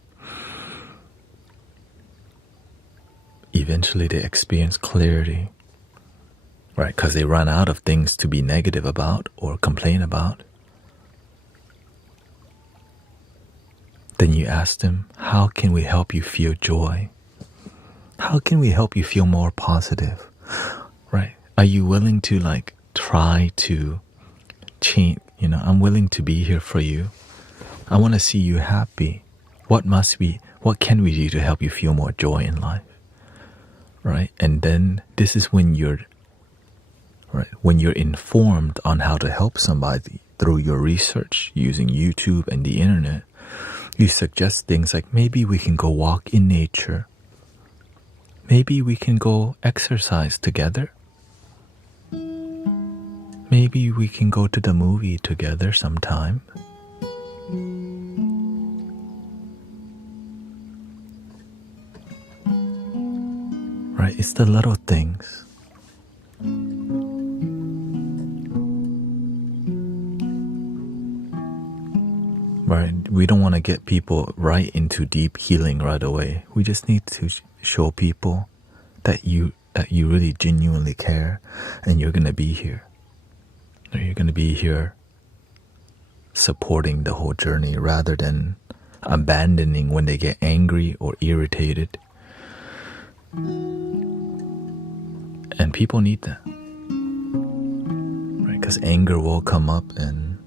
eventually they experience clarity, right? Because they run out of things to be negative about or complain about. Then you ask them, how can we help you feel joy? How can we help you feel more positive? Right? Are you willing to like try to change? You know, I'm willing to be here for you. I want to see you happy. What can we do to help you feel more joy in life? Right? And then this is when you're informed on how to help somebody through your research using YouTube and the internet. You suggest things like, maybe we can go walk in nature. Maybe we can go exercise together. Maybe we can go to the movie together sometime. Right? It's the little things. Right? We don't want to get people right into deep healing right away. We just need to show people that you really genuinely care, and you're going to be here. You're going to be here supporting the whole journey rather than abandoning when they get angry or irritated. And people need that. Right? Because anger will come up, and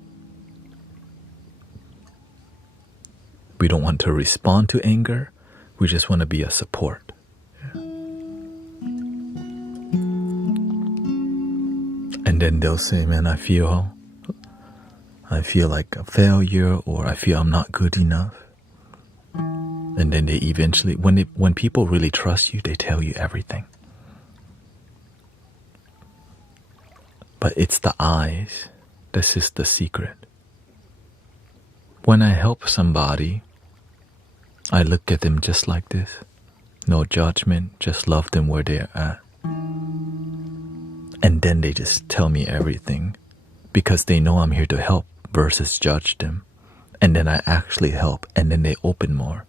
we don't want to respond to anger. We just want to be a support. Yeah. And then they'll say, man, I feel like a failure, or I feel I'm not good enough. And then they eventually, when people really trust you, they tell you everything. But it's the eyes. This is the secret. When I help somebody, I look at them just like this. No judgment, just love them where they're at. And then they just tell me everything because they know I'm here to help versus judge them. And then I actually help, and then they open more.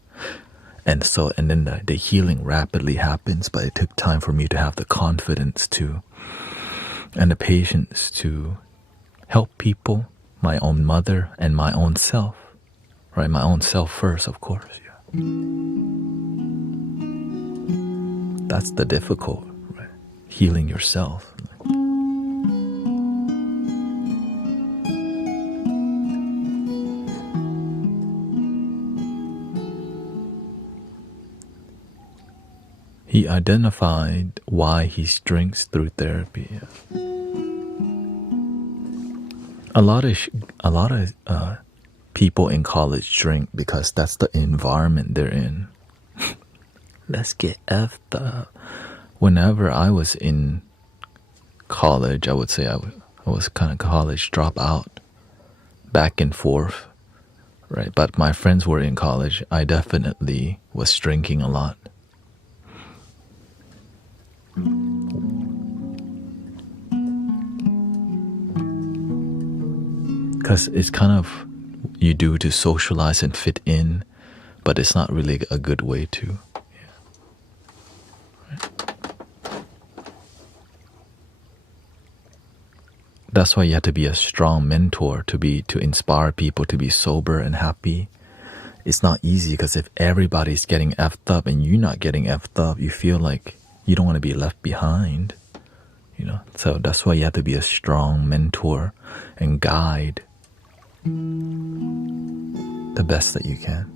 And then the healing rapidly happens, but it took time for me to have the confidence to, and the patience to help people, my own mother and my own self. Right? My own self first, of course. Yeah. That's the difficult, right? Healing yourself. He identified why he drinks through therapy. A lot of people in college drink because that's the environment they're in. Let's get effed up. Whenever I was in college, I would say I was kind of college dropout, back and forth, right? But my friends were in college. I definitely was drinking a lot. Because it's kind of you do to socialize and fit in, but it's not really a good way to. Yeah. Right. That's why you have to be a strong mentor to inspire people to be sober and happy. It's not easy because if everybody's getting effed up and you're not getting effed up, you feel like you don't want to be left behind. You know, so that's why you have to be a strong mentor and guide the best that you can.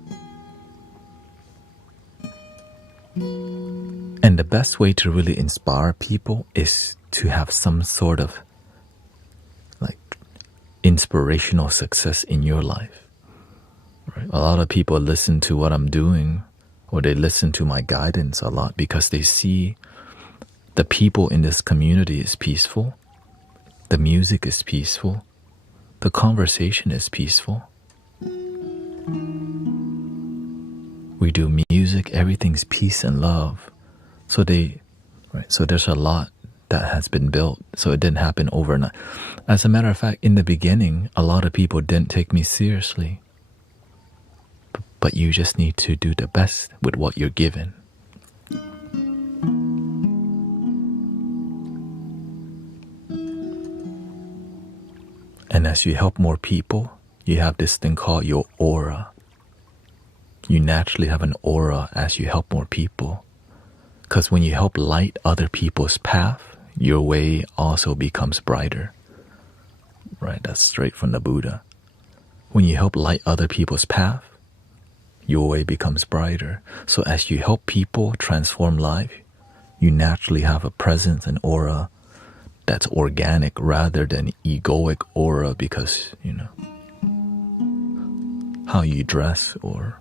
And the best way to really inspire people is to have some sort of like inspirational success in your life. Right? A lot of people listen to what I'm doing, or they listen to my guidance a lot because they see the people in this community is peaceful, the music is peaceful, the conversation is peaceful. We do music, everything's peace and love. So there's a lot that has been built. So it didn't happen overnight. As a matter of fact, in the beginning, a lot of people didn't take me seriously. But you just need to do the best with what you're given. And as you help more people, you have this thing called your aura. You naturally have an aura as you help more people. Because when you help light other people's path, your way also becomes brighter. Right? That's straight from the Buddha. When you help light other people's path, your way becomes brighter. So as you help people transform life, you naturally have a presence and aura that's organic rather than egoic aura because, how you dress or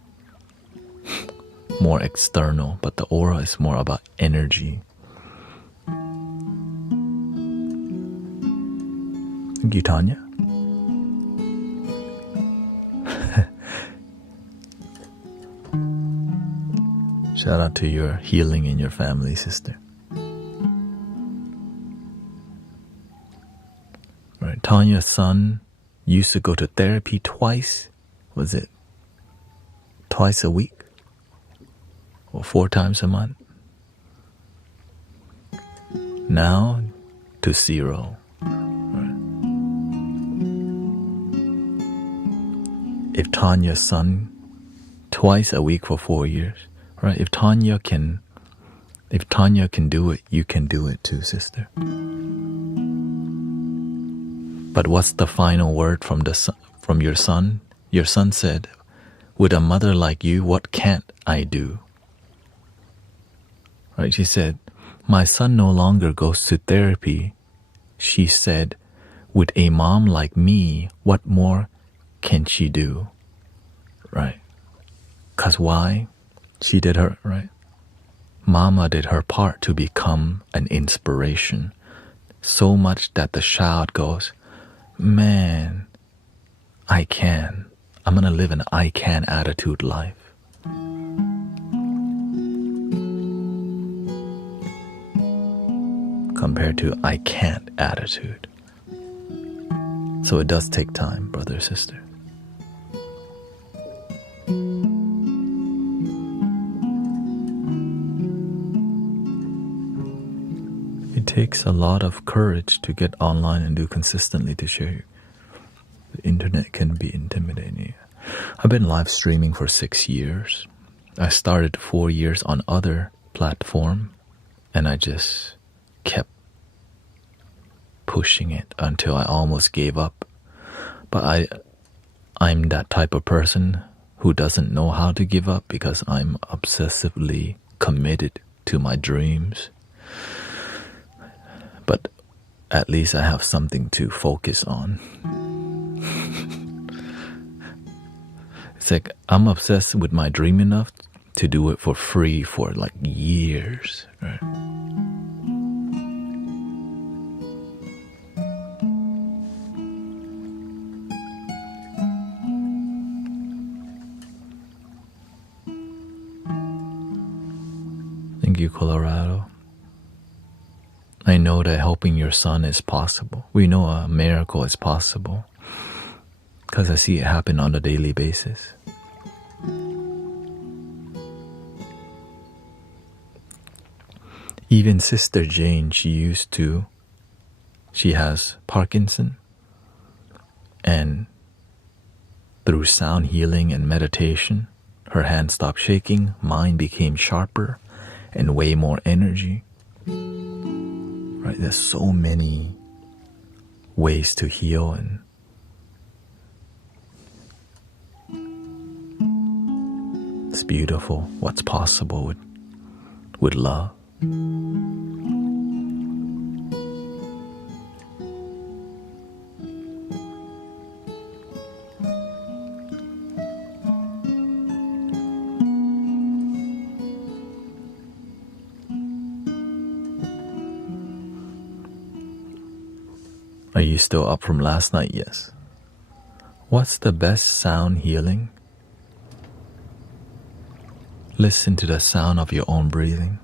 more external, but the aura is more about energy. Thank you, Tanya. Shout out to your healing in your family, sister. Right, Tanya's son used to go to therapy twice. Was it twice a week? Or 4 times a month? Now to 0. Right. If Tanya's son twice a week for 4 years, right? If Tanya can do it, you can do it too, sister. But what's the final word from your son? Your son said, "With a mother like you, what can't I do?" Right? She said, "My son no longer goes to therapy." She said, "With a mom like me, what more can she do?" Right? 'Cause why? She did her, right? Mama did her part to become an inspiration. So much that the child goes, "Man, I can. I'm gonna live an I can attitude life." Compared to I can't attitude. So it does take time, brother, sister. It takes a lot of courage to get online and do consistently to share. The internet can be intimidating. I've been live streaming for 6 years. I started 4 years on other platform, and I just kept pushing it until I almost gave up. But I'm that type of person who doesn't know how to give up because I'm obsessively committed to my dreams. But at least I have something to focus on. It's like I'm obsessed with my dream enough to do it for free for like years, right? Thank you, Colorado. I know that helping your son is possible. We know a miracle is possible because I see it happen on a daily basis. Even Sister Jane, she has Parkinson, and through sound healing and meditation, her hand stopped shaking, mine became sharper and way more energy. Right? There's so many ways to heal, and it's beautiful what's possible with love. Are you still up from last night? Yes. What's the best sound healing? Listen to the sound of your own breathing.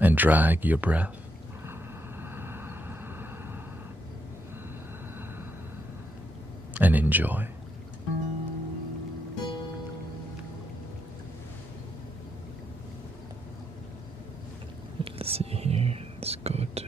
And drag your breath. And enjoy. Let's see here. Let's go to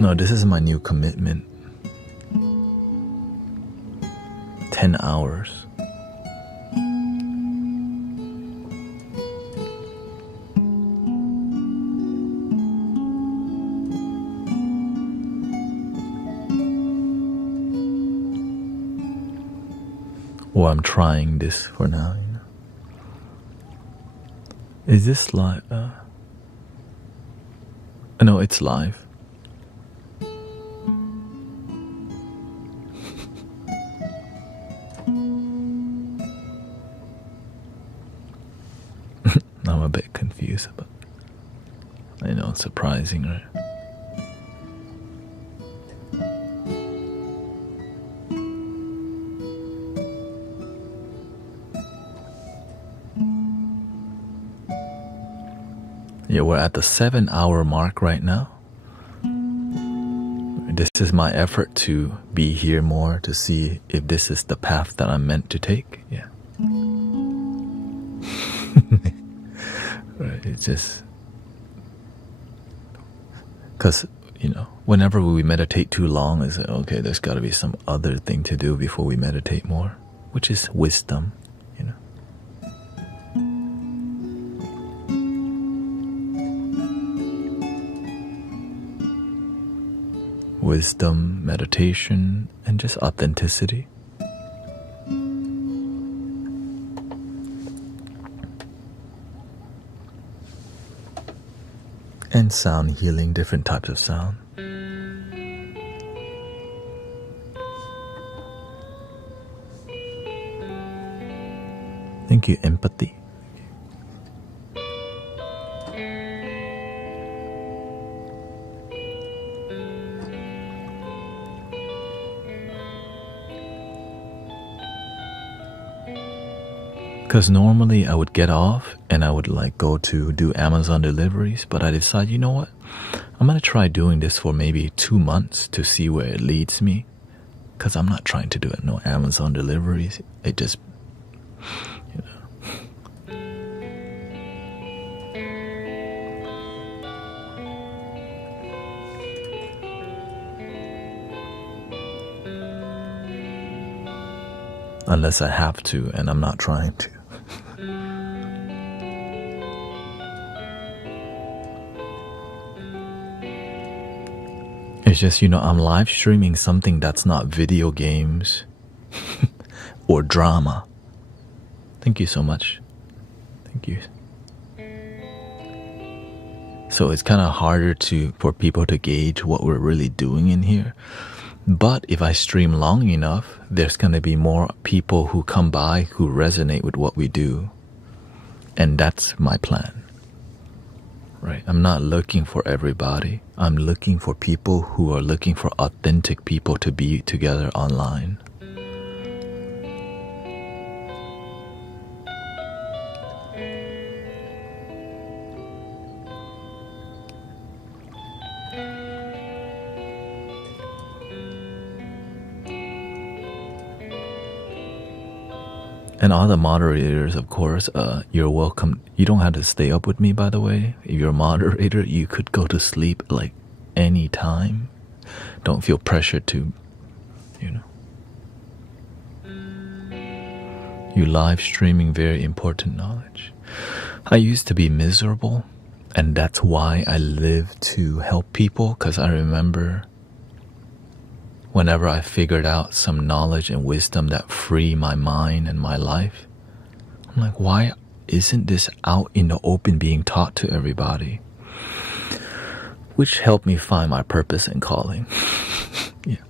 No, this is my new commitment. 10 hours. Or I'm trying this for now. You know? Is this live? No, it's live. I'm a bit confused, but I know it's surprising, right? Yeah, we're at the 7-hour mark right now. This is my effort to be here more, to see if this is the path that I'm meant to take. Yeah. Right, it's just because, you know, whenever we meditate too long, it's like, okay, there's got to be some other thing to do before we meditate more, which is wisdom, you know. Wisdom, meditation, and just authenticity. And sound healing, different types of sound. Thank you, empathy. Because normally I would get off and I would like go to do Amazon deliveries, but I decided, you know what? I'm going to try doing this for maybe 2 months to see where it leads me. Because I'm not trying to do it, no Amazon deliveries. It just, you know. Unless I have to, and I'm not trying to. It's just, you know, I'm live streaming something that's not video games or drama. Thank you so much. Thank you. So it's kind of harder for people to gauge what we're really doing in here. But if I stream long enough, there's going to be more people who come by who resonate with what we do. And that's my plan. Right? I'm not looking for everybody. I'm looking for people who are looking for authentic people to be together online. And all the moderators, of course, you're welcome. You don't have to stay up with me, by the way. If you're a moderator, you could go to sleep like any time. Don't feel pressured to, you know. You live streaming very important knowledge. I used to be miserable, and that's why I live to help people, because I remember whenever I figured out some knowledge and wisdom that free my mind and my life, I'm like, why isn't this out in the open being taught to everybody? Which helped me find my purpose and calling. Yeah.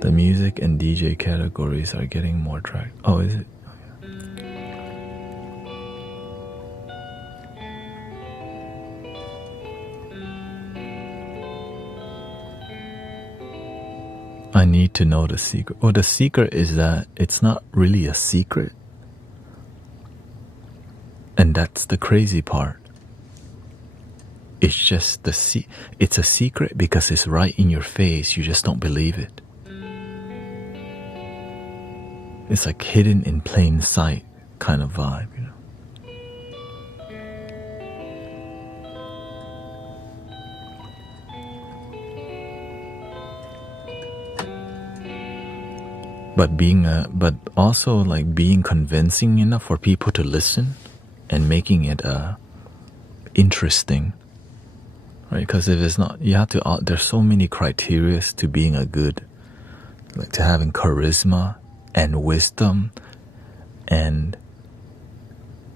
The music and DJ categories are getting more track. Oh, is it? I need to know the secret. Well, the secret is that it's not really a secret. And that's the crazy part. It's just it's a secret because it's right in your face. You just don't believe it. It's like hidden in plain sight. kind of vibe, you know. But also like being convincing enough for people to listen and making it interesting, right? Because if it's not, you have to. There's so many criteria to being a good, like to having charisma and wisdom, and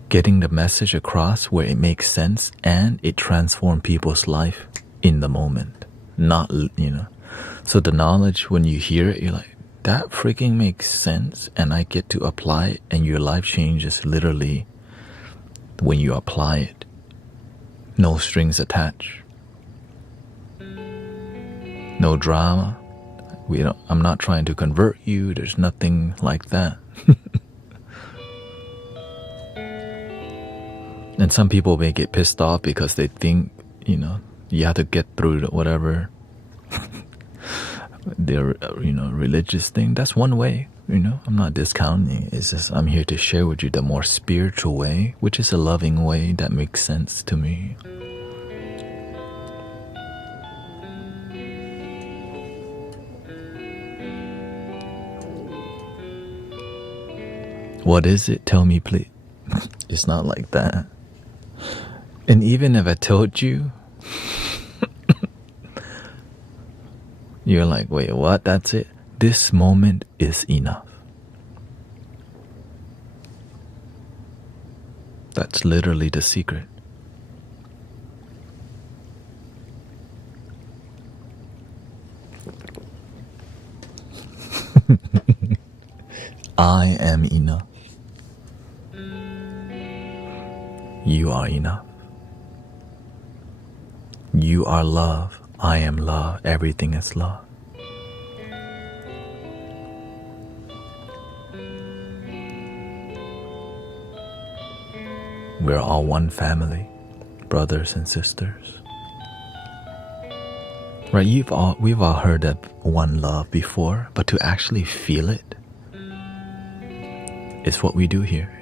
getting the message across where it makes sense and it transforms people's life in the moment. Not, you know. So the knowledge, when you hear it, you're like, that freaking makes sense, and I get to apply it, and your life changes literally when you apply it. No strings attached. No drama. I'm not trying to convert you. There's nothing like that. And some people may get pissed off because they think, you know, you have to get through whatever their, you know, religious thing. That's one way, you know. I'm not discounting. It's just I'm here to share with you the more spiritual way, which is a loving way that makes sense to me. What is it? Tell me, please. It's not like that. And even if I told you, you're like, wait, what? That's it? This moment is enough. That's literally the secret. I am enough. You are enough. You are love. I am love. Everything is love. We're all one family, brothers and sisters. Right? We've all heard that one love before, but to actually feel it is what we do here.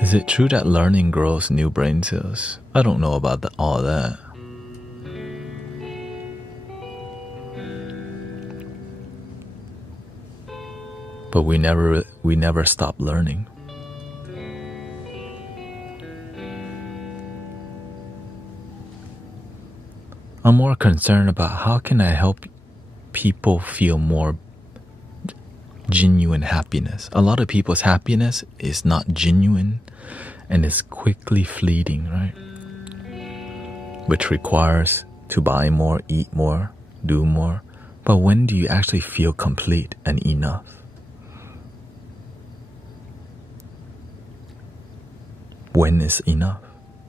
Is it true that learning grows new brain cells? I don't know about all that. But we never stop learning. I'm more concerned about how can I help people feel more genuine happiness. A lot of people's happiness is not genuine and is quickly fleeting, right? Which requires to buy more, eat more, do more. But when do you actually feel complete and enough? When is enough?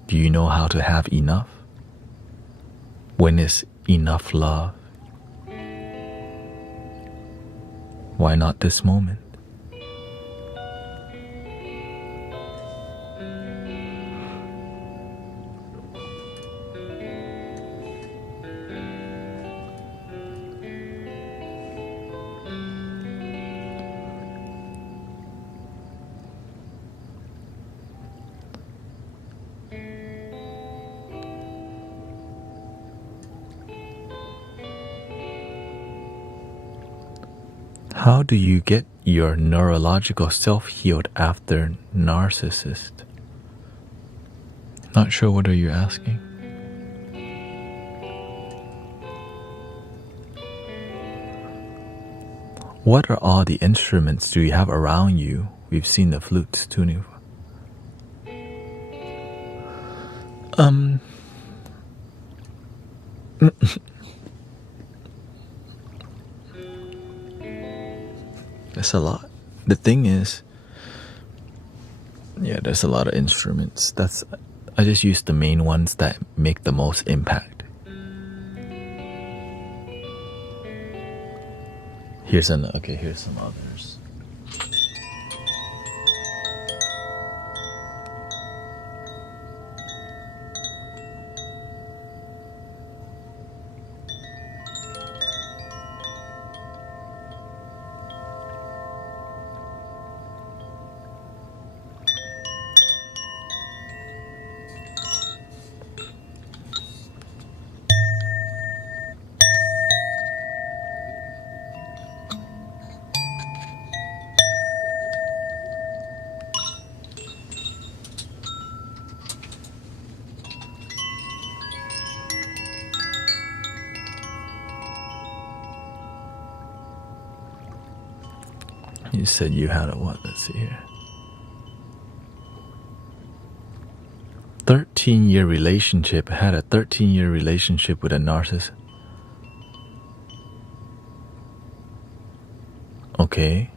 Do you know how to have enough? When is enough love? Why not this moment? How do you get your neurological self healed after narcissist? Not sure what are you asking? What are all the instruments do you have around you? We've seen the flutes tuning. That's a lot. The thing is, yeah, there's a lot of instruments. I just use the main ones that make the most impact. Here's some others. You said you had a what? Let's see here. 13-year relationship. Had a 13-year relationship with a narcissist. Okay.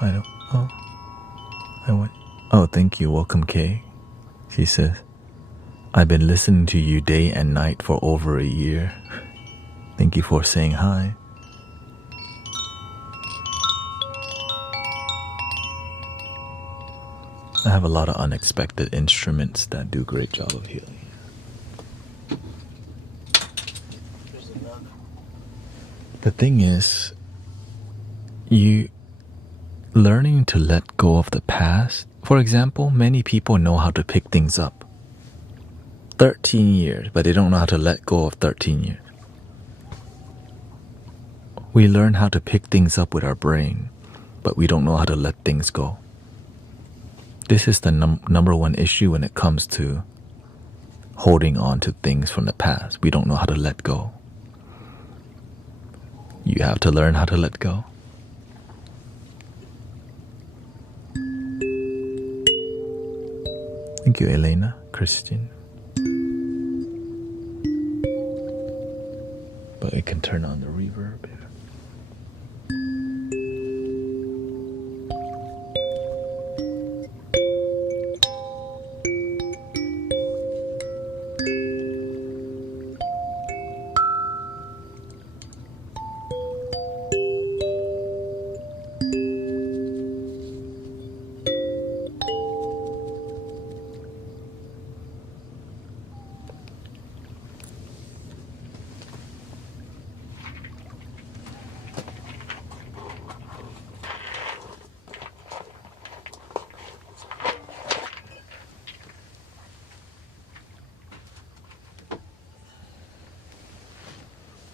I don't. Oh. I went. Oh, thank you. Welcome, Kay. She says, I've been listening to you day and night for over a year. Thank you for saying hi. I have a lot of unexpected instruments that do a great job of healing. The thing is, you learning to let go of the past. For example, many people know how to pick things up. 13 years, but they don't know how to let go of 13 years. We learn how to pick things up with our brain, but we don't know how to let things go. This is the number one issue when it comes to holding on to things from the past. We don't know how to let go. You have to learn how to let go. Thank you, Elena, Christian. But it can turn on the reverb here.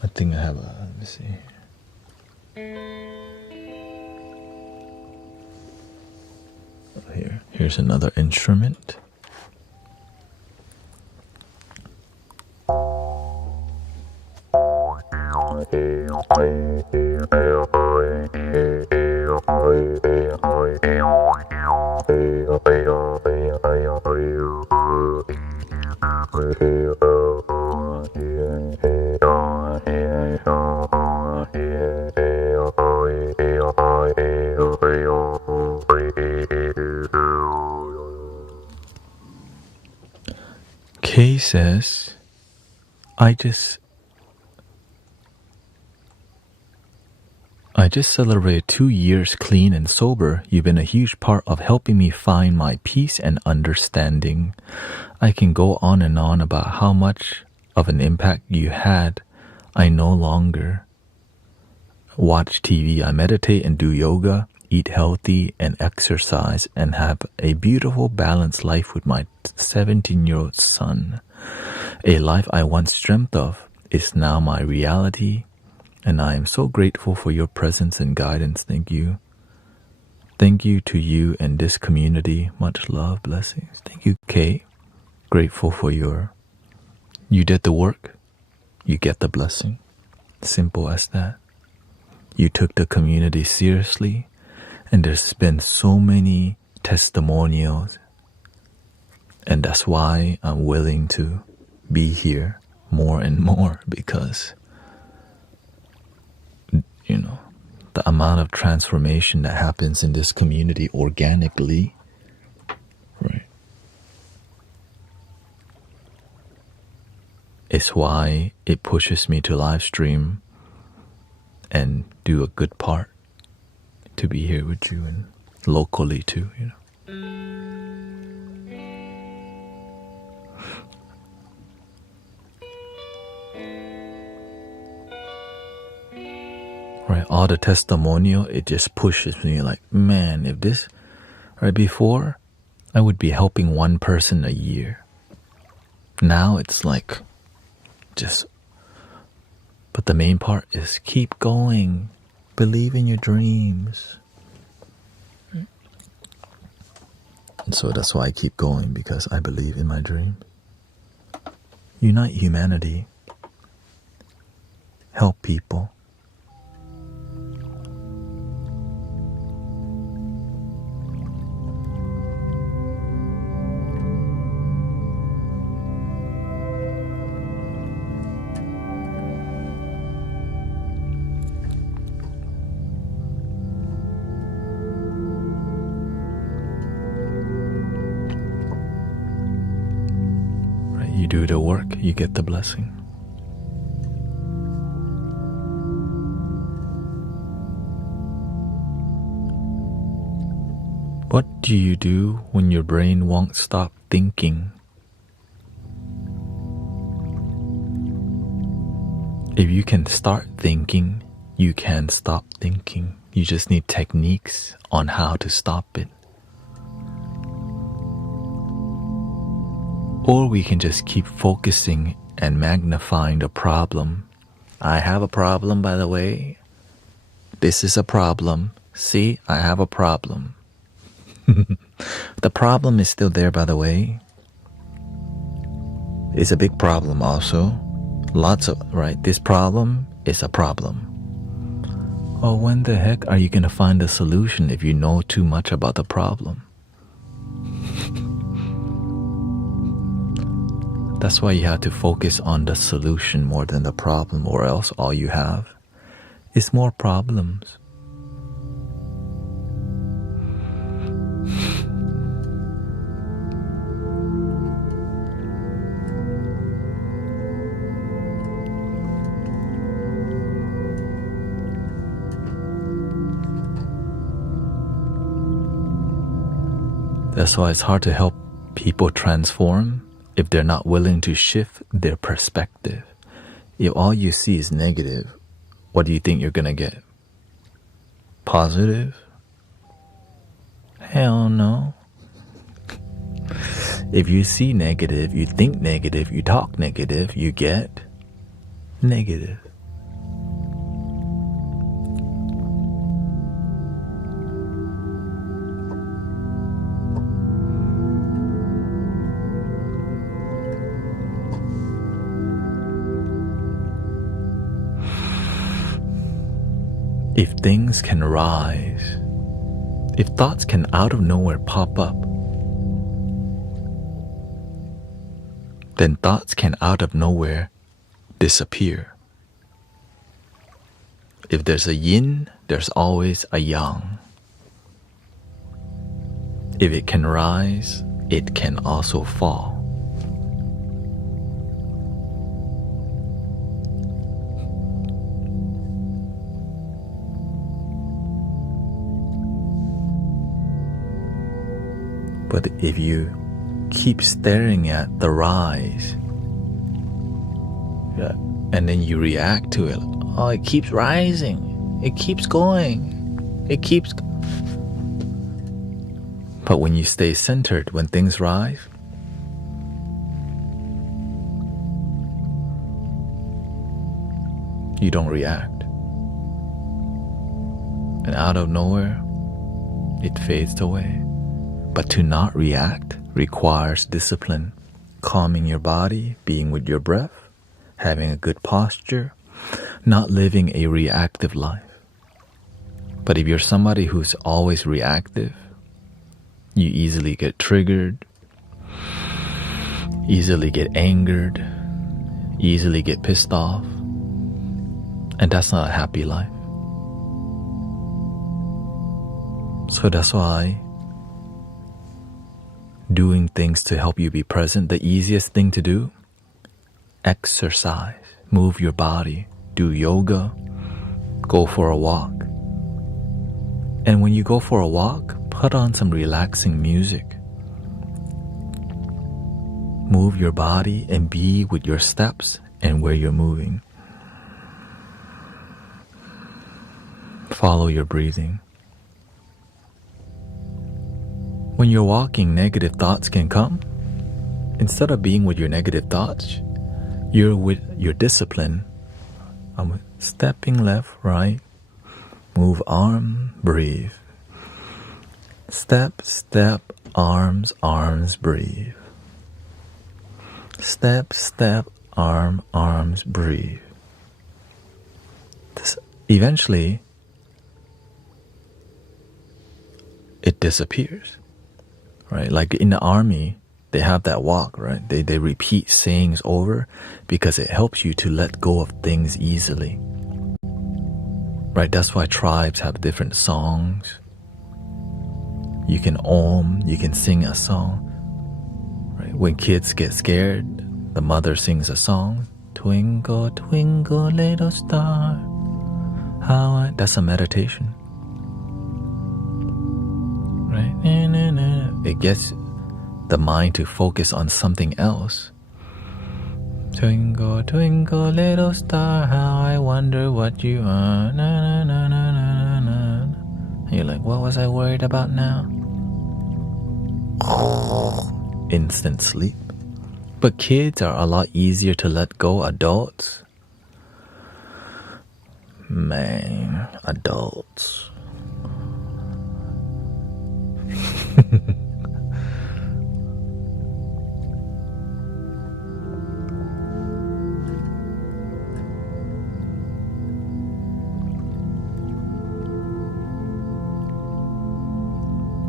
I think I have a, let me see. Here's another instrument. Kay says, I just celebrated 2 years clean and sober. You've been a huge part of helping me find my peace and understanding. I can go on and on about how much of an impact you had. I no longer watch TV. I meditate and do yoga, eat healthy and exercise, and have a beautiful, balanced life with my 17-year-old son. A life I once dreamt of is now my reality, and I am so grateful for your presence and guidance. Thank you. Thank you to you and this community. Much love, blessings. Thank you, Kay. Grateful for you did the work, you get the blessing. Simple as that. You took the community seriously, and there's been so many testimonials, and that's why I'm willing to be here more and more, because the amount of transformation that happens in this community organically, right, is why it pushes me to live stream and do a good part to be here with you, and locally too, Right, all the testimonial, it just pushes me like, man, if this, right, before, I would be helping one person a year. Now it's like, but the main part is keep going, believe in your dreams. And so that's why I keep going, because I believe in my dreams. Unite humanity. help people. You do the work, you get the blessing. What do you do when your brain won't stop thinking? If you can start thinking, you can stop thinking. You just need techniques on how to stop it. Or we can just keep focusing and magnifying the problem. I have a problem, by the way. This is a problem. See, I have a problem. The problem is still there, by the way. It's a big problem also. Right? This problem is a problem. Oh, when the heck are you going to find a solution if you know too much about the problem? That's why you have to focus on the solution more than the problem, or else all you have is more problems. That's why it's hard to help people transform if they're not willing to shift their perspective. If all you see is negative, what do you think you're gonna get? Positive? Hell no. If you see negative, you think negative, you talk negative, you get negative. If things can rise, if thoughts can out of nowhere pop up, then thoughts can out of nowhere disappear. If there's a yin, there's always a yang. If it can rise, it can also fall. But if you keep staring at the rise, and then you react to it, oh, it keeps rising, it keeps going, it keeps. But when you stay centered, when things rise, you don't react. And out of nowhere, it fades away. But to not react requires discipline, calming your body, being with your breath, having a good posture, not living a reactive life. But if you're somebody who's always reactive, you easily get triggered, easily get angered, easily get pissed off, and that's not a happy life. So that's why doing things to help you be present, the easiest thing to do, exercise, move your body, do yoga, go for a walk. And when you go for a walk, put on some relaxing music. Move your body and be with your steps and where you're moving. Follow your breathing. When you're walking, negative thoughts can come. Instead of being with your negative thoughts, you're with your discipline. I'm stepping left, right, move arm, breathe. Step, step, arms, arms, breathe. Step, step, arms, breathe. eventually it disappears, right? Like in the army, they have that walk, right? They repeat sayings over because it helps you to let go of things easily, right? That's why tribes have different songs. You can you can sing a song, right? When kids get scared, the mother sings a song. Twinkle, twinkle, little star. That's a meditation, right? It gets the mind to focus on something else. Twinkle, twinkle, little star, how I wonder what you are. Na, na, na, na, na, na. And you're like, what was I worried about now? Instant sleep. But kids are a lot easier to let go. Adults, man, adults.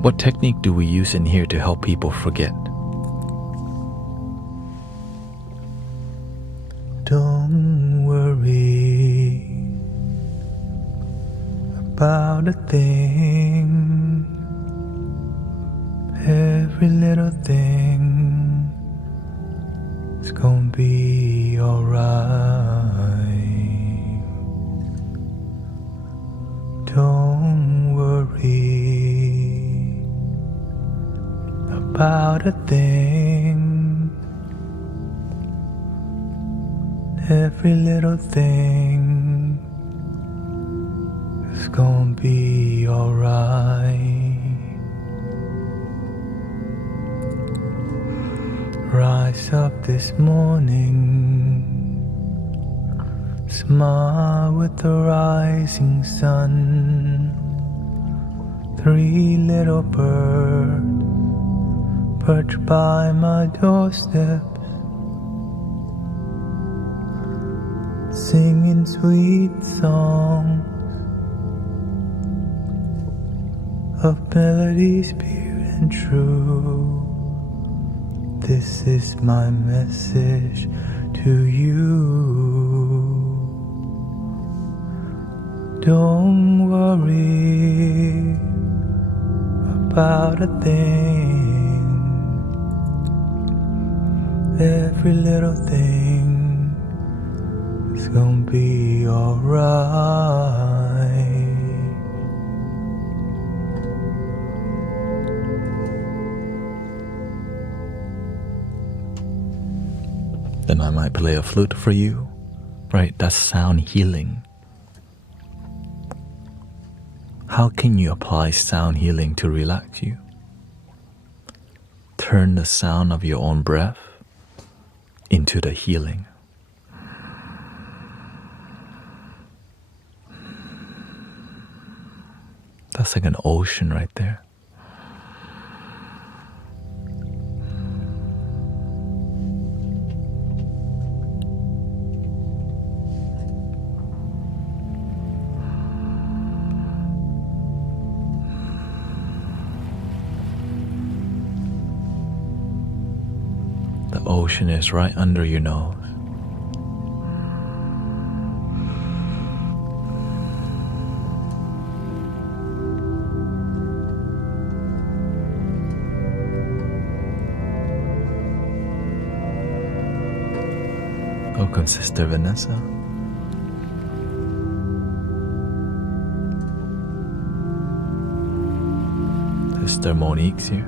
What technique do we use in here to help people forget? Don't worry about a thing. Every little thing is gonna be alright. Don't worry about a thing. Every little thing is gonna be alright. Rise up this morning, smile with the rising sun. 3 little birds perch by my doorstep, singing sweet songs of melodies pure and true. This is my message to you. Don't worry about a thing. Every little thing is gonna be alright. Then I might play a flute for you, right? That's sound healing. How can you apply sound healing to relax you? Turn the sound of your own breath into the healing. That's like an ocean right there. The ocean is right under your nose. Welcome, Sister Vanessa. Sister Monique's here.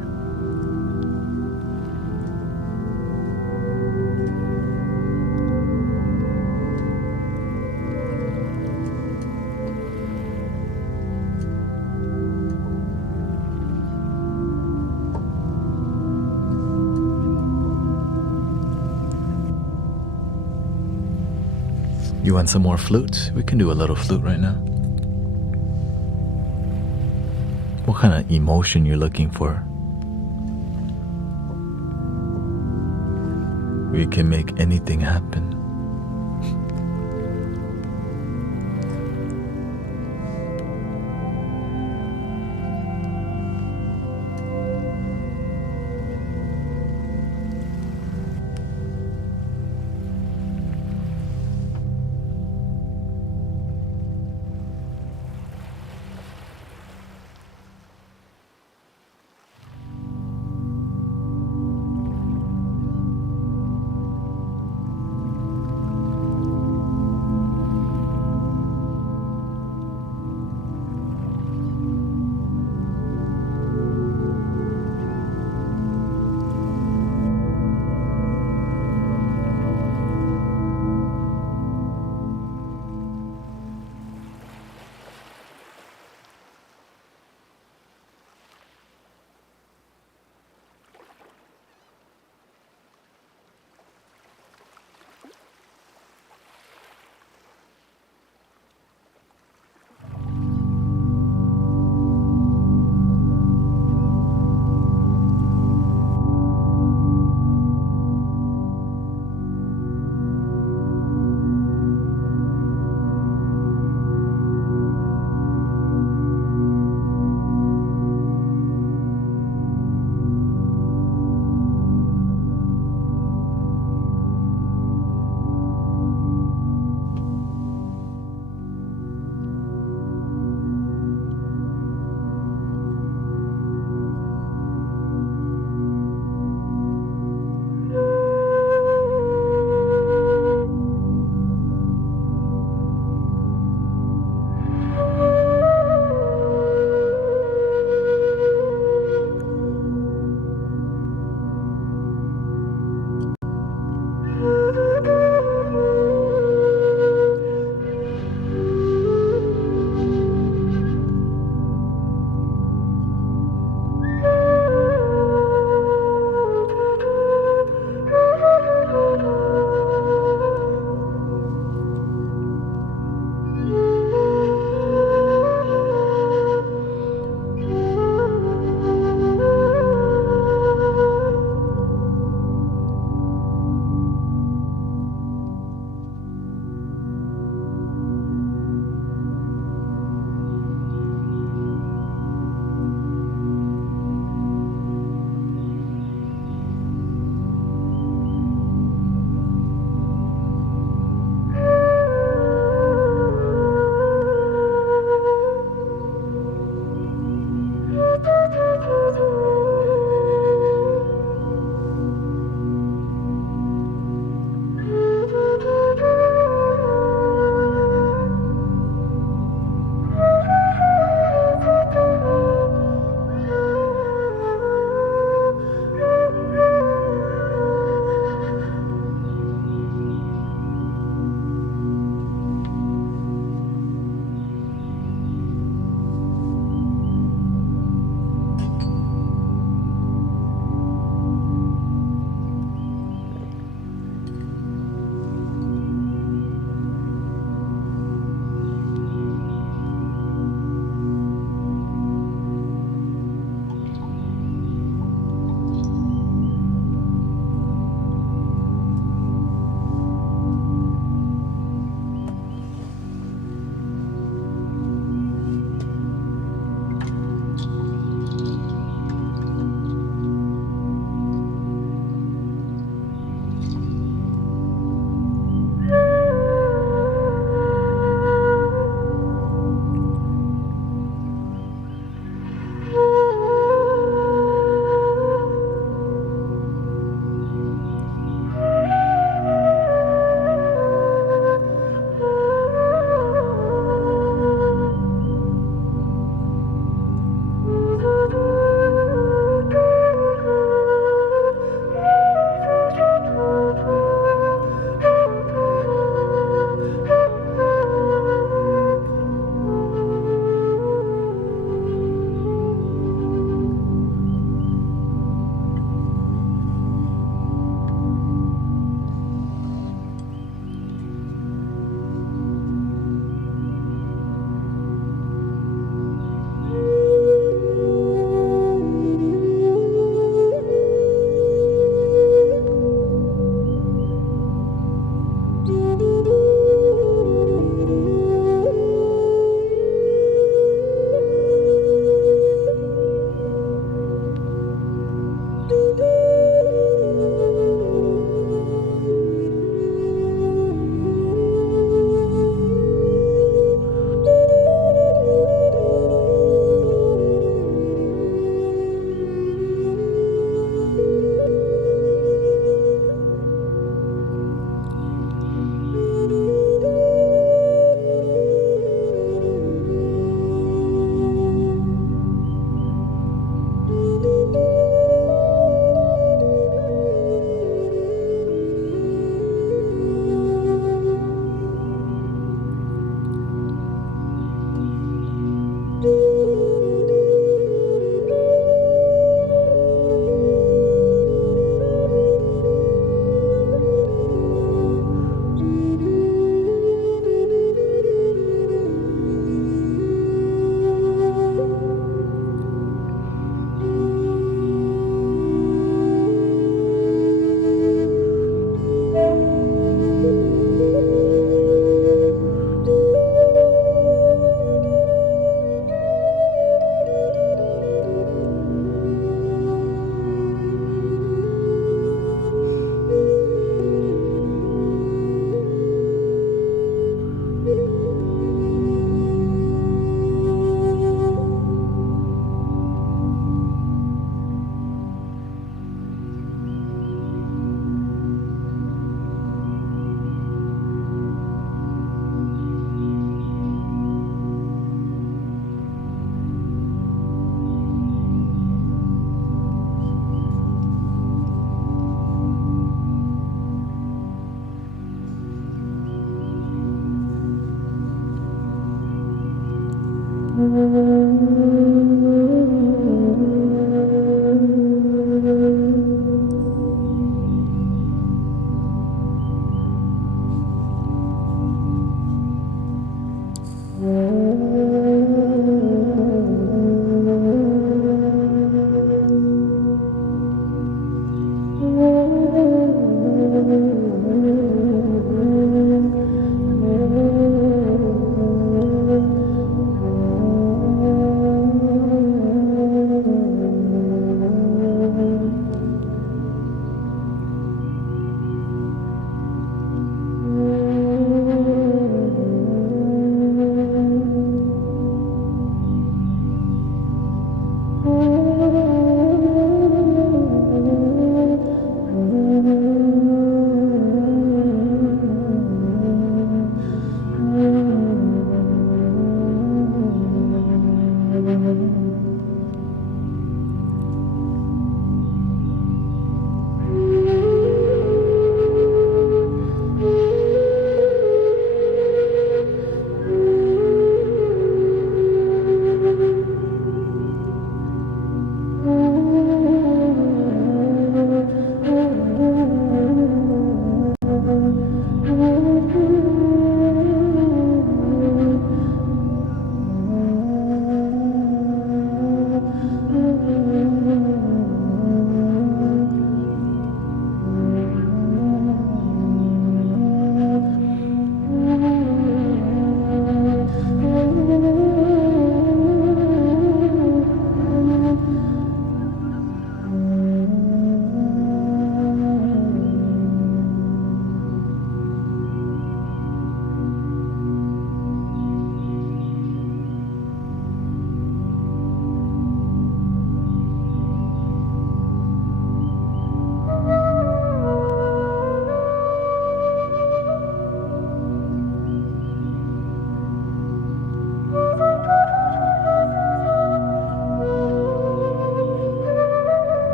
You want some more flutes? We can do a little flute right now. What kind of emotion you're looking for? We can make anything happen.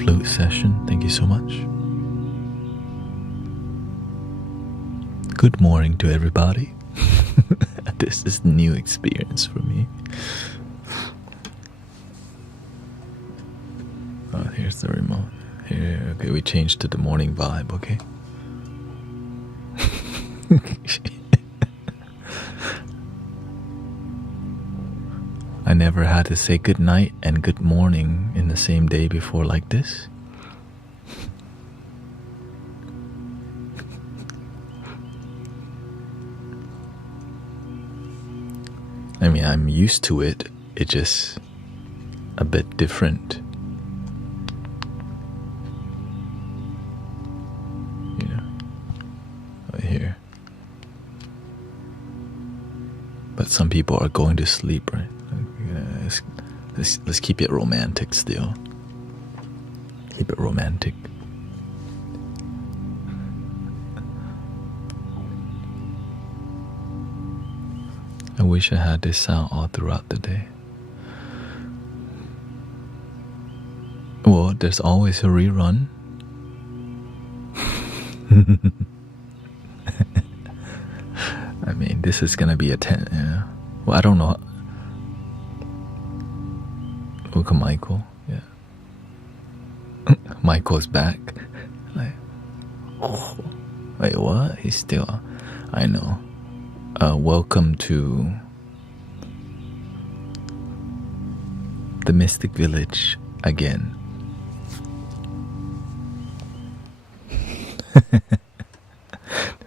flute session. Thank you so much. Good morning to everybody. This is a new experience for me. Oh, here's the remote. Here, okay, we changed to the morning vibe, okay? I never had to say good night and good morning in the same day before like this. I mean, I'm used to it. It's just a bit different. You know, right here. But some people are going to sleep, right? Let's keep it romantic still. Keep it romantic. I wish I had this sound all throughout the day. Well, there's always a rerun. I mean, this is gonna be a 10. Yeah. Well, I don't know. Look at Michael. Yeah. Michael's back. Like, oh, wait, what? He's still. I know. Welcome to the Mystic Village again.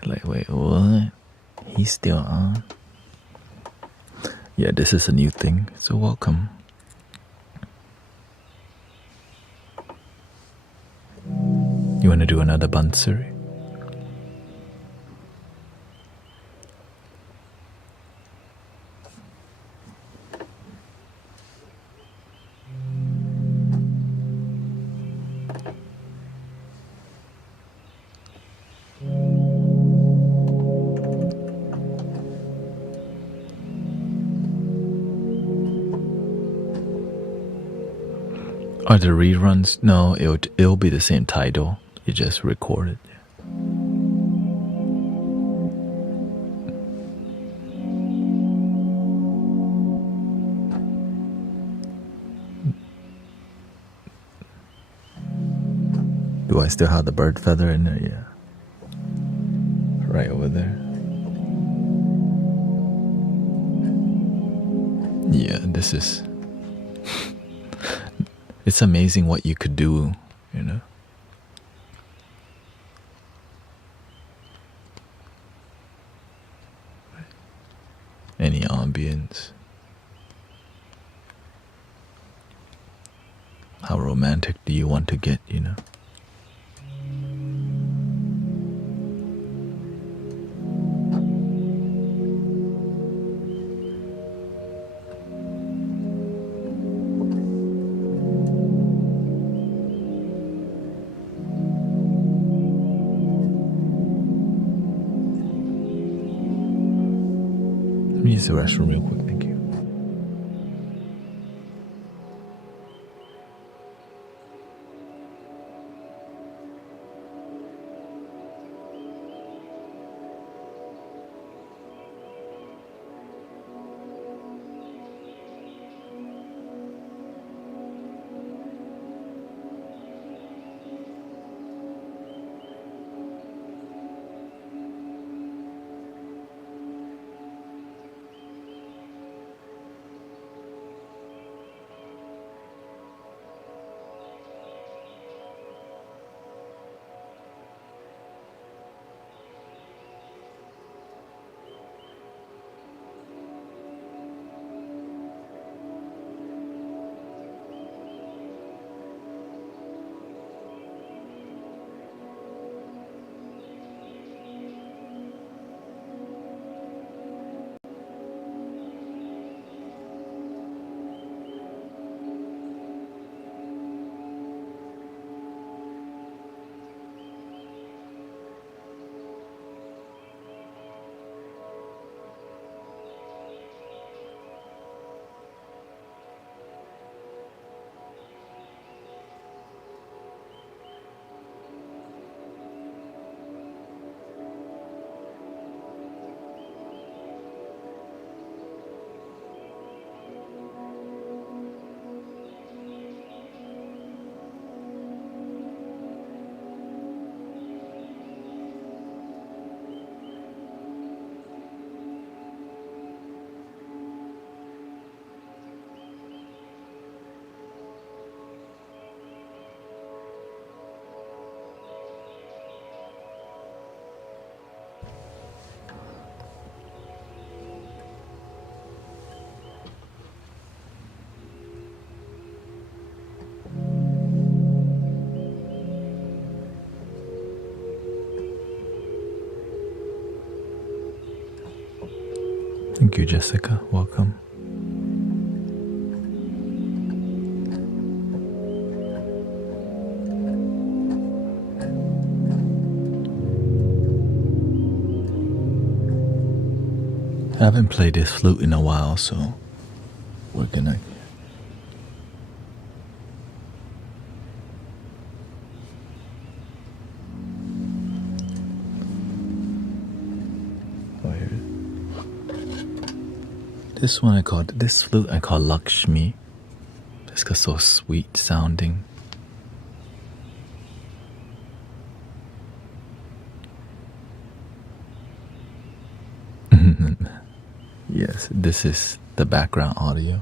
Like, wait, what? He's still on? Yeah, this is a new thing, so welcome. You want to do another bansuri? Are the reruns? No, it'll be the same title. You just record it. Do I still have the bird feather in there? Yeah. Right over there. Yeah, this is... It's amazing what you could do, you know? Any ambience. How romantic do you want to get, you know? Let me use the restroom real quick, thank you. Thank you, Jessica. Welcome. I haven't played this flute in a while, so we're gonna. Oh, here. This one this flute I call Lakshmi. Just 'cause so sweet sounding. Yes, this is the background audio.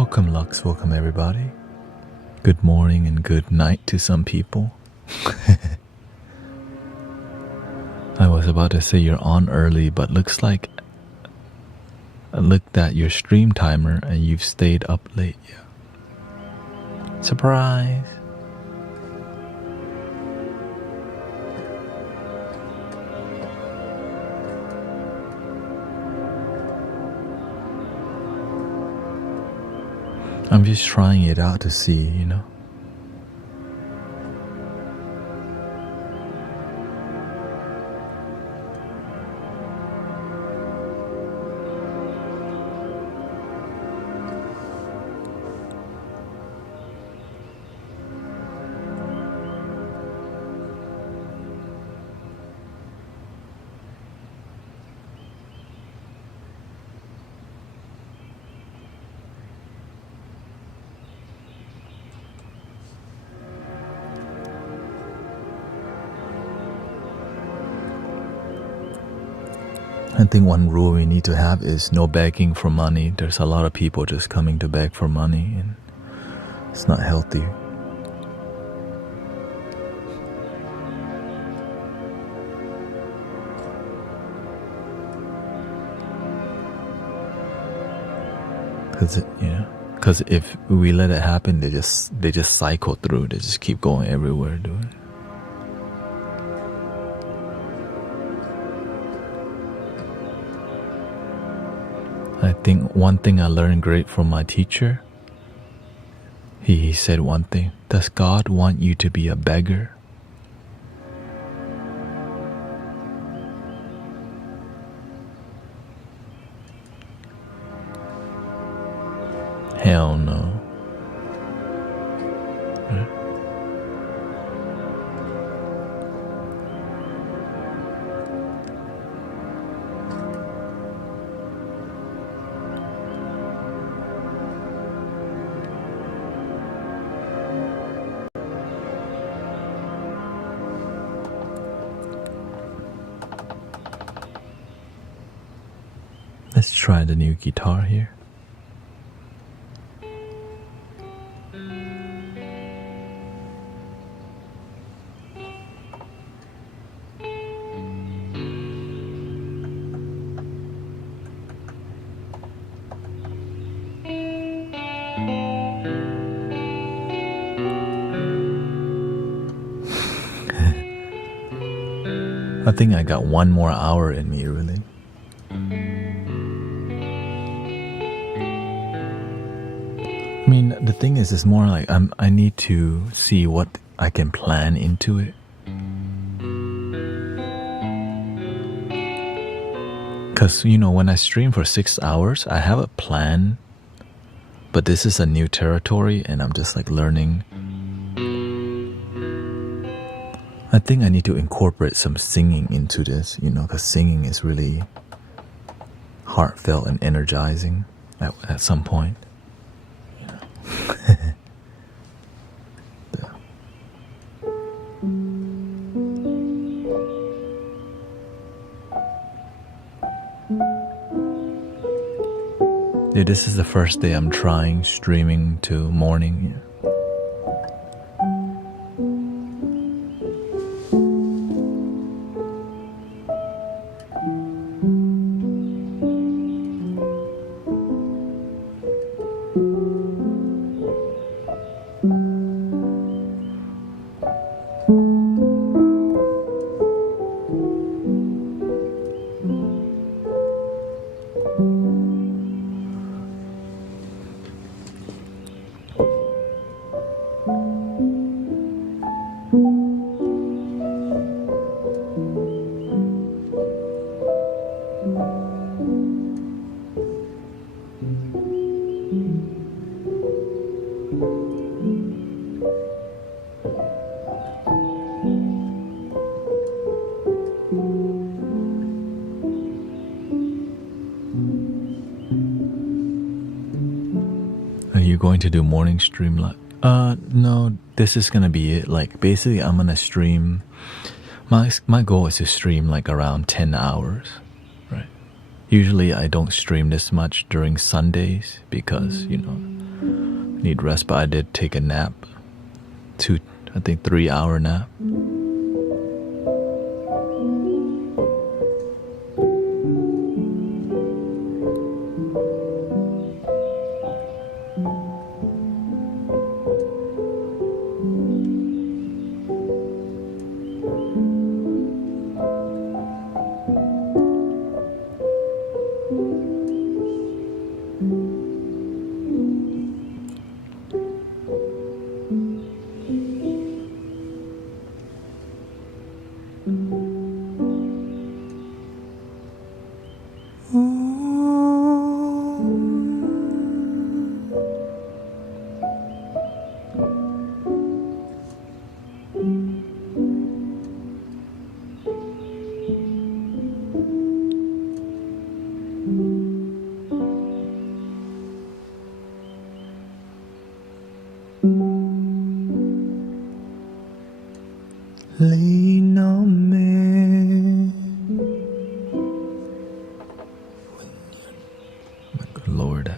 Welcome Lux, welcome everybody. Good morning and good night to some people. I was about to say you're on early, but looks like I looked at your stream timer and you've stayed up late. Yeah. Surprise! I'm just trying it out to see, you know. I think one rule we need to have is no begging for money. There's a lot of people just coming to beg for money and it's not healthy. Because if we let it happen, they just cycle through. They just keep going everywhere doing it. I think one thing I learned great from my teacher, he said one thing: does God want you to be a beggar? Hell no. Let's try the new guitar here. I think I got one more hour in me, really. I mean, the thing is, it's more like I need to see what I can plan into it. Because, you know, when I stream for 6 hours, I have a plan, but this is a new territory and I'm just like learning. I think I need to incorporate some singing into this, you know, because singing is really heartfelt and energizing at some point. Dude, this is the first day I'm trying streaming to morning. Going to do morning stream no, this is gonna be it. Like basically I'm gonna stream, my goal is to stream like around 10 hours, right? Usually I don't stream this much during Sundays because, you know, need rest, but I did take a nap. 3-hour nap. Lean on me. My good Lord.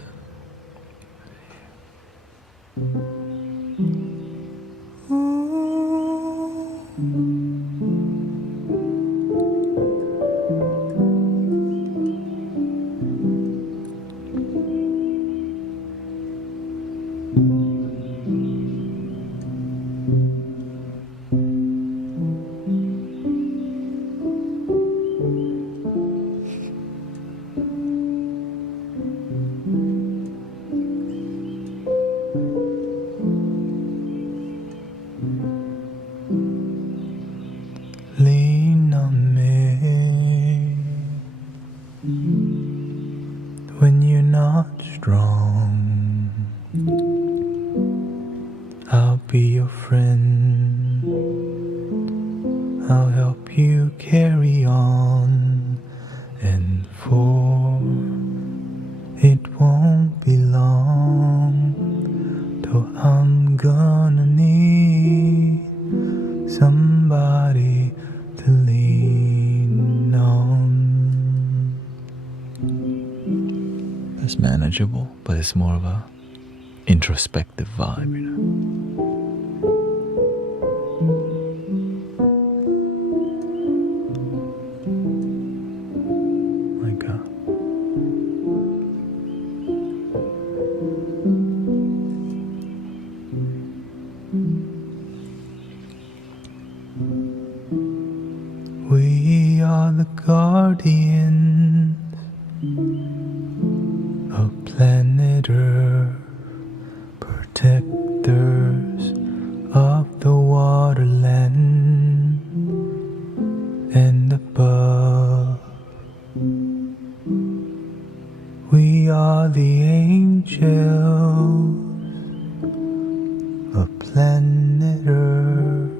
Lean on me when you're not strong. I'll be your friend. I'll help you carry on, and for it won't be long till I'm gonna need somebody to lean on. It's manageable, but it's more of a introspective vibe, you know. Like we are the guardians of planet Earth, protectors of the waterland and above. We are the angels of planet Earth.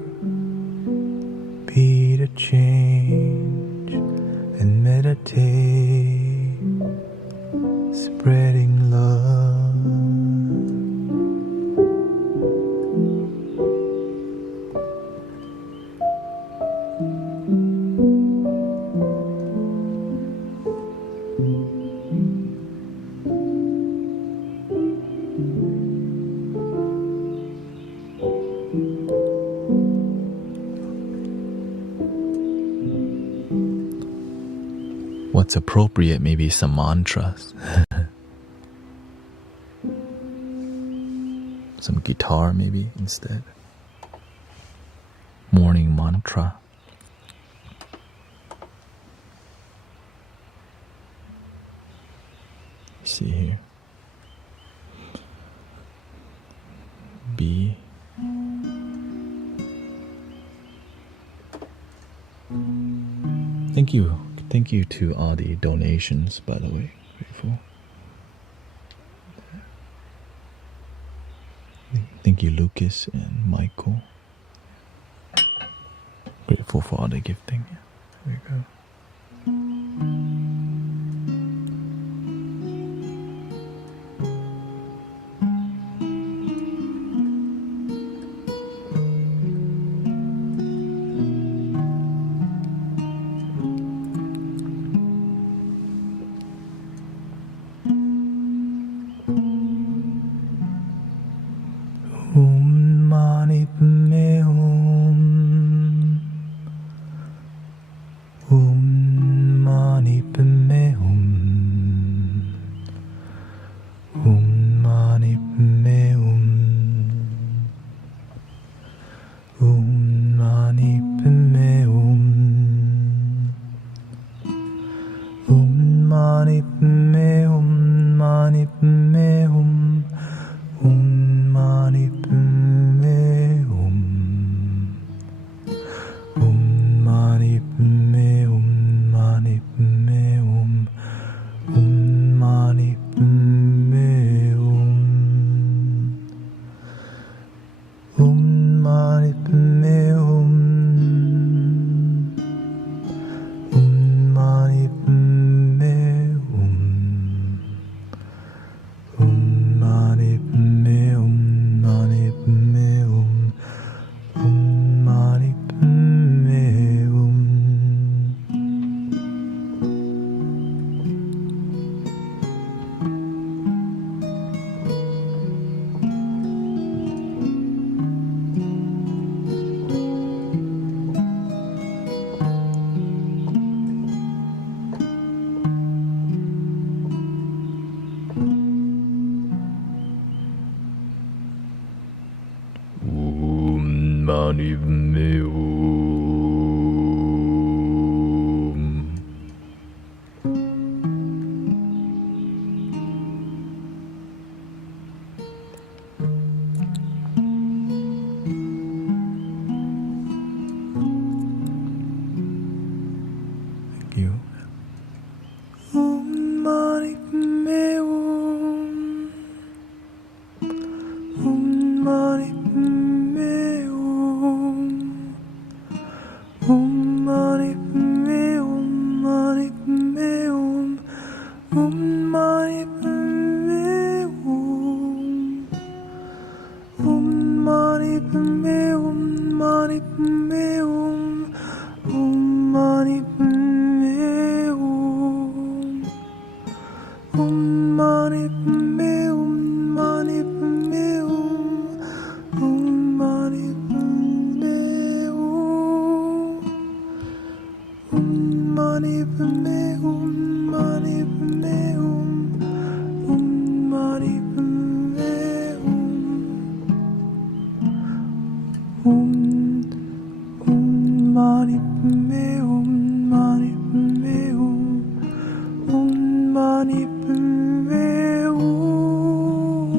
Be the change and meditate, spreading love. What's appropriate, maybe some mantras. Some guitar maybe instead. Morning mantra. See here. B. Thank you. Thank you to all the donations, by the way. Grateful. Thank you, Lucas and Michael. Grateful for all the gifting. There we go. mani padme hum. Thank you. Mani padme hum. Mani padme hum. Mani padme hum. Mani padme hum. Mani padme hum. Mani padme hum. Mani padme hum. Mani padme hum. Mani padme hum. Mani padme hum. Mani padme hum. Mani padme hum. Mani padme hum. Mani padme hum. Mani padme hum. Mani padme hum. Mani padme hum.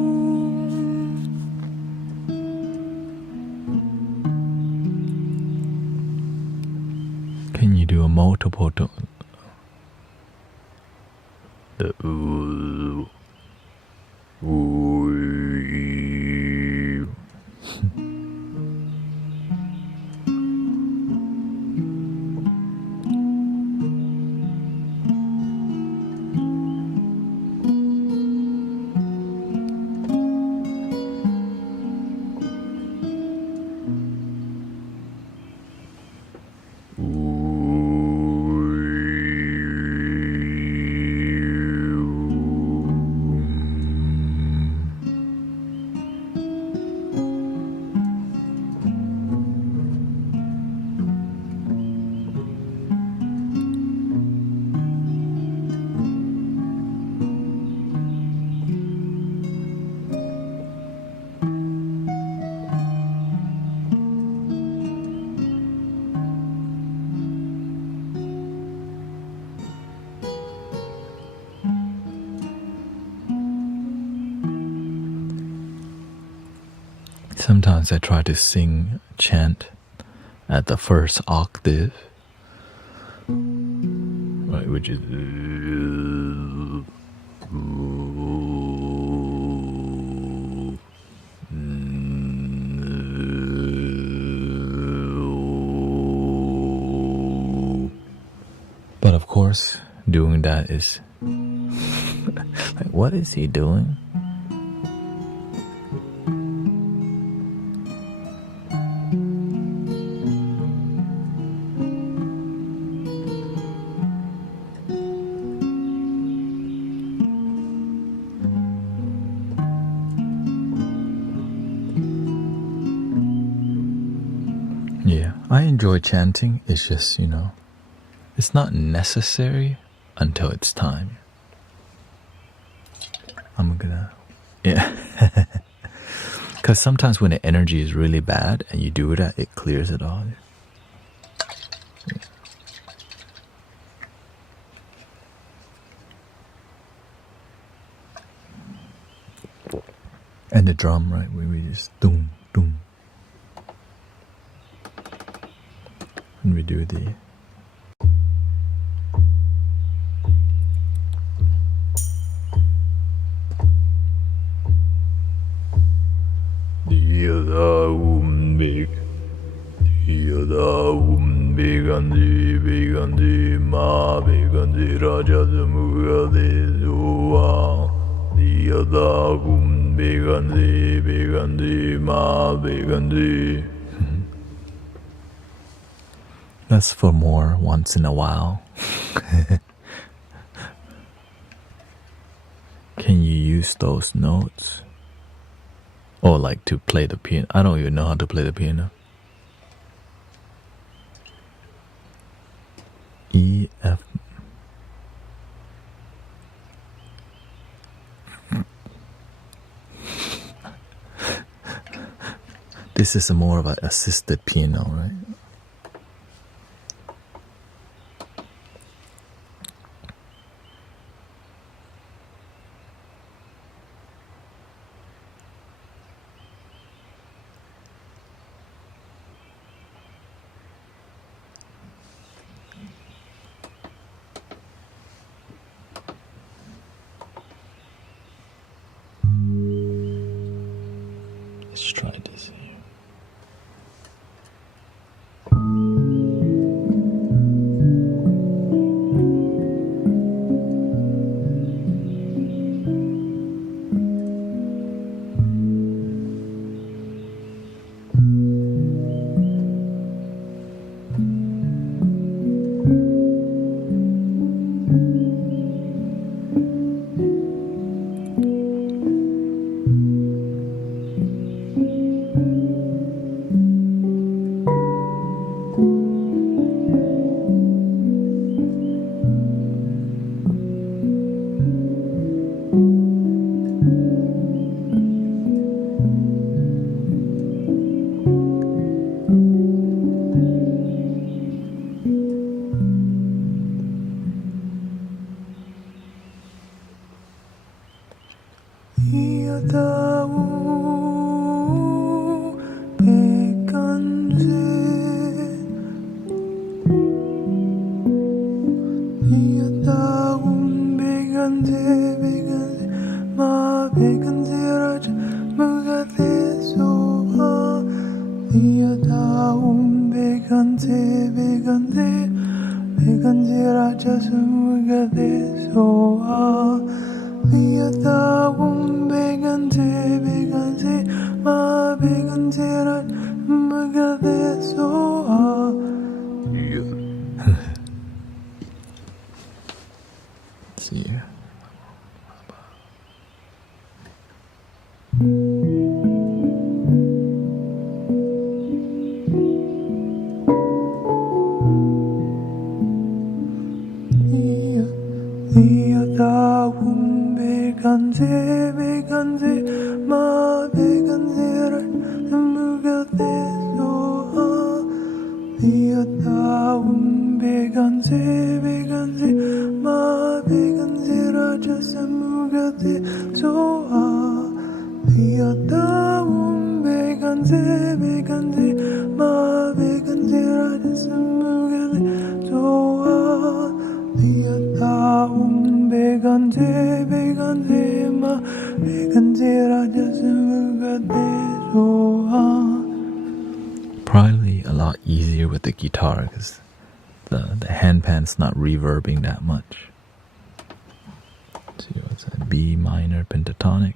Can you do a multiple tone? The ooh. Ooh. Sometimes I try to sing, chant at the first octave, right, which is but of course doing that is like, what is he doing? Yeah, I enjoy chanting. It's just, it's not necessary until it's time. I'm gonna, yeah. Because sometimes when the energy is really bad and you do that, it clears it all. Yeah. And the drum, right, where we just doom, doom. And we do the ma begandi raja muga de zoa Yada begandi ma begandi. That's for more once in a while. Can you use those notes? Or like to play the piano? I don't even know how to play the piano. E, F. This is a more of an assisted piano, right? Let's try this here. See you. Probably a lot easier with the guitar because the handpan's not reverbing that much. Let's see, what's that? B minor pentatonic.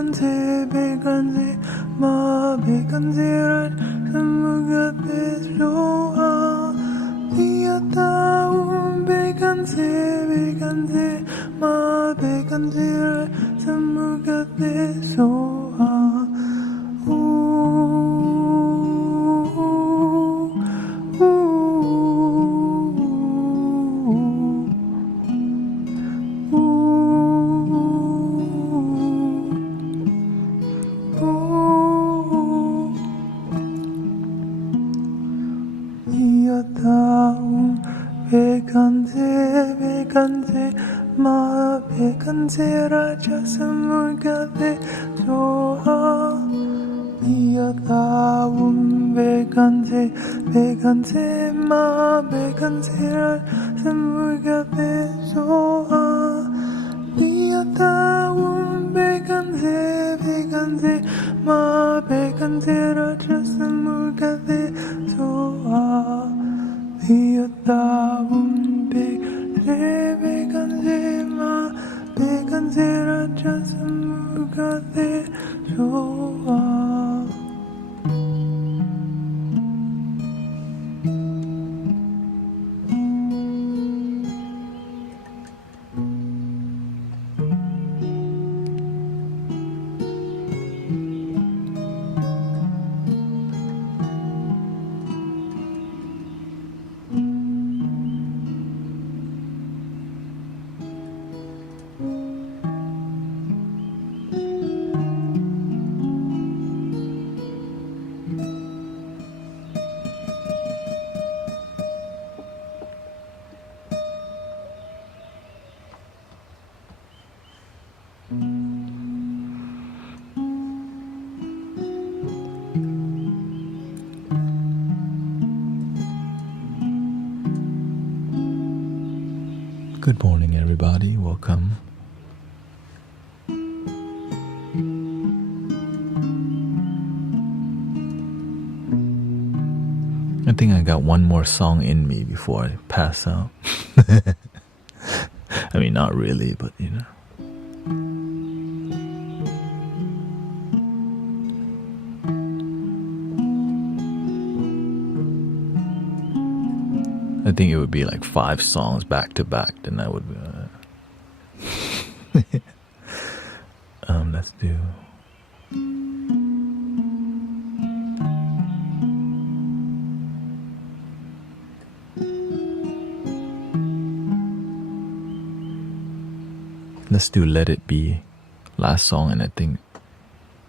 bekanze, bekanze, ma bekanze rat samuga besoa. Diata bekanze, bekanze, ma bekanze rat samuga besoa. Bekanze, bekanze, ma bekanze raja samurga besoa. Yataum bekanze, bekanze, ma bekanze raja samurga besoa. Yataum bekanze, bekanze, ma bekanze raja samurga besoa. Yataum bekanze, bekanze, ma bekanze raja samurga besoa. Good morning, everybody. Welcome. I think I got one more song in me before I pass out. I mean, not really, but you know. I think it would be like 5 songs back to back, then I would let's do Let It Be, last song. And I think,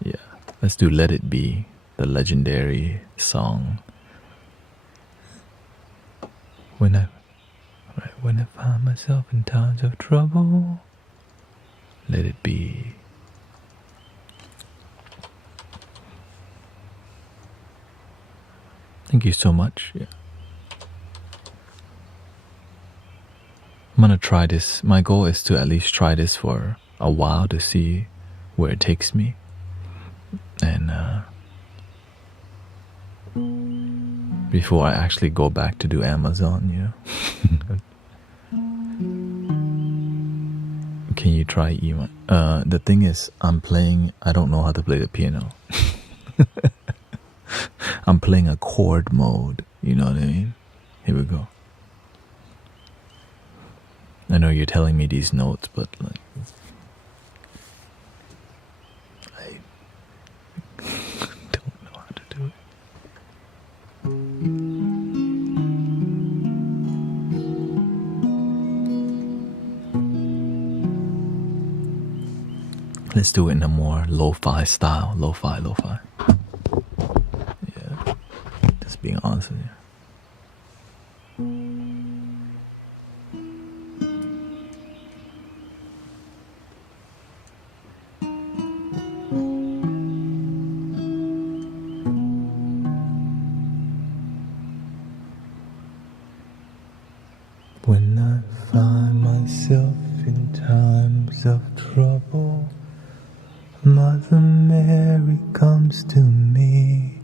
yeah, let's do Let It Be, the legendary song. When I find myself in times of trouble, let it be. Thank you so much. Yeah. I'm gonna try this. My goal is to at least try this for a while to see where it takes me. And before I actually go back to do Amazon, you know. Can you try Iman? The thing is, I don't know how to play the piano. I'm playing a chord mode, you know what I mean? Here we go. I know you're telling me these notes, but like, I don't know how to do it. Let's do it in a more lo-fi style. Lo-fi. Yeah, just being honest with you. When I find myself in times of trouble, Mother Mary comes to me,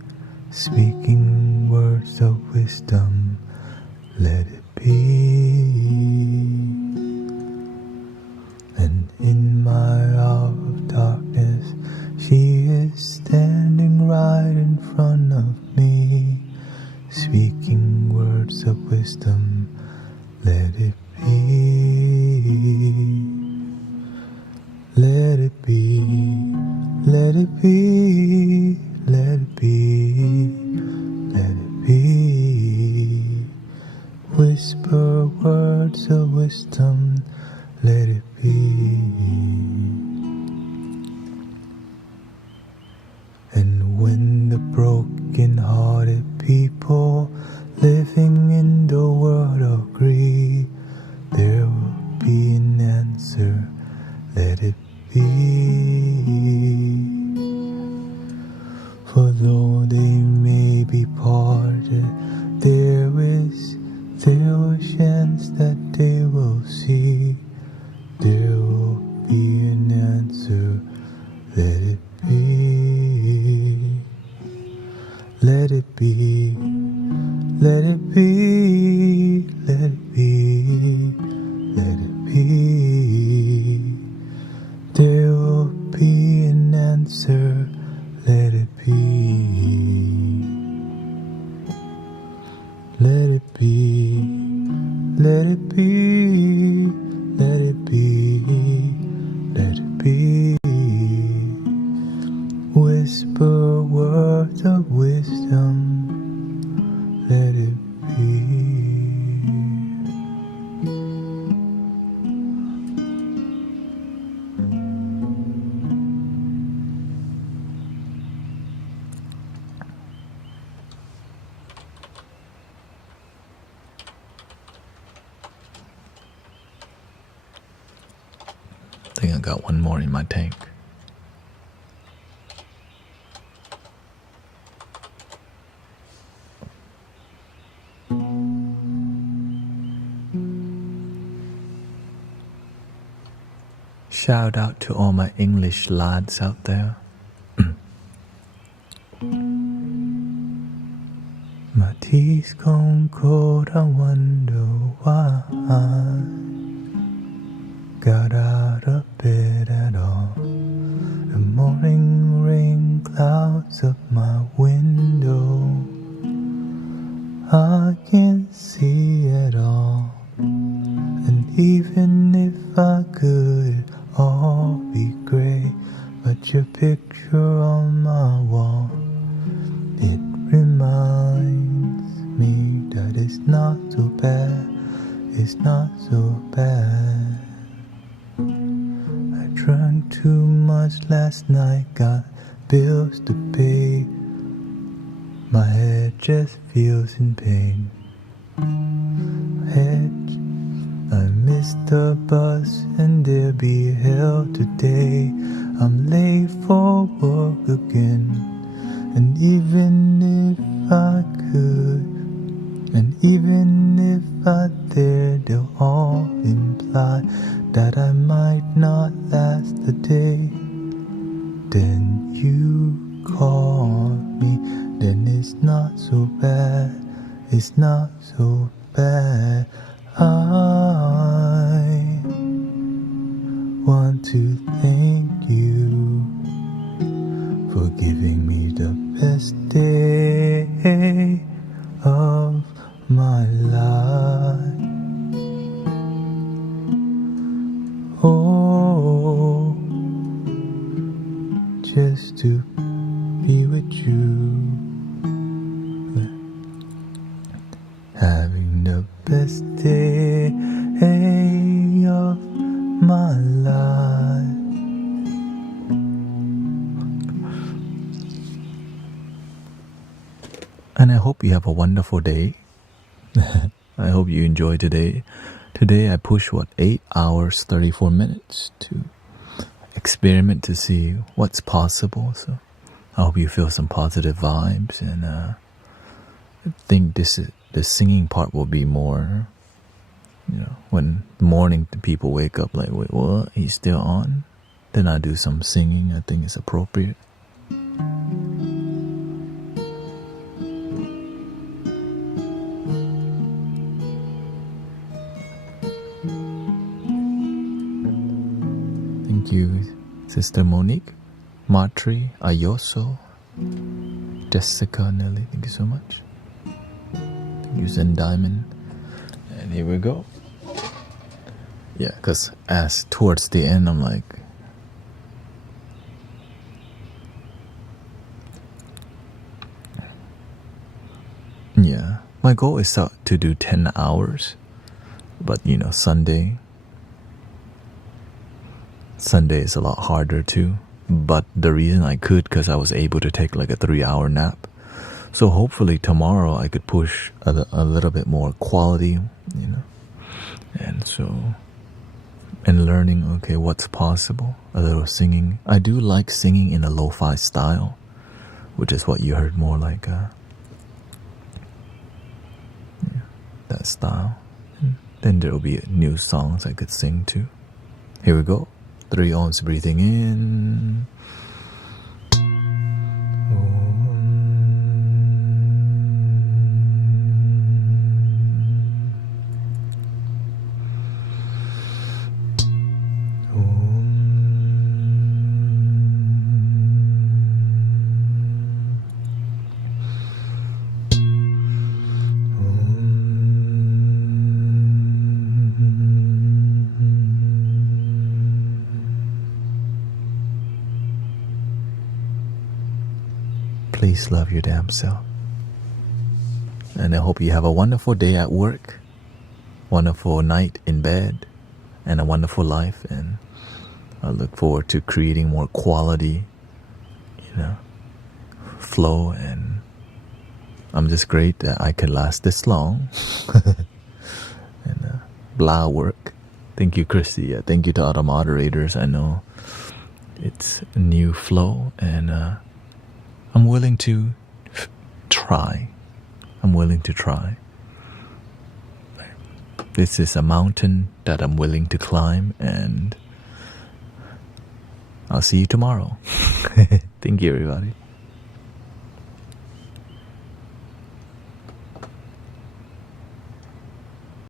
speaking words of wisdom, let it be. And in my hour of darkness, Let it be, let it be, let it be. Whisper words of wisdom, let it be. And when the broken-hearted people living in the world agree, there will be an answer, let it be. For though they may be parted, there is still a chance that they will see. There will be an answer, let it be. Let it be, let it be, let it be, let it be. There will be an answer, let it be. Let it be, let it be, let it be, let it be. Whisper words of wisdom, let it be. I think I got one more in my tank. Shout out to all my English lads out there. My tea's gone cold, I wonder why I got out of bed at all. The morning rain clouds up my window, I can't see at all. And even if I could, it'd all be grey. But your picture on my wall, it reminds me that it's not so bad, it's not so bad. I drank too much last night, got bills to pay. My head just feels in pain. I missed the bus and there'll be hell today. I'm late for work again. And even if I could, and even if I dared, they'll all imply that I might not last a day. Then you call me, then it's not so bad, it's not so bad. I want to thank you for giving me the best day of my life. Oh, just to be with you, having the best day of my life. And I hope you have a wonderful day. I hope you enjoy today. Today I pushed 8 hours 34 minutes to experiment to see what's possible. So I hope you feel some positive vibes, and I think the singing part will be more, when the morning people wake up like, wait, what? He's still on? Then I do some singing. I think it's appropriate. Thank you, Sister Monique, Matri, Ayoso, Jessica, Nelly. Thank you so much. Thank you, Zen Diamond. And here we go. Yeah, because as towards the end, I'm like, My goal is to do 10 hours, but you know, Sunday is a lot harder too. But the reason I could, because I was able to take like a 3-hour nap. So hopefully tomorrow I could push a little bit more quality, you know. And so, and learning, okay, what's possible. A little singing. I do like singing in a lo-fi style, which is what you heard more like that style. And then there will be new songs I could sing too. Here we go. 3 ounce breathing in. Please love your damn self. And I hope you have a wonderful day at work, wonderful night in bed, and a wonderful life. And I look forward to creating more quality, you know, flow. And I'm just great that I could last this long. And blah work. Thank you, Christy. Thank you to all the moderators. I know it's a new flow, and I'm willing to try. I'm willing to try. This is a mountain that I'm willing to climb, and I'll see you tomorrow. Thank you, everybody.